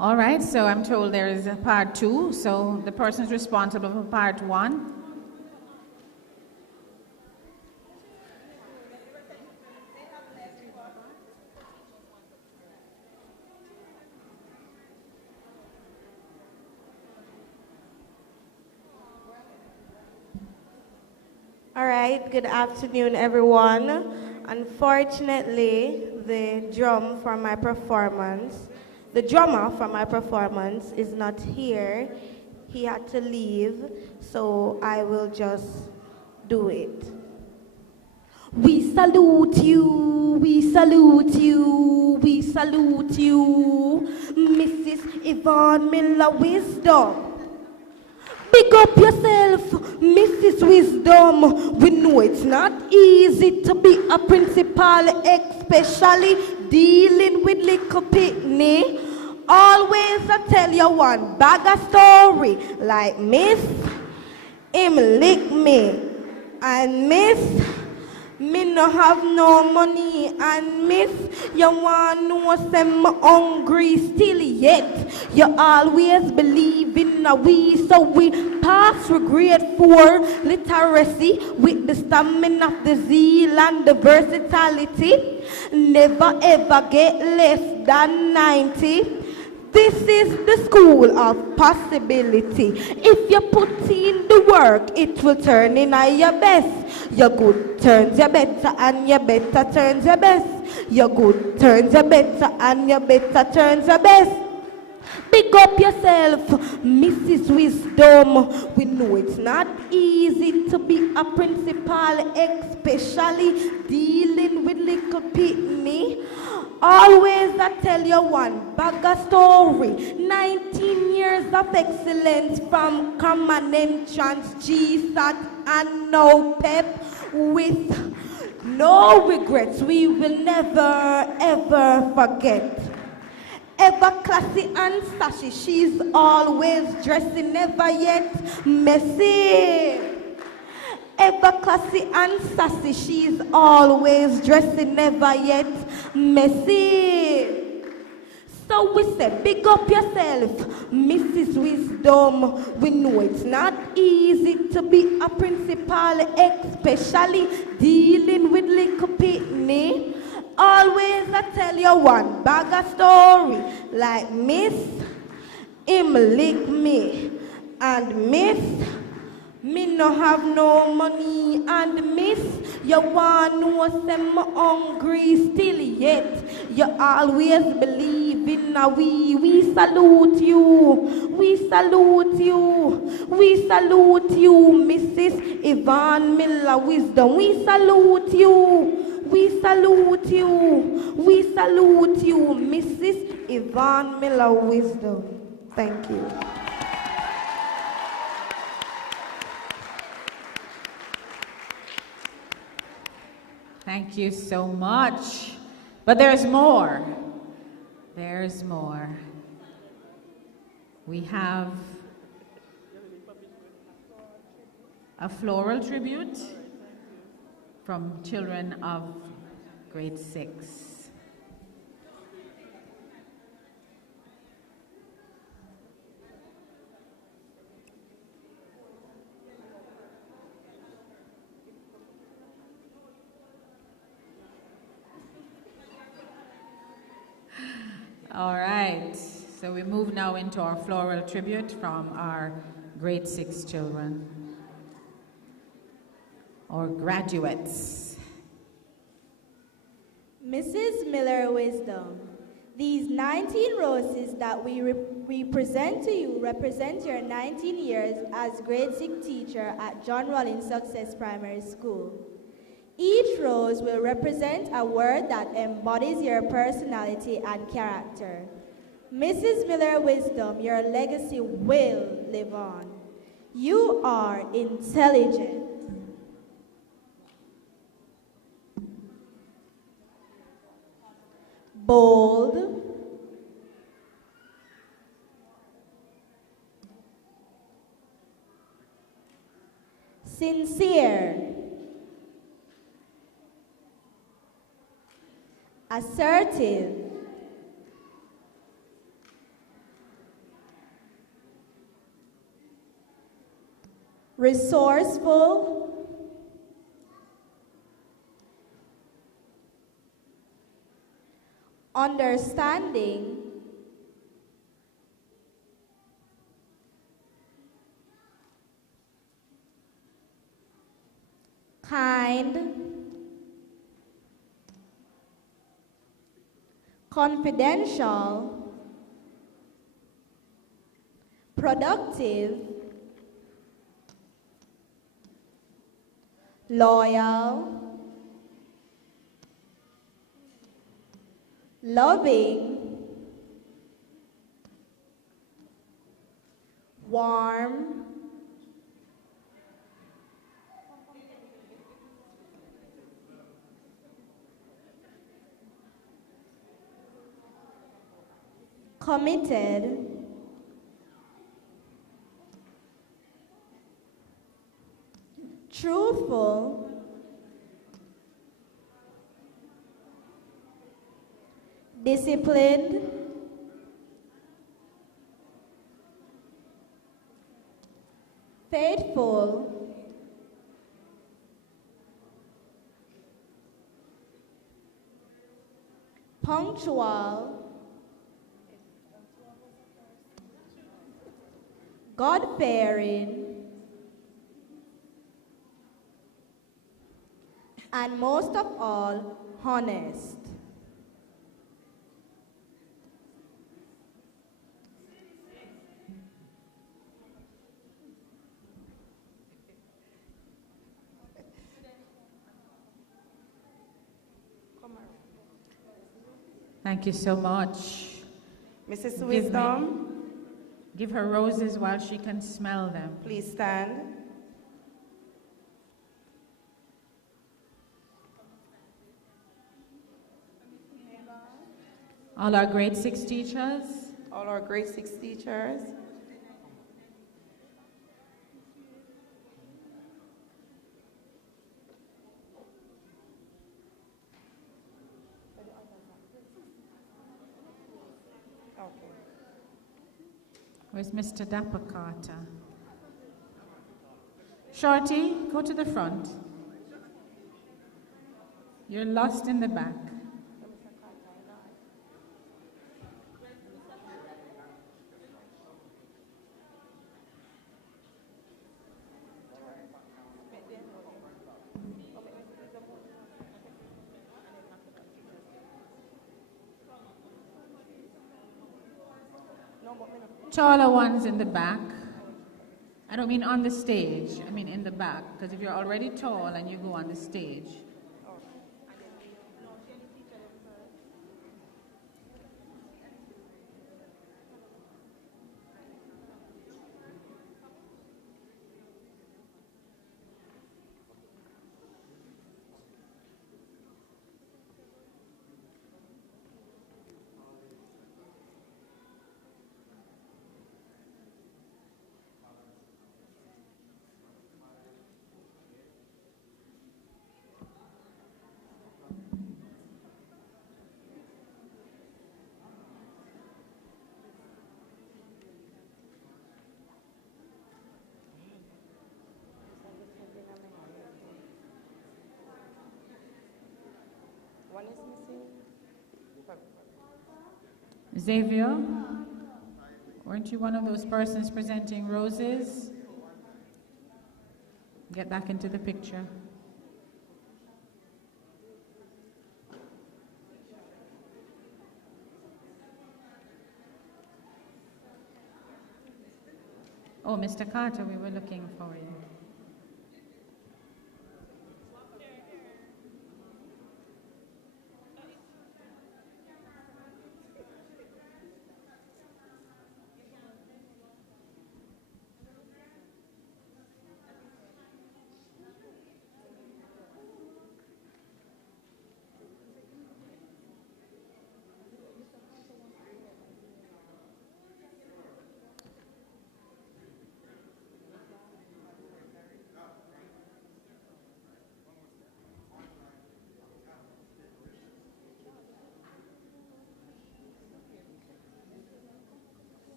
All right, so I'm told there is a part 2, so the person's responsible for part 1. All right, good afternoon, everyone. Unfortunately, the drummer for my performance is not here. He had to leave, so I will just do it. We salute you, we salute you, we salute you, Mrs. Yvonne Miller Wisdom. Big up yourself, Mrs. Wisdom. We know it's not easy to be a principal, especially dealing with little pitney. Always I tell you one bag of story, like Miss, him lick me, and Miss, me no have no money, and Miss, you want no say me hungry still yet. You always believe in a we, so we pass through grade 4 literacy with the stamina of the zeal and the versatility. Never ever get less than 90. This is the school of possibility. If you put in the work, it will turn in at your best. Your good turns your better, and your better turns your best. Your good turns your better, and your better turns your best. Big up yourself, Mrs. Wisdom. We know it's not easy to be a principal, especially dealing with little pitney. Always I tell you one bag of story. 19 years of excellence from common entrance, GSAT, and now PEP with no regrets. We will never ever forget. Ever classy and sassy, she's always dressing, never yet messy. Ever classy and sassy, she's always dressing, never yet messy. So we say, big up yourself, Mrs. Wisdom. We know it's not easy to be a principal, especially dealing with little pitney. Always I tell you one bag of story, like Miss, him lick me, and Miss, me no have no money, and Miss, you want no say me hungry still yet. You always believe in a we salute you, we salute you, we salute you, Mrs. Yvonne Miller Wisdom. We salute you. We salute you. We salute you, Mrs. Yvonne Miller Wisdom. Thank you. Thank you so much. But there's more. There's more. We have a floral tribute from children of grade 6. All right. So we move now into our floral tribute from our grade 6 children, or graduates. Mrs. Miller Wisdom, these 19 roses that we present to you represent your 19 years as grade 6 teacher at John Rollins Success Primary School. Each rose will represent a word that embodies your personality and character. Mrs. Miller Wisdom, your legacy will live on. You are intelligent, bold, sincere, assertive, resourceful, understanding, kind, confidential, productive, loyal, loving, warm, committed, truthful, disciplined, faithful, punctual, God-fearing, and most of all, honest. Thank you so much. Mrs. Wisdom, Give her roses while she can smell them. please stand. All our grade 6 teachers. All our grade 6 teachers. Where's Mr. Dapper Carter? Shorty, go to the front. You're lost in the back. Taller ones in the back. I don't mean on the stage, I mean in the back. Because if you're already tall and you go on the stage. One is missing. Xavier, Weren't you one of those persons presenting roses? Get back into the picture. Oh, Mr. Carter, we were looking for you.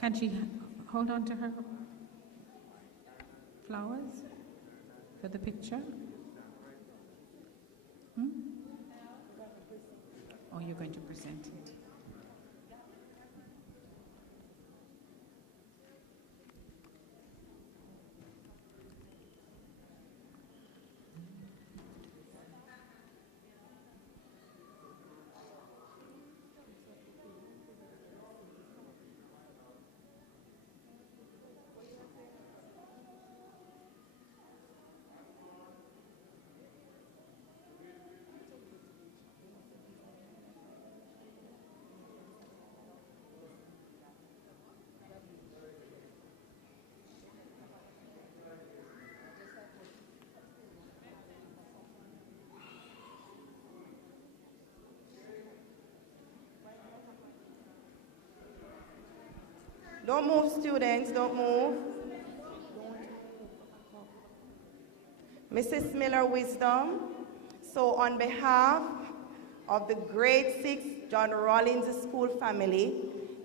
Can she hold on to her flowers for the picture? Or you're going to present it? Don't move, students, don't move. Mrs. Miller Wisdom, so on behalf of the grade 6 John Rollins School family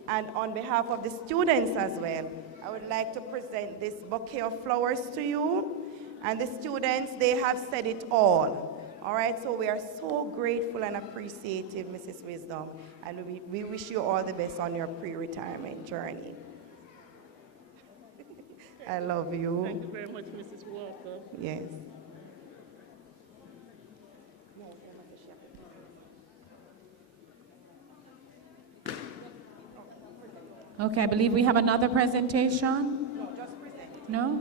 and on behalf of the students as well, I would like to present this bouquet of flowers to you. And the students, they have said it all. All right, so we are so grateful and appreciative, Mrs. Wisdom, and we wish you all the best on your pre-retirement journey. I love you. Thank you very much, Mrs. Walker. Yes. Okay, I believe we have another presentation. No, just present. No?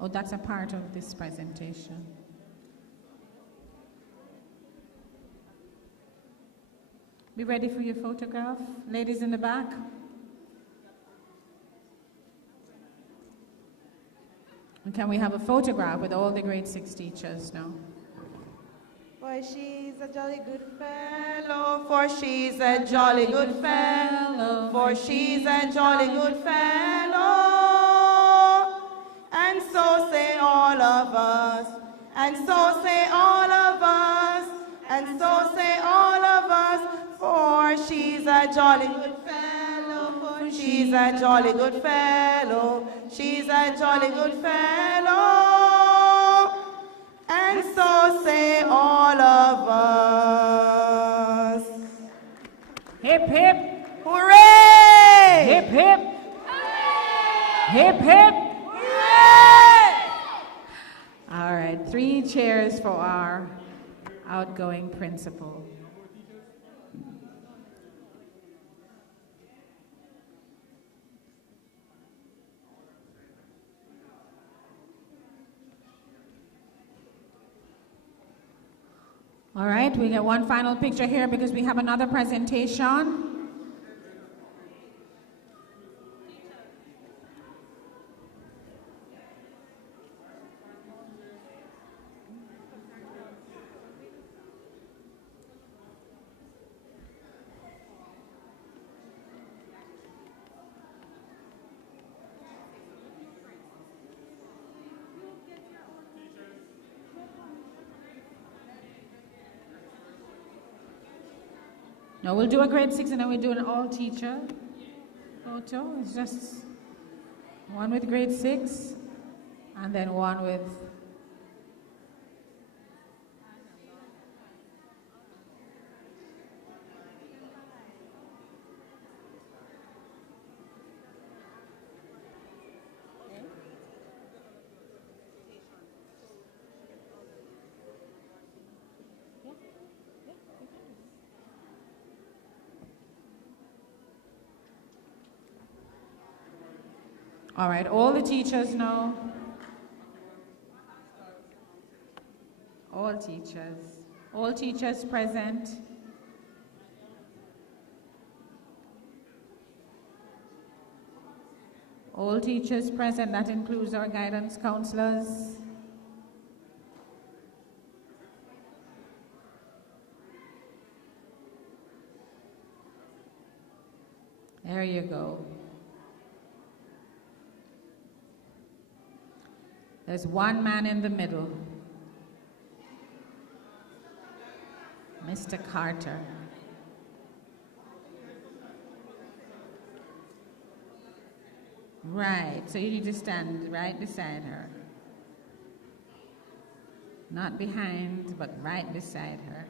Oh, that's a part of this presentation. Be ready for your photograph. Ladies in the back. And can we have a photograph with all the grade 6 teachers now? For she's a jolly good fellow, for she's a jolly good fellow, for she's a jolly good fellow. And so say all of us, and so say all of us, and so say all of us, for she's a jolly good fellow, for she's a jolly good fellow, she's a jolly good fellow. And so say all of us. Hip, hip. Hooray! Hip, hip. Hip, hip. Hooray! All right, 3 cheers for our outgoing principal. All right, we get one final picture here because we have another presentation. No, we'll do a grade 6 and then we'll do an all-teacher photo. It's just one with grade 6 and then one with All right, all the teachers now. All teachers present. All teachers present, that includes our guidance counselors. There you go. There's one man in the middle, Mr. Carter. Right, so you need to stand right beside her. Not behind, but right beside her.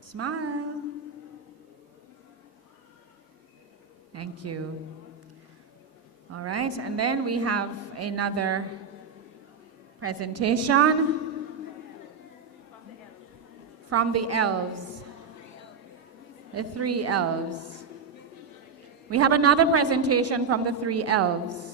Smile. Thank you. All right, and then we have another presentation from the elves, the 3 elves. We have another presentation from the 3 elves.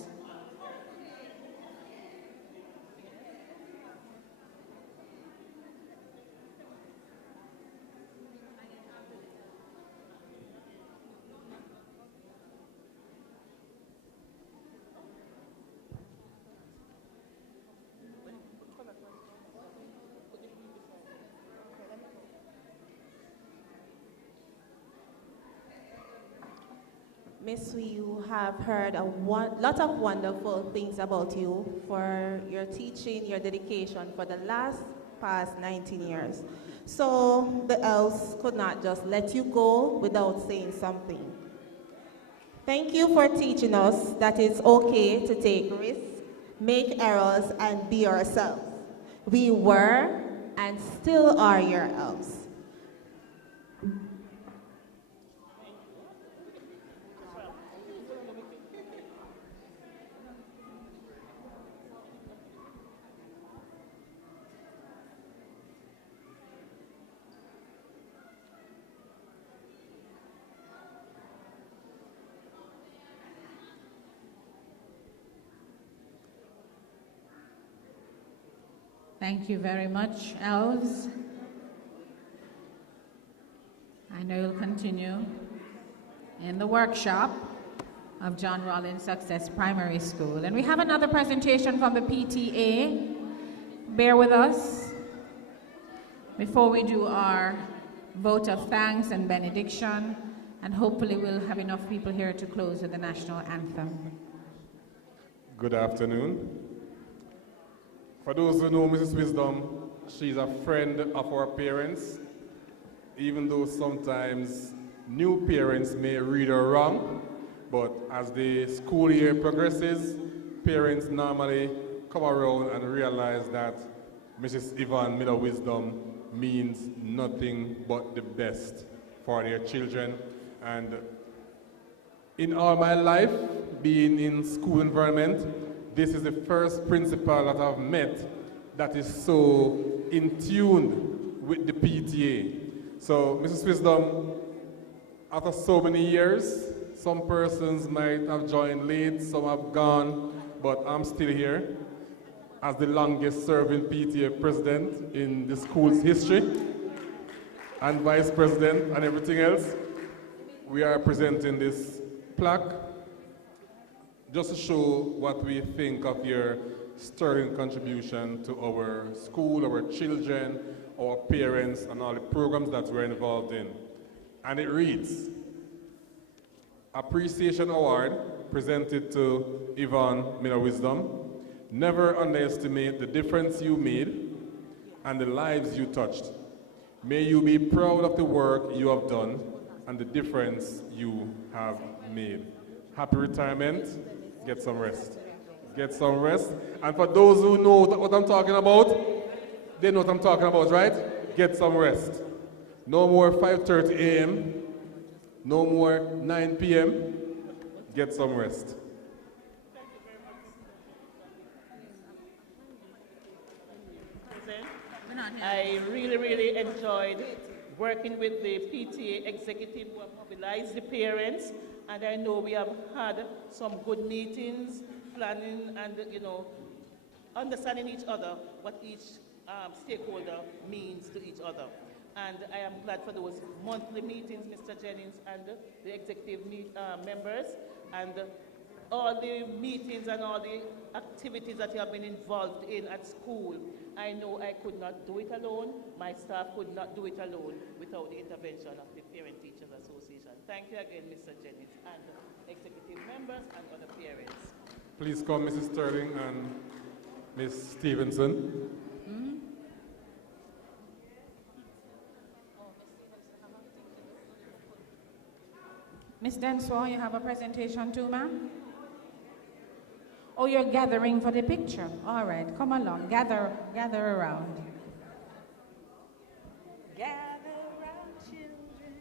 Miss, we have heard a lot of wonderful things about you for your teaching, your dedication for the past 19 years. So the elves could not just let you go without saying something. Thank you for teaching us that it's okay to take risks, make errors, and be ourselves. We were and still are your elves. Thank you very much, elves. I know you'll continue in the workshop of John Rollins Success Primary School. And we have another presentation from the PTA. Bear with us before we do our vote of thanks and benediction, and hopefully we'll have enough people here to close with the national anthem. Good afternoon. For those who know Mrs. Wisdom, she's a friend of our parents, even though sometimes new parents may read her wrong, but as the school year progresses, parents normally come around and realize that Mrs. Yvonne Miller Wisdom means nothing but the best for their children. And in all my life, being in school environment, this is the first principal that I've met that is so in tune with the PTA. So, Mrs. Wisdom, after so many years, some persons might have joined late, some have gone, but I'm still here as the longest serving PTA president in the school's history, and vice president and everything else. We are presenting this plaque just to show what we think of your sterling contribution to our school, our children, our parents, and all the programs that we're involved in. And it reads, Appreciation Award presented to Yvonne Miller Wisdom. Never underestimate the difference you made and the lives you touched. May you be proud of the work you have done and the difference you have made. Happy retirement. Get some rest. Get some rest. And for those who know what I'm talking about, they know what I'm talking about, right? Get some rest. No more 5:30 a.m. No more 9 p.m. Get some rest. I really enjoyed working with the PTA executive who have mobilized the parents, and I know we have had some good meetings, planning and, understanding each other, what each stakeholder means to each other. And I am glad for those monthly meetings, Mr. Jennings and the executive members, and all the meetings and all the activities that you have been involved in at school. I know I could not do it alone. My staff could not do it alone without the intervention of the Parent Teachers Association. Thank you again, Mr. Jennings, and executive members and other parents. Please call Mrs. Sterling and Ms. Stevenson. Ms. Denshaw, you have a presentation too, ma'am? Oh, you're gathering for the picture. All right, come along, gather around. Gather around, children.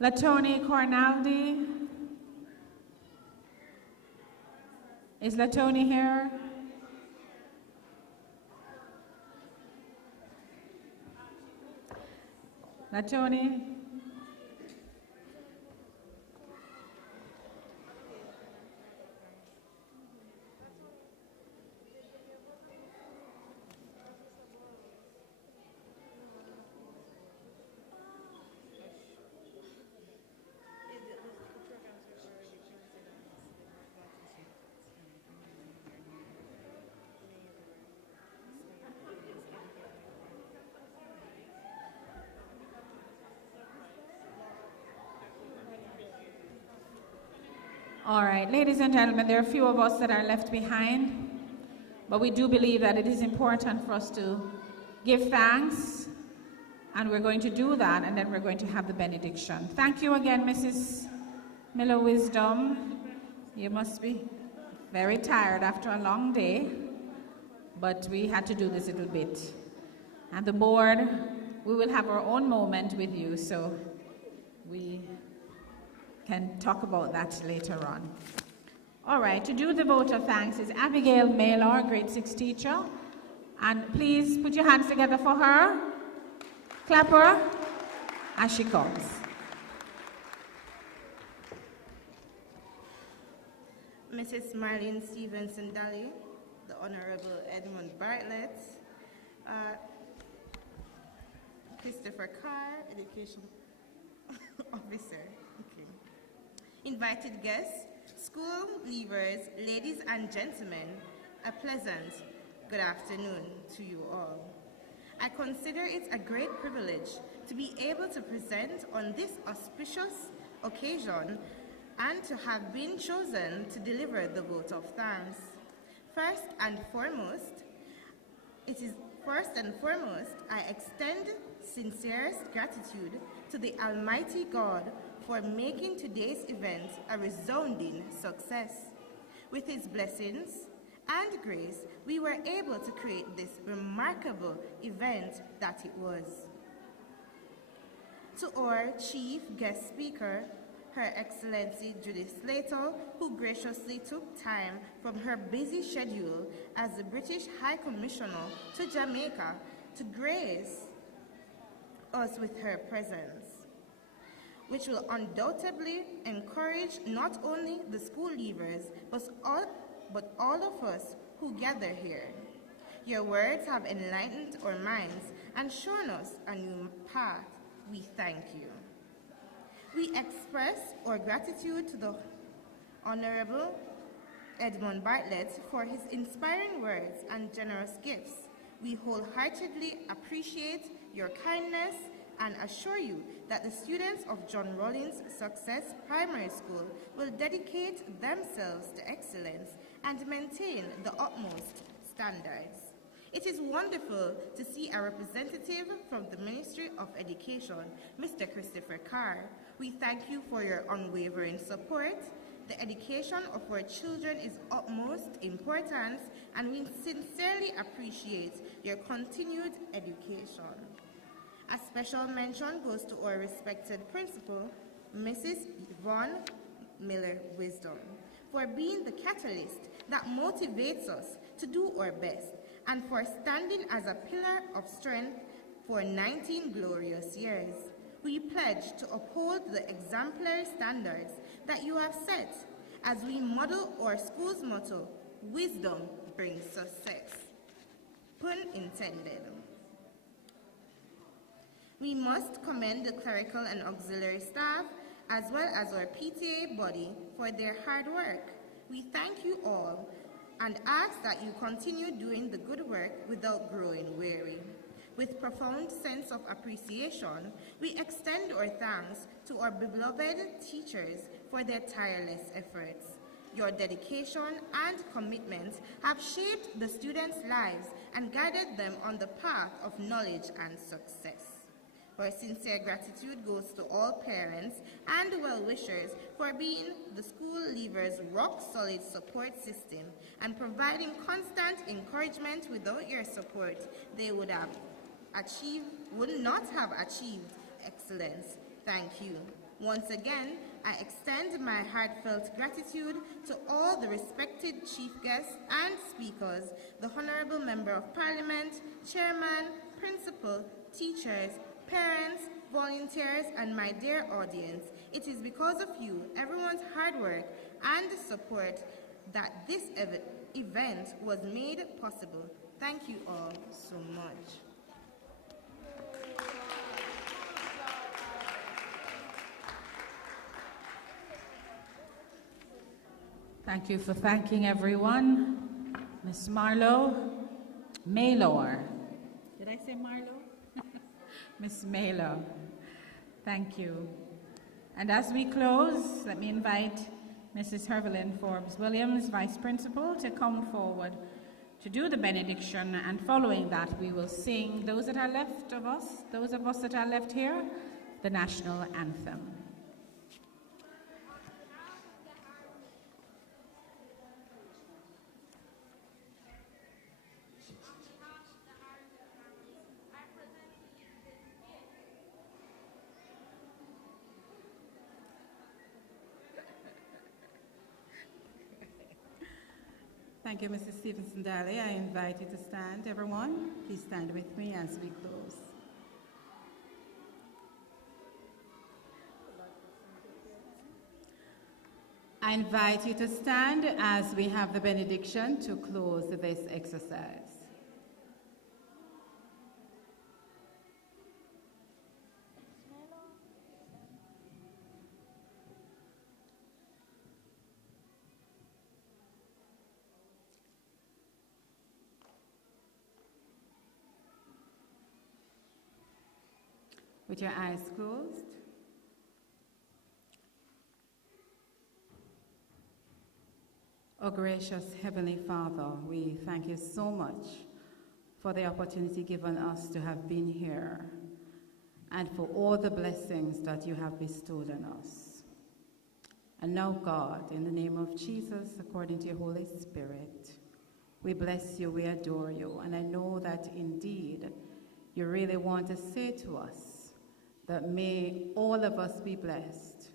Latoni Cornaldi. Is Latoni here? Latoni? All right, ladies and gentlemen, there are a few of us that are left behind, but we do believe that it is important for us to give thanks, and we're going to do that, and then we're going to have the benediction. Thank you again, Mrs. Miller Wisdom. You must be very tired after a long day, but we had to do this a little bit. And the board, we will have our own moment with you, so we can talk about that later on. All right, to do the vote of thanks is Abigail Maylor, grade 6 teacher. And please put your hands together for her. Clap her as she comes. Mrs. Marlene Stevenson Daly, the Honorable Edmund Bartlett, Christopher Carr, Education Officer. Okay. Invited guests, school leavers, ladies and gentlemen, a pleasant good afternoon to you all. I consider it a great privilege to be able to present on this auspicious occasion and to have been chosen to deliver the vote of thanks. First and foremost, I extend sincerest gratitude to the Almighty God for making today's event a resounding success. With His blessings and grace, we were able to create this remarkable event that it was. To our chief guest speaker, Her Excellency Judith Slater, who graciously took time from her busy schedule as the British High Commissioner to Jamaica to grace us with her presence, which will undoubtedly encourage not only the school leavers, but all of us who gather here. Your words have enlightened our minds and shown us a new path. We thank you. We express our gratitude to the Honorable Edmund Bartlett for his inspiring words and generous gifts. We wholeheartedly appreciate your kindness and assure you that the students of John Rollins Success Primary School will dedicate themselves to excellence and maintain the utmost standards. It is wonderful to see a representative from the Ministry of Education, Mr. Christopher Carr. We thank you for your unwavering support The education of our children is utmost importance, and we sincerely appreciate your continued education. A special mention goes to our respected principal, Mrs. Yvonne Miller Wisdom, for being the catalyst that motivates us to do our best, and for standing as a pillar of strength for 19 glorious years. We pledge to uphold the exemplary standards that you have set as we model our school's motto, wisdom brings success. Pun intended. We must commend the clerical and auxiliary staff as well as our PTA body for their hard work. We thank you all and ask that you continue doing the good work without growing weary. With profound sense of appreciation, we extend our thanks to our beloved teachers for their tireless efforts. Your dedication and commitment have shaped the students' lives and guided them on the path of knowledge and success. Our sincere gratitude goes to all parents and well-wishers for being the school leavers' rock-solid support system and providing constant encouragement. Without your support, they would not have achieved excellence. Thank you. Once again, I extend my heartfelt gratitude to all the respected chief guests and speakers, the Honorable Member of Parliament, Chairman, Principal, teachers, parents, volunteers, and my dear audience. It is because of you, everyone's hard work and support, that this event was made possible. Thank you all so much. Thank you for thanking everyone. Miss Maylor. Did I say Marlowe? Miss Maylor, thank you. And as we close, let me invite Mrs. Hervelyn Forbes-Williams, Vice Principal, to come forward to do the benediction, and following that we will sing, those of us that are left here, the national anthem. Thank you, Mrs. Stevenson-Daly. I invite you to stand, everyone. Please stand with me as we close. I invite you to stand as we have the benediction to close this exercise. With your eyes closed. Oh, gracious Heavenly Father, we thank you so much for the opportunity given us to have been here and for all the blessings that you have bestowed on us. And now, God, in the name of Jesus, according to your Holy Spirit, we bless you, we adore you, and I know that indeed you really want to say to us that may all of us be blessed.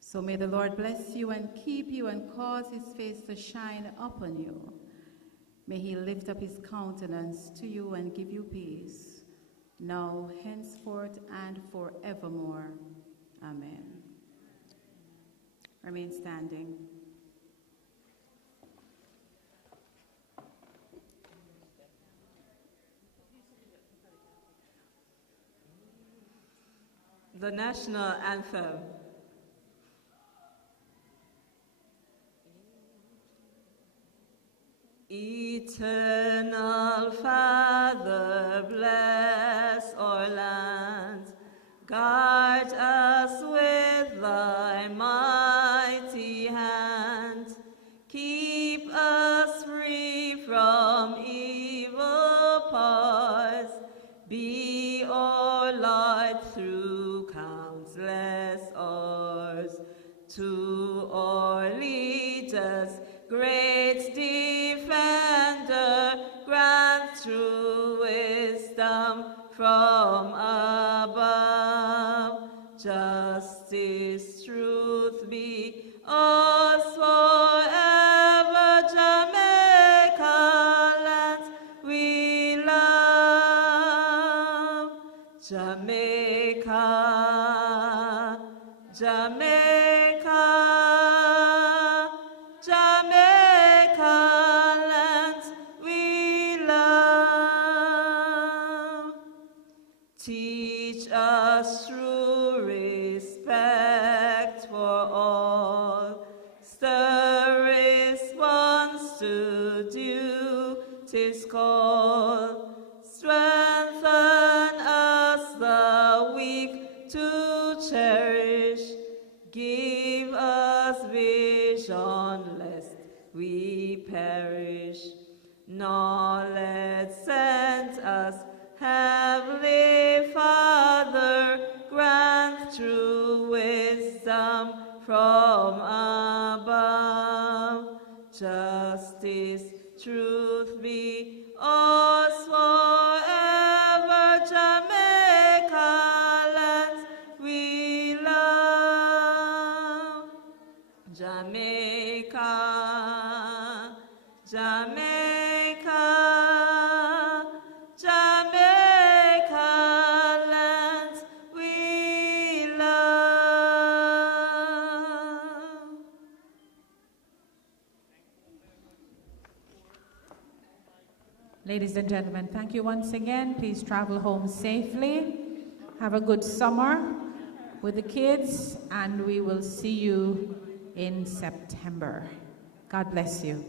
So may the Lord bless you and keep you and cause his face to shine upon you. May he lift up his countenance to you and give you peace, now, henceforth, and forevermore. Amen. Remain standing. The national anthem. Eternal Father, bless our land. Guard us with thy mighty hand. Keep us free from evil paths. Be our light through countless hours to our great defender, grant true wisdom from above. Justice, truth be us forever, Jamaica land we love. Jamaica, Jamaica, Jamaica land we love. Teach us true respect for all, stir response to duty's call, strengthen us the weak to cherish, give us vision lest we perish. Knowledge sent us, Heavenly Father, grant true wisdom from above. Justice, truth be us forever, Jamaica land we love. Jamaica, Jamaica, Jamaica land we love. Ladies and gentlemen, thank you once again. Please travel home safely. Have a good summer with the kids, and we will see you in September. God bless you.